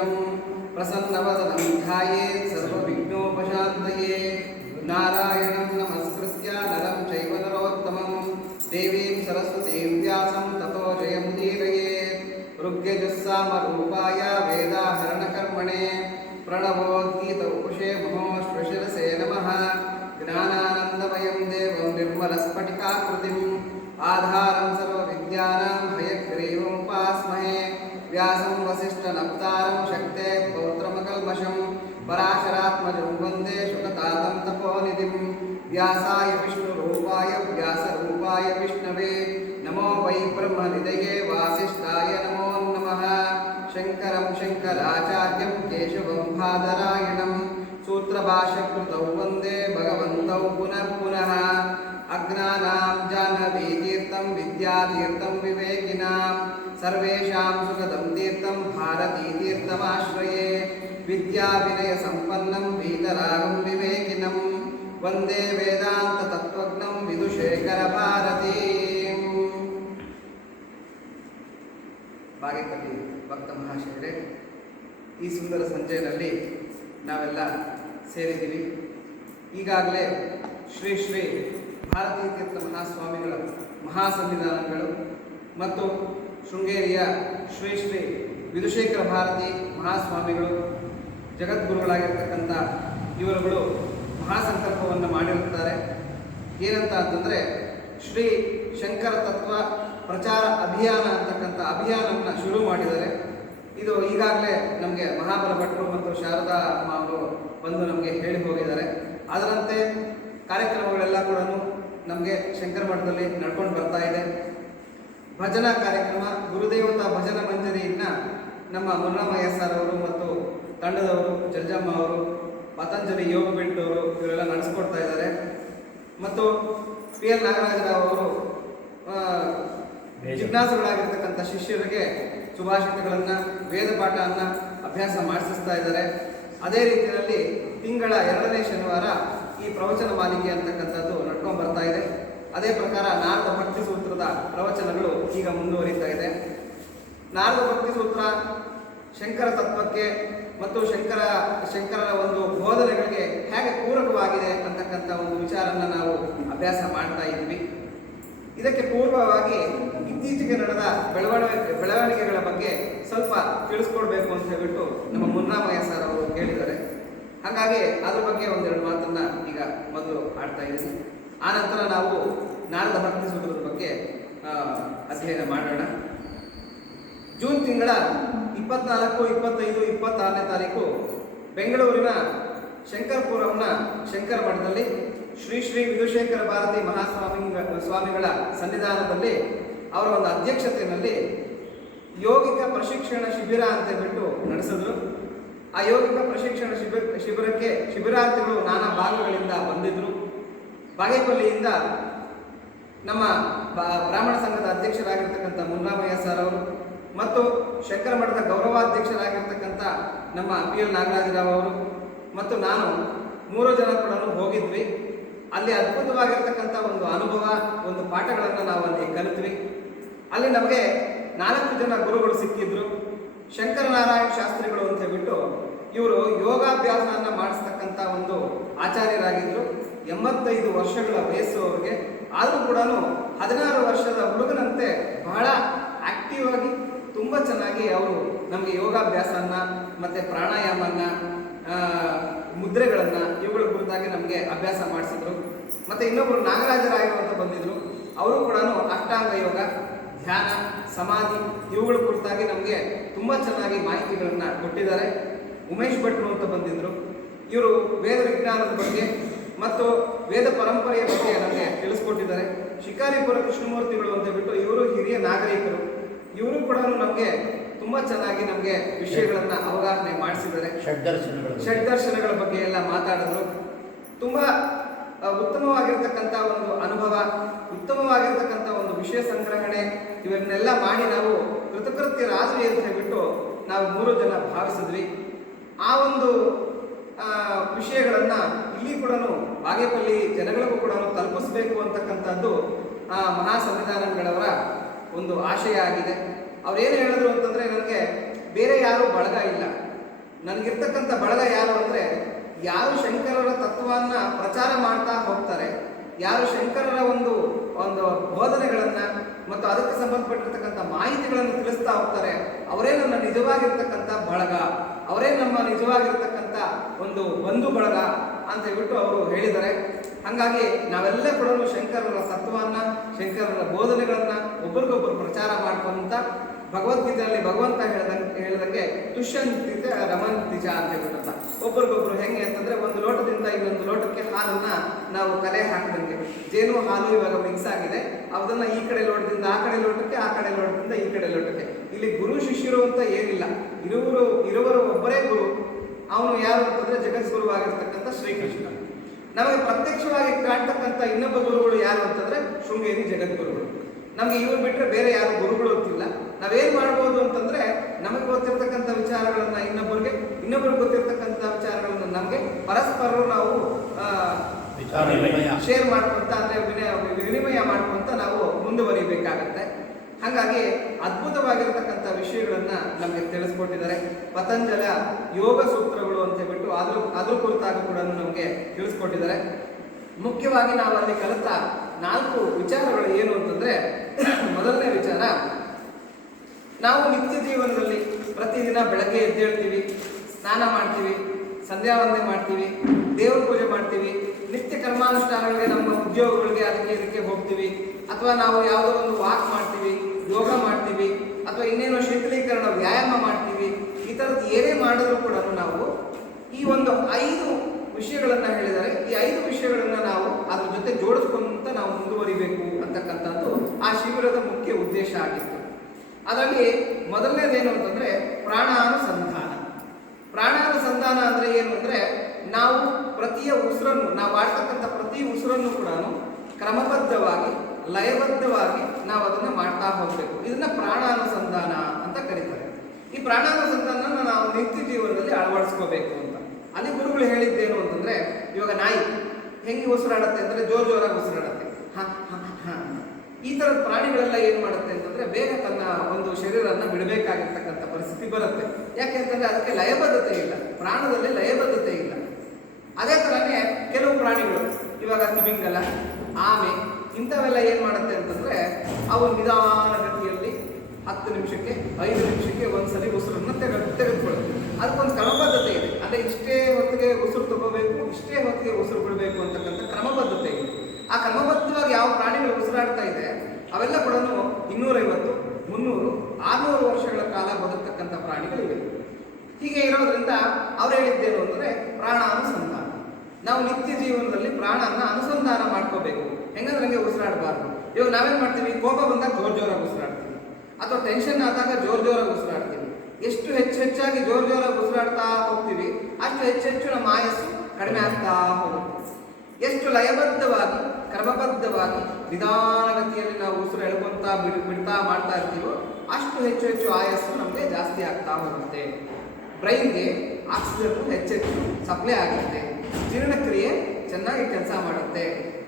वशं प्रसन्नवदनं ध्यायेत् सर्वविघ्नोपशान्तये नारायणं नमस्कृत्य नरं चैव नरोत्तमं देवीं सरस्वतीं व्यासं ततो जयमुदीरयेत् ऋग्यजुस्सामरूपाय वेदाहरणकर्मणे प्रणवोद्गीतौकुशे महोश्वशिरसे नमः ज्ञानानन्दमयं देवं निर्मलस्फटिकाकृतिम् आधारं सर्वविद्यानां हयग्रीवमुपास्महे व्यासं वसिष्ठनप्तारं शक्तेः पौत्रमकल्मषं पराशरात्मजं वन्दे शुकतातं तपोनिधिं व्यासाय विष्णुरूपाय व्यासरूपाय विष्णवे नमो वै ब्रह्मनिधये वासिष्ठाय नमो नमः शङ्करं शङ्कराचार्यं केशवं बादरायणं सूत्रभाष्यकृतौ वन्दे भगवन्तौ पुनः पुनः अज्ञानां जाह्नवीतीर्थं विद्यातीर्थं विवेकिनां सर्वेषां सुखदं तीर्थं भारतीतीर्थमाश्रये विद्याविनयसम्पन्नं वीतरागं विवेकिनं वन्दे वेदान्ततत्त्वज्ञं विदुशेखरभारतीम् ಬಾಗೇಪಲ್ಲಿ ಭಕ್ತ ಮಹಾಶಯರೇ, ಈ ಸುಂದರ ಸಂಜೆಯಲ್ಲಿ ನಾವೆಲ್ಲ ಸೇರಿದ್ದೀವಿ. ಈಗಾಗಲೇ ಶ್ರೀ ಶ್ರೀ ಭಾರತೀ ತೀರ್ಥ ಮಹಾಸ್ವಾಮಿಗಳ ಮಹಾಸನ್ನಿಧಾನಗಳು ಮತ್ತು ಶೃಂಗೇರಿಯ ಶ್ರೀ ಶ್ರೀ ವಿಧುಶೇಖರ ಭಾರತಿ ಮಹಾಸ್ವಾಮಿಗಳು ಜಗದ್ಗುರುಗಳಾಗಿರ್ತಕ್ಕಂಥ ಇವರುಗಳು ಮಹಾಸಂಕಲ್ಪವನ್ನು ಮಾಡಿರುತ್ತಾರೆ. ಏನಂತ ಅಂತಂದರೆ, ಶ್ರೀ ಶಂಕರ ತತ್ವ ಪ್ರಚಾರ ಅಭಿಯಾನ ಅಂತಕ್ಕಂಥ ಅಭಿಯಾನವನ್ನು ಶುರು ಮಾಡಿದ್ದಾರೆ. ಇದು ಈಗಾಗಲೇ ನಮಗೆ ಮಹಾಬಲ ಭಟ್ರು ಮತ್ತು ಶಾರದಾ ಅಮ್ಮ ಅವರು ಬಂದು ನಮಗೆ ಹೇಳಿ ಹೋಗಿದ್ದಾರೆ. ಅದರಂತೆ ಕಾರ್ಯಕ್ರಮಗಳೆಲ್ಲ ಕೂಡ ನಮಗೆ ಶಂಕರ ಮಠದಲ್ಲಿ ನಡ್ಕೊಂಡು ಬರ್ತಾ ಇದೆ. ಭಜನಾ ಕಾರ್ಯಕ್ರಮ, ಗುರುದೇವತಾ ಭಜನಾ ಮಂಜರಿಯನ್ನು ನಮ್ಮ ಮುನ್ನಮಯ್ಯ ಸರ್ ಅವರು ಮತ್ತು ತಂಡದವರು, ಜಲ್ಜಮ್ಮ ಅವರು, ಪತಂಜಲಿ ಯೋಗ ಬಿಟ್ಟವರು ಇವರೆಲ್ಲ ನಡೆಸ್ಕೊಡ್ತಾ ಇದ್ದಾರೆ. ಮತ್ತು ಪಿ ಎಲ್ ನಾಗರಾಜರಾವ್ ಅವರು ಜಿಜ್ಞಾಸುಗಳಾಗಿರ್ತಕ್ಕಂಥ ಶಿಷ್ಯರಿಗೆ ಸುಭಾಷಿತಗಳನ್ನು, ವೇದ ಪಾಠವನ್ನು ಅಭ್ಯಾಸ ಮಾಡಿಸ್ತಾ ಇದ್ದಾರೆ. ಅದೇ ರೀತಿಯಲ್ಲಿ ತಿಂಗಳ 2ನೇ ಶನಿವಾರ ಈ ಪ್ರವಚನ ಮಾಲಿಕೆ ಅಂತಕ್ಕಂಥದ್ದು ನಡ್ಕೊಂಡು ಬರ್ತಾ ಇದೆ. ಅದೇ ಪ್ರಕಾರ ನಾರದ ಭಕ್ತಿ ಸೂತ್ರದ ಪ್ರವಚನಗಳು ಈಗ ಮುಂದುವರಿತಾ ಇದೆ. ನಾರದ ಭಕ್ತಿ ಸೂತ್ರ ಶಂಕರ ತತ್ವಕ್ಕೆ ಮತ್ತು ಶಂಕರರ ಒಂದು ಬೋಧನೆಗಳಿಗೆ ಹೇಗೆ ಪೂರಕವಾಗಿದೆ ಅಂತಕ್ಕಂಥ ಒಂದು ವಿಚಾರನ ನಾವು ಅಭ್ಯಾಸ ಮಾಡ್ತಾ ಇದ್ವಿ. ಇದಕ್ಕೆ ಪೂರ್ವವಾಗಿ ಇತ್ತೀಚೆಗೆ ನಡೆದ ಬೆಳವಣಿಗೆಗಳ ಬಗ್ಗೆ ಸ್ವಲ್ಪ ತಿಳಿಸ್ಕೊಡ್ಬೇಕು ಅಂತ ಹೇಳ್ಬಿಟ್ಟು ನಮ್ಮ ಮುನ್ನಾಮಯ್ಯ ಸರ್ ಅವರು ಕೇಳಿದ್ದಾರೆ. ಹಾಗಾಗಿ ಅದ್ರ ಬಗ್ಗೆ ಒಂದೆರಡು ಮಾತನ್ನು ಈಗ ಮೊದಲು ಆಡ್ತಾ ಇದ್ದೀನಿ. ಆನಂತರ ನಾವು ನಾರದ ಭಕ್ತಿ ಸೂತ್ರದ ಬಗ್ಗೆ ಅಧ್ಯಯನ ಮಾಡೋಣ. ಜೂನ್ ತಿಂಗಳ 24, 25, 26ನೇ ತಾರೀಕು ಬೆಂಗಳೂರಿನ ಶಂಕರಪುರಂನ ಶಂಕರ ಮಠದಲ್ಲಿ ಶ್ರೀ ಶ್ರೀ ವಿಧುಶೇಖರ ಭಾರತಿ ಸ್ವಾಮಿಗಳ ಸನ್ನಿಧಾನದಲ್ಲಿ ಅವರ ಒಂದು ಅಧ್ಯಕ್ಷತೆಯಲ್ಲಿ ಯೋಗಿಕ ಪ್ರಶಿಕ್ಷಣ ಶಿಬಿರ ಅಂತ ಬಿಟ್ಟು ನಡೆಸಿದ್ರು. ಆ ಯೋಗಿಕ ಪ್ರಶಿಕ್ಷಣ ಶಿಬಿರಕ್ಕೆ ಶಿಬಿರಾರ್ಥಿಗಳು ನಾನಾ ಭಾಗಗಳಿಂದ ಬಂದಿದ್ದರು. ಬಾಗೇಪಲ್ಲಿಯಿಂದ ನಮ್ಮ ಬ್ರಾಹ್ಮಣ ಸಂಘದ ಅಧ್ಯಕ್ಷರಾಗಿರ್ತಕ್ಕಂಥ ಮುನ್ನಾಮಯ್ಯ ಸರ್ ಅವರು ಮತ್ತು ಶಂಕರ ಮಠದ ಗೌರವಾಧ್ಯಕ್ಷರಾಗಿರ್ತಕ್ಕಂಥ ನಮ್ಮ ಪಿ ಎಲ್ ನಾಗರಾಜರಾವ್ ಅವರು ಮತ್ತು ನಾನು 3 ಜನ ಕೂಡ ಹೋಗಿದ್ವಿ. ಅಲ್ಲಿ ಅದ್ಭುತವಾಗಿರ್ತಕ್ಕಂಥ ಒಂದು ಅನುಭವ, ಒಂದು ಪಾಠಗಳನ್ನು ನಾವು ಅಲ್ಲಿ ಕಲಿತ್ವಿ. ಅಲ್ಲಿ ನಮಗೆ 4 ಜನ ಗುರುಗಳು ಸಿಕ್ಕಿದ್ರು. ಶಂಕರನಾರಾಯಣ ಶಾಸ್ತ್ರಿಗಳು ಅಂತ ಹೇಳ್ಬಿಟ್ಟು ಇವರು ಯೋಗಾಭ್ಯಾಸವನ್ನು ಮಾಡಿಸ್ತಕ್ಕಂಥ ಒಂದು ಆಚಾರ್ಯರಾಗಿದ್ದರು. 85 ವರ್ಷಗಳ ವಯಸ್ಸು ಅವ್ರಿಗೆ. ಆದರೂ ಕೂಡ 16 ವರ್ಷದ ಹುಡುಗನಂತೆ ಬಹಳ ಆಕ್ಟಿವ್ ಆಗಿ ತುಂಬ ಚೆನ್ನಾಗಿ ಅವರು ನಮಗೆ ಯೋಗಾಭ್ಯಾಸವನ್ನು ಮತ್ತು ಪ್ರಾಣಾಯಾಮವನ್ನು, ಮುದ್ರೆಗಳನ್ನು ಇವುಗಳ ಕುರಿತಾಗಿ ನಮಗೆ ಅಭ್ಯಾಸ ಮಾಡಿಸಿದ್ರು. ಮತ್ತು ಇನ್ನೊಬ್ಬರು ನಾಗರಾಜರಾಯರು ಅಂತ ಬಂದಿದ್ದರು. ಅವರು ಕೂಡ ಅಷ್ಟಾಂಗ ಯೋಗ, ಧ್ಯಾನ, ಸಮಾಧಿ ಇವುಗಳ ಕುರಿತಾಗಿ ನಮಗೆ ತುಂಬ ಚೆನ್ನಾಗಿ ಮಾಹಿತಿಗಳನ್ನು ಕೊಟ್ಟಿದ್ದಾರೆ. ಉಮೇಶ್ ಭಟ್ರು ಅಂತ ಬಂದಿದ್ದರು. ಇವರು ವೇದ ವಿಜ್ಞಾನದ ಬಗ್ಗೆ ಮತ್ತು ವೇದ ಪರಂಪರೆಯ ಬಗ್ಗೆ ನಮಗೆ ತಿಳಿಸ್ಕೊಟ್ಟಿದ್ದಾರೆ. ಶಿಕಾರಿಪುರ ಕೃಷ್ಣಮೂರ್ತಿಗಳು ಅಂತ ಬಿಟ್ಟು ಇವರು ಹಿರಿಯ ನಾಗರಿಕರು. ಇವರು ಕೂಡ ನಮಗೆ ತುಂಬ ಚೆನ್ನಾಗಿ ನಮಗೆ ವಿಷಯಗಳನ್ನು ಅವಗಾಹನೆ ಮಾಡಿಸಿದ್ದಾರೆ. ಷಡ್ದರ್ಶನಗಳ ಬಗ್ಗೆ ಎಲ್ಲ ಮಾತಾಡಿದ್ರು. ತುಂಬ ಉತ್ತಮವಾಗಿರ್ತಕ್ಕಂಥ ಒಂದು ಅನುಭವ, ಉತ್ತಮವಾಗಿರ್ತಕ್ಕಂಥ ಒಂದು ವಿಷಯ ಸಂಗ್ರಹಣೆ ಇವನ್ನೆಲ್ಲ ಮಾಡಿ ನಾವು ಕೃತಕೃತ್ಯರಾದ್ವಿ ಅಂತ ಹೇಳ್ಬಿಟ್ಟು ನಾವು 3 ಜನ ಭಾವಿಸಿದ್ವಿ. ಆ ಒಂದು ವಿಷಯಗಳನ್ನು ಇಲ್ಲಿ ಕೂಡ ಬಾಗೇಪಲ್ಲಿ ಜನಗಳಿಗೂ ಕೂಡ ತಲುಪಿಸಬೇಕು ಅಂತಕ್ಕಂಥದ್ದು ಮಹಾ ಸಂವಿಧಾನಗಳವರ ಒಂದು ಆಶಯ ಆಗಿದೆ. ಅವ್ರೇನು ಹೇಳಿದ್ರು ಅಂತಂದರೆ, ನನಗೆ ಬೇರೆ ಯಾರೂ ಬಳಗ ಇಲ್ಲ, ನನಗಿರ್ತಕ್ಕಂಥ ಬಳಗ ಯಾರು ಅಂದರೆ, ಯಾರು ಶಂಕರರ ತತ್ವವನ್ನ ಪ್ರಚಾರ ಮಾಡ್ತಾ ಹೋಗ್ತಾರೆ, ಯಾರು ಶಂಕರರ ಒಂದು ಒಂದು ಬೋಧನೆಗಳನ್ನು ಮತ್ತು ಅದಕ್ಕೆ ಸಂಬಂಧಪಟ್ಟಿರ್ತಕ್ಕಂಥ ಮಾಹಿತಿಗಳನ್ನು ತಿಳಿಸ್ತಾ ಹೋಗ್ತಾರೆ, ಅವರೇ ನನ್ನ ನಿಜವಾಗಿರ್ತಕ್ಕಂಥ ಬಳಗ, ಅವರೇ ನಮ್ಮ ನಿಜವಾಗಿರ್ತಕ್ಕಂಥ ಒಂದು ಬಂಧು ಬಳಗ ಅಂತ ಹೇಳ್ಬಿಟ್ಟು ಅವರು ಹೇಳಿದ್ದಾರೆ. ಹಾಗಾಗಿ ನಾವೆಲ್ಲ ಕೂಡ ಶಂಕರರ ತತ್ವವನ್ನ, ಶಂಕರರ ಬೋಧನೆಗಳನ್ನ ಒಬ್ಬರಿಗೊಬ್ಬರು ಪ್ರಚಾರ ಮಾಡ್ಕೊಂತ, ಭಗವದ್ಗೀತೆಯಲ್ಲಿ ಭಗವಂತ ಹೇಳಿದಂಗೆ ತುಷ್ಯಂತಿತ ರಮಂತಿಜ ಅಂತ ಹೇಳ್ಬಿಟ್ಟಂತ, ಒಬ್ಬರಿಗೊಬ್ರು ಹೆಂಗೆ ಅಂತಂದ್ರೆ ಒಂದು ಲೋಟದಿಂದ ಇನ್ನೊಂದು ಲೋಟಕ್ಕೆ ಹಾಲನ್ನ ನಾವು ಕಲೆ ಹಾಕಿದಂಗೆ, ಜೇನು ಹಾಲು ಇವಾಗ ಮಿಕ್ಸ್ ಆಗಿದೆ, ಅದನ್ನ ಈ ಕಡೆ ಲೋಟದಿಂದ ಆ ಕಡೆ ಲೋಟಕ್ಕೆ, ಆ ಕಡೆ ಲೋಟದಿಂದ ಈ ಕಡೆ ಲೋಟಕ್ಕೆ. ಇಲ್ಲಿ ಗುರು ಶಿಷ್ಯರು ಅಂತ ಏನಿಲ್ಲ, ಇರುವರು ಒಬ್ಬರೇ ಗುರು. ಅವನು ಯಾರು ಅಂತಂದ್ರೆ ಜಗದ್ಗುರುವಾಗಿರ್ತಕ್ಕಂಥ ಶ್ರೀಕೃಷ್ಣ. ನಮಗೆ ಪ್ರತ್ಯಕ್ಷವಾಗಿ ಕಾಣ್ತಕ್ಕಂಥ ಇನ್ನೊಬ್ಬ ಗುರುಗಳು ಯಾರು ಅಂತಂದ್ರೆ ಶೃಂಗೇರಿ ಜಗದ್ಗುರುಗಳು. ನಮಗೆ ಇವ್ರು ಬಿಟ್ಟರೆ ಬೇರೆ ಯಾರು ಗುರುಗಳು ಗೊತ್ತಿಲ್ಲ. ನಾವೇನ್ ಮಾಡ್ಬೋದು ಅಂತಂದ್ರೆ, ನಮಗೆ ಗೊತ್ತಿರ್ತಕ್ಕಂಥ ವಿಚಾರಗಳನ್ನ ಇನ್ನೊಬ್ಬರಿಗೆ ಗೊತ್ತಿರ್ತಕ್ಕಂಥ ವಿಚಾರಗಳನ್ನ ನಮಗೆ ಪರಸ್ಪರ ನಾವು ಶೇರ್ ಮಾಡ್ಕೊಂತ, ಅಂದ್ರೆ ವಿನಿಮಯ ಮಾಡ್ಕೊಂತ ನಾವು ಮುಂದುವರಿಬೇಕಾಗತ್ತೆ. ಹಾಗಾಗಿ ಅದ್ಭುತವಾಗಿರ್ತಕ್ಕಂಥ ವಿಷಯಗಳನ್ನ ನಮಗೆ ತಿಳಿಸ್ಕೊಟ್ಟಿದ್ದಾರೆ. ಪತಂಜಲ ಯೋಗ ಸೂತ್ರಗಳು ಅಂತ ಹೇಳ್ಬಿಟ್ಟು ಅದ್ರ ಕುರಿತಾಗಿ ಕೂಡ ನಮಗೆ ತಿಳಿಸ್ಕೊಟ್ಟಿದ್ದಾರೆ. ಮುಖ್ಯವಾಗಿ ನಾವು ಅಲ್ಲಿ ಕಲಿತ 4 ವಿಚಾರಗಳು ಏನು ಅಂತಂದ್ರೆ, ಮೊದಲನೇ ವಿಚಾರ, ನಾವು ನಿತ್ಯ ಜೀವನದಲ್ಲಿ ಪ್ರತಿದಿನ ಬೆಳಗ್ಗೆ ಎದ್ದೇಳ್ತೀವಿ, ಸ್ನಾನ ಮಾಡ್ತೀವಿ, ಸಂಧ್ಯಾ ವಂದನೆ ಮಾಡ್ತೀವಿ, ದೇವ್ರ ಪೂಜೆ ಮಾಡ್ತೀವಿ, ನಿತ್ಯ ಕರ್ಮಾನುಷ್ಠಾನಗಳಿಗೆ, ನಮ್ಮ ಉದ್ಯೋಗಗಳಿಗೆ ಅದಕ್ಕೆ ಇದಕ್ಕೆ ಹೋಗ್ತೀವಿ, ಅಥವಾ ನಾವು ಯಾವುದೋ ಒಂದು ವಾಕ್ ಮಾಡ್ತೀವಿ, ಯೋಗ ಮಾಡ್ತೀವಿ, ಅಥವಾ ಇನ್ನೇನೋ ಶೀತಲೀಕರಣ ವ್ಯಾಯಾಮ ಮಾಡ್ತೀವಿ. ಈ ಥರದ್ದು ಏನೇ ಮಾಡಿದ್ರು ಕೂಡ ನಾವು ಈ ಒಂದು 5 ವಿಷಯಗಳನ್ನ ಹೇಳಿದರೆ, ಈ 5 ವಿಷಯಗಳನ್ನ ನಾವು ಅದ್ರ ಜೊತೆ ಜೋಡಿಸ್ಕೊಂತ ನಾವು ಮುಂದುವರಿಬೇಕು ಅಂತಕ್ಕಂಥದ್ದು ಆ ಶಿಬಿರದ ಮುಖ್ಯ ಉದ್ದೇಶ ಆಗಿತ್ತು. ಅದರಲ್ಲಿ ಮೊದಲನೇದೇನು ಅಂತಂದ್ರೆ ಪ್ರಾಣಾನುಸಂಧಾನ. ಪ್ರಾಣಾನುಸಂಧಾನ ಅಂದ್ರೆ ಏನು ಅಂದ್ರೆ, ನಾವು ಪ್ರತಿಯ ಉಸಿರನ್ನು, ನಾವು ಆಡ್ತಕ್ಕಂಥ ಪ್ರತಿ ಉಸಿರನ್ನು ಕೂಡ ಕ್ರಮಬದ್ಧವಾಗಿ, ಲಯಬದ್ಧವಾಗಿ ನಾವು ಅದನ್ನ ಮಾಡ್ತಾ ಹೋಗ್ಬೇಕು. ಇದನ್ನ ಪ್ರಾಣಾನುಸಂಧಾನ ಅಂತ ಕರೀತಾರೆ. ಈ ಪ್ರಾಣಾನುಸಂಧಾನ ನಾವು ನಿತ್ಯ ಜೀವನದಲ್ಲಿ ಅಳವಡಿಸ್ಕೋಬೇಕು ಅಂತ. ಅಲ್ಲಿ ಗುರುಗಳು ಹೇಳಿದ್ದೇನು ಅಂತಂದ್ರೆ, ಇವಾಗ ನಾಯಿ ಹೆಂಗೆ ಉಸಿರಾಡತ್ತೆ ಅಂದ್ರೆ ಜೋರಾಗಿ ಉಸಿರಾಡತ್ತೆ, ಈ ತರದ ಪ್ರಾಣಿಗಳೆಲ್ಲ ಏನ್ ಮಾಡುತ್ತೆ ಅಂತಂದ್ರೆ ಬೇಗ ತನ್ನ ಒಂದು ಶರೀರನ್ನ ಬಿಡಬೇಕಾಗಿರ್ತಕ್ಕಂಥ ಪರಿಸ್ಥಿತಿ ಬರುತ್ತೆ. ಯಾಕೆ ಅಂತಂದ್ರೆ ಅದಕ್ಕೆ ಲಯಬದ್ಧತೆ ಇಲ್ಲ, ಪ್ರಾಣದಲ್ಲಿ ಲಯಬದ್ಧತೆ ಇಲ್ಲ. ಅದೇ ತರನೇ ಕೆಲವು ಪ್ರಾಣಿಗಳು, ಇವಾಗ ತಿಮಿಂಗಲ, ಆಮೆ, ಇಂಥವೆಲ್ಲ ಏನ್ ಮಾಡುತ್ತೆ ಅಂತಂದ್ರೆ ಅವು ನಿಧಾನ ಗತಿಯಲ್ಲಿ 10 ನಿಮಿಷಕ್ಕೆ 5 ನಿಮಿಷಕ್ಕೆ ಒಂದ್ಸಲಿ ಉಸಿರನ್ನು ತೆಗೆದುಕೊಳ್ಳುತ್ತೆ. ಅದಕ್ಕೊಂದು ಕ್ರಮಬದ್ಧತೆ ಇದೆ. ಅಂದ್ರೆ ಇಷ್ಟೇ ಹೊತ್ತಿಗೆ ಉಸಿರು ತಗೋಬೇಕು, ಇಷ್ಟೇ ಹೊತ್ತಿಗೆ ಉಸಿರು ಬಿಡಬೇಕು ಅಂತಕ್ಕಂಥ ಕ್ರಮಬದ್ಧತೆ ಇದೆ. ಆ ಕ್ರಮಬದ್ಧವಾಗಿ ಯಾವ ಪ್ರಾಣಿಗಳು ಉಸಿರಾಡ್ತಾ ಇದೆ ಅವೆಲ್ಲ ಕೂಡ 250, 300, 600 ವರ್ಷಗಳ ಕಾಲ ಬದುಕ್ತಕ್ಕಂಥ ಪ್ರಾಣಿಗಳಿವೆ. ಹೀಗೆ ಇರೋದ್ರಿಂದ ಅವ್ರು ಹೇಳಿದ್ದೇನು ಅಂದ್ರೆ ಪ್ರಾಣಾನುಸಂಧಾನ. ನಾವು ನಿತ್ಯ ಜೀವನದಲ್ಲಿ ಪ್ರಾಣನ ಅನುಸಂಧಾನ ಮಾಡ್ಕೋಬೇಕು. ಹೆಂಗಂದ್ರೆ ಹಂಗೆ ಉಸಿರಾಡಬಾರ್ದು. ಇವಾಗ ನಾವೇನ್ ಮಾಡ್ತೀವಿ, ಕೋಪ ಬಂದಾಗ ಜೋರಾಗಿ ಉಸಿರಾಡ್ತೀವಿ, ಅಥವಾ ಟೆನ್ಷನ್ ಆದಾಗ ಜೋರಾಗಿ ಉಸಿರಾಡ್ತೀವಿ. ಎಷ್ಟು ಹೆಚ್ಚಾಗಿ ಜೋರಾಗಿ ಉಸಿರಾಡ್ತಾ ಹೋಗ್ತೀವಿ, ಅಷ್ಟು ಹೆಚ್ಚು ನಮ್ಮ ಆಯಸ್ಸು ಕಡಿಮೆ ಆಗ್ತಾ ಹೋಗುತ್ತೆ. ಎಷ್ಟು ಲಯಬದ್ಧವಾಗಿ, ಕ್ರಮಬದ್ಧವಾಗಿ, ನಿಧಾನಗತಿಯಲ್ಲಿ ನಾವು ಉಸಿರು ಎಳ್ಕೊಂತ ಬಿಡ್ತಾ ಮಾಡ್ತಾ ಇರ್ತೀವೋ ಅಷ್ಟು ಹೆಚ್ಚು ಆಯಸ್ಸು ನಮಗೆ ಜಾಸ್ತಿ ಆಗ್ತಾ ಹೋಗುತ್ತೆ. ಬ್ರೈನ್ಗೆ ಆಕ್ಸಿಜನ್ ಹೆಚ್ಚು ಸಪ್ಲೈ ಆಗುತ್ತೆ, ಜೀರ್ಣಕ್ರಿಯೆ ಚೆನ್ನಾಗಿ ಕೆಲಸ ಮಾಡುತ್ತೆ,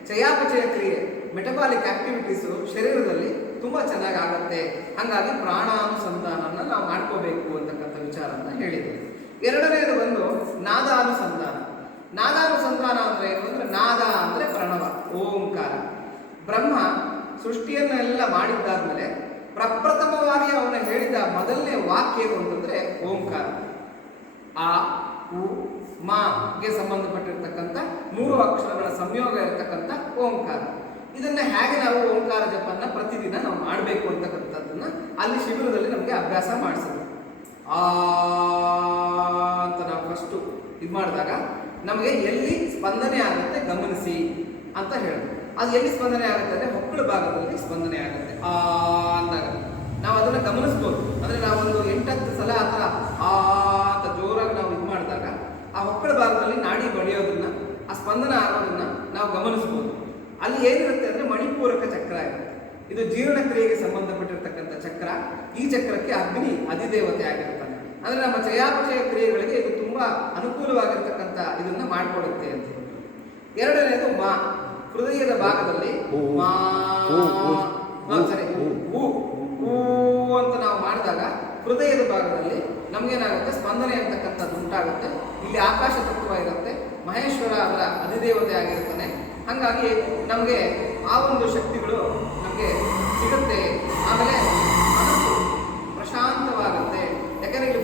ಚಯಾಪಚಯ ಕ್ರಿಯೆ, ಮೆಟಬಾಲಿಕ್ ಆಕ್ಟಿವಿಟೀಸು ಶರೀರದಲ್ಲಿ ತುಂಬ ಚೆನ್ನಾಗಿ ಆಗುತ್ತೆ. ಹಾಗಾಗಿ ಪ್ರಾಣಾನುಸಂಧಾನನ ನಾವು ಮಾಡ್ಕೋಬೇಕು ಅಂತಕ್ಕಂಥ ವಿಚಾರನ ಹೇಳಿದೆ. ಎರಡನೇದು ಒಂದು ನಾದಾನುಸಂಧಾನ. ನಾದಾನುಸಂಧಾನ ಅಂದ್ರೆ ಏನು ಅಂದ್ರೆ, ನಾದ ಅಂದ್ರೆ ಪ್ರಣವ, ಓಂಕಾರ. ಬ್ರಹ್ಮ ಸೃಷ್ಟಿಯನ್ನೆಲ್ಲ ಮಾಡಿದ್ದಾದ್ಮೇಲೆ ಪ್ರಪ್ರಥಮವಾಗಿ ಅವನ ಹೇಳಿದ ಮೊದಲನೇ ವಾಕ್ಯ ಏನು ಅಂತಂದ್ರೆ ಓಂಕಾರ. ಆ, ಉ, ಮಾ ಗೆ ಸಂಬಂಧಪಟ್ಟಿರ್ತಕ್ಕಂಥ 3 ಅಕ್ಷರಗಳ ಸಂಯೋಗ ಇರತಕ್ಕಂಥ ಓಂಕಾರ. ಇದನ್ನ ಹೇಗೆ ನಾವು ಓಂಕಾರ ಜಪನ್ನ ಪ್ರತಿದಿನ ನಾವು ಮಾಡಬೇಕು ಅಂತಕ್ಕಂಥದ್ದನ್ನ ಅಲ್ಲಿ ಶಿಬಿರದಲ್ಲಿ ನಮಗೆ ಅಭ್ಯಾಸ ಮಾಡಿಸಿದ್ರು. ಅಂತ ನಾವು ಫಸ್ಟ್ ಇದು ಮಾಡಿದಾಗ ನಮಗೆ ಎಲ್ಲಿ ಸ್ಪಂದನೆ ಆಗುತ್ತೆ ಗಮನಿಸಿ ಅಂತ ಹೇಳಿದ್ರು. ಅದು ಎಲ್ಲಿ ಸ್ಪಂದನೆ ಆಗುತ್ತೆ ಅಂದ್ರೆ ಹೊಕ್ಕಳ ಭಾಗದಲ್ಲಿ ಸ್ಪಂದನೆ ಆಗುತ್ತೆ. ಅಂದಾಗ ನಾವು ಅದನ್ನ ಗಮನಿಸ್ಬೋದು. ಅಂದ್ರೆ ನಾವೊಂದು 8-10 ಸಲ ಆ ಥರ ಅಂತ ಜೋರಾಗಿ ನಾವು ಇದು ಮಾಡಿದಾಗ ಆ ಹೊಕ್ಕಳ ಭಾಗದಲ್ಲಿ ನಾಡಿ ಬಡಿಯೋದನ್ನ, ಆ ಸ್ಪಂದನ ಆಗೋದನ್ನ ನಾವು ಗಮನಿಸ್ಬೋದು. ಅಲ್ಲಿ ಏನಿರುತ್ತೆ ಅಂದ್ರೆ ಮಣಿಪೂರಕ ಚಕ್ರ ಇರುತ್ತೆ. ಇದು ಜೀರ್ಣಕ್ರಿಯೆಗೆ ಸಂಬಂಧಪಟ್ಟಿರ್ತಕ್ಕಂಥ ಚಕ್ರ. ಈ ಚಕ್ರಕ್ಕೆ ಅಗ್ನಿ ಅಧಿದೇವತೆ ಆಗಿರ್ತಾನೆ. ಅಂದ್ರೆ ನಮ್ಮ ಚಯಾಪಚಯ ಕ್ರಿಯೆಗಳಿಗೆ ಇದು ತುಂಬಾ ಅನುಕೂಲವಾಗಿರ್ತಕ್ಕಂಥ ಇದನ್ನ ಮಾಡಿಕೊಡುತ್ತೆ ಅಂತ. ಎರಡನೇದು ಮಾ, ಹೃದಯದ ಭಾಗದಲ್ಲಿ ಮಾ ಸರಿ ಊ ಅಂತ ನಾವು ಮಾಡಿದಾಗ ಹೃದಯದ ಭಾಗದಲ್ಲಿ ನಮಗೇನಾಗುತ್ತೆ, ಸ್ಪಂದನೆ ಅಂತಕ್ಕಂಥದ್ದು ಉಂಟಾಗುತ್ತೆ. ಇಲ್ಲಿ ಆಕಾಶ ತತ್ವ ಇರುತ್ತೆ, ಮಹೇಶ್ವರ ಅದರ ಅಧಿದೇವತೆ ಆಗಿರ್ತಾನೆ. ಹಾಗಾಗಿ ನಮಗೆ ಆ ಒಂದು ಶಕ್ತಿಗಳು ನಮಗೆ ಸಿಗುತ್ತೆ. ಆಮೇಲೆ ಮನಸ್ಸು ಪ್ರಶಾಂತವಾಗುತ್ತೆ. ಯಾಕಂದರೆ ಇಲ್ಲಿ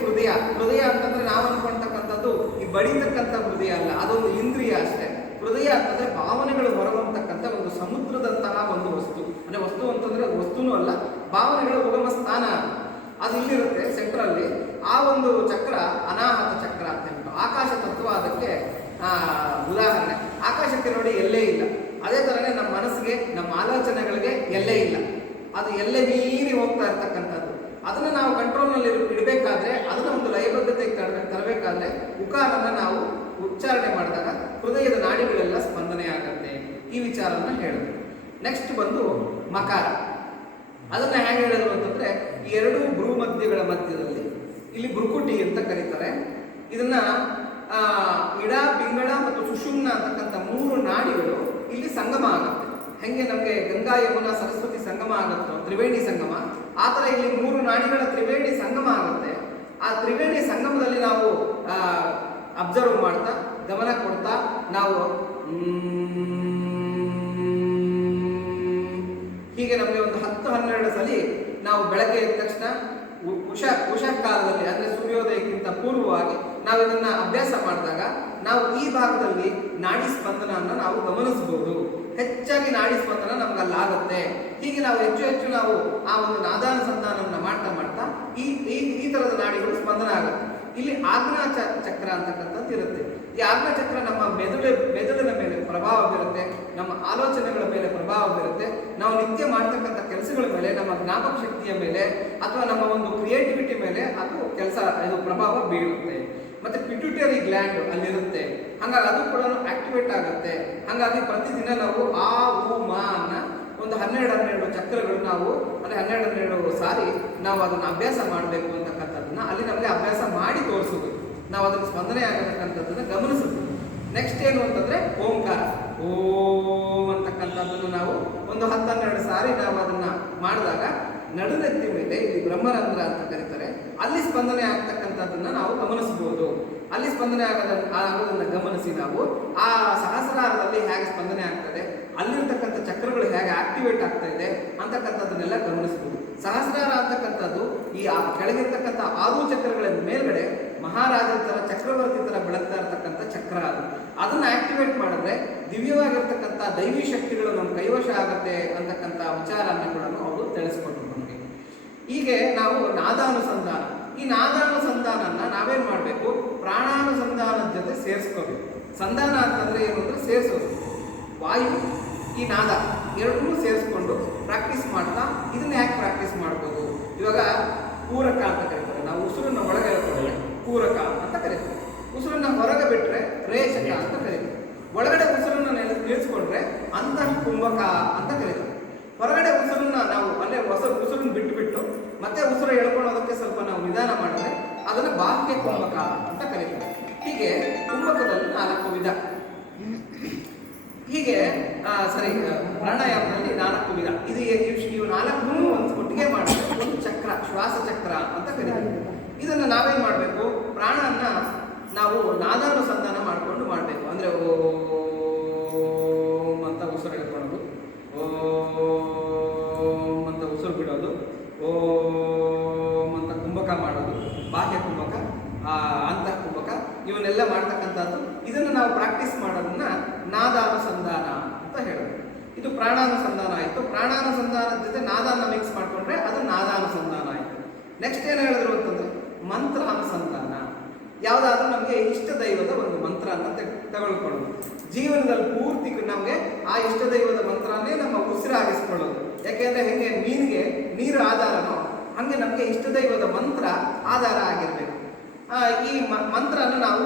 ಹೃದಯ ಅಂತಂದರೆ ನಾವು ಅಂದ್ಕೊಳ್ತಕ್ಕಂಥದ್ದು ಈ ಬಡಿತಕ್ಕಂಥ ಹೃದಯ ಅಲ್ಲ, ಅದೊಂದು ಇಂದ್ರಿಯ ಅಷ್ಟೇ. ಹೃದಯ ಅಂತಂದರೆ ಭಾವನೆಗಳು ಹೊರಗುವಂತಕ್ಕಂಥ ಒಂದು ಸಮುದ್ರದಂತಹ ಒಂದು ವಸ್ತು. ಅಂದರೆ ವಸ್ತು ಅಂತಂದರೆ ವಸ್ತುನೂ ಅಲ್ಲ, ಭಾವನೆಗಳ ಉಗಮ ಸ್ಥಾನ ಅದು ಇಲ್ಲಿರುತ್ತೆ ಸೆಂಟ್ರಲ್ಲಿ. ಆ ಒಂದು ಚಕ್ರ ಅನಾಹತ ಚಕ್ರ ಅಂತ ಹೇಳ್ಬಿಟ್ಟು ಆಕಾಶ ತತ್ವ ಅದಕ್ಕೆ ಉದಾಹರಣೆ. ಆಕಾಶಕ್ಕೆ ನೋಡಿ ಎಲ್ಲೇ ಇಲ್ಲ, ಅದೇ ಥರನೇ ನಮ್ಮ ಮನಸ್ಸಿಗೆ, ನಮ್ಮ ಆಲೋಚನೆಗಳಿಗೆ ಎಲ್ಲೇ ಇಲ್ಲ. ಅದು ಎಲ್ಲೇ ಮೀರಿ ಹೋಗ್ತಾ ಇರ್ತಕ್ಕಂಥದ್ದು. ಅದನ್ನು ನಾವು ಕಂಟ್ರೋಲ್ನಲ್ಲಿ ಇಡಬೇಕಾದ್ರೆ, ಅದನ್ನು ಒಂದು ಲಯಬದ್ಧತೆಗೆ ತರಬೇಕಾದ್ರೆ ಉಕಾರನ್ನು ನಾವು ಉಚ್ಚಾರಣೆ ಮಾಡಿದಾಗ ಹೃದಯದ ನಾಡಿಗಳೆಲ್ಲ ಸ್ಪಂದನೆ ಆಗುತ್ತೆ. ಈ ವಿಚಾರವನ್ನು ಹೇಳಿದ್ರು. ನೆಕ್ಸ್ಟ್ ಬಂದು ಮಕಾರ. ಅದನ್ನು ಹೇಗೆ ಹೇಳಿದ್ರು ಅಂತಂದರೆ, ಈ ಎರಡೂ ಭ್ರೂಮಧ್ಯಗಳ ಮಧ್ಯದಲ್ಲಿ ಇಲ್ಲಿ ಭ್ರುಕುಟಿ ಅಂತ ಕರೀತಾರೆ. ಇದನ್ನ ಇಡ, ಪಿಂಗಳ ಮತ್ತು ಸುಷುಮ್ನ ಅಂತಕ್ಕಂಥ 3 ನಾಡಿಗಳು ಇಲ್ಲಿ ಸಂಗಮ ಆಗುತ್ತೆ. ಹೆಂಗೆ ನಮಗೆ ಗಂಗಾ, ಯಮುನಾ, ಸರಸ್ವತಿ ಸಂಗಮ ಆಗುತ್ತೋ, ತ್ರಿವೇಣಿ ಸಂಗಮ, ಆ ಥರ ಇಲ್ಲಿ 3 ನಾಡಿಗಳ ತ್ರಿವೇಣಿ ಸಂಗಮ ಆಗುತ್ತೆ. ಆ ತ್ರಿವೇಣಿ ಸಂಗಮದಲ್ಲಿ ನಾವು ಅಬ್ಸರ್ವ್ ಮಾಡ್ತಾ, ಗಮನ ಕೊಡ್ತಾ ನಾವು ಹೀಗೆ ನಮಗೆ ಒಂದು 10-12 ಸಲ ನಾವು ಬೆಳಗ್ಗೆ ಎದ್ದ ತಕ್ಷಣ ಉಷ ಕಾಲದಲ್ಲಿ, ಅಂದರೆ ಸೂರ್ಯೋದಯಕ್ಕಿಂತ ಪೂರ್ವವಾಗಿ ನಾವು ಇದನ್ನ ಅಭ್ಯಾಸ ಮಾಡಿದಾಗ ನಾವು ಈ ಭಾಗದಲ್ಲಿ ನಾಡಿ ಸ್ಪಂದನವನ್ನು ನಾವು ಗಮನಿಸಬಹುದು. ಹೆಚ್ಚಾಗಿ ನಾಡಿ ಸ್ಪಂದನ ನಮ್ಗಲ್ಲಾಗುತ್ತೆ. ಹೀಗೆ ನಾವು ಹೆಚ್ಚು ನಾವು ಆ ಒಂದು ನಾದಾನುಸಂಧಾನವನ್ನು ಮಾಡ್ತಾ ಮಾಡ್ತಾ ಈ ಥರದ ನಾಡಿಗಳು ಸ್ಪಂದನ ಆಗುತ್ತೆ. ಇಲ್ಲಿ ಆಜ್ಞಾ ಚಕ್ರ ಅಂತಕ್ಕಂಥದ್ದು ಇರುತ್ತೆ. ಈ ಆಜ್ಞಾ ಚಕ್ರ ನಮ್ಮ ಮೆದುಳಿನ ಮೇಲೆ ಪ್ರಭಾವ ಬೀರುತ್ತೆ, ನಮ್ಮ ಆಲೋಚನೆಗಳ ಮೇಲೆ ಪ್ರಭಾವ ಬೀರುತ್ತೆ, ನಾವು ನಿತ್ಯ ಮಾಡ್ತಕ್ಕಂಥ ಕೆಲಸಗಳ ಮೇಲೆ, ನಮ್ಮ ಜ್ಞಾಪಕ ಶಕ್ತಿಯ ಮೇಲೆ ಅಥವಾ ನಮ್ಮ ಒಂದು ಕ್ರಿಯೇಟಿವಿಟಿ ಮೇಲೆ ಇದು ಪ್ರಭಾವ ಬೀಳುತ್ತೆ. ಮತ್ತೆ ಪಿಟ್ಯೂಟರಿ ಗ್ಲ್ಯಾಂಡ್ ಅಲ್ಲಿರುತ್ತೆ, ಹಾಗಾಗಿ ಅದು ಕೂಡ ಆಕ್ಟಿವೇಟ್ ಆಗುತ್ತೆ. ಹಾಗಾಗಿ ಪ್ರತಿದಿನ ನಾವು ಆ ಉ ಮಾ ಅನ್ನ ಒಂದು 12 ಚಕ್ರಗಳು ನಾವು, ಅಂದರೆ 12 ಸಾರಿ ನಾವು ಅದನ್ನು ಅಭ್ಯಾಸ ಮಾಡಬೇಕು ಅಂತಕ್ಕಂಥದ್ದನ್ನ ಅಲ್ಲಿ ನಮಗೆ ಅಭ್ಯಾಸ ಮಾಡಿ ತೋರಿಸೋದು, ನಾವು ಅದನ್ನು ಸ್ಪಂದನೆ ಆಗತಕ್ಕಂಥದ್ದನ್ನು ಗಮನಿಸೋದು. ನೆಕ್ಸ್ಟ್ ಏನು ಅಂತಂದರೆ ಓಂಕಾರ. ಓಂ ಅಂತಕ್ಕಂಥದ್ದನ್ನು ನಾವು ಒಂದು 10-12 ಸಾರಿ ನಾವು ಅದನ್ನು ಮಾಡಿದಾಗ ನಡುನೆತ್ತಿ ಮೇಲೆ ಇಲ್ಲಿ ಬ್ರಹ್ಮರಂಧ್ರ ಅಂತ ಕರೀತಾರೆ, ಅಲ್ಲಿ ಸ್ಪಂದನೆ ಆಗ್ತಕ್ಕಂಥದ್ದನ್ನು ನಾವು ಗಮನಿಸಬಹುದು. ಅಲ್ಲಿ ಸ್ಪಂದನೆ ಆಗೋದನ್ನು ಗಮನಿಸಿ ನಾವು ಆ ಸಹಸ್ರಾರದಲ್ಲಿ ಹೇಗೆ ಸ್ಪಂದನೆ ಆಗ್ತದೆ, ಅಲ್ಲಿರ್ತಕ್ಕಂಥ ಚಕ್ರಗಳು ಹೇಗೆ ಆಕ್ಟಿವೇಟ್ ಆಗ್ತಾ ಇದೆ ಅಂತಕ್ಕಂಥದ್ದನ್ನೆಲ್ಲ ಗಮನಿಸಬಹುದು. ಸಹಸ್ರಾರ ಅಂತಕ್ಕಂಥದ್ದು ಈ ಕೆಳಗಿರ್ತಕ್ಕಂಥ 6 ಚಕ್ರಗಳ ಮೇಲ್ಗಡೆ ಮಹಾರಾಜರ ಥರ, ಚಕ್ರವರ್ತಿ ಥರ ಬೆಳಗ್ತಾ ಇರ್ತಕ್ಕಂಥ ಚಕ್ರ ಅದು. ಅದನ್ನು ಆಕ್ಟಿವೇಟ್ ಮಾಡಿದ್ರೆ ದಿವ್ಯವಾಗಿರ್ತಕ್ಕಂಥ ದೈವಿ ಶಕ್ತಿಗಳು ನಮ್ಮ ಕೈವಶ ಆಗುತ್ತೆ ಅಂತಕ್ಕಂಥ ವಿಚಾರನ ಕೂಡ ಅವರು ತಿಳಿಸ್ಕೊಟ್ರು ನಮಗೆ. ಹೀಗೆ ನಾವು ನಾದಾನುಸಂಧಾನ, ಈ ನಾದಾನುಸಂಧಾನನ ನಾವೇನು ಮಾಡಬೇಕು, ಪ್ರಾಣಾನುಸಂಧಾನದ ಜೊತೆ ಸೇರಿಸ್ಕೋಬೇಕು. ಸಂಧಾನ ಅಂತಂದರೆ ಏನು ಅಂದರೆ ಸೇರಿಸೋದು. ವಾಯು, ಈ ನಾದ ಎರಡನ್ನೂ ಸೇರಿಸ್ಕೊಂಡು ಪ್ರಾಕ್ಟೀಸ್ ಮಾಡ್ತಾ ಇದನ್ನ ಯಾಕೆ ಪ್ರಾಕ್ಟೀಸ್ ಮಾಡ್ಬೋದು. ಇವಾಗ ಪೂರಕ ಅಂತ ಕರೀತಾರೆ, ನಾವು ಉಸಿರನ್ನು ಒಳಗೆ ಹೇಳ್ಕೊಂಡ್ರೆ ಪೂರಕ ಅಂತ ಕರೀತೀವಿ, ಉಸಿರನ್ನು ಹೊರಗೆ ಬಿಟ್ಟರೆ ರೇಚಕ ಅಂತ ಕರೀತೀವಿ, ಒಳಗಡೆ ಉಸಿರನ್ನು ನಿಲ್ಲಿಸ್ಕೊಂಡ್ರೆ ಅಂತಃ ಕುಂಭಕ ಅಂತ ಕರೀತಾರೆ. ಹೊರಗಡೆ ಉಸಿರನ್ನ ನಾವು ಅಲ್ಲೇ ಉಸಿರನ್ನು ಬಿಟ್ಟು ಮತ್ತೆ ಉಸಿರು ಎಳ್ಕೊಳ್ಳೋದಕ್ಕೆ ಸ್ವಲ್ಪ ನಾವು ನಿಧಾನ ಮಾಡಿದ್ರೆ ಅದನ್ನು ಬಾಹ್ಯ ಕುಂಭಕ ಅಂತ ಕರೀತಾರೆ. ಹೀಗೆ ಕುಂಭಕದಲ್ಲಿ 4 ವಿಧ. ಹೀಗೆ ಪ್ರಾಣಾಯಾಮದಲ್ಲಿ 4 ವಿಧ. ಇವು 4 ಒಂದು ಒಟ್ಟಿಗೆ ಮಾಡಬೇಕು. ಒಂದು ಚಕ್ರ, ಶ್ವಾಸ ಚಕ್ರ ಅಂತ ಕರೀತಾರೆ. ಇದನ್ನು ನಾವೇನು ಮಾಡಬೇಕು, ಪ್ರಾಣನ ನಾವು ನಾದಾನುಸಂಧಾನ ಮಾಡಿಕೊಂಡು ಮಾಡಬೇಕು. ಅಂದರೆ ಓಂ ಅಂತ ಉಸಿರು ಎಳ್ಕೊಳ್ಳೋದು, ಓಂ ಅಂತ ಉಸಿರು ಬಿಡೋದು, ಓಂ ಅಂತ ಕುಂಭಕ ಮಾಡೋದು, ಬಾಹ್ಯ ಕುಂಭಕ, ಅಂತಃ ಕುಂಭಕ, ಇವನ್ನೆಲ್ಲ ಮಾಡ್ತಕ್ಕಂಥದ್ದು. ಇದನ್ನು ನಾವು ಪ್ರಾಕ್ಟೀಸ್ ಮಾಡೋದನ್ನ ನಾದಾನುಸಂಧಾನ ಅಂತ ಹೇಳೋದು. ಇದು ಪ್ರಾಣಾನುಸಂಧಾನ ಆಯಿತು. ಪ್ರಾಣಾನುಸಂಧಾನದ ಜೊತೆ ನಾದಾನ ಮಿಕ್ಸ್ ಮಾಡಿಕೊಂಡ್ರೆ ಅದು ನಾದಾನುಸಂಧಾನ ಆಯಿತು. ನೆಕ್ಸ್ಟ್ ಏನು ಹೇಳಿದ್ರು ಅಂತಂದರೆ ಮಂತ್ರಾನುಸಂಧಾನ. ಯಾವುದಾದ್ರೂ ನಮಗೆ ಇಷ್ಟ ದೈವದ ಒಂದು ಮಂತ್ರ ಅಂತ ತಗೊಳ್ಕೊಳ್ಳೋದು. ಜೀವನದಲ್ಲಿ ಪೂರ್ತಿ ನಮಗೆ ಆ ಇಷ್ಟ ದೈವದ ಮಂತ್ರನೇ ನಮ್ಮ ಉಸಿರಾಗಿಸ್ಕೊಳ್ಳೋದು. ಯಾಕೆಂದರೆ ಹೆಂಗೆ ಮೀನಿಗೆ ನೀರು ಆಧಾರನೋ ಹಾಗೆ ನಮಗೆ ಇಷ್ಟ ದೈವದ ಮಂತ್ರ ಆಧಾರ ಆಗಿರಬೇಕು. ಈ ಮಂತ್ರನ ನಾವು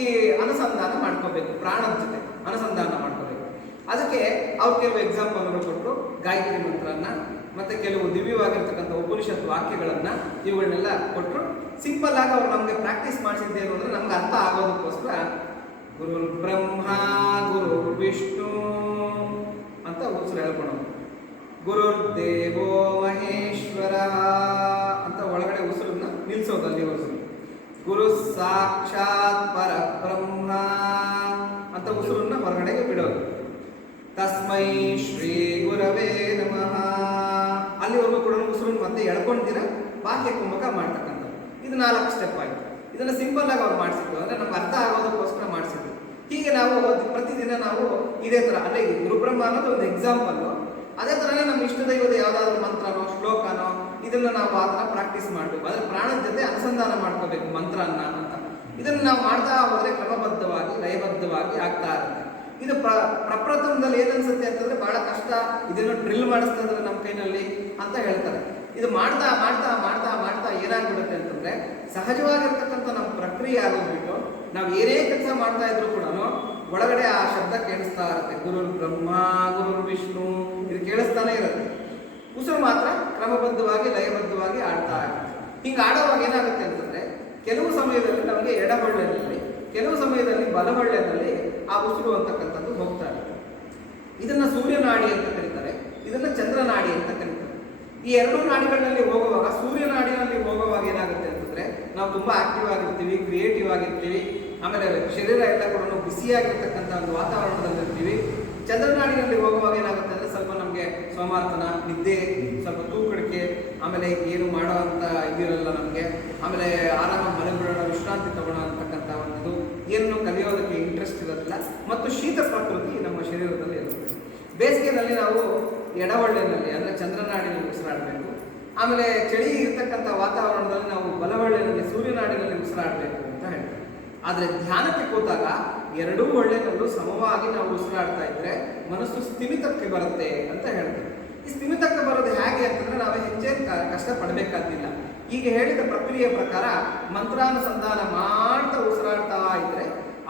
ಈ ಅನುಸಂಧಾನ ಮಾಡ್ಕೋಬೇಕು, ಪ್ರಾಣದ ಜೊತೆ ಅನುಸಂಧಾನ ಮಾಡ್ಕೋಬೇಕು. ಅದಕ್ಕೆ ಅವ್ರು ಕೆಲವು ಎಕ್ಸಾಂಪಲ್ಗಳು ಕೊಟ್ಟರು, ಗಾಯತ್ರಿ ಮಂತ್ರನ, ಮತ್ತು ಕೆಲವು ದಿವ್ಯವಾಗಿರ್ತಕ್ಕಂಥ ಉಪನಿಷತ್ ವಾಕ್ಯಗಳನ್ನು, ಇವುಗಳನ್ನೆಲ್ಲ ಕೊಟ್ಟರು. ಸಿಂಪಲ್ ಆಗಿ ಅವ್ರು ನಮಗೆ ಪ್ರಾಕ್ಟೀಸ್ ಮಾಡಿಸಿದ್ದೇನು ಅಂದರೆ ನಮ್ಗೆ ಅರ್ಥ ಆಗೋದಕ್ಕೋಸ್ಕರ ಗುರುರ್ ಬ್ರಹ್ಮ ಗುರುರ್ ವಿಷ್ಣು ಅಂತ ಉಸಿರು ಹೇಳ್ಕೊಳೋದು, ಗುರುರ್ ದೇವೋ ಮಹೇಶ್ವರ ಅಂತ ಒಳಗಡೆ ಉಸಿರನ್ನ ನಿಲ್ಲಿಸೋದು, ಅಲ್ಲಿ ಉಸಿರು. ಗುರು ಸಾಕ್ಷಾತ್ ಪರಬ್ರಹ್ಮ ಅಂತ ಉಸಿರನ್ನ ಹೊರಗಡೆಗೆ ಬಿಡೋದು. ತಸ್ಮೈ ಶ್ರೀ ಗುರವೇ ನಮಃ. ಅಲ್ಲಿವರೆಗೂ ಕೂಡ ಉಸಿರನ್ನು ಮತ್ತೆ ಎಳ್ಕೊಂಡ್ತೀರ ಬಾಹ್ಯ ಕುಂಭಕ ಮಾಡ್ತಕ್ಕಂಥ. ಇದು 4 ಸ್ಟೆಪ್ ಆಯಿತು. ಇದನ್ನು ಸಿಂಪಲ್ ಆಗಿ ಅವ್ರು ಮಾಡಿಸಿದ್ದು, ಅಂದರೆ ನಮ್ಗೆ ಅರ್ಥ ಆಗೋದಕ್ಕೋಸ್ಕರ ಮಾಡಿಸಿದ್ದು. ಹೀಗೆ ನಾವು ಪ್ರತಿದಿನ ನಾವು ಇದೇ ಥರ, ಅಲ್ಲೇ ಗುರುಬ್ರಹ್ಮ ಅನ್ನೋದು ಒಂದು ಎಕ್ಸಾಂಪಲ್ಲು. ಅದೇ ಥರನೇ ನಮ್ಮ ಇಷ್ಟ ದೈವದ ಯಾವುದಾದ್ರೂ ಮಂತ್ರನೋ ಶ್ಲೋಕನೋ ಇದನ್ನು ನಾವು ಆ ಥರ ಪ್ರಾಕ್ಟೀಸ್ ಮಾಡಬೇಕು. ಅದರ ಪ್ರಾಣದ ಜೊತೆ ಅನುಸಂಧಾನ ಮಾಡ್ಕೋಬೇಕು ಮಂತ್ರನ್ನ ಅಂತ. ಇದನ್ನು ನಾವು ಮಾಡ್ತಾ ಹೋದರೆ ಕ್ರಮಬದ್ಧವಾಗಿ ಲಯಬದ್ಧವಾಗಿ ಆಗ್ತಾ ಇರುತ್ತೆ. ಇದು ಪ್ರಪ್ರಥಮದಲ್ಲಿ ಏನನ್ಸುತ್ತೆ ಅಂತಂದರೆ ಭಾಳ ಕಷ್ಟ, ಇದನ್ನು ಡ್ರಿಲ್ ಮಾಡಿಸ್ತಾ ಇದ್ದಾರೆ ನಮ್ಮ ಕೈನಲ್ಲಿ ಅಂತ ಹೇಳ್ತಾರೆ. ಇದು ಮಾಡ್ತಾ ಮಾಡ್ತಾ ಮಾಡ್ತಾ ಮಾಡ್ತಾ ಏನಾಗ್ಬಿಡುತ್ತೆ ಅಂತಂದರೆ ಸಹಜವಾಗಿರ್ತಕ್ಕಂಥ ನಮ್ಮ ಪ್ರಕ್ರಿಯೆ ಆಗೋಗ್ಬಿಟ್ಟು ನಾವು ಏನೇ ಕೆಲಸ ಮಾಡ್ತಾ ಇದ್ರು ಕೂಡ ಒಳಗಡೆ ಆ ಶಬ್ದ ಕೇಳಿಸ್ತಾ ಇರುತ್ತೆ. ಗುರುರ್ ಬ್ರಹ್ಮ ಗುರುರ್ ವಿಷ್ಣು ಇದು ಕೇಳಿಸ್ತಾನೆ ಇರುತ್ತೆ. ಉಸಿರು ಮಾತ್ರ ಕ್ರಮಬದ್ಧವಾಗಿ ಲಯಬದ್ಧವಾಗಿ ಆಡ್ತಾ ಇರುತ್ತೆ. ಹಿಂಗೆ ಆಡೋವಾಗ ಏನಾಗುತ್ತೆ ಅಂತಂದರೆ ಕೆಲವು ಸಮಯದಲ್ಲಿ ನಮಗೆ ಎಡಬಳ್ಳೆನಲ್ಲಿ, ಕೆಲವು ಸಮಯದಲ್ಲಿ ಬಲಬಳ್ಳೆನಲ್ಲಿ ಆ ಉಸಿರು ಅಂತಕ್ಕಂಥದ್ದು ಹೋಗ್ತಾ ಇರುತ್ತೆ. ಇದನ್ನು ಸೂರ್ಯನಾಡಿ ಅಂತ ಕರೀತಾರೆ, ಇದನ್ನು ಚಂದ್ರನಾಡಿ ಅಂತ ಕರೀತಾರೆ. ಈ ಎರಡೂ ನಾಡಿಗಳಲ್ಲಿ ಹೋಗುವಾಗ, ಸೂರ್ಯನಾಡಿನಲ್ಲಿ ಹೋಗುವಾಗ ಏನಾಗುತ್ತೆ ಅಂತಂದರೆ ನಾವು ತುಂಬ ಆಕ್ಟಿವ್ ಆಗಿರ್ತೀವಿ, ಕ್ರಿಯೇಟಿವ್ ಆಗಿರ್ತೀವಿ. ಆಮೇಲೆ ಶರೀರ ಎಲ್ಲ ಕೂಡ ಬಿಸಿಯಾಗಿರ್ತಕ್ಕಂಥ ಒಂದು ವಾತಾವರಣದಲ್ಲಿರ್ತೀವಿ. ಚಂದ್ರನಾಡಿನಲ್ಲಿ ಹೋಗುವಾಗ ಏನಾಗುತ್ತೆ ಅಂದರೆ ಸ್ವಲ್ಪ ನಮಗೆ ಸೋಮಾರ್ತನ, ನಿದ್ದೆ, ಸ್ವಲ್ಪ ತೂಕಡಿಕೆ, ಆಮೇಲೆ ಏನು ಮಾಡೋ ಅಂತ ಇದಿರಲ್ಲ ನಮಗೆ. ಆಮೇಲೆ ಆರಾಮಾಗಿ ಮಲಗಿಬಿಡೋಣ, ವಿಶ್ರಾಂತಿ ತಗೋಣ ಅಂತಕ್ಕಂಥ ಒಂದು ಏನು ಕಲಿಯೋದಕ್ಕೆ ಇಂಟ್ರೆಸ್ಟ್ ಇರೋದಿಲ್ಲ. ಮತ್ತು ಶೀತ ಪ್ರಕೃತಿ ನಮ್ಮ ಶರೀರದಲ್ಲಿ ಇರುತ್ತೆ. ಬೇಸಿಗೆನಲ್ಲಿ ನಾವು ಎಡವಳ್ಳೆನಲ್ಲಿ ಅಂದರೆ ಚಂದ್ರನಾಡಿನಲ್ಲಿ ಉಸಿರಾಡಬೇಕು. ಆಮೇಲೆ ಚಳಿ ಇರ್ತಕ್ಕಂಥ ವಾತಾವರಣದಲ್ಲಿ ನಾವು ಬಲವಳ್ಳೆನಲ್ಲಿ ಸೂರ್ಯನಾಡಿನಲ್ಲಿ ಉಸಿರಾಡಬೇಕು ಅಂತ ಹೇಳ್ತಾರೆ. ಆದರೆ ಧ್ಯಾನಕ್ಕೆ ಕೂತಾಗ ಎರಡೂ ಒಳ್ಳೆನಲ್ಲೂ ಸಮವಾಗಿ ನಾವು ಉಸಿರಾಡ್ತಾ ಇದ್ರೆ ಮನಸ್ಸು ಸ್ಥಿಮಿತಕ್ಕೆ ಬರುತ್ತೆ ಅಂತ ಹೇಳ್ತಾರೆ. ಈ ಸ್ಥಿಮಿತಕ್ಕೆ ಬರೋದು ಹೇಗೆ ಅಂತಂದ್ರೆ ನಾವು ಹೆಚ್ಚೇನು ಕಷ್ಟಪಡಬೇಕಾದಿಲ್ಲ. ಈಗ ಹೇಳಿದ ಪ್ರಕ್ರಿಯೆ ಪ್ರಕಾರ ಮಂತ್ರಾನುಸಂಧಾನ ಮಾಡ್ತಾ ಉಸಿರಾಡ್ತಾ ಇದ್ರೆ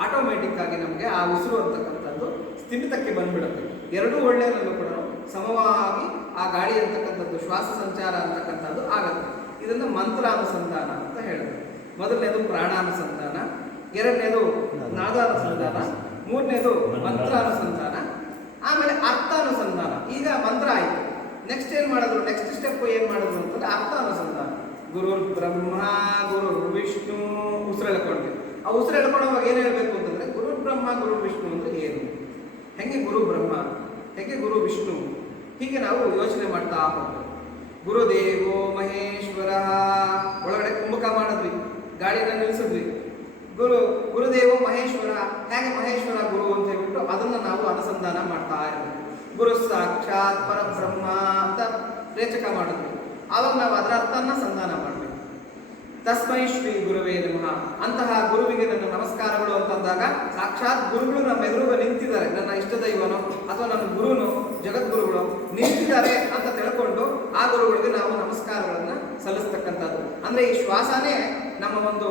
ಆಟೋಮೆಟಿಕ್ ಆಗಿ ನಮಗೆ ಆ ಉಸಿರು ಅಂತಕ್ಕಂಥದ್ದು ಸ್ಥಿಮಿತಕ್ಕೆ ಬಂದ್ಬಿಡುತ್ತೆ. ಎರಡೂ ಒಳ್ಳೆಯಲ್ಲೂ ಕೂಡ ಸಮವಾಗಿ ಆ ಗಾಳಿ ಅಂತಕ್ಕಂಥದ್ದು ಶ್ವಾಸ ಸಂಚಾರ ಅಂತಕ್ಕಂಥದ್ದು ಆಗತ್ತೆ. ಇದನ್ನು ಮಂತ್ರಾನುಸಂಧಾನ ಅಂತ ಹೇಳಿದ್ರು. ಮೊದಲನೇದು ಪ್ರಾಣಾನುಸಂಧಾನ, ಎರಡನೇದು ನಾದಾನುಸಂಧಾನ, ಮೂರನೇದು ಮಂತ್ರಾನುಸಂಧಾನ, ಆಮೇಲೆ ಅರ್ಥಾನುಸಂಧಾನ. ಈಗ ಮಂತ್ರ ಆಯಿತು, ನೆಕ್ಸ್ಟ್ ಏನು ಮಾಡಿದ್ರು, ನೆಕ್ಸ್ಟ್ ಸ್ಟೆಪ್ ಏನು ಮಾಡಿದ್ರು ಅಂತಂದ್ರೆ ಅರ್ಥಾನುಸಂಧಾನ. ಗುರುರ್ ಬ್ರಹ್ಮ ಗುರುರ್ ವಿಷ್ಣು ಉಸಿರು ಎಳ್ಕೊಂಡ್ವಿ. ಆ ಉಸಿರು ಎಳ್ಕೊಳ್ಳೋವಾಗ ಏನು ಹೇಳಬೇಕು ಅಂತಂದ್ರೆ ಗುರುರ್ ಬ್ರಹ್ಮ ಗುರುರ್ ವಿಷ್ಣು ಅಂದ್ರೆ ಏನು, ಹೆಂಗೆ ಗುರು ಬ್ರಹ್ಮ, ಹೇಗೆ ಗುರು ವಿಷ್ಣು, ಹೀಗೆ ನಾವು ಯೋಚನೆ ಮಾಡ್ತಾ ಹೋಗ್ತೀವಿ. ಗುರುದೇವೋ ಮಹೇಶ್ವರ ಒಳಗಡೆ ಕುಂಭಕ ಮಾಡಿದ್ವಿ, ಗಾಳಿನ ನಿಲ್ಲಿಸಿದ್ವಿ. ಗುರುದೇವೋ ಮಹೇಶ್ವರ, ಹೇಗೆ ಮಹೇಶ್ವರ ಗುರು ಅಂತ ಹೇಳ್ಬಿಟ್ಟು ಅದನ್ನು ನಾವು ಅನುಸಂಧಾನ ಮಾಡ್ತಾ ಇರ್ತೀವಿ. ಗುರು ಸಾಕ್ಷಾತ್ ಪರಬ್ರಹ್ಮ ಅಂತ ರೇಚಕ ಮಾಡಿದ್ವಿ. ಆವಾಗ ನಾವು ಅದರ ಅರ್ಥನ ಸಂಧಾನ ಮಾಡಬೇಕು. ತಸ್ಮೈ ಶ್ರೀ ಗುರುವೇ ನಮಃ. ಅಂತಹ ಗುರುವಿಗೆ ನನ್ನ ನಮಸ್ಕಾರಗಳು ಅಂತಂದಾಗ ಸಾಕ್ಷಾತ್ ಗುರುಗಳು ನಮ್ಮ ಎದುರುಗ ನಿಂತಿದ್ದಾರೆ, ನನ್ನ ಇಷ್ಟ ದೈವನೋ ಅಥವಾ ನನ್ನ ಗುರುನೋ ಜಗದ್ಗುರುಗಳು ನಿಂತಿದ್ದಾರೆ ಅಂತ ತಿಳ್ಕೊಂಡು ಆ ಗುರುಗಳಿಗೆ ನಾವು ನಮಸ್ಕಾರಗಳನ್ನು ಸಲ್ಲಿಸ್ತಕ್ಕಂಥದ್ದು. ಅಂದರೆ ಈ ಶ್ವಾಸನೇ ನಮ್ಮ ಒಂದು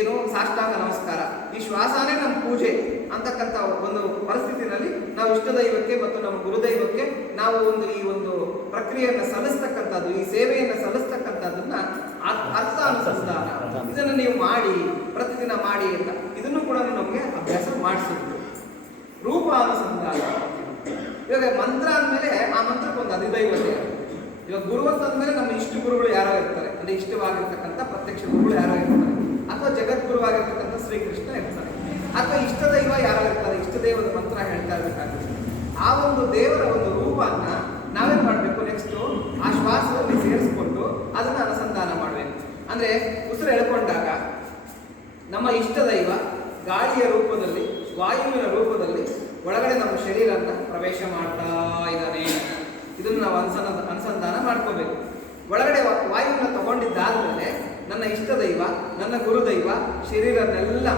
ಏನು ಸಾಷ್ಟಾಂಗ ನಮಸ್ಕಾರ, ಈ ಶ್ವಾಸನೇ ನಮ್ಮ ಪೂಜೆ ಅಂತಕ್ಕಂಥ ಒಂದು ಪರಿಸ್ಥಿತಿನಲ್ಲಿ ನಾವು ಇಷ್ಟ ದೈವಕ್ಕೆ ಮತ್ತು ನಮ್ಮ ಗುರುದೈವಕ್ಕೆ ನಾವು ಈ ಒಂದು ಪ್ರಕ್ರಿಯೆಯನ್ನು ಸಲ್ಲಿಸ್ತಕ್ಕಂಥದ್ದು, ಈ ಸೇವೆಯನ್ನು ಸಲ್ಲಿಸ್ತಕ್ಕಂಥದ್ದನ್ನ ಅರ್ಥಾನುಸಂಧಾನ. ಇದನ್ನು ನೀವು ಮಾಡಿ, ಪ್ರತಿದಿನ ಮಾಡಿ ಅಂತ ಇದನ್ನು ಕೂಡ ನಮಗೆ ಅಭ್ಯಾಸ ಮಾಡಿಸಿದ್ರು. ರೂಪಾನುಸಂಧಾನ. ಇವಾಗ ಮಂತ್ರ ಅಂದಮೇಲೆ ಆ ಮಂತ್ರಕ್ಕೊಂದು ಅಧಿದೈವತೆ. ಇವಾಗ ಗುರು ಅಂತಂದ್ಮೇಲೆ ನಮ್ಮ ಇಷ್ಟ ಗುರುಗಳು ಯಾರೋ ಇರ್ತಾರೆ, ಅಂದರೆ ಇಷ್ಟವಾಗಿರ್ತಕ್ಕಂಥ ಪ್ರತ್ಯಕ್ಷ ಗುರುಗಳು ಯಾರೋ ಇರ್ತಾರೆ, ಅಥವಾ ಜಗದ್ಗುರುವಾಗಿರ್ತಕ್ಕಂಥ ಶ್ರೀಕೃಷ್ಣ ಇರ್ತಾರೆ, ಅಥವಾ ಇಷ್ಟ ದೈವ ಯಾರೋ ಇರ್ತಾರೆ, ಇಷ್ಟ ದೈವದ ಮಂತ್ರ ಹೇಳ್ತಾ ಇರಬೇಕಾಗುತ್ತೆ. ಆ ಒಂದು ದೇವರ ಒಂದು ರೂಪನ್ನ ನಾವೇನು ಮಾಡಬೇಕು, ನೆಕ್ಸ್ಟು ಆ ಶ್ವಾಸದಲ್ಲಿ ಸೇರಿಸ್ಕೊಂಡು ಅದನ್ನು ಅನುಸಂಧಾನ ಮಾಡಬೇಕು. ಅಂದರೆ ಉಸಿರು ಎಳ್ಕೊಂಡಾಗ ನಮ್ಮ ಇಷ್ಟ ದೈವ ಗಾಳಿಯ ರೂಪದಲ್ಲಿ, ವಾಯುವಿನ ರೂಪದಲ್ಲಿ ಒಳಗಡೆ ನಮ್ಮ ಶರೀರನ ಪ್ರವೇಶ ಮಾಡ್ತಾ ಇದ್ದಾನೆ. ಇದನ್ನು ನಾವು ಅನುಸಂಧಾನ ಮಾಡ್ಕೋಬೇಕು. ಒಳಗಡೆ ವಾಯುವಿನ ತಗೊಂಡಿದ್ದಾದ್ಮೇಲೆ ನನ್ನ ಇಷ್ಟ ದೈವ, ನನ್ನ ಗುರುದೈವ ಶರೀರನೆಲ್ಲ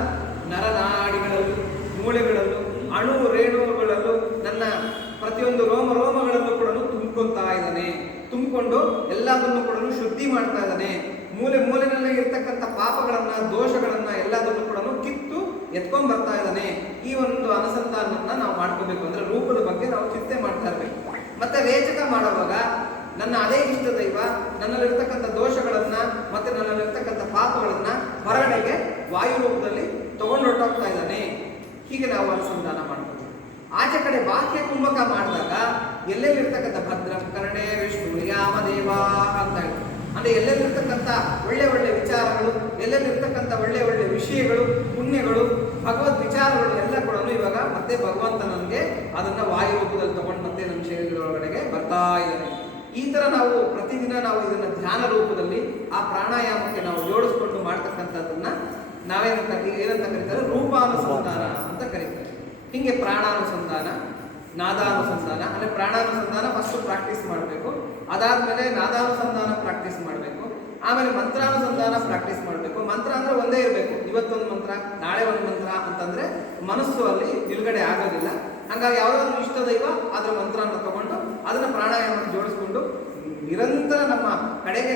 ನರನಾಡಿಗಳಲ್ಲೂ, ಮೂಳೆಗಳಲ್ಲೂ, ಅಣು ರೇಣುಗಳಲ್ಲೂ, ನನ್ನ ಪ್ರತಿಯೊಂದು ರೋಮಗಳಲ್ಲೂ ಕೂಡ ತುಂಬ್ಕೊತಾ ಇದ್ದಾನೆ. ತುಂಬಿಕೊಂಡು ಎಲ್ಲದನ್ನು ಕೂಡ ಶುದ್ಧಿ ಮಾಡ್ತಾ ಇದ್ದಾನೆ. ಮೂಲೆನಲ್ಲಿ ಇರ್ತಕ್ಕಂಥ ಪಾಪಗಳನ್ನ, ದೋಷಗಳನ್ನ ಎಲ್ಲದನ್ನು ಕೂಡ ಕಿತ್ತು ಎತ್ಕೊಂಡ್ ಬರ್ತಾ ಇದ್ದಾನೆ. ಈ ಒಂದು ಅನುಸಂಧಾನವನ್ನ ನಾವು ಮಾಡ್ಕೋಬೇಕು. ಅಂದ್ರೆ ರೂಪದ ಬಗ್ಗೆ ನಾವು ಚಿಂತೆ ಮಾಡ್ತಾ ಇರ್ಬೇಕು. ಮತ್ತೆ ರೇಚಕ ಮಾಡುವಾಗ ನನ್ನ ಅದೇ ಇಷ್ಟ ದೈವ ನನ್ನಲ್ಲಿರ್ತಕ್ಕಂಥ ದೋಷಗಳನ್ನ ಮತ್ತೆ ನನ್ನಲ್ಲಿರ್ತಕ್ಕಂಥ ಪಾಪಗಳನ್ನ ಹೊರಗಡೆಗೆ ವಾಯು ರೂಪದಲ್ಲಿ ತಗೊಂಡೊಟ್ಟೋಗ್ತಾ ಇದ್ದಾನೆ. ಹೀಗೆ ನಾವು ಅನುಸಂಧಾನ ಮಾಡ್ತೀವಿ. ಆಚೆ ಕಡೆ ಬಾಹ್ಯ ಕುಂಭಕ ಮಾಡಿದಾಗ ಎಲ್ಲೆಲ್ಲಿರ್ತಕ್ಕಂಥ ಭದ್ರಂ ಕರ್ಣೇ ವಿಷ್ಣು ಯಾಮದೇವ ಅಂತ ಹೇಳ್ತಾರೆ. ಅಂದ್ರೆ ಎಲ್ಲೆಲ್ಲಿರ್ತಕ್ಕಂಥ ಒಳ್ಳೆ ವಿಚಾರ ವಿಚಾರಗಳು, ಎಲ್ಲೆಲ್ಲಿರ್ತಕ್ಕಂಥ ಒಳ್ಳೆ ಒಳ್ಳೆ ವಿಷಯಗಳು, ಪುಣ್ಯಗಳು, ಭಗವದ್ ವಿಚಾರಗಳು ಎಲ್ಲ ಕೂಡ ಇವಾಗ ಮತ್ತೆ ಭಗವಂತ ನಮಗೆ ಅದನ್ನ ವಾಯು ರೂಪದಲ್ಲಿ ತಗೊಂಡು ಮತ್ತೆ ನಮ್ಮ ಶರೀರದೊಳಗಡೆಗೆ ಬರ್ತಾ ಇದ್ದಾನೆ. ಈ ತರ ನಾವು ಪ್ರತಿದಿನ ನಾವು ಇದನ್ನ ಧ್ಯಾನ ರೂಪದಲ್ಲಿ ಆ ಪ್ರಾಣಾಯಾಮಕ್ಕೆ ನಾವು ಜೋಡಿಸ್ಕೊಂಡು ಮಾಡ್ತಕ್ಕಂಥದ್ದನ್ನ ನಾವೇನಂತ ಕರೀತಾರೆ, ರೂಪಾನುಸಂಧಾನ ಅಂತ ಕರೀತಾರೆ. ಹಿಂಗೆ ಪ್ರಾಣಾನುಸಂಧಾನ, ನಾದಾನುಸಂಧಾನ, ಅಂದ್ರೆ ಪ್ರಾಣಾನುಸಂಧಾನ ಫಸ್ಟ್ ಪ್ರಾಕ್ಟೀಸ್ ಮಾಡಬೇಕು, ಅದಾದ್ಮೇಲೆ ನಾದಾನುಸಂಧಾನ ಪ್ರಾಕ್ಟೀಸ್ ಮಾಡಬೇಕು, ಆಮೇಲೆ ಮಂತ್ರಾನುಸಂಧಾನ ಪ್ರಾಕ್ಟೀಸ್ ಮಾಡಬೇಕು. ಮಂತ್ರ ಅಂದ್ರೆ ಒಂದೇ ಇರಬೇಕು, ಇವತ್ತೊಂದು ಮಂತ್ರ ನಾಳೆ ಒಂದು ಮಂತ್ರ ಅಂತಂದ್ರೆ ಮನಸ್ಸು ಅಲ್ಲಿ ನಿಲ್ಗಡೆ ಆಗೋದಿಲ್ಲ. ಹಂಗಾಗಿ ಯಾವುದಾದ್ರು ಇಷ್ಟ ದೈವ ಅದರ ಮಂತ್ರನ ತಗೊಂಡು ಅದನ್ನ ಪ್ರಾಣಾಯಾಮಕ್ಕೆ ಜೋಡಿಸ್ಕೊಂಡು ನಿರಂತರ ನಮ್ಮ ಕಡೆಗೆ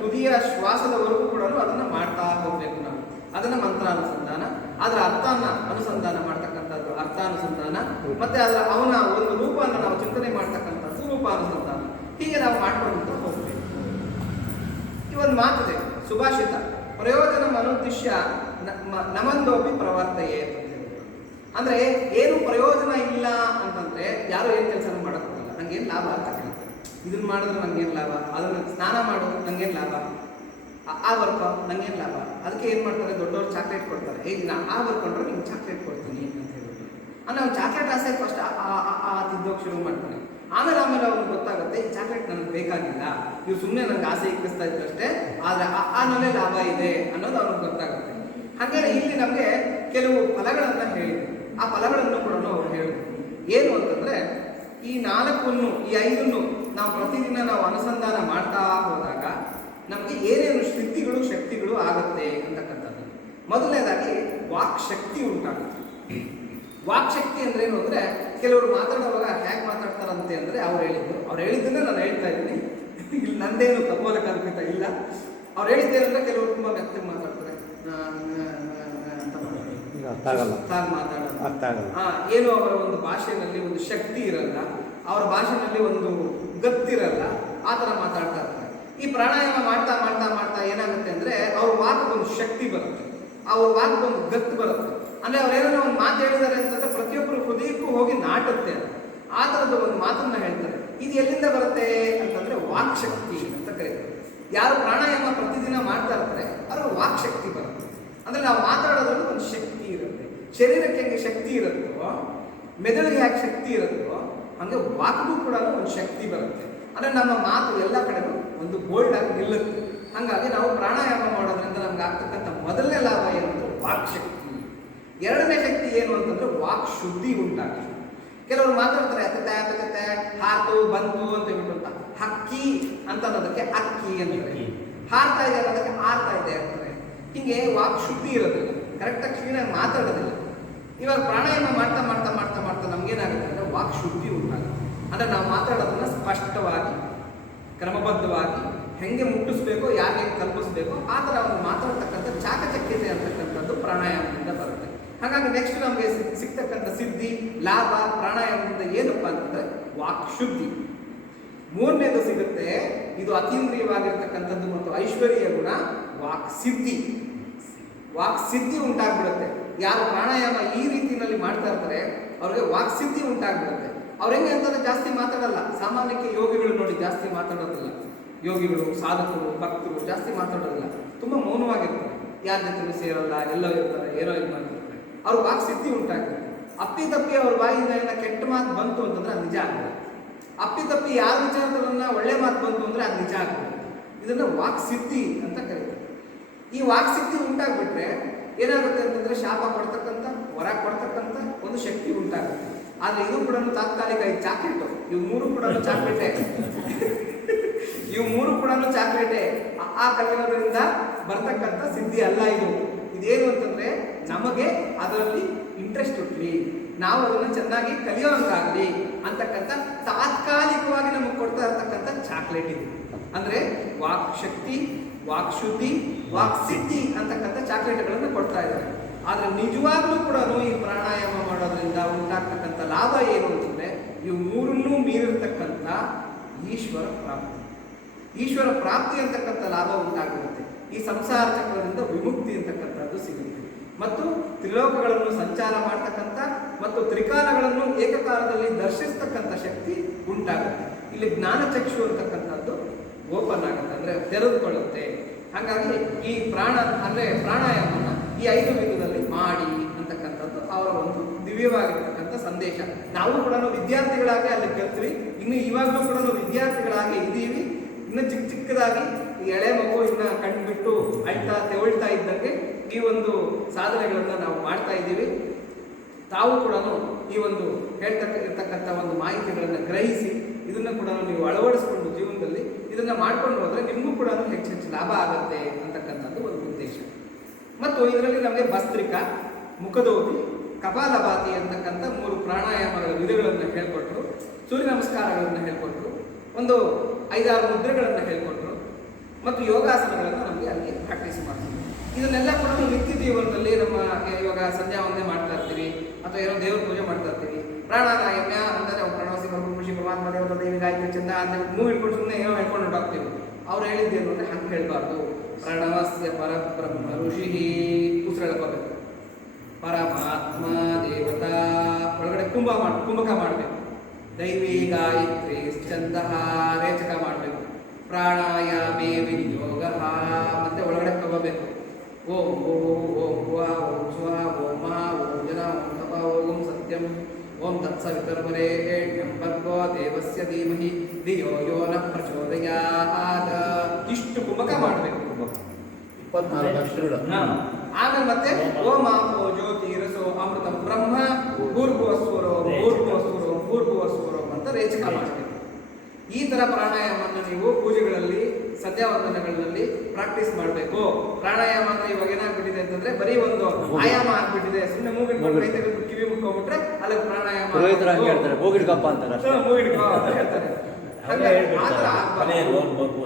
ತುದಿಯ ಶ್ವಾಸದವರೆಗೂ ಕೂಡ ಅದನ್ನ ಮಾಡ್ತಾ ಹೋಗ್ಬೇಕು. ನಾವು ಅದನ್ನ ಮಂತ್ರಾನುಸಂಧಾನ, ಅದರ ಅರ್ಥನ ಅನುಸಂಧಾನ ಮಾಡ್ತಕ್ಕಂಥದ್ದು ಅರ್ಥಾನುಸಂಧಾನ, ಮತ್ತೆ ಅದರ ಅವನ ಒಂದು ರೂಪವನ್ನು ನಾವು ಚಿಂತನೆ ಮಾಡ್ತಕ್ಕಂಥದ್ದು ರೂಪಾನುಸಂಧಾನ. ಹೀಗೆ ನಾವು ಮಾಡ್ಕೊಂಡು ಹೋಗ್ಬೇಕು. ಈ ಒಂದು ಮಾತಿದೆ, ಸುಭಾಷಿತ, ಪ್ರಯೋಜನ ಮನುದ್ದಿಶ್ಯ ನಮಂದೋಪಿ ಪ್ರವರ್ತಯೇ ಅಂತ ಹೇಳ್ಬಿಟ್ಟು. ಅಂದ್ರೆ ಏನು ಪ್ರಯೋಜನ ಇಲ್ಲ ಅಂತಂದ್ರೆ ಯಾರು ಏನ್ ಕೆಲಸ ಮಾಡಕ್ ಹೋಗಲ್ಲ. ನಂಗೇನು ಲಾಭ ಅಂತ ಕೇಳ್ತಾರೆ. ಇದನ್ನ ಮಾಡಿದ್ರೆ ನಂಗೇನು ಲಾಭ, ಅದನ್ನ ಸ್ನಾನ ಮಾಡೋದು ನಂಗೇನು ಲಾಭ, ಆ ವರ್ಕ್ ನಂಗೇನು ಲಾಭ. ಅದಕ್ಕೆ ಏನು ಮಾಡ್ತಾರೆ, ದೊಡ್ಡವ್ರು ಚಾಕ್ಲೇಟ್ ಕೊಡ್ತಾರೆ, ಈಗ ಆ ಬರ್ಕೊಂಡ್ರೆ ನಿಮ್ಗೆ ಚಾಕ್ಲೇಟ್ ಕೊಡ್ತೀನಿ ಅಂತ ಹೇಳ್ಬಿಟ್ಟು. ನಾವು ಚಾಕ್ಲೇಟ್ ಆಸೆ ಫಸ್ಟ್ ತಿದ್ದೋಗಿ ಶುರು ಮಾಡ್ತಾನೆ. ಆಮೇಲೆ ಅವ್ನಿಗೆ ಗೊತ್ತಾಗುತ್ತೆ ಈ ಚಾಕ್ಲೇಟ್ ನನಗೆ ಬೇಕಾಗಿಲ್ಲ, ಇವು ಸುಮ್ಮನೆ ನನಗೆ ಆಸೆ ಇಕ್ಕಿಸ್ತಾ ಇತ್ತು ಅಷ್ಟೇ, ಆದರೆ ಆಮೇಲೆ ಲಾಭ ಇದೆ ಅನ್ನೋದು ಅವ್ನಿಗೆ ಗೊತ್ತಾಗುತ್ತೆ. ಹಾಗೆ ಇಲ್ಲಿ ನಮಗೆ ಕೆಲವು ಫಲಗಳನ್ನು ಹೇಳಿದ್ರು. ಆ ಫಲಗಳನ್ನು ಕೂಡ ಅವ್ರು ಹೇಳಿದ್ರು. ಏನು ಅಂತಂದ್ರೆ ಈ 4 ಈ 5 ನಾವು ಪ್ರತಿದಿನ ನಾವು ಅನುಸಂಧಾನ ಮಾಡ್ತಾ ಹೋದಾಗ ನಮಗೆ ಏನೇನು ಸ್ಥಿತಿಗಳು ಶಕ್ತಿಗಳು ಆಗುತ್ತೆ ಅಂತಕ್ಕಂಥದ್ದು. ಮೊದಲನೇದಾಗಿ ವಾಕ್ ಶಕ್ತಿ ಉಂಟಾಗುತ್ತೆ. ವಾಕ್ ಶಕ್ತಿ ಅಂದ್ರೆ ಏನು ಅಂದ್ರೆ ಕೆಲವರು ಮಾತಾಡುವಾಗ ಹೇಗೆ ಮಾತಾಡ್ತಾರಂತೆ ಅಂದ್ರೆ ಅವ್ರು ಹೇಳಿದ್ದನ್ನೇ ನಾನು ಹೇಳ್ತಾ ಇದ್ದೀನಿ. ಇಲ್ಲಿ ನಂದೇನು ಕಪೋಲ ಕಲ್ಪಿತ ಇಲ್ಲ. ಅವ್ರು ಹೇಳಿದ್ದೇನಂದ್ರೆ ಕೆಲವರು ತುಂಬಾ ಮೆತ್ತಗೆ ಮಾತಾಡ್ತಾರೆ, ಏನು ಅವರ ಒಂದು ಭಾಷೆಯಲ್ಲಿ ಒಂದು ಶಕ್ತಿ ಇರಲ್ಲ, ಅವರ ಭಾಷೆಯಲ್ಲಿ ಒಂದು ಗತ್ತಿರಲ್ಲ, ಆ ತರ ಮಾತಾಡ್ತಾ ಇರ್ತಾರೆ. ಈ ಪ್ರಾಣಾಯಾಮ ಮಾಡ್ತಾ ಮಾಡ್ತಾ ಮಾಡ್ತಾ ಏನಾಗುತ್ತೆ ಅಂದ್ರೆ ಅವ್ರ ವಾಕ್ ಒಂದು ಶಕ್ತಿ ಬರುತ್ತೆ, ಅವ್ರ ವಾಕ್ ಒಂದು ಗತ್ತು ಬರುತ್ತೆ. ಅಂದ್ರೆ ಅವ್ರೇನೋ ಒಂದು ಮಾತು ಹೇಳಿದ್ದಾರೆ ಅಂತಂದ್ರೆ ಪ್ರತಿಯೊಬ್ಬರು ಹೃದಯಕ್ಕೂ ಹೋಗಿ ನಾಟುತ್ತೆ. ಆ ಥರದ ಒಂದು ಮಾತನ್ನ ಹೇಳ್ತಾರೆ. ಇದು ಎಲ್ಲಿಂದ ಬರುತ್ತೆ ಅಂತಂದ್ರೆ ವಾಕ್ ಶಕ್ತಿ ಅಂತ ಕರೀತಾರೆ. ಯಾರು ಪ್ರಾಣಾಯಾಮ ಪ್ರತಿದಿನ ಮಾಡ್ತಾ ಇರ್ತಾರೆ ಅವ್ರ ವಾಕ್ ಶಕ್ತಿ ಬರುತ್ತೆ. ಅಂದ್ರೆ ನಾವು ಮಾತಾಡೋದ್ರಲ್ಲಿ ಒಂದು ಶಕ್ತಿ ಇರುತ್ತೆ. ಶರೀರಕ್ಕೆ ಹೆಂಗೆ ಶಕ್ತಿ ಇರುತ್ತೋ, ಮೆದುಳಿಗೆ ಯಾಕೆ ಶಕ್ತಿ ಇರುತ್ತೋ, ಹಂಗೆ ವಾಕ್ಗೂ ಕೂಡ ಒಂದು ಶಕ್ತಿ ಬರುತ್ತೆ. ಅಂದ್ರೆ ನಮ್ಮ ಮಾತು ಎಲ್ಲ ಕಡೆಗೂ ಒಂದು ಬೋಲ್ಡ್ ಆಗಿ ನಿಲ್ಲುತ್ತೆ. ಹಂಗಾಗಿ ನಾವು ಪ್ರಾಣಾಯಾಮ ಮಾಡೋದ್ರಿಂದ ನಮ್ಗೆ ಆಗ್ತಕ್ಕಂಥ ಮೊದಲನೇ ಲಾಭ ಏನಂದ್ರೆ ವಾಕ್ ಶಕ್ತಿ. ಎರಡನೇ ಶಕ್ತಿ ಏನು ಅಂತಂದ್ರೆ ವಾಕ್ ಶುದ್ಧಿ ಉಂಟಾಗುತ್ತೆ. ಕೆಲವರು ಮಾತಾಡ್ತಾರೆ ಅತ್ತೆ ಹಾರ್ತು ಬಂತು ಅಂತ ಹೇಳ್ಬಿಟ್ಟು, ಹಕ್ಕಿ ಅಂತ ಅನ್ನೋದಕ್ಕೆ ಅಕ್ಕಿ ಅಂತಾರೆ, ಹಾರ್ತಾ ಇದೆ ಅನ್ನೋದಕ್ಕೆ ಆರ್ತಾ ಇದೆ ಅಂತಾರೆ. ಹಿಂಗೆ ವಾಕ್ ಶುದ್ಧಿ ಇರೋದಿಲ್ಲ, ಕರೆಕ್ಟಾಗಿ ಕ್ಲೀನಾಗಿ ಮಾತಾಡೋದಿಲ್ಲ. ಇವಾಗ ಪ್ರಾಣಾಯಾಮ ಮಾಡ್ತಾ ಮಾಡ್ತಾ ಮಾಡ್ತಾ ಮಾಡ್ತಾ ನಮ್ಗೇನಾಗುತ್ತೆ ಅಂದ್ರೆ ವಾಕ್ ಶುದ್ಧಿ ಉಂಟಾಗುತ್ತೆ. ಅಂದ್ರೆ ನಾವು ಮಾತಾಡೋದನ್ನ ಸ್ಪಷ್ಟವಾಗಿ ಕ್ರಮಬದ್ಧವಾಗಿ ಹೆಂಗೆ ಮುಟ್ಟಿಸ್ಬೇಕೋ, ಯಾರಿಗೆ ಕಲ್ಪಿಸ್ಬೇಕೋ ಆ ಥರ ಅವ್ರು ಮಾತಾಡ್ತಕ್ಕಂಥ ಚಾಕಚಕ್ಯತೆ ಅಂತಕ್ಕಂಥದ್ದು ಪ್ರಾಣಾಯಾಮದಿಂದ ಬರುತ್ತೆ. ಹಾಗಾಗಿ ನೆಕ್ಸ್ಟ್ ನಮಗೆ ಸಿಗ್ತಕ್ಕಂಥ ಸಿದ್ಧಿ ಲಾಭ ಪ್ರಾಣಾಯಾಮದಿಂದ ಏನಪ್ಪಾ ಅಂತಂದ್ರೆ ವಾಕ್ ಶುದ್ಧಿ. ಮೂರನೇದು ಸಿಗುತ್ತೆ, ಇದು ಅತೀಂದ್ರಿಯವಾಗಿರ್ತಕ್ಕಂಥದ್ದು ಮತ್ತು ಐಶ್ವರ್ಯ ಗುಣ, ವಾಕ್ ಸಿದ್ಧಿ. ವಾಕ್ ಸಿದ್ಧಿ ಉಂಟಾಗ್ಬಿಡುತ್ತೆ. ಯಾರು ಪ್ರಾಣಾಯಾಮ ಈ ರೀತಿಯಲ್ಲಿ ಮಾಡ್ತಾ ಇರ್ತಾರೆ ಅವ್ರಿಗೆ ವಾಕ್ ಸಿದ್ಧಿ ಉಂಟಾಗ್ಬಿಡುತ್ತೆ. ಅವ್ರು ಹೆಂಗೆ ಅಂತಂದ್ರೆ ಜಾಸ್ತಿ ಮಾತಾಡಲ್ಲ. ಸಾಮಾನ್ಯಕ್ಕೆ ಯೋಗಿಗಳು ನೋಡಿ ಜಾಸ್ತಿ ಮಾತಾಡೋದಿಲ್ಲ. ಯೋಗಿಗಳು, ಸಾಧಕರು, ಭಕ್ತರು ಜಾಸ್ತಿ ಮಾತಾಡೋದಿಲ್ಲ, ತುಂಬಾ ಮೌನವಾಗಿರ್ತಾರೆ, ಯಾರ ಜೊತೆ ಸೇರಲ್ಲ, ಎಲ್ಲೋ ಇರ್ತಾರೆ, ಏನೋ ಇದು ಮಾಡ್ತಿರ್ತಾರೆ. ಅವ್ರ ವಾಕ್ ಸಿದ್ಧಿ ಉಂಟಾಗುತ್ತೆ. ಅಪ್ಪಿತಪ್ಪಿ ಅವ್ರ ಬಾಯಿಂದ ಏನೋ ಕೆಟ್ಟ ಮಾತು ಬಂತು ಅಂತಂದ್ರೆ ಅದು ನಿಜ ಆಗುತ್ತೆ. ಅಪ್ಪಿತಪ್ಪಿ ಯಾರ ವಿಚಾರದನ್ನ ಒಳ್ಳೆ ಮಾತು ಬಂತು ಅಂದ್ರೆ ಅದು ನಿಜ ಆಗುತ್ತೆ. ಇದನ್ನ ವಾಕ್ ಸಿದ್ಧಿ ಅಂತ ಕರೀತಾರೆ. ಈ ವಾಕ್ ಸಿದ್ಧಿ ಉಂಟಾಗ್ಬಿಟ್ರೆ ಏನಾಗುತ್ತೆ ಅಂತಂದ್ರೆ ಶಾಪ ಕೊಡ್ತಕ್ಕಂಥ, ವರ ಕೊಡ್ತಕ್ಕಂಥ ಒಂದು ಶಕ್ತಿ ಉಂಟಾಗುತ್ತೆ. ಆದ್ರೆ ಇದು ಕೂಡ ತಾತ್ಕಾಲಿಕ. ಈ ಚಾಕ್ಲೇಟು ಇವು ಮೂರು ಕೂಡ ಚಾಕ್ಲೇಟೇ ಇವು ಮೂರು ಕೂಡ ಚಾಕ್ಲೇಟೇ. ಆ ಕಲಿಯೋದ್ರಿಂದ ಬರ್ತಕ್ಕಂಥ ಸಿದ್ಧಿ ಅಲ್ಲ ಇದು. ಇದೇನು ಅಂತಂದ್ರೆ ನಮಗೆ ಅದರಲ್ಲಿ ಇಂಟ್ರೆಸ್ಟ್ ಹುಟ್ಟಲಿ, ನಾವು ಅದನ್ನು ಚೆನ್ನಾಗಿ ಕಲಿಯೋಂಗಾಗಲಿ ಅಂತಕ್ಕಂಥ ತಾತ್ಕಾಲಿಕವಾಗಿ ನಮಗೆ ಕೊಡ್ತಾ ಇರ್ತಕ್ಕಂಥ ಚಾಕ್ಲೇಟ್ ಇದು. ಅಂದ್ರೆ ವಾಕ್ ಶಕ್ತಿ, ವಾಕ್ ಶುದ್ಧಿ, ವಾಕ್ ಸಿದ್ಧಿ ಅಂತಕ್ಕಂಥ ಚಾಕ್ಲೇಟ್ಗಳನ್ನು ಕೊಡ್ತಾ ಇದ್ದಾರೆ. ಆದ್ರೆ ನಿಜವಾಗ್ಲೂ ಕೂಡ ಈ ಪ್ರಾಣಾಯಾಮ ಮಾಡೋದ್ರಿಂದ ಉಂಟಾಗ್ತಕ್ಕಂಥ ಲಾಭ ಏನು ಅಂತಂದ್ರೆ ಇವು ಮೂರನ್ನೂ ಮೀರಿರ್ತಕ್ಕಂಥ ಈಶ್ವರ ಪ್ರಾಪ್ತಿ. ಈಶ್ವರ ಪ್ರಾಪ್ತಿ ಅಂತಕ್ಕಂಥ ಲಾಭ ಉಂಟಾಗಿರುತ್ತೆ. ಈ ಸಂಸಾರ ಚಕ್ರದಿಂದ ವಿಮುಕ್ತಿ ಅಂತಕ್ಕಂಥದ್ದು ಸಿಗುತ್ತೆ. ಮತ್ತು ತ್ರಿಲೋಕಗಳನ್ನು ಸಂಚಾರ ಮಾಡ್ತಕ್ಕಂಥ ಮತ್ತು ತ್ರಿಕಾಲಗಳನ್ನು ಏಕಕಾಲದಲ್ಲಿ ದರ್ಶಿಸ್ತಕ್ಕಂಥ ಶಕ್ತಿ ಉಂಟಾಗುತ್ತೆ. ಇಲ್ಲಿ ಜ್ಞಾನಚಕ್ಷು ಅಂತಕ್ಕಂಥದ್ದು ಓಪನ್ ಆಗುತ್ತೆ, ಅಂದ್ರೆ ತೆರೆದುಕೊಳ್ಳುತ್ತೆ. ಹಾಗಾಗಿ ಈ ಪ್ರಾಣಾಯಾಮನ ಈ 5 ವಿಧದಲ್ಲಿ ಮಾಡಿ ಅಂತಕ್ಕಂಥದ್ದು ಅವರ ಒಂದು ದಿವ್ಯವಾಗಿರ್ತಕ್ಕಂಥ ಸಂದೇಶ. ನಾವು ಕೂಡ ವಿದ್ಯಾರ್ಥಿಗಳಾಗಿ ಅಲ್ಲಿ ಕಲ್ತ್ವಿ, ಇನ್ನು ಇವಾಗಲೂ ಕೂಡ ವಿದ್ಯಾರ್ಥಿಗಳಾಗಿ ಇದ್ದೀವಿ. ಇನ್ನು ಚಿಕ್ಕದಾಗಿ ಈ ಎಳೆ ಮಗು ಇನ್ನ ಕಂಡುಬಿಟ್ಟು ತೆವಳ್ತಾ ಇದ್ದಂಗೆ ಈ ಒಂದು ಸಾಧನೆಗಳನ್ನ ನಾವು ಮಾಡ್ತಾ ಇದ್ದೀವಿ. ತಾವು ಕೂಡ ಈ ಒಂದು ಇರ್ತಕ್ಕಂಥ ಒಂದು ಮಾಹಿತಿಗಳನ್ನು ಗ್ರಹಿಸಿ ಇದನ್ನ ಕೂಡ ನೀವು ಅಳವಡಿಸ್ಕೊಂಡು ಜೀವನದಲ್ಲಿ ಇದನ್ನ ಮಾಡ್ಕೊಂಡು ಹೋದ್ರೆ ನಿಮಗೂ ಕೂಡ ಹೆಚ್ಚು ಲಾಭ ಆಗುತ್ತೆ ಅಂತಕ್ಕಂಥದ್ದು ಒಂದು ಉದ್ದೇಶ. ಮತ್ತು ಇದರಲ್ಲಿ ನಮಗೆ ಭಸ್ತ್ರಿಕಾ, ಮುಖದೋತಿ, ಕಪಾಲಭಾತಿ ಅಂತಕ್ಕಂಥ 3 ಪ್ರಾಣಾಯಾಮಗಳ ವಿಧಗಳನ್ನು ಹೇಳ್ಕೊಟ್ರು, ಸೂರ್ಯ ನಮಸ್ಕಾರಗಳನ್ನು ಹೇಳ್ಕೊಟ್ರು, ಒಂದು 5-6 ಮುದ್ರೆಗಳನ್ನು ಹೇಳ್ಕೊಟ್ರು ಮತ್ತು ಯೋಗಾಸನಗಳನ್ನು ನಮಗೆ ಅಲ್ಲಿ ಪ್ರಾಕ್ಟೀಸ್ ಮಾಡ್ತೀವಿ. ಇದನ್ನೆಲ್ಲ ಕೂಡ ನಿತ್ಯ ಜೀವನದಲ್ಲಿ ನಮ್ಮ ಇವಾಗ ಸಂಧ್ಯಾ ವಂದನೆ ಮಾಡ್ತಾ ಇರ್ತೀವಿ ಅಥವಾ ಏನೋ ದೇವ್ರ ಪೂಜೆ ಮಾಡ್ತಾ ಇರ್ತೀವಿ. ಪ್ರಾಣಾಯಾಮ ಅಂದರೆ ಪ್ರಣವಸಿ ಖುಷಿ ಪರಮಾತ್ಮ ದೇವತ ದೇವಿ ಗಾಯತ್ರಿ ಚಂದ ಅಂತ ಮೂವ್ ಹಿಡ್ಕೊಂಡು ಸುಮ್ಮನೆ ಏನೋ ಹೇಳ್ಕೊಂಡು ಹೊರಟಾಗ್ತೀವಿ. ಅವ್ರು ಹೇಳಿದ್ದೇನು ಅಂದರೆ ಹಂಗೆ ಹೇಳ್ಬಾರ್ದು. ಪ್ರಣವಸ್ಯ ಪರಬ್ರಹ್ಮ ಋಷಿ ಉಸಿರೆಳ್ಕೋಬೇಕು. ಪರಮಾತ್ಮ ದೇವತಾ ಒಳಗಡೆ ಕುಂಭಕ ಮಾಡಬೇಕು. ದೈವಿ ಗಾಯತ್ರಿ ಚಂದ ರೇಚಕ ಮಾಡಬೇಕು. ಪ್ರಾಣಾಯಾಮೇ ವಿನಿಯೋಗ ಮತ್ತೆ ಒಳಗಡೆ ತಗೋಬೇಕು. ಓಂ ಓಂ ಓಂ ವಾ ಓಂ ಸ್ವ ಓಂ ಮಾ ಓಂ ಜನ ಓಂ ತಪ ಓಂ ಸತ್ಯಂ ಓಂ ತತ್ಸವಿತರ್ವರೆಣ್ಯಂ ಭರ್ಗೋ ದೇವಸ್ಯ ಧೀಮಹಿ ಧಿಯೋ ಯೋ ನಃ ಪ್ರಚೋದಯಾತ್. ಇಷ್ಟು ಕುಂಭಕ ಮಾಡಬೇಕು. 24 ಅಕ್ಷರಗಳು. ಆಮೇಲೆ ಮತ್ತೆ ಓಂ ಆಪೋ ಜ್ಯೋತಿರಸೋ ಅಮೃತಂ ಬ್ರಹ್ಮ ಭೂರ್ಭುವಸ್ವರೋ ಭೂರ್ಭುವಸ್ವರೋ ಭೂರ್ಭುವಸ್ವರೋ ಅಂತ ರೇಚಕ ಮಾಡಬೇಕು. ಈ ತರ ಪ್ರಾಣಾಯಾಮವನ್ನು ನೀವು ಪೂಜೆಗಳಲ್ಲಿ ಸಂಧ್ಯಾವಂದನಗಳಲ್ಲಿ ಪ್ರಾಕ್ಟೀಸ್ ಮಾಡಬೇಕು. ಪ್ರಾಣಾಯಾಮ ಅಂದ್ರೆ ಇವಾಗ ಏನಾಗ್ಬಿಟ್ಟಿದೆ ಅಂತಂದ್ರೆ ಬರೀ ಒಂದು ಆಯಾಮ ಆಗ್ಬಿಟ್ಟಿದೆ. ಸುಮ್ಮನೆ ಮೂಗಿಡ್ಕೊಂಡು ಕೈ ತೆಗೆದು ಕಿವಿ ಮುಟ್ಕೊಂಡ್ಬಿಟ್ರೆ ಅಲ್ಲಿ ಪ್ರಾಣಾಯಾಮ ಮೂಗಿಡ್ಕಪ್ಪ ಅಂತಾರೆ. ಮೂಗಿಡ್ಕೋ ಅಂತ ಹೇಳ್ತಾರೆ.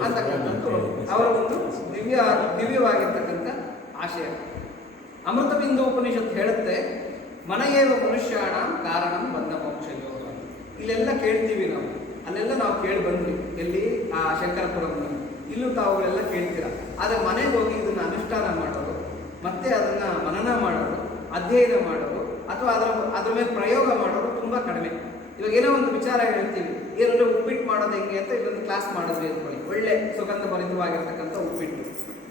ಅಂತಕ್ಕಂಥದ್ದು ಅವರ ಒಂದು ದಿವ್ಯವಾಗಿರ್ತಕ್ಕಂಥ ಆಶಯ. ಅಮೃತ ಬಿಂದು ಉಪನಿಷತ್ತು ಹೇಳುತ್ತೆ, ಮನಯೇವ ಮನುಷ್ಯಾಣ ಕಾರಣಂ ಬಂಧ ಮೋಕ್ಷಯೋ. ಇಲ್ಲೆಲ್ಲ ಕೇಳ್ತೀವಿ ನಾವು, ಅಲ್ಲೆಲ್ಲ ನಾವು ಕೇಳಿ ಬಂದ್ವಿ. ಎಲ್ಲಿ ಆ ಶಂಕರಪುರಂನಲ್ಲಿ ಇಲ್ಲೂ ತಾವುಗಳೆಲ್ಲ ಕೇಳ್ತೀರಾ. ಆದರೆ ಮನೆಗೆ ಹೋಗಿ ಇದನ್ನ ಅನುಷ್ಠಾನ ಮಾಡೋದು, ಮತ್ತೆ ಅದನ್ನ ಮನನ ಮಾಡೋದು, ಅಧ್ಯಯನ ಮಾಡೋದು ಅಥವಾ ಅದ್ರ ಮೇಲೆ ಪ್ರಯೋಗ ಮಾಡೋದು ತುಂಬಾ ಕಡಿಮೆ. ಇವಾಗ ಏನೋ ಒಂದು ವಿಚಾರ ಹೇಳ್ತೀವಿ, ಏನಂದ್ರೆ ಉಪ್ಪಿಟ್ಟು ಮಾಡೋದು ಹೆಂಗೆ ಅಂತ ಇಲ್ಲೊಂದು ಕ್ಲಾಸ್ ಮಾಡಿದ್ವಿ ಅಂದ್ಕೊಳ್ಳಿ. ಒಳ್ಳೆ ಸುಗಂಧ ಭರಿತವಾಗಿರ್ತಕ್ಕಂಥ ಉಪ್ಪಿಟ್ಟು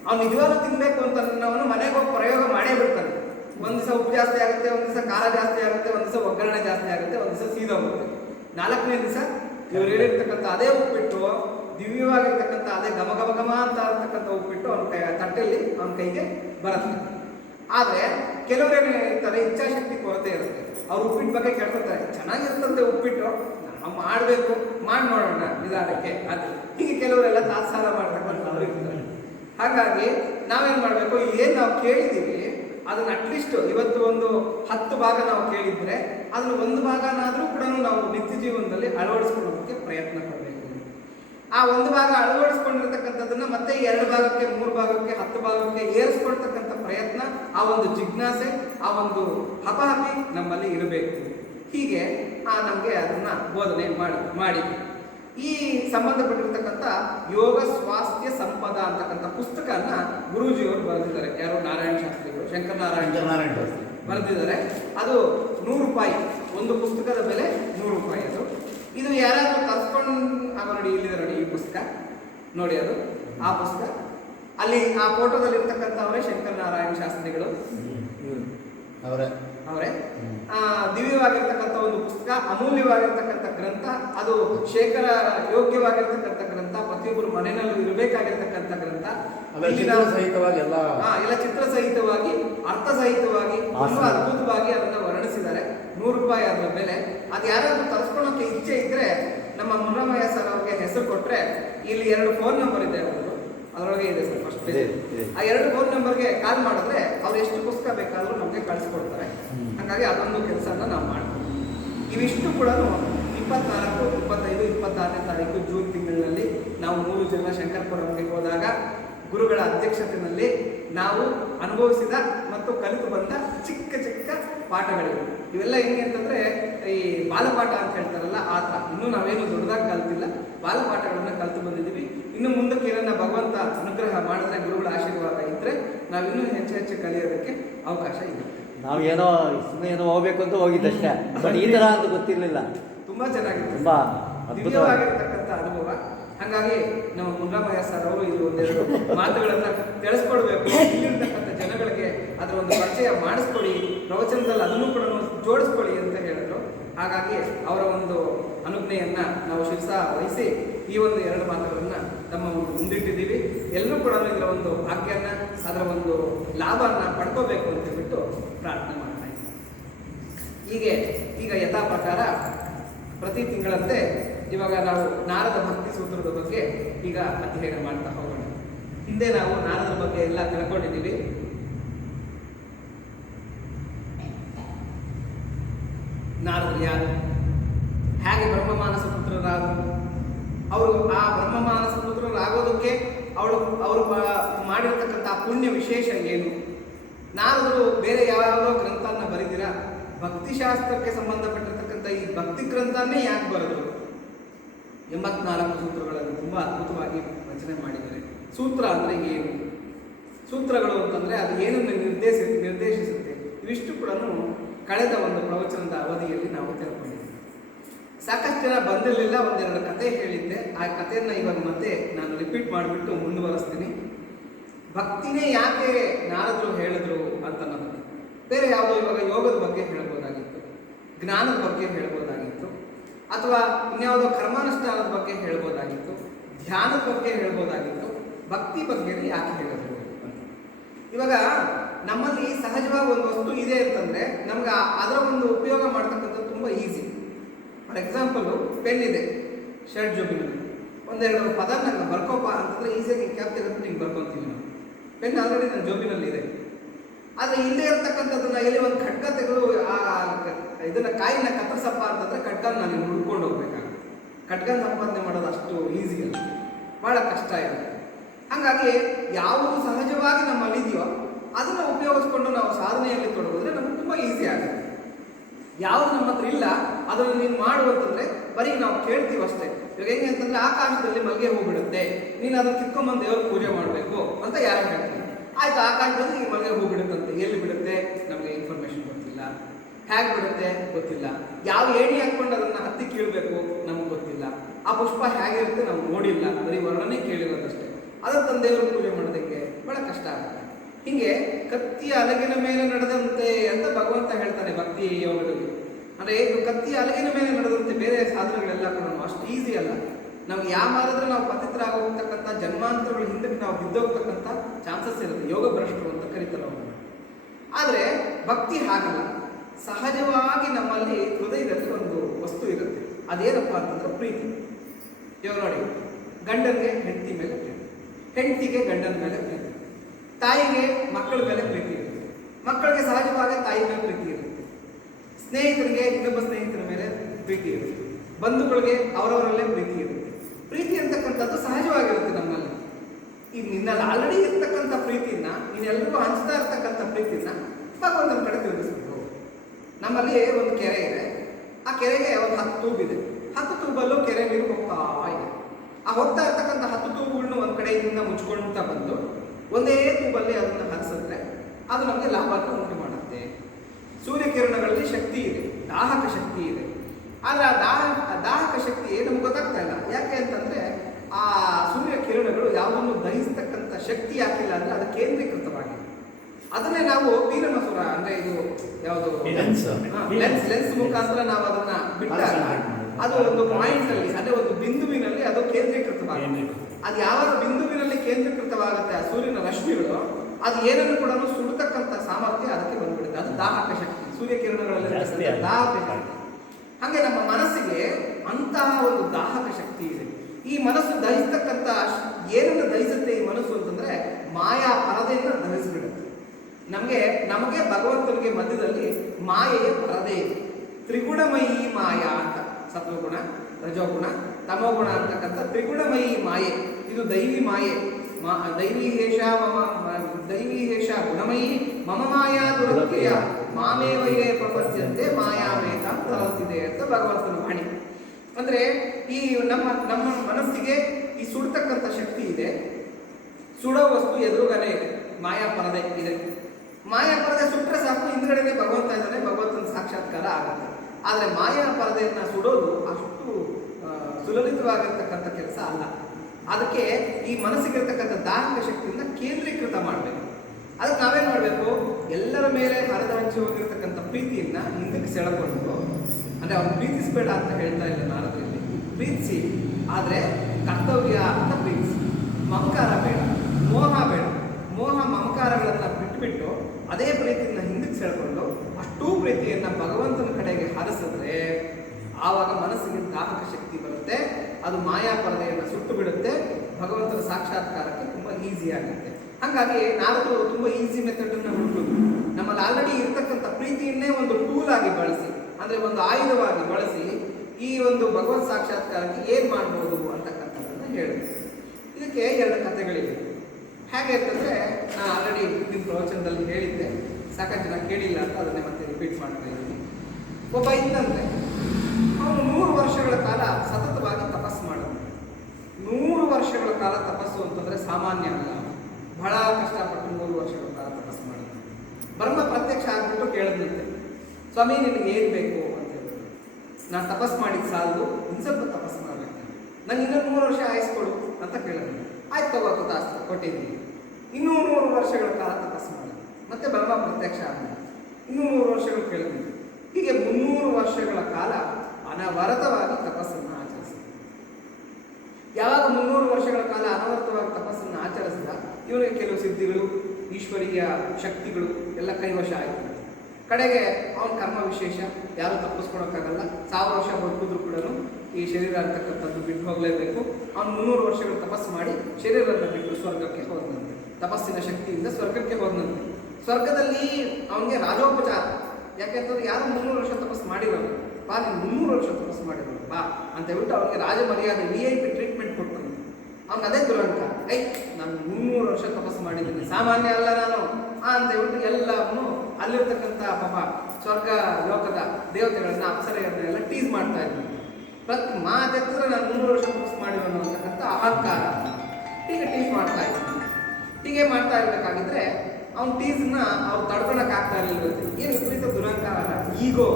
ಅವ್ನು ನಿಜವಾಗ್ಲೂ ತಿನ್ಬೇಕು ಅಂತ ಅವನು ಮನೆಗೆ ಹೋಗಿ ಪ್ರಯೋಗ ಮಾಡೇ ಬಿಡ್ತಾನೆ. ಒಂದ್ ದಿವಸ ಉಪ್ಪು ಜಾಸ್ತಿ ಆಗುತ್ತೆ, ಒಂದ್ ದಿವಸ ಖಾರ ಜಾಸ್ತಿ ಆಗುತ್ತೆ, ಒಂದ್ ದಿವಸ ಒಗ್ಗರಣೆ ಜಾಸ್ತಿ ಆಗುತ್ತೆ, ಒಂದ್ ದಿವಸ ಸೀದೋಗುತ್ತೆ. 4ನೇ ದಿವಸ ಇವ್ರು ಹೇಳಿರ್ತಕ್ಕಂಥ ಅದೇ ಉಪ್ಪಿಟ್ಟು, ದಿವ್ಯವಾಗಿರ್ತಕ್ಕಂಥ ಅದೇ ಘಮ ಘಮ ಘಮ ಅಂತ ಇರ್ತಕ್ಕಂಥ ಉಪ್ಪಿಟ್ಟು ಅವನ ತಟ್ಟೆಯಲ್ಲಿ ಅವನ ಕೈಗೆ ಬರುತ್ತೆ. ಆದ್ರೆ ಕೆಲವರೇನು ಹೇಳ್ತಾರೆ, ಇಚ್ಛಾಶಕ್ತಿ ಕೊರತೆ ಇರುತ್ತೆ. ಅವ್ರು ಉಪ್ಪಿಟ್ಟು ಬಗ್ಗೆ ಕೇಳ್ಕೊತಾರೆ, ಚೆನ್ನಾಗಿರ್ತಂತೆ ಉಪ್ಪಿಟ್ಟು, ನಾವು ಮಾಡಬೇಕು, ಮಾಡಿ ನೋಡೋಣ ನಿಧಾನಕ್ಕೆ ಅಂತ. ಹೀಗೆ ಕೆಲವರೆಲ್ಲ ತಾತ್ಸಾರ ಮಾಡ್ತಕ್ಕಂಥವ್ರು ಇರ್ತಾರೆ. ಹಾಗಾಗಿ ನಾವೇನ್ ಮಾಡಬೇಕು, ಏನ್ ನಾವು ಕೇಳಿದೀವಿ ಅದನ್ನ ಅಟ್ಲೀಸ್ಟ್ ಇವತ್ತು ಒಂದು 10 ಭಾಗ ನಾವು ಕೇಳಿದ್ರೆ ಅದನ್ನ 1 ಭಾಗನಾದ್ರೂ ಕೂಡ ನಾವು ನಿತ್ಯ ಜೀವನದಲ್ಲಿ ಅಳವಡಿಸ್ಕೊಳ್ಳೋದಕ್ಕೆ ಪ್ರಯತ್ನ ಪಡಬೇಕು. ಆ 1 ಭಾಗ ಅಳವಡಿಸ್ಕೊಂಡಿರ್ತಕ್ಕಂಥದ್ದನ್ನ ಮತ್ತೆ 2 ಭಾಗಕ್ಕೆ, 3 ಭಾಗಕ್ಕೆ, 10 ಭಾಗಕ್ಕೆ ಏರಿಸ್ಕೊಳ್ತಕ್ಕಂಥ ಪ್ರಯತ್ನ, ಆ ಒಂದು ಜಿಜ್ಞಾಸೆ, ಆ ಒಂದು ಹಪಾಹಪಿ ನಮ್ಮಲ್ಲಿ ಇರಬೇಕು. ಹೀಗೆ ನಮಗೆ ಅದನ್ನ ಬೋಧನೆ ಮಾಡಿದ್ವಿ. ಈ ಸಂಬಂಧಪಟ್ಟಿರ್ತಕ್ಕಂಥ ಯೋಗ ಸ್ವಾಸ್ಥ್ಯ ಸಂಪದ ಅಂತಕ್ಕಂಥ ಪುಸ್ತಕನ ಗುರೂಜಿಯವರು ಬರೆದಿದ್ದಾರೆ. ಯಾರು? ನಾರಾಯಣ ಶಾಸ್ತ್ರಿಗಳು, ಶಂಕರ ನಾರಾಯಣ ಬರೆದಿದ್ದಾರೆ. ಅದು 100 ರೂಪಾಯಿ. ಒಂದು ಪುಸ್ತಕದ ಬೆಲೆ 100 ರೂಪಾಯಿ. ಅದು ಇದು ಯಾರಾದ್ರೂ ತರ್ಸ್ಕೊಂಡು ನೋಡಿ, ಇಲ್ಲಿದೆ ನೋಡಿ ಈ ಪುಸ್ತಕ ನೋಡಿ, ಅದು ಆ ಪುಸ್ತಕ. ಅಲ್ಲಿ ಆ ಫೋಟೋದಲ್ಲಿ ಇರ್ತಕ್ಕಂಥವರೇ ಶಂಕರ ನಾರಾಯಣ ಶಾಸ್ತ್ರಿಗಳು ಅವರೇ. ದಿವ್ಯವಾಗಿರ್ತಕ್ಕಂಥ ಒಂದು ಪುಸ್ತಕ, ಅಮೂಲ್ಯವಾಗಿರ್ತಕ್ಕಂಥ ಗ್ರಂಥ. ಅದು ಶೇಖರ ಯೋಗ್ಯವಾಗಿರ್ತಕ್ಕಂಥ ಗ್ರಂಥ, ಪ್ರತಿಯೊಬ್ಬರು ಮನೆಯಲ್ಲೂ ಇರಬೇಕಾಗಿರ್ತಕ್ಕಂಥ ಗ್ರಂಥ. ಸಹಿತವಾಗಿ ಎಲ್ಲ ಚಿತ್ರ ಸಹಿತವಾಗಿ, ಅರ್ಥ ಸಹಿತವಾಗಿ, ತುಂಬಾ ಅದ್ಭುತವಾಗಿ ಅದನ್ನ ವರ್ಣಿಸಿದ್ದಾರೆ. 100 ರೂಪಾಯಿ ಅದರ ಬೆಲೆ. ಅದು ಯಾರಾದ್ರೂ ತರಿಸ್ಕೊಳ್ಳೋಕೆ ಇಚ್ಛೆ ಇದ್ರೆ ನಮ್ಮ ಮುನ್ನಮಯ್ಯ ಸರ್ ಅವ್ರಿಗೆ ಹೆಸರು ಕೊಟ್ರೆ ಇಲ್ಲಿ 2 ಫೋನ್ ನಂಬರ್ ಇದೆ. ಅವರು ಅದರೊಳಗೆ ಇದೆ ಸರ್, ಫಸ್ಟ್ ಆ 2 ಫೋನ್ ನಂಬರ್ಗೆ ಕಾಲ್ ಮಾಡಿದ್ರೆ ಅವ್ರು ಎಷ್ಟು ಪುಸ್ತಕ ಬೇಕಾದ್ರೂ ನಮಗೆ ಕಳಿಸ್ಕೊಡ್ತಾರೆ. ಹಾಗಾಗಿ ಅದೊಂದು ಕೆಲಸನ ನಾವು ಮಾಡ್ತೀವಿ. ಇವಿಷ್ಟು ಕೂಡ 24, 25, 26ನೇ ತಾರೀಕು ಜೂನ್ ತಿಂಗಳಿನಲ್ಲಿ ನಾವು 3 ಜನ ಶಂಕರಪುರಂಗೆ ಹೋದಾಗ ಗುರುಗಳ ಅಧ್ಯಕ್ಷತೆಯಲ್ಲಿ ನಾವು ಅನುಭವಿಸಿದ ಮತ್ತು ಕಲಿತು ಬಂದ ಚಿಕ್ಕ ಚಿಕ್ಕ ಪಾಠಗಳಿವೆ. ಇವೆಲ್ಲ ಹೆಂಗೆ ಅಂತಂದ್ರೆ ಈ ಬಾಲಪಾಠ ಅಂತ ಹೇಳ್ತಾರಲ್ಲ, ಆ ಥರ. ಇನ್ನೂ ನಾವೇನು ದೊಡ್ಡದಾಗಿ ಕಲ್ತಿಲ್ಲ, ಬಾಲಪಾಠಗಳನ್ನ ಕಲಿತು ಬಂದಿದ್ದೀವಿ. ಇನ್ನು ಮುಂದಕ್ಕೆ ಏನನ್ನ ಭಗವಂತ ಅನುಗ್ರಹ ಮಾಡಿದ್ರೆ, ಗುರುಗಳ ಆಶೀರ್ವಾದ ಇದ್ರೆ ನಾವಿನ್ನೂ ಹೆಚ್ಚು ಕಲಿಯೋದಕ್ಕೆ ಅವಕಾಶ ಇದೆ. ನಾವೇನೋ ಸುಮ್ಮನೆ ಏನೋ ಹೋಗ್ಬೇಕು ಅಂತ ಹೋಗಿದ್ದಷ್ಟೇ, ಬಟ್ ಈ ತರ ಅಂತ ಗೊತ್ತಿರಲಿಲ್ಲ. ತುಂಬಾ ಚೆನ್ನಾಗಿತ್ತು, ತುಂಬಾ ದಿವ್ಯವಾಗಿರ್ತಕ್ಕಂಥ ಅನುಭವ. ಹಾಗಾಗಿ ನಮ್ಮ ಮುನ್ರಾಮಯ್ಯ ಸರ್ ಅವರು ಇದು ಒಂದೆರಡು ಮಾತುಗಳನ್ನ ತಿಳಿಸ್ಕೊಡ್ಬೇಕು. ಇಲ್ಲಿರ್ತಕ್ಕಂಥ ಜನಗಳಿಗೆ ಅದರ ಒಂದು ಪರಿಚಯ ಮಾಡಿಸ್ಕೊಡಿ, ಪ್ರವಚನದಲ್ಲಿ ಅದನ್ನು ಕೂಡ ಜೋಡಿಸ್ಕೊಳ್ಳಿ ಅಂತ ಹೇಳಿದ್ರು. ಹಾಗಾಗಿ ಅವರ ಒಂದು ಅನುಜ್ಞೆಯನ್ನ ನಾವು ಶಿರಸಾ ವಹಿಸಿ ಈ ಒಂದು ಎರಡು ಮಾತುಗಳನ್ನ ತಮ್ಮ ಮುಂದಿಟ್ಟಿದ್ದೀವಿ. ಎಲ್ಲರೂ ಕೂಡ ಇದರ ಒಂದು ಭಾಗ್ಯನ, ಅದರ ಒಂದು ಲಾಭನ ಪಡ್ಕೋಬೇಕು ಅಂತ ಹೇಳ್ಬಿಟ್ಟು ಪ್ರಾರ್ಥನೆ ಮಾಡ್ತಾ ಇದ್ದೀವಿ. ಈಗ ಯಥಾ ಪ್ರಕಾರ ಪ್ರತಿ ತಿಂಗಳಂತೆ ಇವಾಗ ನಾವು ನಾರದ ಭಕ್ತಿ ಸೂತ್ರದ ಬಗ್ಗೆ ಈಗ ಅಧ್ಯಯನ ಮಾಡ್ತಾ ಹೋಗೋಣ. ಹಿಂದೆ ನಾವು ನಾರದರ ಬಗ್ಗೆ ಎಲ್ಲ ತಿಳ್ಕೊಂಡಿದ್ದೀವಿ. ನಾರದರು ಯಾರು, ಹೇಗೆ ಬ್ರಹ್ಮಮಾನಸ ಪುತ್ರರಾದರು, ಅವರು ಆ ಬ್ರಹ್ಮಮಾನಸ ಪುತ್ರರಾಗೋದಕ್ಕೆ ಅವರು ಮಾಡಿರ್ತಕ್ಕಂಥ ಪುಣ್ಯ ವಿಶೇಷ ಏನು, ನಾರದರು ಬೇರೆ ಯಾವ್ಯಾವ ಗ್ರಂಥನ ಬರೆದಿರ, ಭಕ್ತಿಶಾಸ್ತ್ರಕ್ಕೆ ಸಂಬಂಧಪಟ್ಟಿರ್ತಕ್ಕಂಥ ಈ ಭಕ್ತಿ ಗ್ರಂಥನೇ ಯಾಕೆ ಬರೆದರು, 84 ಸೂತ್ರಗಳನ್ನು ತುಂಬಾ ಅದ್ಭುತವಾಗಿ ರಚನೆ ಮಾಡಿದ್ದಾರೆ. ಸೂತ್ರ ಅಂದ್ರೆ ಏನು, ಸೂತ್ರಗಳು ಅಂತಂದ್ರೆ ಅದು ಏನನ್ನು ನಿರ್ದೇಶಿಸುತ್ತೆ, ಇವಿಷ್ಟು ಕೂಡ ಕಳೆದ ಒಂದು ಪ್ರವಚನದ ಅವಧಿಯಲ್ಲಿ ನಾವು ತಿಳ್ಕೊಂಡಿದ್ದೀವಿ. ಸಾಕಷ್ಟು ಜನ ಬಂದಿರಲಿಲ್ಲ, ಒಂದೆರಡು ಕತೆ ಹೇಳಿದ್ದೆ. ಆ ಕಥೆಯನ್ನ ಇವಾಗ ಮತ್ತೆ ನಾನು ರಿಪೀಟ್ ಮಾಡಿಬಿಟ್ಟು ಮುಂದುವರಿಸ್ತೀನಿ. ಭಕ್ತಿನೇ ಯಾಕೆ ನಾರದರು ಹೇಳಿದ್ರು ಅಂತ ನಮಗೆ ಬೇರೆ ಯಾವುದೋ ಇವಾಗ ಯೋಗದ ಬಗ್ಗೆ ಹೇಳ್ಬೋದಾಗಿತ್ತು, ಜ್ಞಾನದ ಬಗ್ಗೆ ಹೇಳ್ಬೋದಾಗಿತ್ತು, ಅಥವಾ ಇನ್ಯಾವುದೋ ಕರ್ಮಾನುಷ್ಠಾನದ ಬಗ್ಗೆ ಹೇಳ್ಬೋದಾಗಿತ್ತು, ಧ್ಯಾನದ ಬಗ್ಗೆ ಹೇಳ್ಬೋದಾಗಿತ್ತು. ಭಕ್ತಿ ಬಗ್ಗೆ ಯಾಕೆ ಹೇಳಿದ್ರು ಅಂತ ಇವಾಗ ನಮ್ಮಲ್ಲಿ ಸಹಜವಾಗಿ ಒಂದು ವಸ್ತು ಇದೆ ಅಂತಂದ್ರೆ ನಮ್ಗೆ ಅದರ ಒಂದು ಉಪಯೋಗ ಮಾಡ್ತಕ್ಕಂಥದ್ದು ತುಂಬಾ ಈಸಿ. ಫಾರ್ ಎಕ್ಸಾಂಪಲ್, ಪೆನ್ ಇದೆ ಶರ್ಟ್ ಜೋಬಿನಲ್ಲಿ, ಒಂದೆರಡು ಪದ ನಂಗೆ ಬರ್ಕೋಪ ಅಂತಂದ್ರೆ ಈಸಿಯಾಗಿ ಕ್ಯಾಪ್ ತೆಗೆದು ನಿಂಗೆ ಬರ್ಕೊಂತೀವಿ ನಾವು. ಪೆನ್ ಆಲ್ರೆಡಿ ನನ್ನ ಜೋಬಿನಲ್ಲಿ ಇದೆ. ಆದರೆ ಇಲ್ಲೇ ಇರ್ತಕ್ಕಂಥದ್ದನ್ನ ಎಲ್ಲಿ ಒಂದು ಖಡ್ಗ ತೆಗೆದು ಇದನ್ನ ಕಾಯಿನ ಕತ್ತರಿಸಪ್ಪ ಅಂತಂದ್ರೆ ಖಡ್ಗನ ನಾನು ಹುಡ್ಕೊಂಡು ಹೋಗ್ಬೇಕಾಗುತ್ತೆ. ಖಡ್ಗನ ಸಂಪಾದನೆ ಮಾಡೋದು ಅಷ್ಟು ಈಸಿ ಅಲ್ಲ, ಬಹಳ ಕಷ್ಟ ಇದೆ. ಹಾಗಾಗಿ ಯಾವುದು ಸಹಜವಾಗಿ ನಮ್ಮಲ್ಲಿ ಇದೆಯೋ ಅದನ್ನು ಉಪಯೋಗಿಸ್ಕೊಂಡು ನಾವು ಸಾಧನೆಯಲ್ಲಿ ತೊಡಗಿದ್ರೆ ನಮ್ಗೆ ತುಂಬ ಈಸಿ ಆಗುತ್ತೆ. ಯಾವುದು ನಮ್ಮ ಹತ್ರ ಇಲ್ಲ ಅದನ್ನು ನೀನು ಮಾಡು ಅಂತಂದ್ರೆ ಬರೀ ನಾವು ಕೇಳ್ತೀವಿ ಅಷ್ಟೇ. ಇವಾಗ ಹೆಂಗೆ ಅಂತಂದ್ರೆ ಆಕಾಶದಲ್ಲಿ ಮಲ್ಗೆ ಹೋಗ್ಬಿಡುತ್ತೆ, ನೀನು ಅದನ್ನು ಕಿತ್ಕೊಂಡ್ಬಂದು ದೇವ್ರ ಪೂಜೆ ಮಾಡಬೇಕು ಅಂತ ಯಾರು ಹೇಳ್ತಾರೆ. ಆಯ್ತು, ಆಕಾಶದಲ್ಲಿ ಈ ಮಲ್ಗೆ ಹೋಗ್ಬಿಡುತ್ತಂತೆ, ಎಲ್ಲಿ ಬಿಡುತ್ತೆ ನಮಗೆ ಇನ್ಫಾರ್ಮೇಶನ್ ಗೊತ್ತಿಲ್ಲ, ಹೇಗೆ ಬಿಡುತ್ತೆ ಗೊತ್ತಿಲ್ಲ, ಯಾವ ಏಣಿ ಹಾಕ್ಕೊಂಡು ಅದನ್ನ ಹತ್ತಿ ಕೀಳ್ಬೇಕು ನಮ್ಗೆ ಗೊತ್ತಿಲ್ಲ, ಆ ಪುಷ್ಪ ಹೇಗಿರುತ್ತೆ ನಾವು ನೋಡಿಲ್ಲ, ಬರೀ ವರ್ಣನೆ ಕೇಳಿರೋದಷ್ಟೇ. ಅದನ್ನ ದೇವರ ಪೂಜೆ ಮಾಡೋದಕ್ಕೆ ಬಹಳ ಕಷ್ಟ ಆಗುತ್ತೆ. ಹಿಂಗೆ ಕತ್ತಿಯ ಅಲಗಿನ ಮೇಲೆ ನಡೆದಂತೆ ಅಂತ ಭಗವಂತ ಹೇಳ್ತಾನೆ ಭಕ್ತಿ ಯೋಗದಲ್ಲಿ. ಅಂದ್ರೆ ಇದು ಕತ್ತಿಯ ಅಲಗಿನ ಮೇಲೆ ನಡೆದಂತೆ ಬೇರೆ ಸಾಧನೆಗಳೆಲ್ಲ ಕೂಡ ಅಷ್ಟು ಈಸಿ ಅಲ್ಲ. ನಮ್ಗೆ ಯಾವ ಮಾಡಿದ್ರೆ ನಾವು ಪತಿತರಾಗೋಗ್ತಕ್ಕಂಥ ಜನ್ಮಾಂತರಗಳ ಹಿಂದಕ್ಕೆ ನಾವು ಬಿದ್ದೋಗ್ತಕ್ಕಂಥ ಚಾನ್ಸಸ್ ಇರುತ್ತೆ, ಯೋಗ ಭ್ರಷ್ಟರು ಅಂತ ಕರೀತಾರೆ ಅವರು. ಆದರೆ ಭಕ್ತಿ ಹಾಗಲ್ಲ, ಸಹಜವಾಗಿ ನಮ್ಮಲ್ಲಿ ಹೃದಯದಲ್ಲಿ ಒಂದು ವಸ್ತು ಇರುತ್ತೆ. ಅದೇನಪ್ಪ ಅಂತಂದ್ರೆ ಪ್ರೀತಿ. ಇವಾಗ ನೋಡಿ, ಗಂಡನಿಗೆ ಹೆಂಡತಿ ಮೇಲೆ ಪ್ರೀತಿ, ಹೆಂಡತಿಗೆ ಗಂಡನ ಮೇಲೆ ಪ್ರೀತಿ, ತಾಯಿಗೆ ಮಕ್ಕಳ ಮೇಲೆ ಪ್ರೀತಿ ಇರುತ್ತೆ, ಮಕ್ಕಳಿಗೆ ಸಹಜವಾಗಿ ತಾಯಿ ಮೇಲೆ ಪ್ರೀತಿ ಇರುತ್ತೆ, ಸ್ನೇಹಿತರಿಗೆ ಇನ್ನೊಬ್ಬ ಸ್ನೇಹಿತರ ಮೇಲೆ ಪ್ರೀತಿ ಇರುತ್ತೆ, ಬಂಧುಗಳಿಗೆ ಅವರವರಲ್ಲೇ ಪ್ರೀತಿ ಇರುತ್ತೆ. ಪ್ರೀತಿ ಅಂತಕ್ಕಂಥದ್ದು ಸಹಜವಾಗಿರುತ್ತೆ ನಮ್ಮಲ್ಲಿ. ಈಗ ನಿನ್ನಲ್ಲಿ ಆಲ್ರೆಡಿ ಇರ್ತಕ್ಕಂಥ ಪ್ರೀತಿಯನ್ನ, ನೀನೆಲ್ಲರಿಗೂ ಹಂಚ್ತಾ ಇರ್ತಕ್ಕಂಥ ಪ್ರೀತಿಯನ್ನ ಭಗವಂತನ ಕಡೆ ತಿರುಗಿಸ್ಬೇಕು. ನಮ್ಮಲ್ಲಿ ಒಂದು ಕೆರೆ ಇದೆ, ಆ ಕೆರೆಗೆ ಒಂದು 10 ತೂಬ್ ಇದೆ, 10 ತೂಬಲ್ಲೂ ಕೆರೆ ನೀರು ಹೋಗ್ತಾ ಇದೆ. ಆ ಹೋಗ್ತಾ ಇರ್ತಕ್ಕಂಥ 10 ತೂಬುಗಳನ್ನು ಒಂದ್ ಕಡೆಯಿಂದ ಮುಚ್ಕೊಳ್ತಾ ಬಂದು ಒಂದೇ ತೂಬಲ್ಲಿ ಅದನ್ನ ಹರಿಸಿದ್ರೆ ಅದು ನಮಗೆ ಲಾಭವನ್ನು ಉಂಟು ಮಾಡುತ್ತೆ. ಸೂರ್ಯಕಿರಣಗಳಲ್ಲಿ ಶಕ್ತಿ ಇದೆ, ದಾಹಕ ಶಕ್ತಿ ಇದೆ. ಆದ್ರೆ ಆ ದಾಹಕ ಶಕ್ತಿ ನಮ್ಗೆ ಗೊತ್ತಾಗ್ತಾ ಇಲ್ಲ. ಯಾಕೆ ಅಂತಂದ್ರೆ ಆ ಸೂರ್ಯ ಕಿರಣಗಳು ಯಾವುದನ್ನು ದಹಿಸ್ತಕ್ಕಂಥ ಶಕ್ತಿ ಯಾಕಿಲ್ಲ ಅಂದ್ರೆ ಅದು ಕೇಂದ್ರೀಕೃತವಾಗಿದೆ. ಅದನ್ನೇ ನಾವು ಪೀರಮಸುರ ಅಂದ್ರೆ ಇದು ಯಾವುದು ಲೆನ್ಸ್ ಮುಖಾಂತರ ನಾವು ಅದನ್ನ ಬಿಟ್ಟಾಗ ಅದು ಒಂದು ಪಾಯಿಂಟ್ ಅಲ್ಲಿ, ಅದೇ ಒಂದು ಬಿಂದುವಿನಲ್ಲಿ ಅದು ಕೇಂದ್ರೀಕೃತವಾಗುತ್ತೆ. ಅದು ಯಾವಾಗ ಬಿಂದುವಿನಲ್ಲಿ ಕೇಂದ್ರೀಕೃತವಾಗುತ್ತೆ ಆ ಸೂರ್ಯನ ರಶ್ಮಿಗಳು, ಅದು ಏನನ್ನು ಕೂಡ ಸುಡತಕ್ಕಂಥ ಸಾಮರ್ಥ್ಯ ಅದಕ್ಕೆ ಬಂದ್ಬಿಡುತ್ತೆ. ಅದು ದಾಹಕ ಶಕ್ತಿ, ಸೂರ್ಯಕಿರಣಗಳಲ್ಲಿ ದಾಹಕ ಶಕ್ತಿ. ಹಾಗೆ ನಮ್ಮ ಮನಸ್ಸಿಗೆ ಅಂತಹ ಒಂದು ದಾಹಕ ಶಕ್ತಿ ಇದೆ. ಈ ಮನಸ್ಸು ದಹಿಸ್ತಕ್ಕಂಥ ಏನನ್ನು ದಹಿಸುತ್ತೆ ಈ ಮನಸ್ಸು ಅಂತಂದ್ರೆ ಮಾಯಾ ಪರದೆಯನ್ನು ದಹಿಸಿಬಿಡುತ್ತೆ. ನಮಗೆ ಭಗವಂತನಿಗೆ ಮಧ್ಯದಲ್ಲಿ ಮಾಯೆಯ ಪರದೆ ಇದೆ. ತ್ರಿಗುಣಮಯಿ ಮಾಯಾ ಅಂತ, ಸತ್ವಗುಣ, ರಜೋಗುಣ, ತಮೋಗುಣ ಅಂತಕ್ಕಂಥ ತ್ರಿಗುಣಮಯಿ ಮಾಯೆ. ಇದು ದೈವಿ ಮಾಯೆ. ದೈವಿ ಹೇಷ ಗುಣಮಯಿ ಮಮ ಮಾಯಾ ದುರತ್ಯಯ ಮಾಮೇವಯೇ ಪ್ರಪಂಚಂತೆ ಮಾಯಾಮೇತ ತಲಂತಿದೆ ಅಂತ ಭಗವಂತನ ವಾಣಿ. ಅಂದ್ರೆ ಈ ನಮ್ಮ ಮನಸ್ಸಿಗೆ ಈ ಸುಡ್ತಕ್ಕಂಥ ಶಕ್ತಿ ಇದೆ. ಸುಡೋ ವಸ್ತು ಎದುರುಗನೆ ಇದೆ, ಮಾಯಾ ಪರದೆ ಇದೆ. ಮಾಯಾ ಪರದೆ ಸುಟ್ರೆ ಸಾಕು, ಹಿಂದ್ಗಡೆನೆ ಭಗವಂತ ಇದ್ದಾನೆ, ಭಗವಂತನ ಸಾಕ್ಷಾತ್ಕಾರ ಆಗುತ್ತೆ. ಆದ್ರೆ ಮಾಯಾ ಪರದೆಯನ್ನ ಸುಡೋದು ಅಷ್ಟು ಸುಲಲಿತವಾಗಿರ್ತಕ್ಕಂಥ ಕೆಲಸ ಅಲ್ಲ. ಅದಕ್ಕೆ ಈ ಮನಸ್ಸಿಗಿರ್ತಕ್ಕಂಥ ದಾಹಕ ಶಕ್ತಿಯಿಂದ ಕೇಂದ್ರೀಕೃತ ಮಾಡಬೇಕು. ಅದಕ್ಕೆ ನಾವೇನು ಮಾಡಬೇಕು, ಎಲ್ಲರ ಮೇಲೆ ಹರಿದ ಹಂಚಿ ಹೋಗಿರ್ತಕ್ಕಂಥ ಪ್ರೀತಿಯನ್ನ ಹಿಂದಕ್ಕೆ ಸೆಳೆಕೊಂಡು, ಅಂದರೆ ಅವ್ನು ಪ್ರೀತಿಸಬೇಡ ಅಂತ ಹೇಳ್ತಾ ಇಲ್ಲ ನಾರದರಲ್ಲಿ, ಪ್ರೀತಿಸಿ, ಆದರೆ ಕರ್ತವ್ಯ ಅಂತ ಪ್ರೀತಿಸಿ. ಮಮಕಾರ ಬೇಡ, ಮೋಹ ಬೇಡ. ಮೋಹ ಮಮಕಾರಗಳನ್ನು ಬಿಟ್ಟುಬಿಟ್ಟು ಅದೇ ಪ್ರೀತಿಯನ್ನು ಹಿಂದಕ್ಕೆ ಸೆಳ್ಕೊಂಡು ಅಷ್ಟೂ ಪ್ರೀತಿಯನ್ನು ಭಗವಂತನ ಕಡೆಗೆ ಹರಿಸಿದ್ರೆ ಆವಾಗ ಮನಸ್ಸಿಗೆ ದಾಹಕ ಶಕ್ತಿ ಬರುತ್ತೆ. ಅದು ಮಾಯಾ ಪರದೆಯನ್ನು ಸುಟ್ಟು ಬಿಡುತ್ತೆ. ಭಗವಂತನ ಸಾಕ್ಷಾತ್ಕಾರಕ್ಕೆ ತುಂಬ ಈಸಿ ಆಗುತ್ತೆ. ಹಾಗಾಗಿ ನಾರದರು ತುಂಬ ಈಸಿ ಮೆಥಡನ್ನು ಹುಡುಕೋದು. ನಮ್ಮಲ್ಲಿ ಆಲ್ರೆಡಿ ಇರ್ತಕ್ಕಂಥ ಪ್ರೀತಿಯನ್ನೇ ಒಂದು ಟೂಲ್ ಆಗಿ ಬಳಸಿ, ಅಂದರೆ ಒಂದು ಆಯುಧವಾಗಿ ಬಳಸಿ ಈ ಒಂದು ಭಗವತ್ ಸಾಕ್ಷಾತ್ಕಾರಕ್ಕೆ ಏನು ಮಾಡ್ಬೋದು ಅಂತಕ್ಕಂಥದ್ದನ್ನು ಹೇಳಿದೆ. ಇದಕ್ಕೆ ಎರಡು ಕಥೆಗಳಿವೆ. ಹೇಗೆ ಅಂತಂದರೆ, ನಾನು ಆಲ್ರೆಡಿ ನಿಮ್ಮ ಪ್ರವಚನದಲ್ಲಿ ಹೇಳಿದ್ದೆ, ಸಾಕಷ್ಟು ಜನ ಕೇಳಿಲ್ಲ ಅಂತ ಅದನ್ನೇ ಮತ್ತೆ ರಿಪೀಟ್ ಮಾಡ್ತಾ ಇದ್ದೀನಿ. ಒಬ್ಬ ಇದ್ದಂತೆ, ಅವನು 100 ವರ್ಷಗಳ ಕಾಲ ಸತತವಾಗಿ ತಪಸ್ಸು ಮಾಡೋದು. 100 ವರ್ಷಗಳ ಕಾಲ ತಪಸ್ಸು ಅಂತಂದರೆ ಸಾಮಾನ್ಯ ಅಲ್ಲ. ಬಹಳ ಕಷ್ಟಪಟ್ಟು 100 ವರ್ಷಗಳ ಕಾಲ ತಪಸ್ಸು ಮಾಡಿದ. ಬ್ರಹ್ಮ ಪ್ರತ್ಯಕ್ಷ ಆಗ್ಬಿಟ್ಟು ಕೇಳಿದಂತೆ, ಸ್ವಾಮಿ ನಿನಗೆ ಏನು ಬೇಕು ಅಂತ ಹೇಳಿದ್ರು. ನಾನು ತಪಸ್ಸು ಮಾಡಿದ ಸಾಲದು, ಇನ್ನು ಸ್ವಲ್ಪ ತಪಸ್ಸು ಮಾಡಬೇಕು, ನಂಗೆ ಇನ್ನೂ 100 ವರ್ಷ ಆಯಿಸ್ಕೊಡು ಅಂತ ಕೇಳಿದ್ರು. ಆಯ್ತು ತಗೋತು ದಾಸ್ತು ಕೊಟ್ಟಿದ್ದೀನಿ. ಇನ್ನೂ 100 ವರ್ಷಗಳ ಕಾಲ ತಪಸ್ಸು ಮಾಡಿ ಮತ್ತೆ ಬ್ರಹ್ಮ ಪ್ರತ್ಯಕ್ಷ ಆಗಿದೆ. ಇನ್ನೂ 100 ವರ್ಷಗಳು ಕೇಳಿದ್ರು. ಹೀಗೆ 300 ವರ್ಷಗಳ ಕಾಲ ಅನವರತವಾಗಿ ತಪಸ್ಸನ್ನು ಆಚರಿಸಿದ. ಯಾವಾಗ 300 ವರ್ಷಗಳ ಕಾಲ ಅನವರತವಾಗಿ ತಪಸ್ಸನ್ನು ಆಚರಿಸಿದ, ಇವನಿಗೆ ಕೆಲವು ಸಿದ್ಧಿಗಳು, ಈಶ್ವರೀಯ ಶಕ್ತಿಗಳು ಎಲ್ಲ ಕೈವಶ ಆಯಿತು. ಕಡೆಗೆ ಅವನ ಕರ್ಮ ವಿಶೇಷ, ಯಾರೂ ತಪ್ಪಿಸ್ಕೊಳಕ್ಕಾಗಲ್ಲ. 1000 ವರ್ಷ ಬದುಕಿದ್ರು ಕೂಡ ಈ ಶರೀರ ಅಂತಕ್ಕಂಥದ್ದು ಬಿಟ್ಟು ಹೋಗಲೇಬೇಕು. ಅವನು 300 ವರ್ಷಗಳು ತಪಸ್ಸು ಮಾಡಿ ಶರೀರವನ್ನು ಬಿಟ್ಟು ಸ್ವರ್ಗಕ್ಕೆ ಹೋದಂತೆ. ತಪಸ್ಸಿನ ಶಕ್ತಿಯಿಂದ ಸ್ವರ್ಗಕ್ಕೆ ಹೋದಂತೆ. ಸ್ವರ್ಗದಲ್ಲಿ ಅವನಿಗೆ ರಾಜೋಪಚಾರ. ಯಾಕೆಂತಂದ್ರೆ ಯಾರು 300 ವರ್ಷ ತಪಸ್ಸು ಮಾಡಿರೋರು, ಬಾ ನೀನು 300 ವರ್ಷ ತಪಸ್ಸು ಮಾಡಿರೋರು ಬಾ ಅಂತ ಹೇಳ್ಬಿಟ್ಟು ಅವನಿಗೆ ರಾಜ ಮರ್ಯಾದೆ VIP ಟ್ರೀಟ್ಮೆಂಟ್ ಕೊಟ್ಟರು. ಅವ್ನಿಗೆ ಅದೇ ದುರಂತ, ನಾನು 300 ವರ್ಷ ತಪಸ್ಸು ಮಾಡಿದ್ದೀನಿ, ಸಾಮಾನ್ಯ ಅಲ್ಲ ನಾನು ಅಂತ ಹೇಳ್ಬಿಟ್ಟು ಎಲ್ಲವನ್ನು ಅಲ್ಲಿರ್ತಕ್ಕಂಥ ಪಾಪ ಸ್ವರ್ಗ ಲೋಕದ ದೇವತೆಗಳನ್ನ, ಅಪ್ಸರೆಯನ್ನೆಲ್ಲ ಟೀಸ್ ಮಾಡ್ತಾ ಇದ್ದರು. ಪ್ರತಿ ಮಾತೆತ್ತಿದ್ರೆ ನಾನು 300 ವರ್ಷ ತಪಸ್ಸು ಮಾಡಿರೋನು ಅಂತಕ್ಕಂಥ ಅಹಂಕಾರ. ಹೀಗೆ ಟೀಸ್ ಮಾಡ್ತಾ ಇದ್ದೀನಿ. ಹೀಗೆ ಮಾಡ್ತಾ ಇರಬೇಕಾಗಿದ್ರೆ ಅವ್ನ ಟೀಸ್ನ ಅವ್ರು ತಡ್ಕೊಳಕ್ಕಾಗ್ತಾ ಇರಲಿಲ್ಲ. ಏನು ವಿಪರೀತ ದುರಹಂಕಾರ, ಈಗೋ,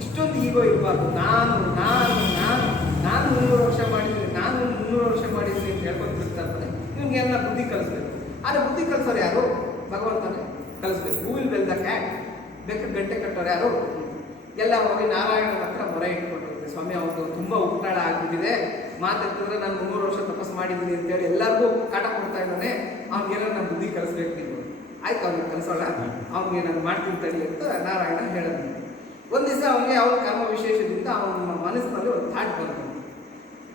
ಇಷ್ಟೊಂದು ಈಗೋ ಇರಬಾರ್ದು. ನಾನು ನಾನು ನಾನು ನಾನು 300 ವರ್ಷ ಮಾಡಿದ್ದೀನಿ, ನಾನು 300 ವರ್ಷ ಮಾಡಿದ್ದೀನಿ ಅಂತ ಹೇಳ್ಕೊತಿರ್ತಾ ಇರ್ತಾನೆ. ನಿಮ್ಗೆ ಎಲ್ಲ ಬುದ್ಧಿ ಕಲಿಸ್ಬೇಕು. ಆದರೆ ಬುದ್ಧಿ ಕಲಿಸೋರು ಯಾರು? ಭಗವಂತನೇ ಕಲಿಸ್ಬೇಕು. Who will bell the cat. ಬೇಕಾದ ಗಂಟೆ ಕಟ್ಟೋರು ಯಾರು? ಎಲ್ಲ ಹೋಗಿ ನಾರಾಯಣನ ಹತ್ರ ಮೊರೆ ಇಟ್ಕೊಂಡಿರುತ್ತೆ. ಸ್ವಾಮಿ ಅವ್ರದ್ದು ತುಂಬ ಉಪ್ಟಾಳ ಆಗಿಬಿಟ್ಟಿದೆ, ಮಾತಾಡ್ತಿದ್ರೆ ನಾನು 300 ವರ್ಷ ತಪಸ್ಸು ಮಾಡಿದ್ದೀನಿ ಅಂತೇಳಿ ಎಲ್ಲರಿಗೂ ಕಾಟ ಕೊಡ್ತಾ ಇದ್ದಾನೆ, ಅವ್ನಿಗೇನೋ ನಾನು ಬುದ್ಧಿ ಕಲಿಸ್ಬೇಕು ನೀವು. ಆಯ್ತು, ಅವ್ನಿಗೆ ಕಲಿಸೋಣ, ಅವ್ನಿಗೆ ನಾನು ಮಾಡ್ತೀನಿ ತಡಿ ಅಂತ ನಾರಾಯಣ ಹೇಳಿದ್ನು. ಒಂದು ದಿವಸ ಅವನಿಗೆ ಅವನ ಕರ್ಮ ವಿಶೇಷದಿಂದ ಅವನ ಮನಸ್ಸಿನಲ್ಲಿ ಒಂದು ಥಾಟ್ ಬಂತು.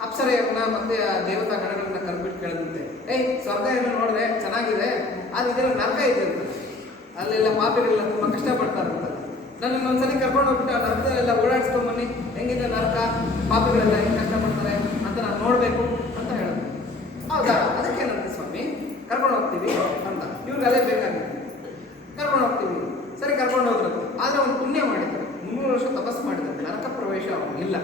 ಅಪ್ಸರೆಯನ್ನ ಮತ್ತೆ ದೇವತಾ ಗಣಗಳನ್ನ ಕರ್ಬಿಟ್ಟು ಕೇಳಿದಂತೆ, ಸ್ವರ್ಗ ಏನೋ ನೋಡಿದ್ರೆ ಚೆನ್ನಾಗಿದೆ, ಆದರೆ ಇದೆಲ್ಲ ನರಕ ಇದೆ ಅಂತ, ಅಲ್ಲೆಲ್ಲ ಪಾಪಿಗಳೆಲ್ಲ ತುಂಬ ಕಷ್ಟಪಡ್ತಾರಂತಲ್ಲ, ನನ್ನನ್ನು ಒಂದ್ಸಲಿ ಕರ್ಕೊಂಡು ಹೋಗ್ಬಿಟ್ಟು ಆ ನರಕದಲ್ಲೆಲ್ಲ ಓಡಾಡಿಸ್ಕೊಂಬನ್ನಿ, ಹೆಂಗಿದೆ ನರಕ, ಪಾಪಿಗಳೆಲ್ಲ ಹೆಂಗೆ ಕಷ್ಟಪಡ್ತಾರೆ ಅಂತ ನಾನು ನೋಡಬೇಕು ಅಂತ ಹೇಳಿದ್ರು. ಹೌದಾ, ಅದಕ್ಕೇನಂತೆ ಸ್ವಾಮಿ, ಕರ್ಕೊಂಡು ಹೋಗ್ತೀವಿ ಅಂತ. ಇವ್ರಿಗೆ ಅದೇ ಬೇಕಾಗಿತ್ತು, ಕರ್ಕೊಂಡು ಹೋಗ್ತೀವಿ. ಸರಿ, ಕರ್ಕೊಂಡು ಹೋದ್ರು. ಆದರೆ ಅವನು ಪುಣ್ಯ ಮಾಡಿದ್ರು, 300 ವರ್ಷ ತಪಸ್ಸು ಮಾಡಿದ್ರು, ನರಕ ಪ್ರವೇಶ ಅವನಿಗಿಲ್ಲ.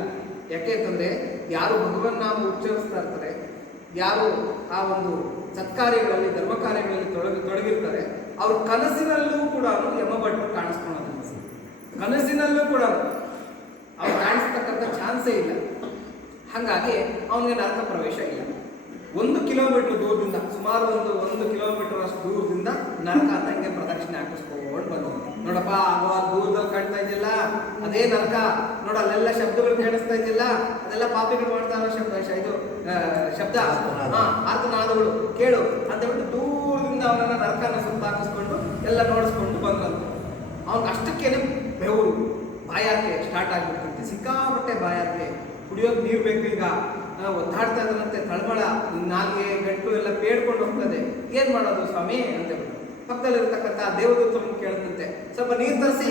ಯಾಕೆ ಅಂತಂದರೆ, ಯಾರು ಭಗವನ್ ನಾಮ ಉಚ್ಚರಿಸ್ತಾ ಇರ್ತಾರೆ, ಯಾರು ಆ ಒಂದು ಸತ್ಕಾರ್ಯಗಳಲ್ಲಿ ಧರ್ಮ ಕಾರ್ಯಗಳಲ್ಲಿ ತೊಡಗಿರ್ತಾರೆ, ಅವ್ರ ಕನಸಿನಲ್ಲೂ ಕೂಡ ಯಮಭಟ್ರು ಕಾಣಿಸ್ಕೊಳ್ಳೋದು. ಕನಸಿನಲ್ಲೂ ಕೂಡ ಅವ್ರು ಕಾಣಿಸ್ತಕ್ಕಂಥ ಚಾನ್ಸೇ ಇಲ್ಲ. ಹಾಗಾಗಿ ಅವನಿಗೆ ನರಕ ಪ್ರವೇಶ ಇಲ್ಲ. 1 ಕಿಲೋಮೀಟರ್ ದೂರದಿಂದ, ಸುಮಾರು ಒಂದು ಕಿಲೋಮೀಟರ್ ಅಷ್ಟು ದೂರದಿಂದ ನರಕ ಅಂತ ಹಿಂಗೆ ಪ್ರದಕ್ಷಿಣೆ ಹಾಕಿಸ್ಕೊಂಡು ಬಂದು, ನೋಡಪ್ಪ ಆಗೋ ದೂರದಲ್ಲಿ ಕಾಣ್ತಾ ಇದೆಯಲ್ಲ ಅದೇ ನರಕ, ನೋಡ ಅಲ್ಲೆಲ್ಲ ಶಬ್ದಗಳು ಕೇಳಿಸ್ತಾ ಇದೆಯಲ್ಲ ಅದೆಲ್ಲ ಪಾಪಿಗಳು ಮಾಡ್ತಾ ಇರೋ ಶಬ್ದ ಆರ್ತನಾದಗಳು ಕೇಳು ಅಂತ ಹೇಳ್ಬಿಟ್ಟು ದೂರದಿಂದ ಅವನನ್ನ ನರಕನ ಸುತ್ತ ಹಾಕಿಸ್ಕೊಂಡು ಎಲ್ಲ ನೋಡಿಸ್ಕೊಂಡು ಬಂದಂತ. ಅವ್ನಿಗೆ ಅಷ್ಟಕ್ಕೇನೆ ಬೆವರು, ಬಾಯಾರಿಕೆ ಸ್ಟಾರ್ಟ್ ಆಗಿಬಿಟ್ಟಂತೆ, ಸಿಕ್ಕಾಪಟ್ಟೆ ಬಾಯಾರಿಕೆ, ಕುಡಿಯೋದು ನೀರು ಬೇಕು. ಈಗ ಒದ್ದಾಡ್ತಾ ಇದ್ರಂತೆ, ತಳಮಳ, ನಾಲ್ಗೆ ಗಂಟು ಎಲ್ಲ ಬೇಡ್ಕೊಂಡು ಹೋಗ್ತದೆ. ಏನು ಮಾಡೋದು ಸ್ವಾಮಿ ಅಂತ ಹೇಳ್ಬಿಟ್ಟು ಪಕ್ಕದಲ್ಲಿರ್ತಕ್ಕಂಥ ದೇವದೂತರನ್ನು ಕೇಳಿದಂತೆ, ಸ್ವಲ್ಪ ನೀರು ತರಿಸಿ,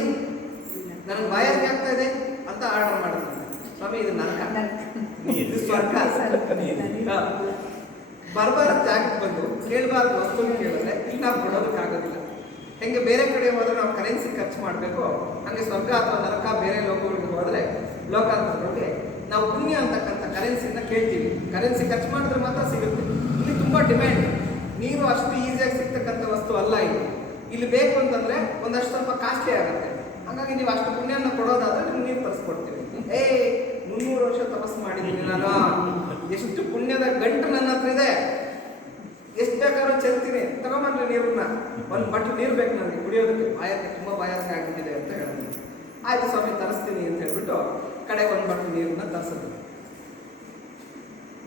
ನನಗೆ ಬಾಯಾರಿಕೆ ಆಗ್ತಾ ಇದೆ ಅಂತ ಆರ್ಡರ್ ಮಾಡಿದಂತೆ. ಸ್ವಾಮಿ ಇದು ನರಕ, ಇದು ಸ್ವರ್ಗ. ಬರಬಾರದ ಜಾಗಕ್ಕೆ ಬಂದು ಕೇಳಬಾರ್ದು ವಸ್ತು ಕೇಳಿದ್ರೆ ಇಲ್ಲಿ ನಾವು ಕೊಡೋದಕ್ಕಾಗೋದಿಲ್ಲ. ಹೆಂಗೆ ಬೇರೆ ಕಡೆ ಹೋದ್ರೆ ನಾವು ಕರೆನ್ಸಿ ಖರ್ಚು ಮಾಡಬೇಕು, ಹಾಗೆ ಸ್ವರ್ಗ ಅಥವಾ ನರಕ ಬೇರೆ ಲೋಕಗಳಿಗೆ ಹೋದರೆ ಲೋಕಾಂತರಗಳಿಗೆ ನಾವು ಪುಣ್ಯ ಅಂತಕ್ಕಂಥ ಕರೆನ್ಸಿನ ಕೇಳ್ತೀವಿ. ಕರೆನ್ಸಿ ಖರ್ಚು ಮಾಡಿದ್ರೆ ಮಾತ್ರ ಸಿಗುತ್ತೆ. ಇಲ್ಲಿ ತುಂಬ ಡಿಮ್ಯಾಂಡ್, ನೀರು ಅಷ್ಟು ಈಸಿಯಾಗಿ ಸಿಗ್ತಕ್ಕಂಥ ವಸ್ತು ಅಲ್ಲ ಇದು. ಇಲ್ಲಿ ಬೇಕು ಅಂತಂದರೆ ಒಂದಷ್ಟು ಸ್ವಲ್ಪ ಕಾಸ್ಟ್ಲಿ ಆಗುತ್ತೆ. ಹಾಗಾಗಿ ನೀವು ಅಷ್ಟು ಪುಣ್ಯನ ಕೊಡೋದಾದ್ರೆ ನಿಮ್ಗೆ ನೀರು ತರಿಸ್ಕೊಡ್ತೀವಿ. 300 ವರ್ಷ ತಪಸ್ಸು ಮಾಡಿದ್ದೀನಿ ನಾನು, ಎಷ್ಟು ಪುಣ್ಯದ ಗಂಟು ನನ್ನ ಹತ್ರ ಇದೆ, ತಗೊಂಬಂದ್ರೆ ನೀರನ್ನ, ಒಂದು ಬಟ್ಲು ನೀರು ಬೇಕು ನನಗೆ ಕುಡಿಯೋದಕ್ಕೆ, ಬಾಯಾರಿಕೆ ತುಂಬ ಬಾಯಾರಿಕೆ ಆಗಿಬಿಟ್ಟಿದೆ ಅಂತ ಹೇಳಿದ್ರು. ಆಯ್ತು ಸ್ವಾಮಿ ತರಿಸ್ತೀನಿ ಅಂತ ಹೇಳ್ಬಿಟ್ಟು ಕಡೆಗೆ ಒಂದು ಬಟ್ಲು ನೀರನ್ನ ತರಿಸಿದ್ರು.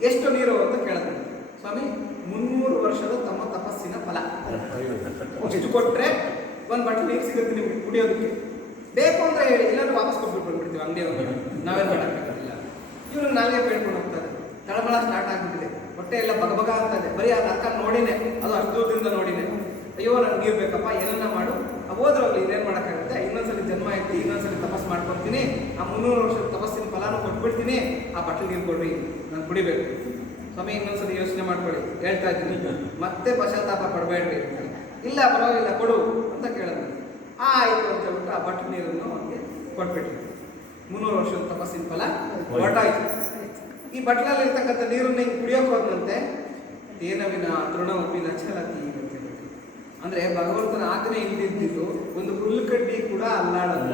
ಎಷ್ಟು ನೀರು ಅಂತ ಕೇಳಿದ್ರು. ಸ್ವಾಮಿ 300 ವರ್ಷದ ತಮ್ಮ ತಪಸ್ಸಿನ ಫಲ, ಎಷ್ಟು ಕೊಟ್ರೆ ಒಂದು ಬಟ್ಲು ನೀರು ಸಿಗುತ್ತೆ ನಿಮಗೆ ಕುಡಿಯೋದಕ್ಕೆ, ಬೇಕು ಅಂದ್ರೆ ಹೇಳಿ, ಇಲ್ಲಾಂದ್ರೆ ವಾಪಸ್ ಕೊಟ್ಬಿಟ್ಟು ಬಂದ್ಬಿಡ್ತೀವಿ ಅಂಗಡಿಯವ್ರಿಗೆ, ನಾವೇನು ಮಾಡೋಕ್ಕಾಗಲ್ಲ. ಇವ್ರು ನಾಲ್ಗೆ ಬೇಡ್ಕೊಂಡು ಹೋಗ್ತಾರೆ. ತಳಮಳ ಸ್ಟಾರ್ಟ್ ಆಗಿಬಿಟ್ಟಿದೆ, ಹೊಟ್ಟೆ ಎಲ್ಲ ಬಗಬಗ ಆಗ್ತದೆ. ಬರೀ ಅದು ಅಕ್ಕ ನೋಡಿನೇ, ಅದು ಅಷ್ಟು ದೂರದಿಂದ ನೋಡಿನೇ, ಅಯ್ಯೋ ನಂಗೆ ನೀರು ಬೇಕಪ್ಪ, ಏನನ್ನ ಮಾಡು. ಹೋದ್ರಲ್ಲಿ ಇದೇನು ಮಾಡೋಕ್ಕಾಗುತ್ತೆ, ಇನ್ನೊಂದ್ಸಲಿ ಜನ್ಮ ಐತಿ, ಇನ್ನೊಂದ್ಸಲಿ ತಪಸ್ ಮಾಡ್ಕೊತೀನಿ, ಆ 300 ವರ್ಷದ ತಪಸ್ಸಿನ ಫಲಾನು ಕೊಟ್ಬಿಡ್ತೀನಿ, ಆ ಬಟ್ಲು ನೀರು ಕೊಡ್ರಿ ನಾನು ಕುಡಿಬೇಕು. ಸ್ವಾಮಿ ಇನ್ನೊಂದ್ಸಲಿ ಯೋಚನೆ ಮಾಡ್ಕೊಳ್ಳಿ, ಹೇಳ್ತಾ ಇದ್ದೀನಿ, ಮತ್ತೆ ಪಶ್ಚಾತ್ತಾಪ ಪಡಬೇಡ್ರಿ ಅಂತ. ಇಲ್ಲ ಪರವಾಗಿಲ್ಲ ಕೊಡು ಅಂತ ಕೇಳಿದ್ರು. ಆಯಿತು ಅಂತ ಹೇಳ್ಬಿಟ್ಟು ಆ ಬಟ್ಲು ನೀರನ್ನು ಅವನಿಗೆ ಕೊಟ್ಬಿಟ್ರು. 300 ವರ್ಷದ ತಪಸ್ಸಿನ ಫಲ ಹೊರಟಾಯ್ತು. ಈ ಬಟ್ಲಲ್ಲಿ ಇರ್ತಕ್ಕಂಥ ನೀರನ್ನ ಹಿಂಗೆ ಕುಡಿಯೋಕೆ ಹೋದಂತೆ ತೇನವಿನ ತೃಣವಿನ ಛಲತಿ ಅಂತ ಹೇಳಿ, ಅಂದ್ರೆ ಭಗವಂತನ ಆಜ್ಞೆ ಇಲ್ದಿದ್ದು ಒಂದು ಹುಲ್ಲುಕಡ್ಡಿ ಕೂಡ ಅಲ್ಲಾಡಲ್ಲ.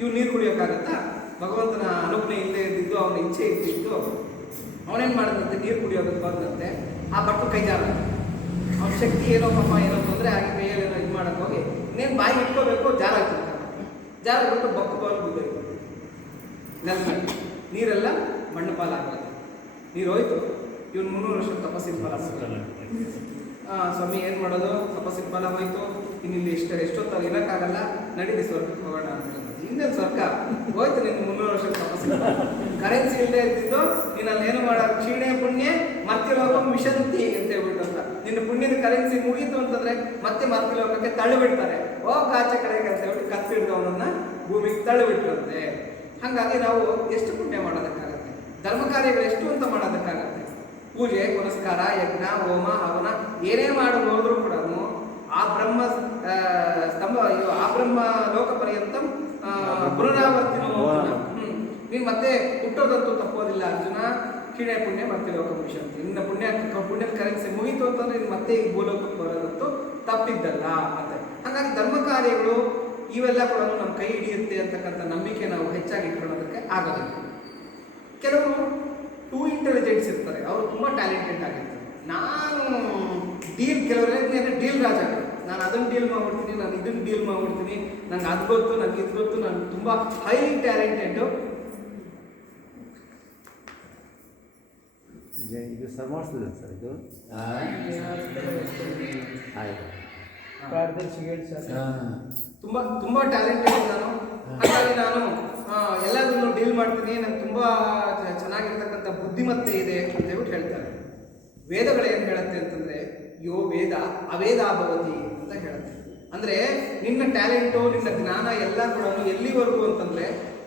ಇವ್ ನೀರು ಕುಡಿಯೋಕ್ಕಾಗತ್ತಾ? ಭಗವಂತನ ಅನುಜ್ಞೆ ಇಲ್ಲದೆ ಇದ್ದಿದ್ದು, ಅವನ ಇಚ್ಛೆ ಇದ್ದಿದ್ದು, ಅವನೇನ್ ಮಾಡಿದಂತೆ ನೀರು ಕುಡಿಯೋದಕ್ಕೆ ಬಂದಂತೆ ಆ ಬಟ್ಲು ಕೈ ಜಾರ, ಅವನ ಶಕ್ತಿ ಏನೋ ಪಾಪ ಏನೋ ತೊಂದರೆ ಆಗಿ ಕೈಯಲ್ಲಿ ಏನೋ ಇದು ಮಾಡಕ್ ಹೋಗಿ ಇನ್ನೇನು ಬಾಯಿ ಇಟ್ಕೋಬೇಕು, ಜಾರ ಜಾರ ಬಿಟ್ಟು ಬಕ್ಕು ಬಾಲ್ ಬಿದ್ದೋಯ್ತು ನೆಲದ ನೀರೆಲ್ಲ ಮಣ್ಣು ಪಾಲಾಗಲ್ಲ. ನೀರು ಹೋಯ್ತು. ಇವ್ನು 300 ವರ್ಷದ ತಪಸ್ಸಿನ ಫಲ ಸಿಗಲ್ಲ. ಸ್ವಾಮಿ ಏನು ಮಾಡೋದು, ತಪಸ್ಸಿನ ಫಲ ಹೋಯ್ತು, ಇನ್ನು ಇಲ್ಲಿ ಎಷ್ಟೊತ್ತಲ್ಲಿ ಇರೋಕ್ಕಾಗಲ್ಲ, ನಡೀಲಿ ಸ್ವರ್ಗಕ್ಕೆ ಹೋಗೋಣ ಅಂತ ಹೇಳಿದ್ರು. ಇನ್ನೇನು ಸ್ವರ್ಗ ಹೋಯ್ತು, ನಿನ್ನ 300 ವರ್ಷದ ತಪಸ್ಸಿನ ಕರೆನ್ಸಿ ಇಲ್ಲದೆ ಇರ್ತಿದ್ದು, ನೀನು ಅಲ್ಲಿ ಏನು ಮಾಡೋ ಕ್ಷೀಣೆ ಪುಣ್ಯ ಮರ್ತಿಲೋಕ ಮಿಷಂತಿ ಅಂತ ಹೇಳ್ಬಿಟ್ಟು ಅಂತ. ನಿನ್ನ ಪುಣ್ಯದ ಕರೆನ್ಸಿ ಮುಗೀತು ಅಂತಂದ್ರೆ ಮತ್ತೆ ಮರ್ತಿಲೋಕಕ್ಕೆ ತಳ್ಳಿಬಿಡ್ತಾರೆ. ಆಚೆ ಕಡೆಗೆ ಅಂತ ಹೇಳ್ಬಿಟ್ಟು ಕತ್ತಿಡ್ದವನನ್ನ ಭೂಮಿಗೆ ತಳ್ಳಿಬಿಟ್ರಂತೆ. ಹಾಗಾಗಿ ನಾವು ಎಷ್ಟು ಪುಣ್ಯ ಮಾಡೋದಕ್ಕಾಗತ್ತೆ, ಧರ್ಮ ಕಾರ್ಯಗಳು ಎಷ್ಟು ಅಂತ ಮಾಡೋದಕ್ಕಾಗತ್ತೆ. ಪೂಜೆ ಪುನಸ್ಕಾರ ಯಜ್ಞ ಹೋಮ ಹವನ ಏನೇ ಮಾಡಿ ಹೋದ್ರೂ ಕೂಡ ಆ ಬ್ರಹ್ಮ ಸ್ತಂಭ ಆ ಬ್ರಹ್ಮ ಲೋಕ ಪರ್ಯಂತಂ ಪುನರಾವರ್ತಿನ ನೀನು ಮತ್ತೆ ಹುಟ್ಟೋದಂತೂ ತಪ್ಪೋದಿಲ್ಲ ಅರ್ಜುನ. ಕ್ಷೀಣೆ ಪುಣ್ಯ ಮತ್ತೆ ಲೋಕ ಮಿಷಂತಿ. ನಿನ್ನ ಪುಣ್ಯದ ಕರೆನ್ಸಿ ಮುಗೀತು ಅಂತಂದ್ರೆ ನೀನು ಮತ್ತೆ ಈ ಭೂಲೋಕಕ್ಕೆ ಬರೋದಂತೂ ತಪ್ಪಿದ್ದಲ್ಲ ಅಂತ. ಹಾಗಾಗಿ ಧರ್ಮ ಕಾರ್ಯಗಳು ಇವೆಲ್ಲ ಕೂಡ ನಮ್ಮ ಕೈ ಹಿಡಿಯುತ್ತೆ ಅಂತಕ್ಕಂಥ ನಂಬಿಕೆ ನಾವು ಹೆಚ್ಚಾಗಿ ಇಟ್ಕೊಳ್ಳೋದಕ್ಕೆ ಆಗೋದಿಲ್ಲ. ಕೆಲವರು ಟೂ ಇಂಟೆಲಿಜೆಂಟ್ಸ್ ಇರ್ತಾರೆ, ಅವರು ತುಂಬ ಟ್ಯಾಲೆಂಟೆಡ್ ಆಗಿರ್ತಾರೆ. ನಾನು ಕೆಲವರೆಲ್ಲ ಡೀಲ್ ರಾಜಗಳು, ನಾನು ಅದನ್ನು ಡೀಲ್ ಮಾಡ್ಬಿಡ್ತೀನಿ, ನಾನು ಇದನ್ನು ಡೀಲ್ ಮಾಡ್ಬಿಡ್ತೀನಿ, ನಂಗೆ ಅದು ಗೊತ್ತು, ನನಗೆ ಇದು ಗೊತ್ತು, ನಾನು ತುಂಬ ಹೈಲಿ ಟ್ಯಾಲೆಂಟೆಡ್ಡು. ಇದು ಸರ್ ಮಾಡಿಸ್ತಿದೆ ಸರ್, ಇದು ತುಂಬ ಟ್ಯಾಲೆಂಟೆಡ್ ನಾನು. ಹಾಗಾಗಿ ನಾನು ಎಲ್ಲದನ್ನು ಡೀಲ್ ಮಾಡ್ತೀನಿ, ನಂಗೆ ತುಂಬ ಚೆನ್ನಾಗಿರ್ತಕ್ಕಂಥ ಬುದ್ಧಿಮತ್ತೆ ಇದೆ ಅಂತ ಹೇಳ್ಬಿಟ್ಟು ಹೇಳ್ತಾರೆ. ವೇದಗಳು ಏನು ಹೇಳುತ್ತೆ ಅಂತಂದರೆ, ಯೋ ವೇದ ಅವೇದಾಭವತಿ ಅಂತ ಹೇಳುತ್ತೆ. ಅಂದರೆ ನಿನ್ನ ಟ್ಯಾಲೆಂಟು, ನಿನ್ನ ಜ್ಞಾನ ಎಲ್ಲ ಕೂಡ ಎಲ್ಲಿವರೆಗೂ ಅಂತಂದರೆ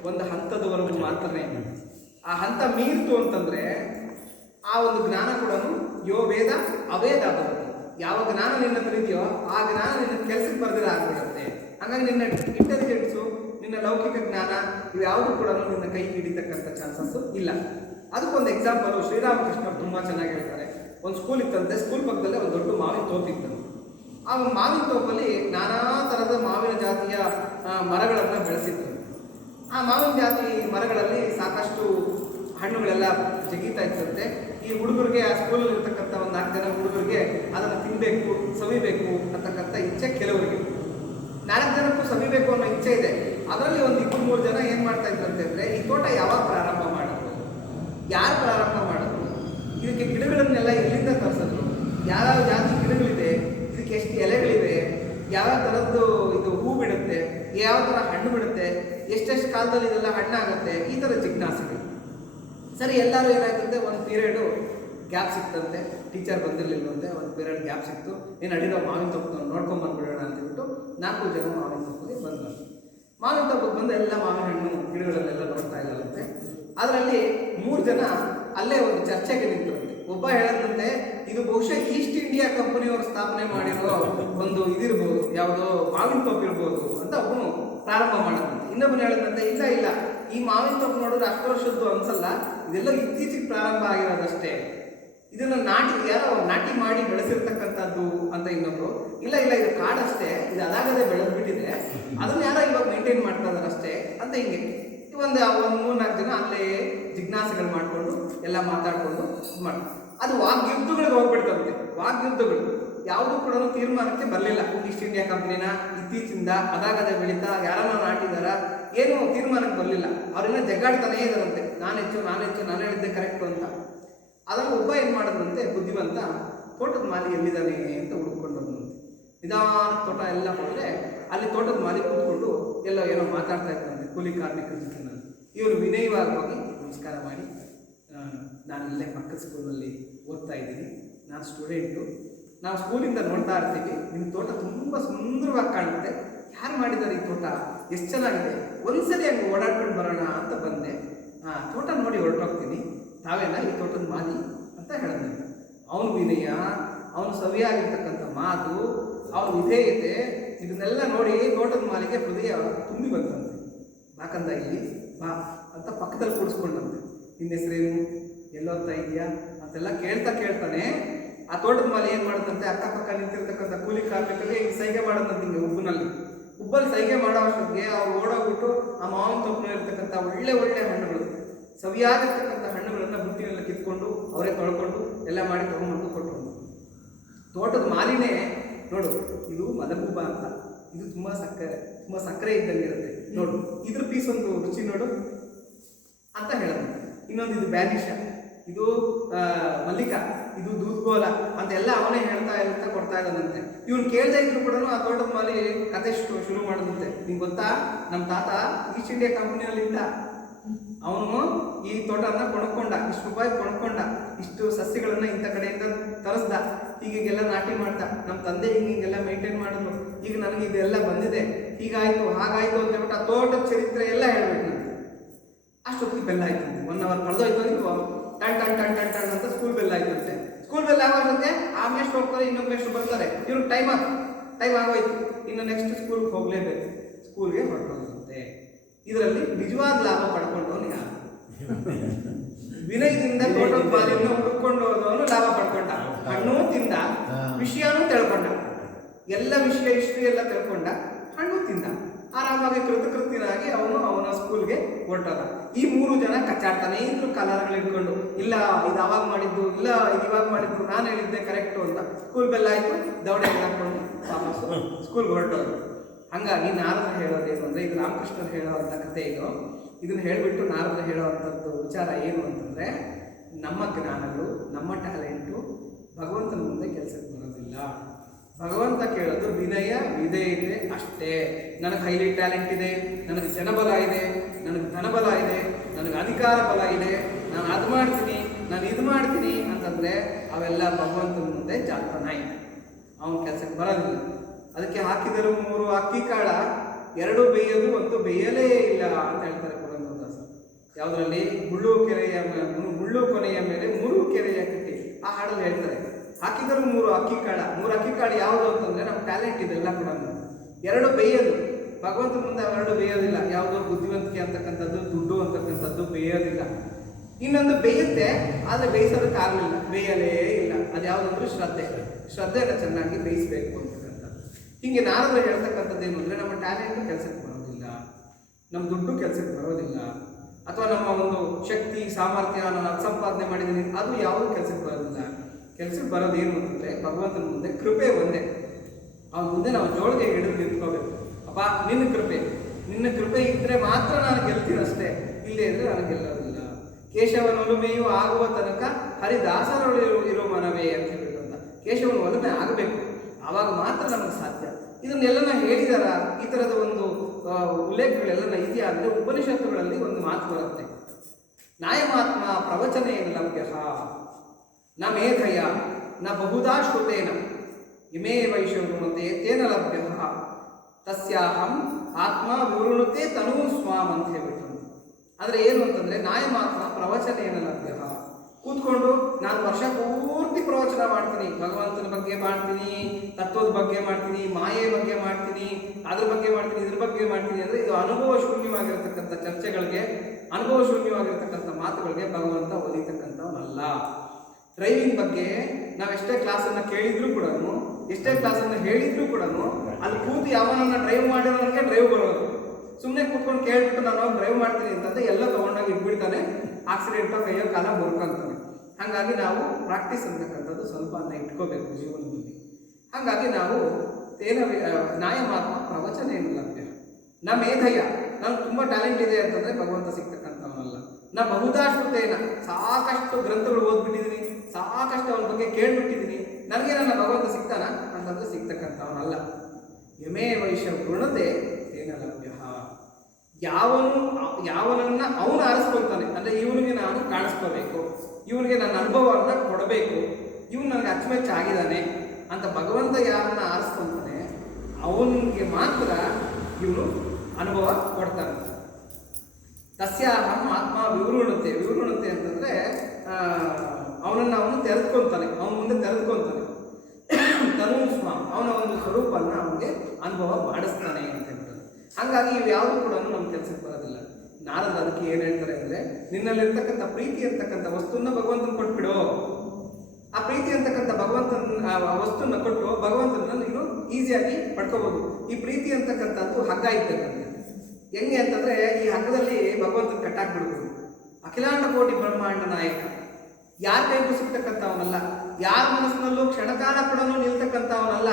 ಒಂದು ಹಂತದವರೆಗೂ ಮಾತ್ರನೇ. ಆ ಹಂತ ಮೀರ್ತು ಅಂತಂದರೆ ಆ ಒಂದು ಜ್ಞಾನ ಕೂಡ ಯೋ ವೇದ ಅವೇದಾಭವತಿ. ಯಾವ ಜ್ಞಾನ ನಿನ್ನ ಹತ್ರ ಇದೆಯೋ ಆ ಜ್ಞಾನ ನಿನ್ನ ಕೆಲಸಕ್ಕೆ ಬರ್ದಿರ ಆಗ್ಬಿಡುತ್ತೆ. ಹಾಗಾಗಿ ನಿನ್ನ ಇಂಟೆಲಿಜೆನ್ಸು, ನಿನ್ನ ಲೌಕಿಕ ಜ್ಞಾನ ಇವ್ಯಾವುದು ಕೂಡ ನಿನ್ನ ಕೈ ಹಿಡಿತಕ್ಕಂಥ ಚಾನ್ಸಸ್ಸು ಇಲ್ಲ. ಅದಕ್ಕೊಂದು ಎಕ್ಸಾಂಪಲು ಶ್ರೀರಾಮಕೃಷ್ಣ ತುಂಬ ಚೆನ್ನಾಗಿ ಹೇಳ್ತಾರೆ. ಒಂದು ಸ್ಕೂಲ್ ಇತ್ತಂತೆ, ಸ್ಕೂಲ್ ಪಕ್ಕದಲ್ಲೇ ಒಂದು ದೊಡ್ಡ ಮಾವಿನ ತೋಪಿತ್ತಂತೆ. ಆ ಒಂದು ಮಾವಿನ ತೋಪಲ್ಲಿ ನಾನಾ ಥರದ ಮಾವಿನ ಜಾತಿಯ ಮರಗಳನ್ನು ಬೆಳೆಸಿತ್ತು. ಆ ಮಾವಿನ ಜಾತಿ ಮರಗಳಲ್ಲಿ ಸಾಕಷ್ಟು ಹಣ್ಣುಗಳೆಲ್ಲ ಜಗೀತಾ ಇತ್ತಂತೆ. ಈ ಹುಡುಗರಿಗೆ, ಆ ಸ್ಕೂಲಲ್ಲಿ ಇರ್ತಕ್ಕಂಥ ಒಂದು 4 ಜನ ಹುಡುಗರಿಗೆ ಅದನ್ನು ತಿನ್ನಬೇಕು, ಸವಿಬೇಕು ಅಂತಕ್ಕಂಥ ಇಚ್ಛೆ ಕೆಲವರಿಗೆ. 4 ಜನಕ್ಕೂ ಸವಿಬೇಕು ಅನ್ನೋ ಇಚ್ಛೆ ಇದೆ. ಅದರಲ್ಲಿ ಒಂದು 2-3 ಜನ ಏನು ಮಾಡ್ತಾ ಇದ್ರಂತೆ ಅಂದರೆ, ಈ ತೋಟ ಯಾವಾಗ ಪ್ರಾರಂಭ ಮಾಡೋದು, ಯಾರು ಪ್ರಾರಂಭ ಮಾಡೋದು, ಇದಕ್ಕೆ ಗಿಡಗಳನ್ನೆಲ್ಲ ಎಲ್ಲಿಂದ ತರಿಸೋದು, ಯಾವ್ಯಾವ ಜಾತಿ ಗಿಡಗಳಿದೆ, ಇದಕ್ಕೆ ಎಷ್ಟು ಎಲೆಗಳಿವೆ, ಯಾವ ಥರದ್ದು ಇದು ಹೂ ಬಿಡುತ್ತೆ, ಯಾವ ಥರ ಹಣ್ಣು ಬಿಡುತ್ತೆ, ಎಷ್ಟೆಷ್ಟು ಕಾಲದಲ್ಲಿ ಇದೆಲ್ಲ ಹಣ್ಣಾಗುತ್ತೆ, ಈ ಥರ ಜಿಜ್ಞಾಸೆಗಳು. ಸರಿ, ಎಲ್ಲರೂ ಏನಾಗುತ್ತೆ, ಒಂದು ಪೀರಿಯಡು ಗ್ಯಾಪ್ ಸಿಕ್ತಂತೆ, ಟೀಚರ್ ಬಂದಿರಲಿಲ್ಲಂತೆ, ಒಂದು ಪೀರಿಯಡ್ ಗ್ಯಾಪ್ ಸಿಕ್ತು. ನೀನು ಅಡಿರೋ ಮಾವಿನ ತಪ್ಪು ನೋಡ್ಕೊಂಡು ಬಂದ್ಬಿಡೋಣ ಅಂತ ಹೇಳ್ಬಿಟ್ಟು 4 ಜನ ಮಾವಿನ ತಪ್ಪಿಗೆ ಬಂದರು. ಮಾವಿನ ತಪ್ಪಕ್ಕೆ ಬಂದು ಎಲ್ಲ ಮಾವಿನ ಹಣ್ಣು ಗಿಡಗಳಲ್ಲೆಲ್ಲ ನೋಡ್ತಾ ಇಲ್ಲಂತೆ. ಅದರಲ್ಲಿ 3 ಜನ ಅಲ್ಲೇ ಒಂದು ಚರ್ಚೆಗೆ ನಿಂತರಂತೆ. ಒಬ್ಬ ಹೇಳದಂತೆ, ಇದು ಬಹುಶಃ ಈಸ್ಟ್ ಇಂಡಿಯಾ ಕಂಪನಿಯವರು ಸ್ಥಾಪನೆ ಮಾಡಿರೋ ಒಂದು ಇದಿರ್ಬೋದು, ಯಾವುದೋ ಮಾವಿನ ತೋಪು ಇರ್ಬೋದು ಅಂತ ಒಬ್ಬನು ಪ್ರಾರಂಭ ಮಾಡೋದಂತೆ. ಇನ್ನೊಬ್ಬನು ಹೇಳದಂತೆ, ಇಲ್ಲ ಇಲ್ಲ, ಈ ಮಾವಿನ ತೋಪು ನೋಡಿದ್ರೆ 10 ವರ್ಷದ್ದು ಅನ್ಸಲ್ಲ, ಇದೆಲ್ಲ ಇತ್ತೀಚೆಗೆ ಪ್ರಾರಂಭ ಆಗಿರೋದಷ್ಟೇ, ಇದನ್ನು ಯಾರೋ ನಾಟಿ ಮಾಡಿ ಬೆಳೆಸಿರ್ತಕ್ಕಂಥದ್ದು ಅಂತ. ಇನ್ನೊಬ್ರು, ಇಲ್ಲ ಇಲ್ಲ, ಇದು ಕಾಡಷ್ಟೇ, ಇದು ಅದಾಗದೆ ಬೆಳೆದ್ಬಿಟ್ಟಿದೆ, ಅದನ್ನ ಯಾರೋ ಇವಾಗ ಮೇಂಟೈನ್ ಮಾಡ್ತಾ ಇದಾರೆ ಅಷ್ಟೇ ಅಂತ. ಹಿಂಗೆ ಒಂದು 3-4 ಜನ ಅಲ್ಲೇ ಜಿಜ್ಞಾಸೆಗಳು ಮಾಡಿಕೊಂಡು ಎಲ್ಲ ಮಾತಾಡಿಕೊಂಡು ಮಾಡ್ತಾರೆ. ಅದು ವಾಗ್ಯುದ್ಧಗಳಿಗೆ ಹೋಗ್ಬಿಡ್ತಂತೆ. ವಾಗ್ಯುದ್ಧಗಳು ಯಾವುದೂ ಕೂಡ ತೀರ್ಮಾನಕ್ಕೆ ಬರಲಿಲ್ಲ. ಈಸ್ಟ್ ಇಂಡಿಯಾ ಕಂಪ್ನಿನ ಇತ್ತೀಚಿಂದ ಅದಾಗದೆ ಬೆಳೀತಾ ಯಾರನ್ನ ನಾಟಿದಾರ ಏನೂ ತೀರ್ಮಾನಕ್ಕೆ ಬರಲಿಲ್ಲ. ಅವ್ರನ್ನ ಜಗ್ಗಾಡ್ತಾನೇ ಇದಾರಂತೆ, ನಾನು ಹೇಳಿದ್ದೆ ಕರೆಕ್ಟು ಅಂತ. ಅದನ್ನು ಒಬ್ಬ ಏನು ಮಾಡಿದ್ರಂತೆ, ಬುದ್ಧಿವಂತ, ತೋಟದ ಮಾಲಿ ಎಲ್ಲಿದ್ದಾನೆ ಅಂತ ಹುಡುಕೊಂಡಂತೆ. ನಿಧಾನ ತೋಟ ಎಲ್ಲ ಹೋದರೆ ಅಲ್ಲಿ ತೋಟದ ಮಾಲಿ ಕೂತ್ಕೊಂಡು ಎಲ್ಲೋ ಏನೋ ಮಾತಾಡ್ತಾ ಇದ್ದಂತೆ ಕೂಲಿ ಕಾರ್ಮಿಕರ ಜೊತೆ. ಇವರು ವಿನಯವಾಗಿ ಹೋಗಿ ನಮಸ್ಕಾರ ಮಾಡಿ, ನಾನು ಇಲ್ಲೇ ಪಕ್ಕದ ಸ್ಕೂಲಲ್ಲಿ ಓದ್ತಾ ಇದ್ದೀನಿ, ನಾನು ಸ್ಟೂಡೆಂಟು, ನಾವು ಸ್ಕೂಲಿಂದ ನೋಡ್ತಾ ಇರ್ತೀವಿ, ನಿಮ್ಮ ತೋಟ ತುಂಬ ಸುಂದರವಾಗಿ ಕಾಣುತ್ತೆ, ಯಾರು ಮಾಡಿದ್ದಾರೆ ಈ ತೋಟ, ಎಷ್ಟು ಚೆನ್ನಾಗಿದೆ, ಒಂದ್ಸರಿ ಹಂಗೆ ಓಡಾಡ್ಕೊಂಡು ಬರೋಣ ಅಂತ ಬಂದೆ, ತೋಟ ನೋಡಿ ಹೊರಟೋಗ್ತೀನಿ, ತಾವೇನಾ ಈ ತೋಟದ ಮಾಲಿ ಅಂತ ಹೇಳಿದ್ನಂತೆ. ಅವನು ವಿನಯ, ಅವನು ಸವಿಯಾಗಿರ್ತಕ್ಕಂಥ ಮಾತು, ಅವನ ವಿಧೇಯತೆ, ಇದನ್ನೆಲ್ಲ ನೋಡಿ ತೋಟದ ಮಾಲಿಗೆ ಹೃದಯ ತುಂಬಿ ಬಂತಂತೆ. ಬಾಕಂದ ಇಲ್ಲಿ ಬಾ ಅಂತ ಪಕ್ಕದಲ್ಲಿ ಕೂಡಿಸ್ಕೊಂಡಂತೆ. ನಿನ್ನ ಹೆಸರೇನು, ಎಲ್ಲೋಗ್ತಾ ಇದೆಯಾ ಅಂತೆಲ್ಲ ಕೇಳ್ತಾನೆ ಆ ತೋಟದ ಮಾಲಿ ಏನು ಮಾಡುತ್ತಂತೆ, ಅಕ್ಕಪಕ್ಕ ನಿಂತಿರ್ತಕ್ಕಂಥ ಕೂಲಿ ಕಾರ್ಮಿಕರಿಗೆ ಈಗ ಸೈಗೆ ಮಾಡೋದಂತೆ. ಹಿಂಗೆ ಉಬ್ಬಲ್ಲಿ ಸೈಗೆ ಮಾಡೋ ಅಷ್ಟೊತ್ತಿಗೆ ಅವ್ರು ಓಡೋಗ್ಬಿಟ್ಟು ಆ ಮಾವಿನ ತೋಪಿನಲ್ಲಿ ಇರ್ತಕ್ಕಂಥ ಒಳ್ಳೆ ಹಣ್ಣುಗಳು, ಸವಿಯಾಗಿರ್ತಕ್ಕಂಥ ಹಣ್ಣುಗಳನ್ನು ಬುಟ್ಟಿನೆಲ್ಲ ಕಿತ್ಕೊಂಡು ಅವರೇ ತೊಳ್ಕೊಂಡು ಎಲ್ಲ ಮಾಡಿ ತೊಗೊಂಡು ಕೊಟ್ಟರು. ತೋಟದ ಮಾಲಿನೇ ನೋಡು, ಇದು ಮಲಗುಬ್ಬ ಅಂತ, ಇದು ತುಂಬ ಸಕ್ಕರೆ ಇದ್ದಂಗೆ ಇರುತ್ತೆ ನೋಡು, ಇದ್ರ ಪೀಸ್ ಒಂದು ರುಚಿ ನೋಡು ಅಂತ ಹೇಳೋದು. ಇನ್ನೊಂದು ಇದು ಬ್ಯಾನಿಷ, ಇದು ಮಲ್ಲಿಕಾ, ಇದು ದೂದ್ಗೋಲ ಅಂತೆಲ್ಲ ಅವನೇ ಹೇಳ್ತಾ ಕೊಡ್ತಾ ಇದ್ದಾನಂತೆ. ಇವನು ಕೇಳ್ತಾ ಇದ್ರು ಕೂಡ ಆ ತೋಟದ ಮಾಲಿ ಕತೆ ಶುರು ಮಾಡೋದಂತೆ. ನಿಮ್ಗೆ ಗೊತ್ತಾ, ನಮ್ಮ ತಾತ ಈಸ್ಟ್ ಇಂಡಿಯಾ ಕಂಪ್ನಿಯಲ್ಲಿದ್ದ, ಅವನು ಈ ತೋಟನ ಕೊಂಡ್ಕೊಂಡ, ಇಷ್ಟು ರೂಪಾಯಿ ಕೊಂಡ್ಕೊಂಡ, ಇಷ್ಟು ಸಸ್ಯಗಳನ್ನ ಇಂಥ ಕಡೆಯಿಂದ ತರಿಸ್ದ, ಹೀಗೆಲ್ಲ ನಾಟಿ ಮಾಡ್ದ, ನಮ್ಮ ತಂದೆ ಹಿಂಗೆಲ್ಲ ಮೇಂಟೈನ್ ಮಾಡಿದ್ರು, ಈಗ ನನಗೆ ಇದೆಲ್ಲ ಬಂದಿದೆ, ಹೀಗಾಯ್ತು ಹಾಗಾಯ್ತು ಅಂತ ಹೇಳ್ಬಿಟ್ಟು ಆ ತೋಟದ ಚರಿತ್ರೆ ಎಲ್ಲ ಹೇಳ್ಬೇಕು. ಅಷ್ಟೊತ್ತಿಗೆ ಬೆಲ್ಲ ಆಯ್ತಂತೆ, 1 hour ಕಳೆದೋಯ್ತು, ನೀವು ton ton ton ton ton ಅಂತ ಸ್ಕೂಲ್ ಬೆಲ್ಲ ಆಯ್ತಂತೆ. ಸ್ಕೂಲ್ ಬೆಲ್ಲ ಆಗೋದಂತೆ ಆ ಮೇಷ್ಟು ಹೋಗ್ತಾರೆ, ಇನ್ನೊಂದು ಮೇಷ್ಟು ಬರ್ತಾರೆ, ಇವ್ರಿಗೆ ಟೈಮ್ ಆಗೋಯ್ತು, ಇನ್ನು ನೆಕ್ಸ್ಟ್ ಸ್ಕೂಲ್ಗೆ ಹೋಗಲೇಬೇಕು, ಸ್ಕೂಲ್ಗೆ ಹೊರಟೋಗುತ್ತೆ. ಇದರಲ್ಲಿ ನಿಜವಾದ ಲಾಭ ಪಡ್ಕೊಂಡವನು ಯಾರು? ವಿನಯದಿಂದ ತೋಟದ ಮಾಲಿಯನ್ನು ಹುಡುಕೊಂಡು ಹೋದವನು ಲಾಭ ಪಡ್ಕೊಂಡ, ಹಣ್ಣು ತಿಂದ, ವಿಷಯನೂ ತಿಳ್ಕೊಂಡ, ಎಲ್ಲ ವಿಷಯ ಹಿಸ್ಟ್ರಿ ಎಲ್ಲ ತಿಳ್ಕೊಂಡ, ಹಣ್ಣು ತಿಂದ, ಆರಾಮಾಗಿ ಕೃತಕೃತ್ಯನಾಗಿ ಅವನ ಸ್ಕೂಲ್ಗೆ ಹೊರಟದ. ಈ 3 ಜನ ಕಚ್ಚಾಡ್ತಾನೆ ಇದ್ರು ಕಲರ್ಗಳು ಇಟ್ಕೊಂಡು, ಇಲ್ಲ ಇದು ಅವಾಗ ಮಾಡಿದ್ದು, ಇಲ್ಲ ಇದು ಇವಾಗ ಮಾಡಿದ್ದು, ನಾನು ಹೇಳಿದ್ದೆ ಕರೆಕ್ಟು ಅಂತ. ಸ್ಕೂಲ್ ಬೆಲ್ಲ ಆಯ್ತು, ದವಡೆ ಹಾಕೊಂಡು ವಾಪಸ್ಸು ಸ್ಕೂಲ್ಗೆ ಹೊರಟೋದು. ಹಾಗಾಗಿ ನಾರದರು ಹೇಳೋದೇನು ಅಂದರೆ, ಇದು ರಾಮಕೃಷ್ಣರು ಹೇಳೋವಂಥ ಕಥೆ ಇದು. ಇದನ್ನು ಹೇಳಿಬಿಟ್ಟು ನಾರದರು ಹೇಳೋವಂಥದ್ದು ವಿಚಾರ ಏನು ಅಂತಂದರೆ, ನಮ್ಮ ಜ್ಞಾನಗಳು, ನಮ್ಮ ಟ್ಯಾಲೆಂಟು ಭಗವಂತನ ಮುಂದೆ ಕೆಲಸಕ್ಕೆ ಬರೋದಿಲ್ಲ. ಭಗವಂತ ಕೇಳೋದು ವಿನಯ ವಿಧೇಯತೆ ಅಷ್ಟೇ. ನನಗೆ ಹೈಲಿ ಟ್ಯಾಲೆಂಟ್ ಇದೆ, ನನಗೆ ಜನಬಲ ಇದೆ, ನನಗೆ ಧನಬಲ ಇದೆ, ನನಗೆ ಅಧಿಕಾರ ಬಲ ಇದೆ, ನಾನು ಅದು ಮಾಡ್ತೀನಿ, ನಾನು ಇದು ಮಾಡ್ತೀನಿ ಅಂತಂದರೆ ಅವೆಲ್ಲ ಭಗವಂತನ ಮುಂದೆ ಜಾತನಾಯಿ, ಅವನ ಕೆಲಸಕ್ಕೆ ಬರೋದಿಲ್ಲ. ಅದಕ್ಕೆ ಹಾಕಿದರೂ 3 ಅಕ್ಕಿ ಕಾಳ, 2 ಬೇಯೋದು, 1 ಬೇಯಲೇ ಇಲ್ಲ ಅಂತ ಹೇಳ್ತಾರೆ ಪುರಂದರದಾಸ. ಯಾವುದರಲ್ಲಿ ಮುಳ್ಳು ಕೊನೆಯ ಮೇಲೆ 3 ಕೆರೆಯ ಕಟ್ಟಿ, ಆ ಹಾಡಲ್ಲಿ ಹೇಳ್ತಾರೆ. ಹಾಕಿದರೂ 3 ಅಕ್ಕಿ ಕಾಳ, 3 ಅಕ್ಕಿ ಕಾಳು ಯಾವುದು ಅಂತಂದರೆ ನಮ್ಮ ಟ್ಯಾಲೆಂಟ್ ಇದೆಲ್ಲ ಕೂಡ. 2 ಬೇಯೋದು, ಭಗವಂತನ ಮುಂದೆ 2 ಬೇಯೋದಿಲ್ಲ. ಯಾವುದೋ ಬುದ್ಧಿವಂತಿಕೆ ಅಂತಕ್ಕಂಥದ್ದು, ದುಡ್ಡು ಅಂತಕ್ಕಂಥದ್ದು ಬೇಯೋದಿಲ್ಲ. ಇನ್ನೊಂದು ಬೇಯುತ್ತೆ, ಆದರೆ ಬೇಯಿಸೋದಕ್ಕಾಗಲಿಲ್ಲ, ಬೇಯಲೇ ಇಲ್ಲ. ಅದು ಯಾವುದಂದ್ರೆ ಶ್ರದ್ಧೆನ ಚೆನ್ನಾಗಿ ಬೇಯಿಸಬೇಕು ಅಂತಕ್ಕಂಥದ್ದು. ಹೀಗೆ ನಾರದರು ಹೇಳ್ತಕ್ಕಂಥದ್ದು ಏನು ಅಂದರೆ, ನಮ್ಮ ಟ್ಯಾಲೆಂಟು ಕೆಲಸಕ್ಕೆ ಬರೋದಿಲ್ಲ, ನಮ್ಮ ದುಡ್ಡು ಕೆಲಸಕ್ಕೆ ಬರೋದಿಲ್ಲ, ಅಥವಾ ನಮ್ಮ ಒಂದು ಶಕ್ತಿ ಸಾಮರ್ಥ್ಯ ನಾನು ಸಂಪಾದನೆ ಮಾಡಿದ್ದೀನಿ ಅದು ಯಾವುದೂ ಕೆಲಸಕ್ಕೆ ಬರೋದಿಲ್ಲ. ಕೆಲಸಕ್ಕೆ ಬರೋದೇನು ಅಂತಂದರೆ ಭಗವಂತನ ಮುಂದೆ ಕೃಪೆ ಒಂದೇ. ಅವನ ಮುಂದೆ ನಾವು ಜೋಳಿಗೆ ಹಿಡಿದು ನಿಂತ್ಕೋಬೇಕು. ಅಪ್ಪ ನಿನ್ನ ಕೃಪೆ ಇದ್ದರೆ ಮಾತ್ರ ನಾನು ಗೆಲ್ತೀನಿ ಅಷ್ಟೇ, ಇಲ್ಲೇ ಇದ್ರೆ ನಾನು ಗೆಲ್ಲೋದಿಲ್ಲ. ಕೇಶವನ ಒಲುಮೆಯು ಆಗುವ ತನಕ ಹರಿದಾಸರೊಳು ಇರೋ ಮನವೇ ಅಂತ ಹೇಳ್ಬಿಟ್ಟು ಅಂತ. ಕೇಶವನ ಒಲುಮೆ ಆಗಬೇಕು, ಆವಾಗ ಮಾತ್ರ ನಮಗೆ ಸಾಧ್ಯ. ಇದನ್ನೆಲ್ಲನ ಹೇಳಿದಾರ, ಈ ಥರದ ಒಂದು ಉಲ್ಲೇಖಗಳೆಲ್ಲನ ಇದೆಯಾ ಅಂದರೆ ಉಪನಿಷತ್ತುಗಳಲ್ಲಿ ಒಂದು ಮಾತು ಬರುತ್ತೆ. ನಾಯಮಾತ್ಮ ಪ್ರವಚನೇನ ಲಭ್ಯ ನ ಮೇಧಯ ನ ಬಹುಧಾ ಶ್ರುತೇನ ಇಮೇ ವೈಶ್ವೃಣತೆ ತೇನ ಲಭ್ಯ ತಸ್ಯಾಹಂ ಆತ್ಮ ವಿವೃಣತೆ ತನೂ ಸ್ವಾಮ್ ಅಂತ ಹೇಳ್ಬಿಟ್ಟು. ಆದರೆ ಏನು ಅಂತಂದರೆ ನಾಯಮಾತ್ಮ ಪ್ರವಚನೇನ ಲಭ್ಯ, ಕೂತ್ಕೊಂಡು ನಾನು ವರ್ಷ ಪೂರ್ತಿ ಪ್ರವಚನ ಮಾಡ್ತೀನಿ, ಭಗವಂತನ ಬಗ್ಗೆ ಮಾಡ್ತೀನಿ, ತತ್ವದ ಬಗ್ಗೆ ಮಾಡ್ತೀನಿ, ಮಾಯೆ ಬಗ್ಗೆ ಮಾಡ್ತೀನಿ, ಅದ್ರ ಬಗ್ಗೆ ಮಾಡ್ತೀನಿ, ಇದ್ರ ಬಗ್ಗೆ ಮಾಡ್ತೀನಿ ಅಂದರೆ ಇದು ಅನುಭವ ಶೂನ್ಯವಾಗಿರ್ತಕ್ಕಂಥ ಚರ್ಚೆಗಳಿಗೆ, ಅನುಭವ ಶೂನ್ಯವಾಗಿರ್ತಕ್ಕಂಥ ಮಾತುಗಳಿಗೆ ಭಗವಂತ ಒಲಿತಕ್ಕಂಥವನಲ್ಲ. ಡ್ರೈವಿಂಗ್ ಬಗ್ಗೆ ನಾವೆಷ್ಟೇ ಕ್ಲಾಸನ್ನು ಕೇಳಿದ್ರು ಕೂಡ, ಎಷ್ಟೇ ಕ್ಲಾಸನ್ನು ಹೇಳಿದ್ರು ಕೂಡ, ಅಲ್ಲಿ ಕೂತು ಯಾವನನ್ನ ಡ್ರೈವ್ ಮಾಡಿರೋನಿಗೆ ಡ್ರೈವ್ ಬರೋದು. ಸುಮ್ಮನೆ ಕೂತ್ಕೊಂಡು ಕೇಳ್ಬಿಟ್ಟು ನಾನು ಡ್ರೈವ್ ಮಾಡ್ತೀನಿ ಅಂತಂದರೆ ಎಲ್ಲ ತೊಗೊಂಡೋಗಿ ಇಟ್ಬಿಡ್ತಾನೆ, ಆಕ್ಸಿಡೆಂಟೋ ಕೈಯೋ ಕಾಲ ಮುರ್ಕೊಂತಾನೆ. ಹಾಗಾಗಿ ನಾವು ಪ್ರಾಕ್ಟೀಸ್ ಅಂತಕ್ಕಂಥದ್ದು ಸ್ವಲ್ಪ ಇಟ್ಕೋಬೇಕು ಜೀವನದಲ್ಲಿ. ಹಾಗಾಗಿ ನಾವು ತೇನ ನ್ಯಾಯಮಾತ್ಮ ಪ್ರವಚನ ಏನು ಲಭ್ಯ ನ ಮೇಧಯ, ನನಗೆ ತುಂಬ ಟ್ಯಾಲೆಂಟ್ ಇದೆ ಅಂತಂದರೆ ಭಗವಂತ ಸಿಗ್ತಕ್ಕಂಥವನಲ್ಲ. ನಾ ಬಹುದಾಶ್ರುತೇನ, ಸಾಕಷ್ಟು ಗ್ರಂಥಗಳು ಓದ್ಬಿಟ್ಟಿದ್ದೀನಿ, ಸಾಕಷ್ಟು ಅವನ ಬಗ್ಗೆ ಕೇಳ್ಬಿಟ್ಟಿದ್ದೀನಿ, ನನಗೆ ನನ್ನ ಭಗವಂತ ಸಿಗ್ತಾನ ಅಂತಂದ್ರೆ ಸಿಗ್ತಕ್ಕಂಥವನಲ್ಲ. ಯಮೇ ವೈಶ ವೃಣತೆ ತೇನ ಲಭ್ಯ, ಯಾವನನ್ನ ಅವನು ಆರಿಸ್ಕೊಳ್ತಾನೆ, ಅಂದರೆ ಇವನಿಗೆ ನಾನು ಕಾಣಿಸ್ಕೋಬೇಕು, ಇವನಿಗೆ ನನ್ನ ಅನುಭವವನ್ನು ಕೊಡಬೇಕು, ಇವನು ನನಗೆ ಅಚ್ಚುಮೆಚ್ಚ ಆಗಿದ್ದಾನೆ ಅಂತ ಭಗವಂತ ಯಾರನ್ನ ಆರಿಸ್ಕೊಳ್ತಾನೆ ಅವನಿಗೆ ಮಾತ್ರ ಇವನು ಅನುಭವ ಕೊಡ್ತಾನೆ. ತಸ್ಯಾಹಂ ಆತ್ಮ ವಿವೃಣತೆ, ವಿವೃಣತೆ ಅಂತಂದರೆ ಅವನು ತೆರೆದುಕೊಳ್ತಾನೆ, ಅವನ ಮುಂದೆ ತೆರೆದುಕೊಳ್ತಾನೆ. ತನು ಸ್ವಾಮ, ಅವನ ಒಂದು ಸ್ವರೂಪನ ಅವನಿಗೆ ಅನುಭವ ಮಾಡಿಸ್ತಾನೆ ಅಂತ ಹೇಳ್ತಾರೆ. ಹಾಗಾಗಿ ಇವು ಯಾವುದು ಕೂಡ ನಮ್ಮ ಕೆಲಸಕ್ಕೆ ಬರೋದಿಲ್ಲ. ನಾರದ ಅದಕ್ಕೆ ಏನು ಹೇಳ್ತಾರೆ ಅಂದರೆ, ನಿನ್ನಲ್ಲಿರ್ತಕ್ಕಂಥ ಪ್ರೀತಿ ಅಂತಕ್ಕಂಥ ವಸ್ತುನ ಭಗವಂತನ ಕೊಟ್ಬಿಡು. ಆ ಪ್ರೀತಿ ಅಂತಕ್ಕಂಥ ಭಗವಂತನ ವಸ್ತುನ ಕೊಟ್ಟು ಭಗವಂತನ ನೀನು ಈಸಿಯಾಗಿ ಪಡ್ಕೋಬಹುದು. ಈ ಪ್ರೀತಿ ಅಂತಕ್ಕಂಥದ್ದು ಹಗ್ಗ ಇದ್ದಕ್ಕಂಥ ಹೆಂಗೆ ಅಂತಂದರೆ, ಈ ಹಗ್ಗದಲ್ಲಿ ಭಗವಂತನ ಕಟ್ಟಾಕ್ಬಿಡ್ಬೋದು. ಅಖಿಲಾಂಡ ಕೋಟಿ ಬ್ರಹ್ಮಾಂಡ ನಾಯಕ, ಯಾರ ಕೈಗೂ ಸಿಗ್ತಕ್ಕಂಥವನಲ್ಲ, ಯಾರ ಮನಸ್ಸಿನಲ್ಲೂ ಕ್ಷಣಕಾಲ ಕೂಡ ನಿಲ್ತಕ್ಕಂಥವನಲ್ಲ.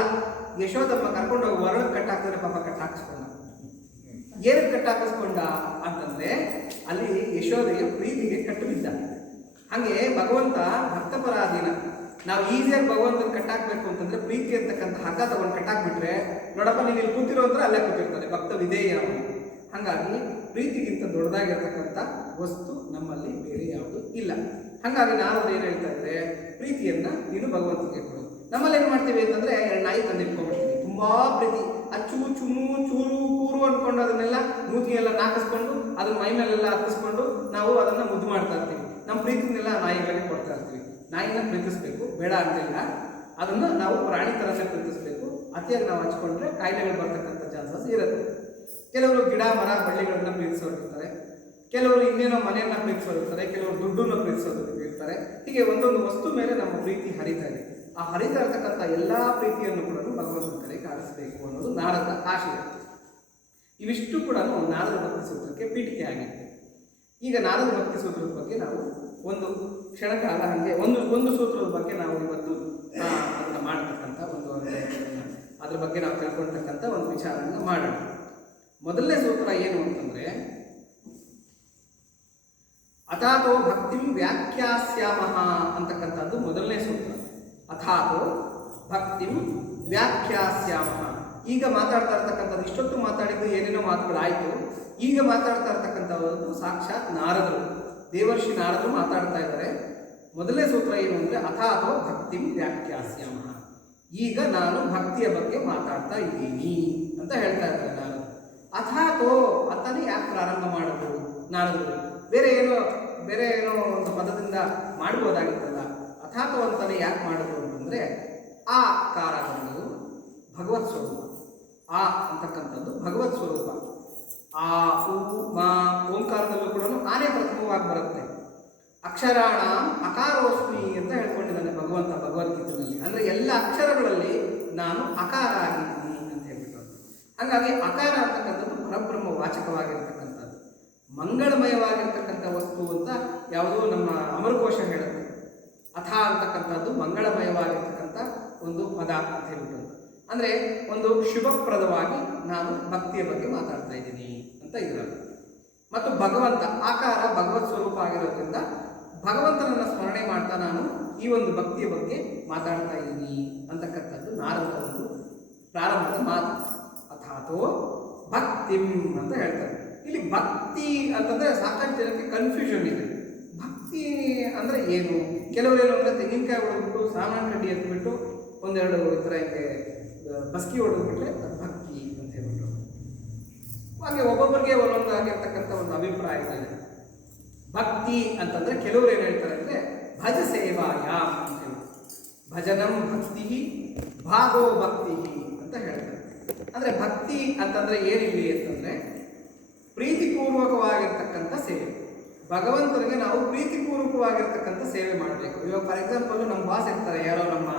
ಯಶೋದಮ್ಮ ಕರ್ಕೊಂಡು ಹೋಗಿ ಹೊರಗೆ ಕಟ್ಟಾಕ್ತಾರೆ, ಪಾಪ ಕಟ್ಟಾಕಿಸ್ಕೊಂಡ. ಏನಕ್ಕೆ ಕಟ್ಟಾಕಿಸ್ಕೊಂಡ ಅಂತಂದ್ರೆ ಅಲ್ಲಿ ಯಶೋದೆಯ ಪ್ರೀತಿಗೆ ಕಟ್ಟು ಬಿದ್ದ. ಹಾಗೆ ಭಗವಂತ ಭಕ್ತಪರಾಧೀನ. ನಾವು ಈಸಿಯಾಗಿ ಭಗವಂತನ ಕಟ್ಟಾಕ್ಬೇಕು ಅಂತಂದ್ರೆ ಪ್ರೀತಿ ಅಂತಕ್ಕಂಥ ಹಗ್ಗ ತಗೊಂಡು ಕಟ್ಟಾಕ್ಬಿಟ್ರೆ, ನೋಡಪ್ಪ ನೀನು ಇಲ್ಲಿ ಕೂತಿರೋ ಅಂದ್ರೆ ಅಲ್ಲೇ ಕೂತಿರ್ತಾನೆ, ಭಕ್ತ ವಿಧೇಯ ಅವನು. ಹಾಗಾಗಿ ಪ್ರೀತಿಗಿಂತ ದೊಡ್ಡದಾಗಿರ್ತಕ್ಕಂಥ ವಸ್ತು ನಮ್ಮಲ್ಲಿ ಬೇರೆ ಯಾವುದು ಇಲ್ಲ. ಹಾಗಾಗಿ ನಾವು ಏನು ಹೇಳ್ತಾ ಇದ್ರೆ, ಪ್ರೀತಿಯನ್ನ ನೀನು ಭಗವಂತನಿಗೆ ಕೊಡು. ನಮ್ಮಲ್ಲಿ ಏನು ಮಾಡ್ತೀವಿ ಅಂತಂದ್ರೆ, ಎರಡು ನಾಯಿ ತಂದು ಇಟ್ಕೊಂಡ್ಬಿಡ್ತೀವಿ, ತುಂಬಾ ಪ್ರೀತಿ, ಅಚ್ಚು ಚುಮು ಚೂರು ಕೂರು ಅನ್ಕೊಂಡು ಅದನ್ನೆಲ್ಲ ಮೂತಿ ಎಲ್ಲ ನಾಕಿಸ್ಕೊಂಡು ಅದನ್ನ ಮೈ ಮೇಲೆಲ್ಲ ಹತ್ತಿಸ್ಕೊಂಡು ನಾವು ಅದನ್ನ ಮುದ್ದು ಮಾಡ್ತಾ ಇರ್ತೀವಿ. ನಮ್ಮ ಪ್ರೀತಿನೆಲ್ಲ ನಾಯಿಗಳಿಗೆ ಕೊಡ್ತಾ ಇರ್ತೀವಿ. ನಾಯಿನ ಪ್ರೀತಿಸ್ಬೇಕು, ಬೇಡ ಅಂತಿಲ್ಲ, ಅದನ್ನು ನಾವು ಪ್ರಾಣಿ ಥರನೇ ಪ್ರೀತಿಸ್ಬೇಕು. ಅತಿಯಾಗಿ ನಾವು ಹಚ್ಕೊಂಡ್ರೆ ಕಾಯಿಲೆಗಳು ಬರ್ತಕ್ಕಂಥ ಚಾನ್ಸಸ್ ಇರುತ್ತೆ. ಕೆಲವರು ಗಿಡ ಮರ ಬಳ್ಳಿಗಳನ್ನ ಪ್ರೀತಿಸೋರಿರ್ತಾರೆ, ಕೆಲವರು ಇನ್ನೇನೋ ಮನೆಯನ್ನ ಪ್ರೀತಿಸೋರಿರ್ತಾರೆ, ಕೆಲವರು ದುಡ್ಡನ್ನು ಪ್ರೀತಿಸೋರಿರ್ತಾರೆ. ಹೀಗೆ ಒಂದೊಂದು ವಸ್ತು ಮೇಲೆ ನಮ್ಮ ಪ್ರೀತಿ ಹರಿತಾ ಇದೆ. ಆ ಹರಿತಾ ಇರ್ತಕ್ಕಂಥ ಎಲ್ಲಾ ಪ್ರೀತಿಯನ್ನು ಕೂಡ ಭಗವಂತನ ಕಡೆಗೆ ಆರಿಸಬೇಕು ಅನ್ನೋದು ನಾರದ ಆಶಯ. ಇವಿಷ್ಟು ಕೂಡ ನಾರದ ಭಕ್ತಿ ಸೂತ್ರಕ್ಕೆ ಪೀಠಿಕೆ ಆಗಿದೆ. ಈಗ ನಾರದ ಭಕ್ತಿ ಸೂತ್ರದ ಬಗ್ಗೆ ನಾವು ಒಂದು ಕ್ಷಣಕಾಲ ಹಾಗೆ ಒಂದು ಸೂತ್ರದ ಬಗ್ಗೆ ನಾವು ಇವತ್ತು ಅದನ್ನು ಮಾಡತಕ್ಕಂಥ ಅದ್ರ ಬಗ್ಗೆ ನಾವು ತಿಳ್ಕೊಳ್ತಕ್ಕಂಥ ಒಂದು ವಿಚಾರವನ್ನು ಮಾಡೋಣ. ಮೊದಲನೇ ಸೂತ್ರ ಏನು ಅಂತಂದ್ರೆ, ಅಥಾತೋ ಭಕ್ತಿಂ ವ್ಯಾಖ್ಯಾಸ್ಯಾಮಃ ಅಂತಕ್ಕಂಥದ್ದು ಮೊದಲನೇ ಸೂತ್ರ. ಅಥಾತೋ ಭಕ್ತಿಂ ವ್ಯಾಖ್ಯಾಸ್ಯಾಮಃ. ಈಗ ಮಾತಾಡ್ತಾ ಇರ್ತಕ್ಕಂಥದ್ದು, ಇಷ್ಟೊತ್ತು ಮಾತಾಡಿದ್ದು ಏನೇನೋ ಮಾತುಗಳಾಯಿತು. ಈಗ ಮಾತಾಡ್ತಾ ಇರ್ತಕ್ಕಂಥದ್ದು ಸಾಕ್ಷಾತ್ ನಾರದರು, ದೇವರ್ಷಿ ನಾರದರು ಮಾತಾಡ್ತಾ ಇದ್ದಾರೆ. ಮೊದಲನೇ ಸೂತ್ರ ಏನು ಅಂದರೆ, ಅಥಾತೋ ಭಕ್ತಿಂ ವ್ಯಾಖ್ಯಾಸ್ಯಾಮಃ. ಈಗ ನಾನು ಭಕ್ತಿಯ ಬಗ್ಗೆ ಮಾತಾಡ್ತಾ ಇದ್ದೀನಿ ಅಂತ ಹೇಳ್ತಾ ಇದ್ದಾರೆ ನಾರದರು. ಅಥಾತೋ ಅಂತಾನೆ ಯಾಕೆ ಪ್ರಾರಂಭ ಮಾಡೋದು ನಾರದರು? ಬೇರೆ ಏನೋ ಒಂದು ಪದದಿಂದ ಮಾಡ್ಬೋದಾಗಿತ್ತಲ್ಲ. ಅಥಾತೋ ಅಂತಾನೆ ಯಾಕೆ ಮಾಡೋದು ಅಂತಂದರೆ, ಆ ಕಾರ ಅನ್ನೋದು ಭಗವತ್ ಸ್ವರೂಪ. ಆ ಅಂತಕ್ಕಂಥದ್ದು ಭಗವತ್ ಸ್ವರೂಪ. ಆ ಉ ಮಾ ಓಂಕಾರದಲ್ಲೂ ಕೂಡ ಆನೇ ಪ್ರಥಮವಾಗಿ ಬರುತ್ತೆ. ಅಕ್ಷರಾಣ ಅಕಾರೋಸ್ಮಿ ಅಂತ ಹೇಳ್ಕೊಂಡಿದ್ದಾನೆ ಭಗವಂತ ಭಗವದ್ಗೀತೆಯಲ್ಲಿ. ಅಂದರೆ ಎಲ್ಲ ಅಕ್ಷರಗಳಲ್ಲಿ ನಾನು ಅಕಾರ ಆಗಿದ್ದೀನಿ ಅಂತ ಹೇಳ್ಬಿಟ್ಟು. ಹಾಗಾಗಿ ಅಕಾರ ಅಂತಕ್ಕಂಥದ್ದು ಪರಬ್ರಹ್ಮ ವಾಚಕವಾಗಿರ್ತಕ್ಕಂಥದ್ದು, ಮಂಗಳಮಯವಾಗಿರ್ತಕ್ಕಂಥ ವಸ್ತು ಅಂತ ಯಾವುದೋ ನಮ್ಮ ಅಮರಕೋಶ ಹೇಳುತ್ತೆ. ಅಥ ಅಂತಕ್ಕಂಥದ್ದು ಮಂಗಳಮಯವಾಗಿರ್ತಕ್ಕಂಥ ಒಂದು ಪದ ಅಂತ ಹೇಳ್ಬಿಟ್ಟು. ಅಂದರೆ ಒಂದು ಶುಭಪ್ರದವಾಗಿ ನಾನು ಭಕ್ತಿಯ ಬಗ್ಗೆ ಮಾತಾಡ್ತಾ ಇದ್ದೀನಿ ಅಂತ ಇರೋದು. ಮತ್ತು ಭಗವಂತ ಆಕಾರ ಭಗವತ್ ಸ್ವರೂಪ ಆಗಿರೋದ್ರಿಂದ ಭಗವಂತನನ್ನು ಸ್ಮರಣೆ ಮಾಡ್ತಾ ನಾನು ಈ ಒಂದು ಭಕ್ತಿಯ ಬಗ್ಗೆ ಮಾತಾಡ್ತಾ ಇದ್ದೀನಿ ಅಂತಕ್ಕಂಥದ್ದು ನಾರದರ ಒಂದು ಪ್ರಾರಂಭದ ಮಾತು. ಅಥಾತೋ ಭಕ್ತಿಂ ಅಂತ ಹೇಳ್ತಾರೆ. ಇಲ್ಲಿ ಭಕ್ತಿ ಅಂತಂದರೆ ಸಾಕಷ್ಟು ಜನಕ್ಕೆ ಕನ್ಫ್ಯೂಷನ್ ಇದೆ. ಭಕ್ತಿ ಅಂದರೆ ಏನು? ಕೆಲವರು ಏನು ಅಂದರೆ, ತೆಂಗಿನಕಾಯಿ ಹೊಡೆದ್ಬಿಟ್ಟು ಸಾಮಾನು ಕಡ್ಡಿ ಎತ್ಬಿಟ್ಟು ಒಂದೆರಡು ಈ ಥರ ಹಿಂಗೆ ಬಸ್ಕಿ ಹೊಡೆದ್ಬಿಟ್ರೆ ಅದು ಭಕ್ತಿ ಅಂತ ಹೇಳ್ಬಿಟ್ಟು. ಹಾಗೆ ಒಬ್ಬೊಬ್ಬರಿಗೆ ಒಂದೊಂದು ಆಗಿರ್ತಕ್ಕಂಥ ಒಂದು ಅಭಿಪ್ರಾಯ ಇದೆ. ಭಕ್ತಿ ಅಂತಂದರೆ ಕೆಲವರು ಏನು ಹೇಳ್ತಾರೆ ಅಂದರೆ, ಭಜ ಸೇವಾಯ ಅಂತ ಹೇಳಿ, ಭಜನಂ ಭಕ್ತಿ ಭಾಗೋ ಭಕ್ತಿ ಅಂತ ಹೇಳ್ತಾರೆ. ಅಂದರೆ ಭಕ್ತಿ ಅಂತಂದರೆ ಏನಿಲ್ಲ ಅಂತಂದರೆ, ಪ್ರೀತಿಪೂರ್ವಕವಾಗಿರ್ತಕ್ಕಂಥ ಸೇವೆ. ಭಗವಂತನಿಗೆ ನಾವು ಪ್ರೀತಿಪೂರ್ವಕವಾಗಿರ್ತಕ್ಕಂಥ ಸೇವೆ ಮಾಡಬೇಕು. ಇವಾಗ ಫಾರ್ ಎಕ್ಸಾಂಪಲ್ ನಮ್ಮ ಬಾಸ್ ಇರ್ತಾರೆ, ಯಾರೋ ನಮ್ಮ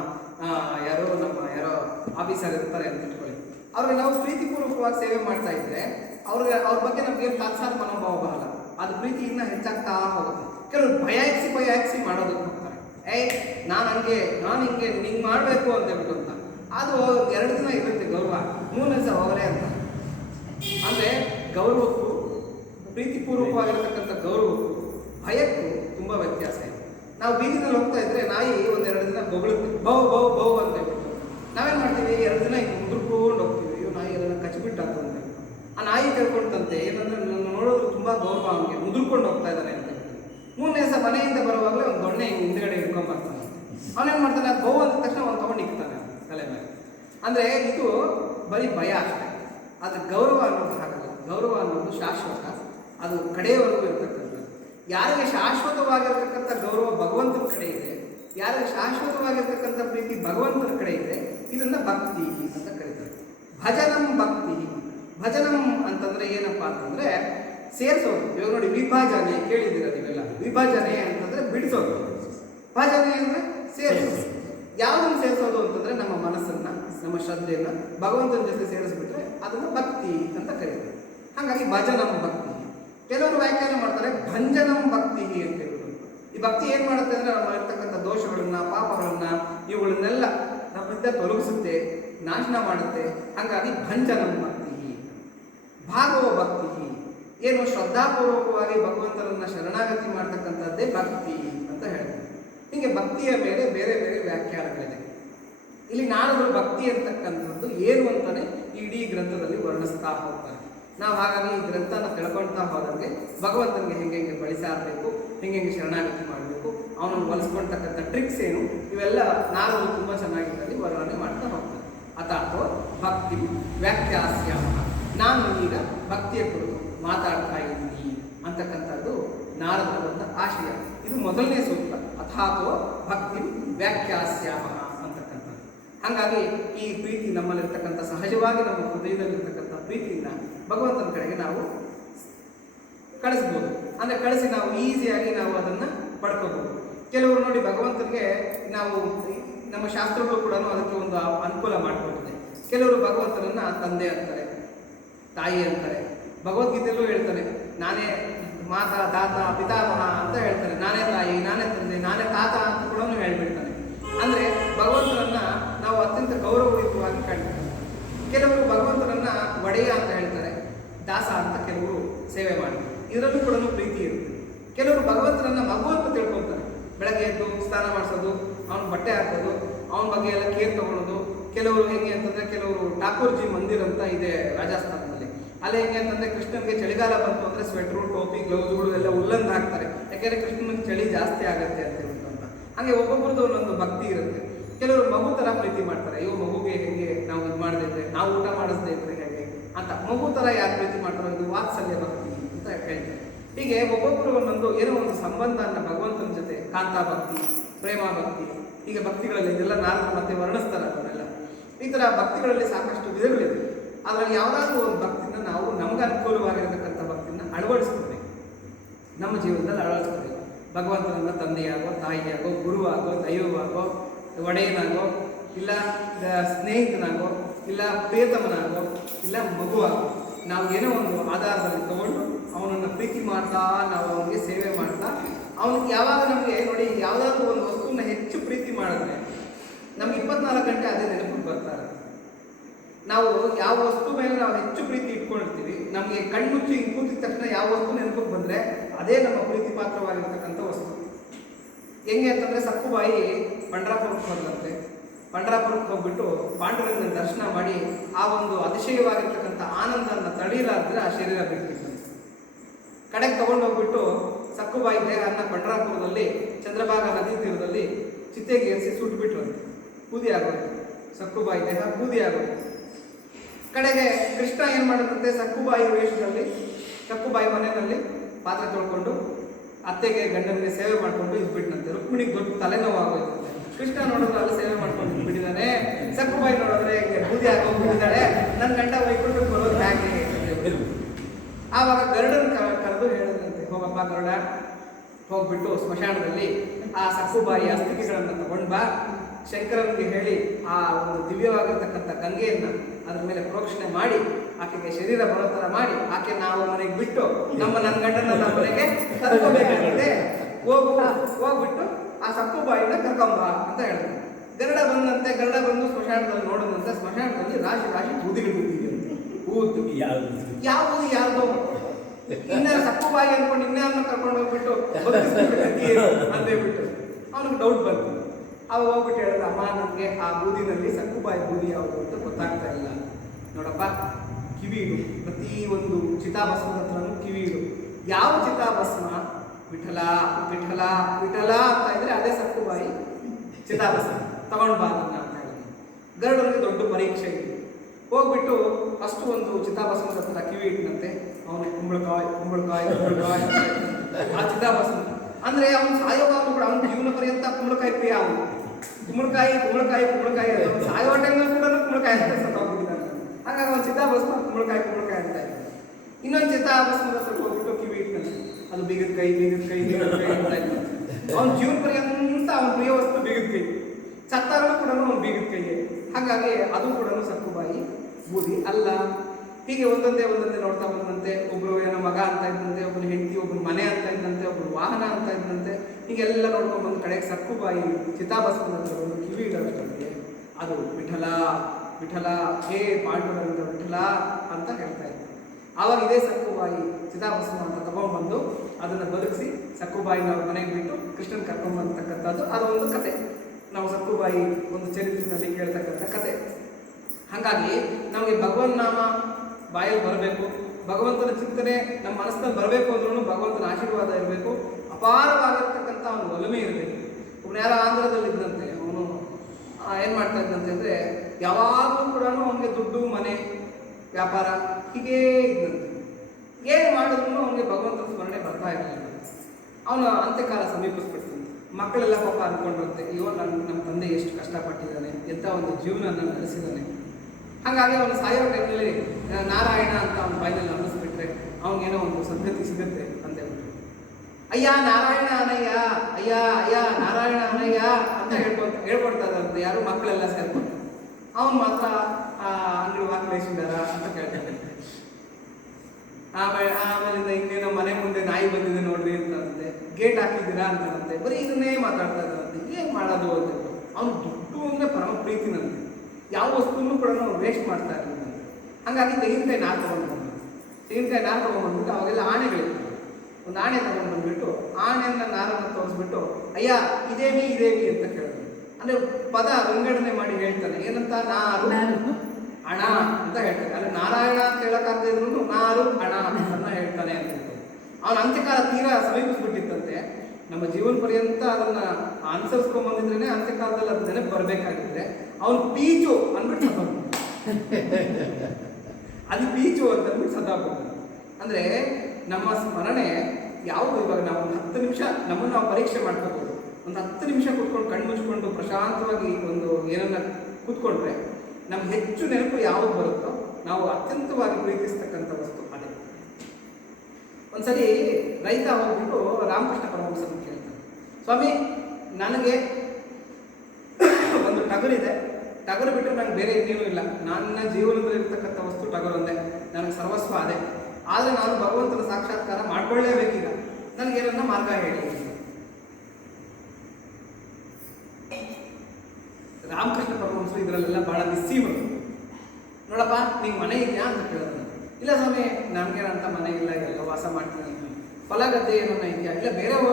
ಆಫೀಸರ್ ಇರ್ತಾರೆ ಅಂತ ಇಟ್ಕೊಳ್ಳಿ. ಅವ್ರಿಗೆ ನಾವು ಪ್ರೀತಿಪೂರ್ವಕವಾಗಿ ಸೇವೆ ಮಾಡ್ತಾ ಇದ್ರೆ ಅವ್ರ ಬಗ್ಗೆ ನಮಗೆ ತಾತ್ಸಾರ ಮನೋಭಾವ ಬರಲ್ಲ, ಅದು ಪ್ರೀತಿ ಇನ್ನೂ ಹೆಚ್ಚಾಗ್ತಾ ಹೋಗುತ್ತೆ. ಕೆಲವರು ಭಯಾಯಿಸಿ ಮಾಡೋದಕ್ಕೆ ಹೋಗ್ತಾರೆ. ನಾನು ಹಿಂಗೆ ನಿಂಗೆ ಮಾಡಬೇಕು ಅಂತ ಹೇಳ್ಬಿಟ್ಟು ಅಂತ ಅದು 2 ದಿನ ಇರುತ್ತೆ ಗೌರವ, 3 ದಿವಸ ಹೋಗಲೇ ಅಂತ. ಅಂದರೆ ಗೌರವಕ್ಕೂ ಪ್ರೀತಿಪೂರ್ವಕವಾಗಿರತಕ್ಕಂಥ ಗೌರವಕ್ಕೂ ಭಯಕ್ಕೂ ತುಂಬ ವ್ಯತ್ಯಾಸ ಇದೆ. ನಾವು ಬೀದಿನಲ್ಲಿ ಹೋಗ್ತಾ ಇದ್ರೆ ನಾಯಿ 1-2 ದಿನ ಬೊಗಳುತ್ತೆ, ಬೌ ಬೌ ಬೌ ಅಂತ ಹೇಳ್ಬಿಟ್ಟು ನಾವೇನು ಮಾಡ್ತೀವಿ, 2 ದಿನ ಮುದುರ್ಕೊಂಡು ಹೋಗ್ತೀವಿ, ಅಯ್ಯೋ ನಾಯಿ ಎಲ್ಲ ಕಚ್ಚಿಬಿಟ್ಟಾತು ಅಂತ. ಆ ನಾಯಿ ಕೇಳ್ಕೊಂತಂತೆ ಏನಂದ್ರೆ ನನ್ನ ನೋಡೋದು ತುಂಬ ಗೌರವ, ಅವನಿಗೆ ಮುದುರ್ಕೊಂಡು ಹೋಗ್ತಾ ಇದ್ದಾನೆ ಅಂತ. 3ನೇ ದಿವಸ ಮನೆಯಿಂದ ಬರುವಾಗಲೇ ಒಂದು ದೊಣ್ಣೆ ಹಿಂದ್ಗಡೆ ಹಿಡ್ಕೊಂಬರ್ತಾನೆ. ಅವನೇನು ಮಾಡ್ತಾನೆ, ಬೌ ಅಂದ ತಕ್ಷಣ ಅವ್ನು ತೊಗೊಂಡು ಇಕ್ತಾನೆ ತಲೆ ಮೇಲೆ. ಅಂದರೆ ಇದು ಬರೀ ಭಯ ಅಷ್ಟೇ. ಆದರೆ ಗೌರವ ಅನ್ನೋದು ಹಾಗಲ್ಲ. ಗೌರವ ಅನ್ನೋದು ಶಾಶ್ವತ, ಅದು ಕಡೆಯವರೆಗೂ ಇರತಕ್ಕಂಥದ್ದು. ಯಾರಿಗೆ ಶಾಶ್ವತವಾಗಿರ್ತಕ್ಕಂಥ ಗೌರವ ಭಗವಂತನ ಕಡೆ ಇದೆ, ಯಾರಿಗೆ ಶಾಶ್ವತವಾಗಿರ್ತಕ್ಕಂಥ ಪ್ರೀತಿ ಭಗವಂತನ ಕಡೆ ಇದೆ, ಇದನ್ನು ಭಕ್ತಿ ಅಂತ ಕರೀತಾರೆ. ಭಜನಂ ಭಕ್ತಿ. ಭಜನಂ ಅಂತಂದರೆ ಏನಪ್ಪ ಅಂತಂದರೆ ಸೇರಿಸೋದು. ಇವಾಗ ನೋಡಿ, ವಿಭಜನೆ ಕೇಳಿದ್ದೀರ ನೀವೆಲ್ಲ. ವಿಭಜನೆ ಅಂತಂದರೆ ಬಿಡಿಸೋದು, ಭಜನೆ ಅಂದರೆ ಸೇರಿಸೋದು. ಯಾವುದನ್ನು ಸೇರಿಸೋದು ಅಂತಂದರೆ ನಮ್ಮ ಮನಸ್ಸನ್ನು, ನಮ್ಮ ಶ್ರದ್ಧೆಯನ್ನು ಭಗವಂತನ ಜೊತೆ ಸೇರಿಸ್ಬಿಟ್ರೆ ಅದನ್ನು ಭಕ್ತಿ ಅಂತ ಕರೀತಾರೆ. ಹಾಗಾಗಿ ಭಜನಂ ಭಕ್ತಿ. ಕೆಲವರು ವ್ಯಾಖ್ಯಾನ ಮಾಡ್ತಾರೆ ಭಂಜನಂ ಭಕ್ತಿ ಅಂತ ಹೇಳ್ಬಿಟ್ಟು. ಈ ಭಕ್ತಿ ಏನು ಮಾಡುತ್ತೆ ಅಂದರೆ ನಮ್ಮ ಇರ್ತಕ್ಕಂಥ ದೋಷಗಳನ್ನು, ಪಾಪಗಳನ್ನು, ಇವುಗಳನ್ನೆಲ್ಲ ನಮ್ಮಿಂದ ತೊಲಗಿಸುತ್ತೆ, ನಾಶನ ಮಾಡುತ್ತೆ. ಹಾಗಾಗಿ ಭಂಜನಂ ಭಕ್ತಿ. ಭಾಗವ ಭಕ್ತಿ ಏನು, ಶ್ರದ್ಧಾಪೂರ್ವಕವಾಗಿ ಭಗವಂತನನ್ನು ಶರಣಾಗತಿ ಮಾಡ್ತಕ್ಕಂಥದ್ದೇ ಭಕ್ತಿ ಅಂತ ಹೇಳ್ತಾರೆ. ಹೀಗೆ ಭಕ್ತಿಯ ಮೇಲೆ ಬೇರೆ ಬೇರೆ ವ್ಯಾಖ್ಯಾನಗಳಿದೆ. ಇಲ್ಲಿ ನಾರದರು ಭಕ್ತಿ ಅಂತಕ್ಕಂಥದ್ದು ಏನು ಅಂತಲೇ ಇಡೀ ಗ್ರಂಥದಲ್ಲಿ ವರ್ಣಿಸ್ತಾ ಹೋಗ್ತಾರೆ. ನಾವು ಹಾಗಾಗಿ ಈ ಗ್ರಂಥನ ತಿಳ್ಕೊಳ್ತಾ ಹೋದಂಗೆ ಭಗವಂತನಿಗೆ ಹೆಂಗೆ ಬಳಿಸಾಡಬೇಕು, ಹೆಂಗೆ ಶರಣಾಗತಿ ಮಾಡಬೇಕು, ಅವನನ್ನು ಒಲಿಸ್ಕೊಳ್ತಕ್ಕಂಥ ಟ್ರಿಕ್ಸ್ ಏನು, ಇವೆಲ್ಲ ನಾರದರು ತುಂಬ ಚೆನ್ನಾಗಿ ವರ್ಣನೆ ಮಾಡ್ತಾ ಹೋಗ್ತಾರೆ. ಅಥಾತೋ ಭಕ್ತಿ ವ್ಯಾಖ್ಯಾಸ್ಯಾಮ. ನಾನು ಈಗ ಭಕ್ತಿಯ ಕುರಿತು ಮಾತಾಡ್ತಾ ಇದ್ದೀನಿ ಅಂತಕ್ಕಂಥದ್ದು ನಾರದರ ಒಂದು ಆಶಯ. ಇದು ಮೊದಲನೇ ಸೂತ್ರ, ಅಥಾತೋ ಭಕ್ತಿ ವ್ಯಾಖ್ಯಾಸ್ಯಾಮ ಅಂತಕ್ಕಂಥದ್ದು. ಹಾಗಾಗಿ ಈ ಪ್ರೀತಿ ನಮ್ಮಲ್ಲಿರ್ತಕ್ಕಂಥ, ಸಹಜವಾಗಿ ನಮ್ಮ ಹೃದಯದಲ್ಲಿರ್ತಕ್ಕಂಥ ಪ್ರೀತಿಯಿಂದ ಭಗವಂತನ ಕಡೆಗೆ ನಾವು ಕಳಿಸ್ಬೋದು. ಅಂದರೆ ಕಳಿಸಿ ನಾವು ಈಸಿಯಾಗಿ ನಾವು ಅದನ್ನು ಪಡ್ಕೋಬೋದು. ಕೆಲವರು ನೋಡಿ, ಭಗವಂತನಿಗೆ ನಾವು ನಮ್ಮ ಶಾಸ್ತ್ರಗಳು ಕೂಡ ಅದಕ್ಕೆ ಒಂದು ಅನುಕೂಲ ಮಾಡಿಕೊಟ್ಟಿದೆ. ಕೆಲವರು ಭಗವಂತನನ್ನು ತಂದೆ ಅಂತಾರೆ, ತಾಯಿ ಅಂತಾರೆ. ಭಗವದ್ಗೀತೆಯಲ್ಲೂ ಹೇಳ್ತಾರೆ, ನಾನೇ ಮಾತಾ ತಾತ ಪಿತಾಮಹ ಅಂತ ಹೇಳ್ತಾರೆ. ನಾನೇ ತಾಯಿ, ನಾನೇ ತಂದೆ, ನಾನೇ ತಾತ ಅಂತ ಕೂಡ ಹೇಳ್ಬಿಡ್ತಾನೆ. ಅಂದರೆ ಭಗವಂತನನ್ನು ನಾವು ಅತ್ಯಂತ ಗೌರವಯುತವಾಗಿ ಕಾಣ್ತೀವಿ. ಕೆಲವರು ಭಗವಂತನನ್ನು ಒಡೆಯ ಅಂತ ಹೇಳ್ತಾರೆ, ದಾಸ ಅಂತ ಕೆಲವರು ಸೇವೆ ಮಾಡ್ತಾರೆ. ಇದರಲ್ಲೂ ಕೂಡ ಪ್ರೀತಿ ಇರುತ್ತೆ. ಕೆಲವರು ಭಗವಂತನನ್ನು ಮಗು ಅಂತ ತಿಳ್ಕೊತಾರೆ. ಬೆಳಗ್ಗೆ ಎದ್ದು ಸ್ನಾನ ಮಾಡಿಸೋದು, ಅವನ ಬಟ್ಟೆ ಹಾಕೋದು, ಅವನ ಬಗ್ಗೆ ಎಲ್ಲ ಕೇರ್ ತಗೊಳ್ಳೋದು. ಕೆಲವರು ಹೆಂಗೆ ಅಂತಂದರೆ, ಕೆಲವರು ಠಾಕೂರ್ಜಿ ಮಂದಿರ್ ಅಂತ ಇದೆ ರಾಜಸ್ಥಾನದಲ್ಲಿ. ಅಲ್ಲಿ ಹೆಂಗೆ ಅಂತಂದರೆ, ಕೃಷ್ಣನಿಗೆ ಚಳಿಗಾಲ ಬಂತು ಅಂದರೆ ಸ್ವೆಟ್ರು, ಟೋಪಿ, ಗ್ಲೌಸ್ಗಳು ಎಲ್ಲ ಉಲ್ಲಂದು ಹಾಕ್ತಾರೆ. ಯಾಕೆಂದರೆ ಕೃಷ್ಣನಿಗೆ ಚಳಿ ಜಾಸ್ತಿ ಆಗುತ್ತೆ ಅಂತ ಹೇಳ್ಬಿಟ್ಟು ಅಂತ. ಹಾಗೆ ಒಬ್ಬೊಬ್ಬರದ್ದು ಒಂದೊಂದು ಭಕ್ತಿ ಇರುತ್ತೆ. ಕೆಲವರು ಮಗು ಥರ ಪ್ರೀತಿ ಮಾಡ್ತಾರೆ. ಅಯ್ಯೋ ಮಗುಗೆ ಹೆಂಗೆ ನಾವು ಇದು ಮಾಡದೇ ಇದ್ರೆ, ನಾವು ಊಟ ಮಾಡಿಸದೇ ಇದ್ರೆ ಹೇಗೆ ಅಂತ ಮಗು ಥರ ಯಾರು ಪ್ರೀತಿ ಮಾಡ್ತಾರೋ ಇದು ವಾತ್ಸಲ್ಯ ಭಕ್ತಿ ಅಂತ ಹೇಳ್ತಾರೆ. ಹೀಗೆ ಒಬ್ಬೊಬ್ಬರು ಒಂದೊಂದು ಏನೋ ಒಂದು ಸಂಬಂಧನ ಭಗವಂತನ ಜೊತೆ, ಕಾಂತಾ ಭಕ್ತಿ, ಪ್ರೇಮ ಭಕ್ತಿ, ಹೀಗೆ ಭಕ್ತಿಗಳಲ್ಲಿ ಇದೆಲ್ಲ ನಾರದರು ಮತ್ತೆ ವರ್ಣಿಸ್ತಾರೆ. ಅವರೆಲ್ಲ ಈ ಥರ ಭಕ್ತಿಗಳಲ್ಲಿ ಸಾಕಷ್ಟು ವಿಧಗಳಿದೆ. ಅದರಲ್ಲಿ ಯಾವುದಾದ್ರೂ ಒಂದು ಭಕ್ತಿನ ನಾವು ನಮ್ಗೆ ಅನುಕೂಲವಾಗಿರತಕ್ಕಂಥ ಭಕ್ತಿನ ಅಳವಡಿಸ್ಕೋಬೇಕು, ನಮ್ಮ ಜೀವನದಲ್ಲಿ ಅಳವಡಿಸ್ಕೋಬೇಕು. ಭಗವಂತನನ್ನ ತಂದೆಯಾಗೋ, ತಾಯಿಯಾಗೋ, ಗುರುವಾಗೋ, ದೈವವಾಗೋ, ಒಡೆಯನಾಗೋ, ಇಲ್ಲ ಸ್ನೇಹಿತನಾಗೋ, ಇಲ್ಲ ಪ್ರಿಯತಮನಾಗೋ, ಇಲ್ಲ ಮಗುವಾಗೋ, ನಾವು ಏನೋ ಒಂದು ಆಧಾರದಲ್ಲಿ ತಗೊಂಡು ಅವನನ್ನು ಪ್ರೀತಿ ಮಾಡ್ತಾ, ನಾವು ಅವನಿಗೆ ಸೇವೆ ಮಾಡ್ತಾ, ಅವನಿಗೆ ಯಾವಾಗ ನಮಗೆ ನೋಡಿ, ಯಾವುದಾದ್ರೂ ಒಂದು ವಸ್ತುವನ್ನ ಹೆಚ್ಚು ಪ್ರೀತಿ ಮಾಡಿದ್ರೆ ನಮ್ಗೆ 24 ಗಂಟೆ ಅದೇ ನೆನಪು ಬರ್ತಾರೆ. ನಾವು ಯಾವ ವಸ್ತು ಮೇಲೆ ನಾವು ಹೆಚ್ಚು ಪ್ರೀತಿ ಇಟ್ಕೊಂಡಿರ್ತೀವಿ, ನಮಗೆ ಕಣ್ಮುಚ್ಚಿ ಹಿಂಗೆ ಕೂತಿದ ತಕ್ಷಣ ಯಾವ ವಸ್ತು ನೆನಪಿಗೆ ಬಂದರೆ ಅದೇ ನಮ್ಮ ಪ್ರೀತಿ ಪಾತ್ರವಾಗಿರ್ತಕ್ಕಂಥ ವಸ್ತು. ಹೆಂಗೆ ಅಂತಂದರೆ, ಸಕ್ಕುಬಾಯಿ ಪಂಡ್ರಾಪುರಕ್ಕೆ ಬಂದಂತೆ. ಪಂಡ್ರಾಪುರಕ್ಕೆ ಹೋಗ್ಬಿಟ್ಟು ಪಾಂಡುರಂಗನ ದರ್ಶನ ಮಾಡಿ ಆ ಒಂದು ಅತಿಶಯವಾಗಿರ್ತಕ್ಕಂಥ ಆನಂದವನ್ನು ತಡೆಯಲಾರ್ದ್ರೆ ಆ ಶರೀರ ಬಿಟ್ಬಿಟ್ಟು ಕಡೆಗೆ ತೊಗೊಂಡೋಗ್ಬಿಟ್ಟು ಸಕ್ಕುಬಾಯಿ ದೇಹನ ಪಂಡ್ರಾಪುರದಲ್ಲಿ ಚಂದ್ರಭಾಗ ನದಿ ತೀರದಲ್ಲಿ ಚಿತೆಗೆ ಏರಿಸಿ ಸುಟ್ಬಿಟ್ರಂತೆ. ಬೂದಿ ಆಗೋದು, ಸಕ್ಕುಬಾಯಿ ದೇಹ ಬೂದಿ ಆಗೋದು. ಕಡೆಗೆ ಕೃಷ್ಣ ಏನು ಮಾಡಿದಂತೆ, ಸಕ್ಕುಬಾಯಿ ವೇಷದಲ್ಲಿ ಸಕ್ಕುಬಾಯಿ ಮನೆಯಲ್ಲಿ ಪಾತ್ರೆ ತೊಳ್ಕೊಂಡು ಅತ್ತೆಗೆ ಗಂಡನಿಗೆ ಸೇವೆ ಮಾಡಿಕೊಂಡು ಇದ್ಬಿಟ್ಟಂತೆ. ರುಕ್ಮಿಣಿಗೆ ದೊಡ್ಡ ತಲೆನೋವು ಆಗೋಯ್ತಂತೆ. ಕೃಷ್ಣ ನೋಡಿದ್ರೆ ಅಲ್ಲಿ ಸೇವೆ ಮಾಡ್ಕೊಂಡು ಇದ್ಬಿಟ್ಟಿದ್ದಾನೆ, ಸಕ್ಕುಬಾಯಿ ನೋಡಿದ್ರೆ ಹಿಂಗೆ ಬೂದಿ ಆಗೋಗ್ಬಿಟ್ಟಿದ್ದಾಳೆ, ನನ್ನ ಗಂಡ ವೈಕುಂಠ ಬರೋದು ಹೇಗೆ. ಆವಾಗ ಗರುಡನ ಕರೆದು ಹೇಳಿದಂತೆ, ಹೋಗಪ್ಪ ಗರುಡ, ಹೋಗ್ಬಿಟ್ಟು ಸ್ಮಶಾನದಲ್ಲಿ ಆ ಸಕ್ಕುಬಾಯಿ ಅಸ್ಥಿಕೆಗಳನ್ನು ತಗೊಂಡು ಬಾ, ಶಂಕರನಿಗೆ ಹೇಳಿ ಆ ಒಂದು ದಿವ್ಯವಾಗಿರ್ತಕ್ಕಂಥ ಗಂಗೆಯನ್ನು ಅದ್ರ ಮೇಲೆ ಪ್ರೋಕ್ಷಣೆ ಮಾಡಿ ಆಕೆಗೆ ಶರೀರ ಬರೋ ಥರ ಮಾಡಿ ಆಕೆ ನಾವು ಮನೆಗೆ ಬಿಟ್ಟು ನನ್ನ ಗಂಡನ ನಮ್ಮ ಮನೆಗೆ ಕರ್ಕೋಬೇಕಾಗಿದೆ, ಹೋಗ್ಬಿಟ್ಟು ಆ ಸಕ್ಕುಬಾಯಿನ ಕರ್ಕೊಂಬ ಅಂತ ಹೇಳಿದ್ರು. ಗರುಡ ಬಂದಂತೆ. ಗರುಡ ಬಂದು ಸ್ಮಶಾನ ಸ್ಮಶಾನದಲ್ಲಿ ನೋಡೋದಂತೆ ಸ್ಮಶಾನದಲ್ಲಿ ರಾಶಿ ರಾಶಿ ಬೂದಿಗಳು ಬಿದ್ದಿದೆ ಊದು ಯಾವುದು ಯಾವುದು ಯಾರ್ದೋ ಇನ್ನ ಸಕ್ಕುಬಾಯಿ ಅನ್ಕೊಂಡು ಇನ್ಯಾರನ್ನ ಕರ್ಕೊಂಡು ಹೋಗ್ಬಿಟ್ಟು ಅಂದೇಬಿಟ್ಟು ಅವನಿಗೆ ಡೌಟ್ ಬಂತು. ಅವಾಗ ಹೋಗ್ಬಿಟ್ಟು ಹೇಳಿದ, ಅಮ್ಮ ನನಗೆ ಆ ಬೂದಿನಲ್ಲಿ ಸಕ್ಕುಬಾಯಿ ಬೂದಿ ಯಾವುದು ಅಂತ ಗೊತ್ತಾಗ್ತಾ ಇಲ್ಲ. ನೋಡಪ್ಪ, ಕಿವಿ ಇಡು, ಪ್ರತಿ ಒಂದು ಚಿತಾಭಸ್ಮದ ಹತ್ರನೂ ಕಿವಿ ಇಡು. ಯಾವ ಚಿತಾಭಸ್ಮ ವಿಠಲ ವಿಠಲ ವಿಠಲ ಅಂತ ಇದ್ರೆ ಅದೇ ಸಕ್ಕುಬಾಯಿ ಚಿತಾಭಸ್ಮ, ತಗೊಂಡು ಬಾ ಅದನ್ನ ಅಂತ ಹೇಳಿದ್ರು. ಗರುಡನಿಗೆ ದೊಡ್ಡ ಪರೀಕ್ಷೆ ಇತ್ತು. ಹೋಗ್ಬಿಟ್ಟು ಫಸ್ಟ್ ಒಂದು ಚಿತಾಭಸ್ಮದ ಹತ್ರ ಕಿವಿ ಇಟ್ಟನಂತೆ. ಅವನು ಕುಂಬಳಕಾಯಿ ಕುಂಬಳಕಾಯಿ ಕುಂಬಳಕಾಯಿ ಆ ಚಿತಾಭಸ್ಮ ಅಂದ್ರೆ ಅವನು ಸಾಯೋವಾಗಲೂ ಕೂಡ ಅವನ ಜೀವನ ಪರ್ಯಂತ ಕುಂಬಳಕಾಯಿ ಪ್ರಿಯ. ಅವನು ಕುಂಬಳಕಾಯಿ ಕುಂಬಳಕಾಯಿ ಕುಂಬಳಕಾಯಿ ಸಾಯೋ ಟೈಮ್ನಲ್ಲಿ ಕೂಡ ಕುಂಬಳಕಾಯಿ ಅಂತ ಸತ್ತೋಗ್ಬಿಟ್ಟಿದ್ದಾನೆ. ಹಾಗಾಗಿ ಅವನು ಚಿತಾಭಸ್ಮ ಕುಂಬಳಕಾಯಿ ಕುಂಬಳಕಾಯಿ ಅಂತ ಇದ್ದಾನೆ. ಇನ್ನೊಂದು ಚಿತಾಭಸ್ಮದ ಹತ್ರ ಹೋಗ್ಬಿಟ್ಟು ಕಿವಿ ಇಟ್ಟನಂತೆ. ಅದು ಬೀಗದ ಕೈ ಬೀಗದ ಕೈ ಬೀಗದ ಕೈ ಅಂತ ಇದ್ದಾನೆ. ಅವನ ಜೀವನ ಪರ್ಯಂತ ಅವನ ಪ್ರಿಯ ವಸ್ತು ಬೀಗದ ಕೈ, ಸತ್ತಾಗಲೂ ಕೂಡ ಅವನು ಬೀಗದ ಕೈಯೇ. ಹಾಗಾಗಿ ಅದು ಕೂಡ ಸಕ್ಕುಬಾಯಿ ಬೂದಿ ಅಲ್ಲ. ಹೀಗೆ ಒಂದೊಂದೇ ನೋಡ್ತಾ ಬಂದಂತೆ. ಒಬ್ರು ಏನೋ ಮಗ ಅಂತ ಇದ್ದಂತೆ, ಒಬ್ಬನ ಹೆಂಡತಿ, ಒಬ್ಬನ ಮನೆ ಅಂತ ಇದ್ದಂತೆ, ಒಬ್ಬರು ವಾಹನ ಅಂತ ಇದ್ದಂತೆ. ಹೀಗೆಲ್ಲ ನೋಡ್ಕೊಂಡು ಬಂದ ಕಡೆಗೆ ಸಕ್ಕುಬಾಯಿ ಚಿತಾಭಸ್ಮದ ಹತ್ರ ಒಂದು ಕಿವಿ ಇಡೋಷ್ಟೊಂದಿಗೆ ಅದು ವಿಠಲ ವಿಠಲ ಹೇ ಪಾಂಡುರಂಗ ವಿಠಲ ಅಂತ ಹೇಳ್ತಾ ಇತ್ತು. ಆವಾಗ ಇದೇ ಸಕ್ಕುಬಾಯಿ ಚಿತಾಭಸ್ಮ ಅಂತ ತಗೊಂಡ್ಬಂದು ಅದನ್ನು ಬದುಕಿಸಿ ಸಕ್ಕುಬಾಯಿನ ಅವ್ರ ಮನೆಗೆ ಬಿಟ್ಟು ಕೃಷ್ಣನ್ ಕರ್ಕೊಂಡ್ಬಂತಕ್ಕಂಥದ್ದು ಅದೊಂದು ಕತೆ. ನಾವು ಸಕ್ಕುಬಾಯಿ ಒಂದು ಚರಿತ್ರೆಯಲ್ಲಿ ಕೇಳ್ತಕ್ಕಂಥ ಕತೆ. ಹಾಗಾಗಿ ನಮಗೆ ಭಗವನ್ ನಾಮ ಬಾಯಲ್ಲಿ ಬರಬೇಕು, ಭಗವಂತನ ಚಿಂತನೆ ನಮ್ಮ ಮನಸ್ಸಿನಲ್ಲಿ ಬರಬೇಕು ಅಂದ್ರೂ ಭಗವಂತನ ಆಶೀರ್ವಾದ ಇರಬೇಕು, ಅಪಾರವಾಗಿರ್ತಕ್ಕಂಥ ಅವನು ಒಲಮೆ ಇರಬೇಕು. ಒಬ್ಬನು ಯಾರೋ ಆಂಧ್ರದಲ್ಲಿದ್ದಂತೆ, ಅವನು ಏನು ಮಾಡ್ತಾ ಇದ್ದಂತೆ ಅಂದರೆ ಯಾವಾಗಲೂ ಕೂಡ ಅವನಿಗೆ ದುಡ್ಡು ಮನೆ ವ್ಯಾಪಾರ ಹೀಗೇ ಇದ್ದಂತೆ. ಏನು ಮಾಡಿದ್ರು ಅವನಿಗೆ ಭಗವಂತನ ಸ್ಮರಣೆ ಬರ್ತಾ ಇರಲಿಲ್ಲ. ಅವನು ಅಂತ್ಯಕಾಲ ಸಮೀಪಿಸ್ಬಿಡ್ತಾನೆ. ಮಕ್ಕಳೆಲ್ಲ ಪಾಪ ಅಂದ್ಕೊಂಡ್ರಂತೆ, ಅಯ್ಯೋ ನಮ್ಮ ತಂದೆ ಎಷ್ಟು ಕಷ್ಟಪಟ್ಟಿದ್ದಾನೆ, ಎಂಥ ಒಂದು ಜೀವನ ನಡೆಸಿದ್ದಾನೆ. ಹಾಗಾಗಿ ಅವನು ಸಾಯೋ ಟೈಮಲ್ಲಿ ನಾರಾಯಣ ಅಂತ ಅವನ ಬಾಯಿನಲ್ಲಿ ಅನ್ನಿಸ್ಬಿಟ್ರೆ ಅವನಿಗೇನೋ ಒಂದು ಸದ್ಗತಿ ಸಿಗುತ್ತೆ ಅಂತ ಹೇಳ್ಬಿಟ್ಟು, ಅಯ್ಯ ನಾರಾಯಣ ಅನಯ್ಯ, ಅಯ್ಯ ಅಯ್ಯ ನಾರಾಯಣ ಅನಯ್ಯ ಅಂತ ಹೇಳ್ಕೊಡ್ತಾ ಇದ್ದಾರಂತೆ ಯಾರು ಮಕ್ಕಳೆಲ್ಲ ಸೇರ್ಕೊಂಡು. ಅವನು ಮಾತ್ರ ಅಂಗಡಿ ವಾಕ್ಲೇಶಿದಾರ ಅಂತ ಕೇಳ್ತಾನೆ. ಆಮೇಲಿಂದ ಇನ್ನೇನೋ ಮನೆ ಮುಂದೆ ನಾಯಿ ಬಂದಿದೆ ನೋಡ್ರಿ ಅಂತಂತೆ, ಗೇಟ್ ಹಾಕಿದ್ದೀರಾ ಅಂತಾರಂತೆ. ಬರೀ ಇದನ್ನೇ ಮಾತಾಡ್ತಾ ಇದ್ದಾರಂತೆ. ಏನು ಮಾಡೋದು ಅಂತ ಅವನು ದುಡ್ಡು ಅಂದರೆ ಪರಮ ಪ್ರೀತಿನಂತೆ. ಯಾವ ವಸ್ತುನೂ ಕೂಡ ನಾವು ವೇಸ್ಟ್ ಮಾಡ್ತಾ ಇರಲಿಲ್ಲ. ಹಾಗಾಗಿ ತೆಂಗಿನಕಾಯಿ ನಾರು ತೊಗೊಂಡ್ಬಂದ್ಬಿಟ್ಟು ಅವಾಗೆಲ್ಲ ಆಣೆಗಳಿತ್ತು. ಒಂದು ಆಣೆ ತೊಗೊಂಡ್ಬಂದ್ಬಿಟ್ಟು ಆಣೆಯನ್ನು ನಾರನ್ನು ತೋರಿಸ್ಬಿಟ್ಟು ಅಯ್ಯ ಇದೇವಿ ಅಂತ ಕೇಳಿದ್ರು. ಅಂದರೆ ಪದ ವಿಂಗಡಣೆ ಮಾಡಿ ಹೇಳ್ತಾನೆ. ಏನಂತ? ನಾರು ಹಣ ಅಂತ ಹೇಳ್ತಾನೆ. ಅಲ್ಲಿ ನಾರಾಯಣ ಅಂತ ಹೇಳಕ್ಕಾಗದೇ ಇದ್ರು ನಾರು ಹಣ ಅಂತ ಹೇಳ್ತಾನೆ ಅಂತ ಹೇಳ್ತಾನೆ. ಅವನ ಅಂತ್ಯಕಾಲ ತೀರಾ ಸಮೀಪಿಸ್ಬಿಟ್ಟಿತ್ತಂತೆ. ನಮ್ಮ ಜೀವನ ಪರ್ಯಂತ ಅದನ್ನ ಅನುಸರಿಸ್ಕೊಂಡ್ ಬಂದಿದ್ರೇನೆ ಅಂತ್ಯಕಾಲದಲ್ಲಿ ಅದು ನೆನಪು ಬರಬೇಕಾಗಿದ್ರೆ ಅವನು ಪೀಚು ಅಂದ್ಬಿಟ್ಟು ಸತ್ತೋಗ್ತಾನೆ. ಅದು ಪೀಚು ಅಂತ ಅಂದ್ಬಿಟ್ಟು ಸತ್ತೋಗ್ತಾನೆ. ಅಂದ್ರೆ ನಮ್ಮ ಸ್ಮರಣೆ ಯಾವುದು? ಇವಾಗ ನಾವು ಒಂದು 10 ನಿಮಿಷ ನಮ್ಮನ್ನು ನಾವು ಪರೀಕ್ಷೆ ಮಾಡ್ಕೋಬಹುದು. ಒಂದು 10 ನಿಮಿಷ ಕೂತ್ಕೊಂಡು ಕಣ್ಣು ಮುಚ್ಕೊಂಡು ಪ್ರಶಾಂತವಾಗಿ ಒಂದು ಏನನ್ನ ಕೂತ್ಕೊಂಡ್ರೆ ನಮ್ಗೆ ಹೆಚ್ಚು ನೆನಪು ಯಾವುದು ಬರುತ್ತೋ ನಾವು ಅತ್ಯಂತವಾಗಿ ಪ್ರೀತಿಸ್ತಕ್ಕಂಥ ವಸ್ತು ಅದೇ. ಒಂದ್ಸರಿ ರೈತ ಹೋಗ್ಬಿಟ್ಟು ರಾಮಕೃಷ್ಣ ಪರಮಹಂಸರನ್ನು ಕೇಳ್ತಾನೆ, ಸ್ವಾಮಿ ನನಗೆ ಒಂದು ಟಗರಿದೆ, ಟಗರು ಬಿಟ್ಟರೆ ನಂಗೆ ಬೇರೆ ಇನ್ನೇನೂ ಇಲ್ಲ, ನನ್ನ ಜೀವನದಲ್ಲಿ ಇರ್ತಕ್ಕಂಥ ವಸ್ತು ಟಗರೊಂದೇ, ನನಗೆ ಸರ್ವಸ್ವ ಅದೇ. ಆದರೆ ನಾನು ಭಗವಂತನ ಸಾಕ್ಷಾತ್ಕಾರ ಮಾಡ್ಕೊಳ್ಳೇಬೇಕೀಗ, ನನಗೇನನ್ನ ಮಾರ್ಗ ಹೇಳಿ. ರಾಮಕೃಷ್ಣ ಪರಮಹಂಸರು ಇದರಲ್ಲೆಲ್ಲ ಬಹಳ ನಿಸ್ಸೀಮರು. ನೋಡಪ್ಪ ನಿಂಗೆ ಮನೆ ಇದೆಯಾ ಅಂತ ಕೇಳಿದ್ರು. ಇಲ್ಲ ಸ್ವಾಮಿ ನಮ್ಗೇನಂತ ಮನೆ ಇಲ್ಲ, ಎಲ್ಲ ವಾಸ ಮಾಡ್ತೀನಿ. ಫಲ ಗದ್ದೆ ಏನನ್ನ ಇದೆಯಾ? ಇಲ್ಲ ಬೇರೆಯವ್ರ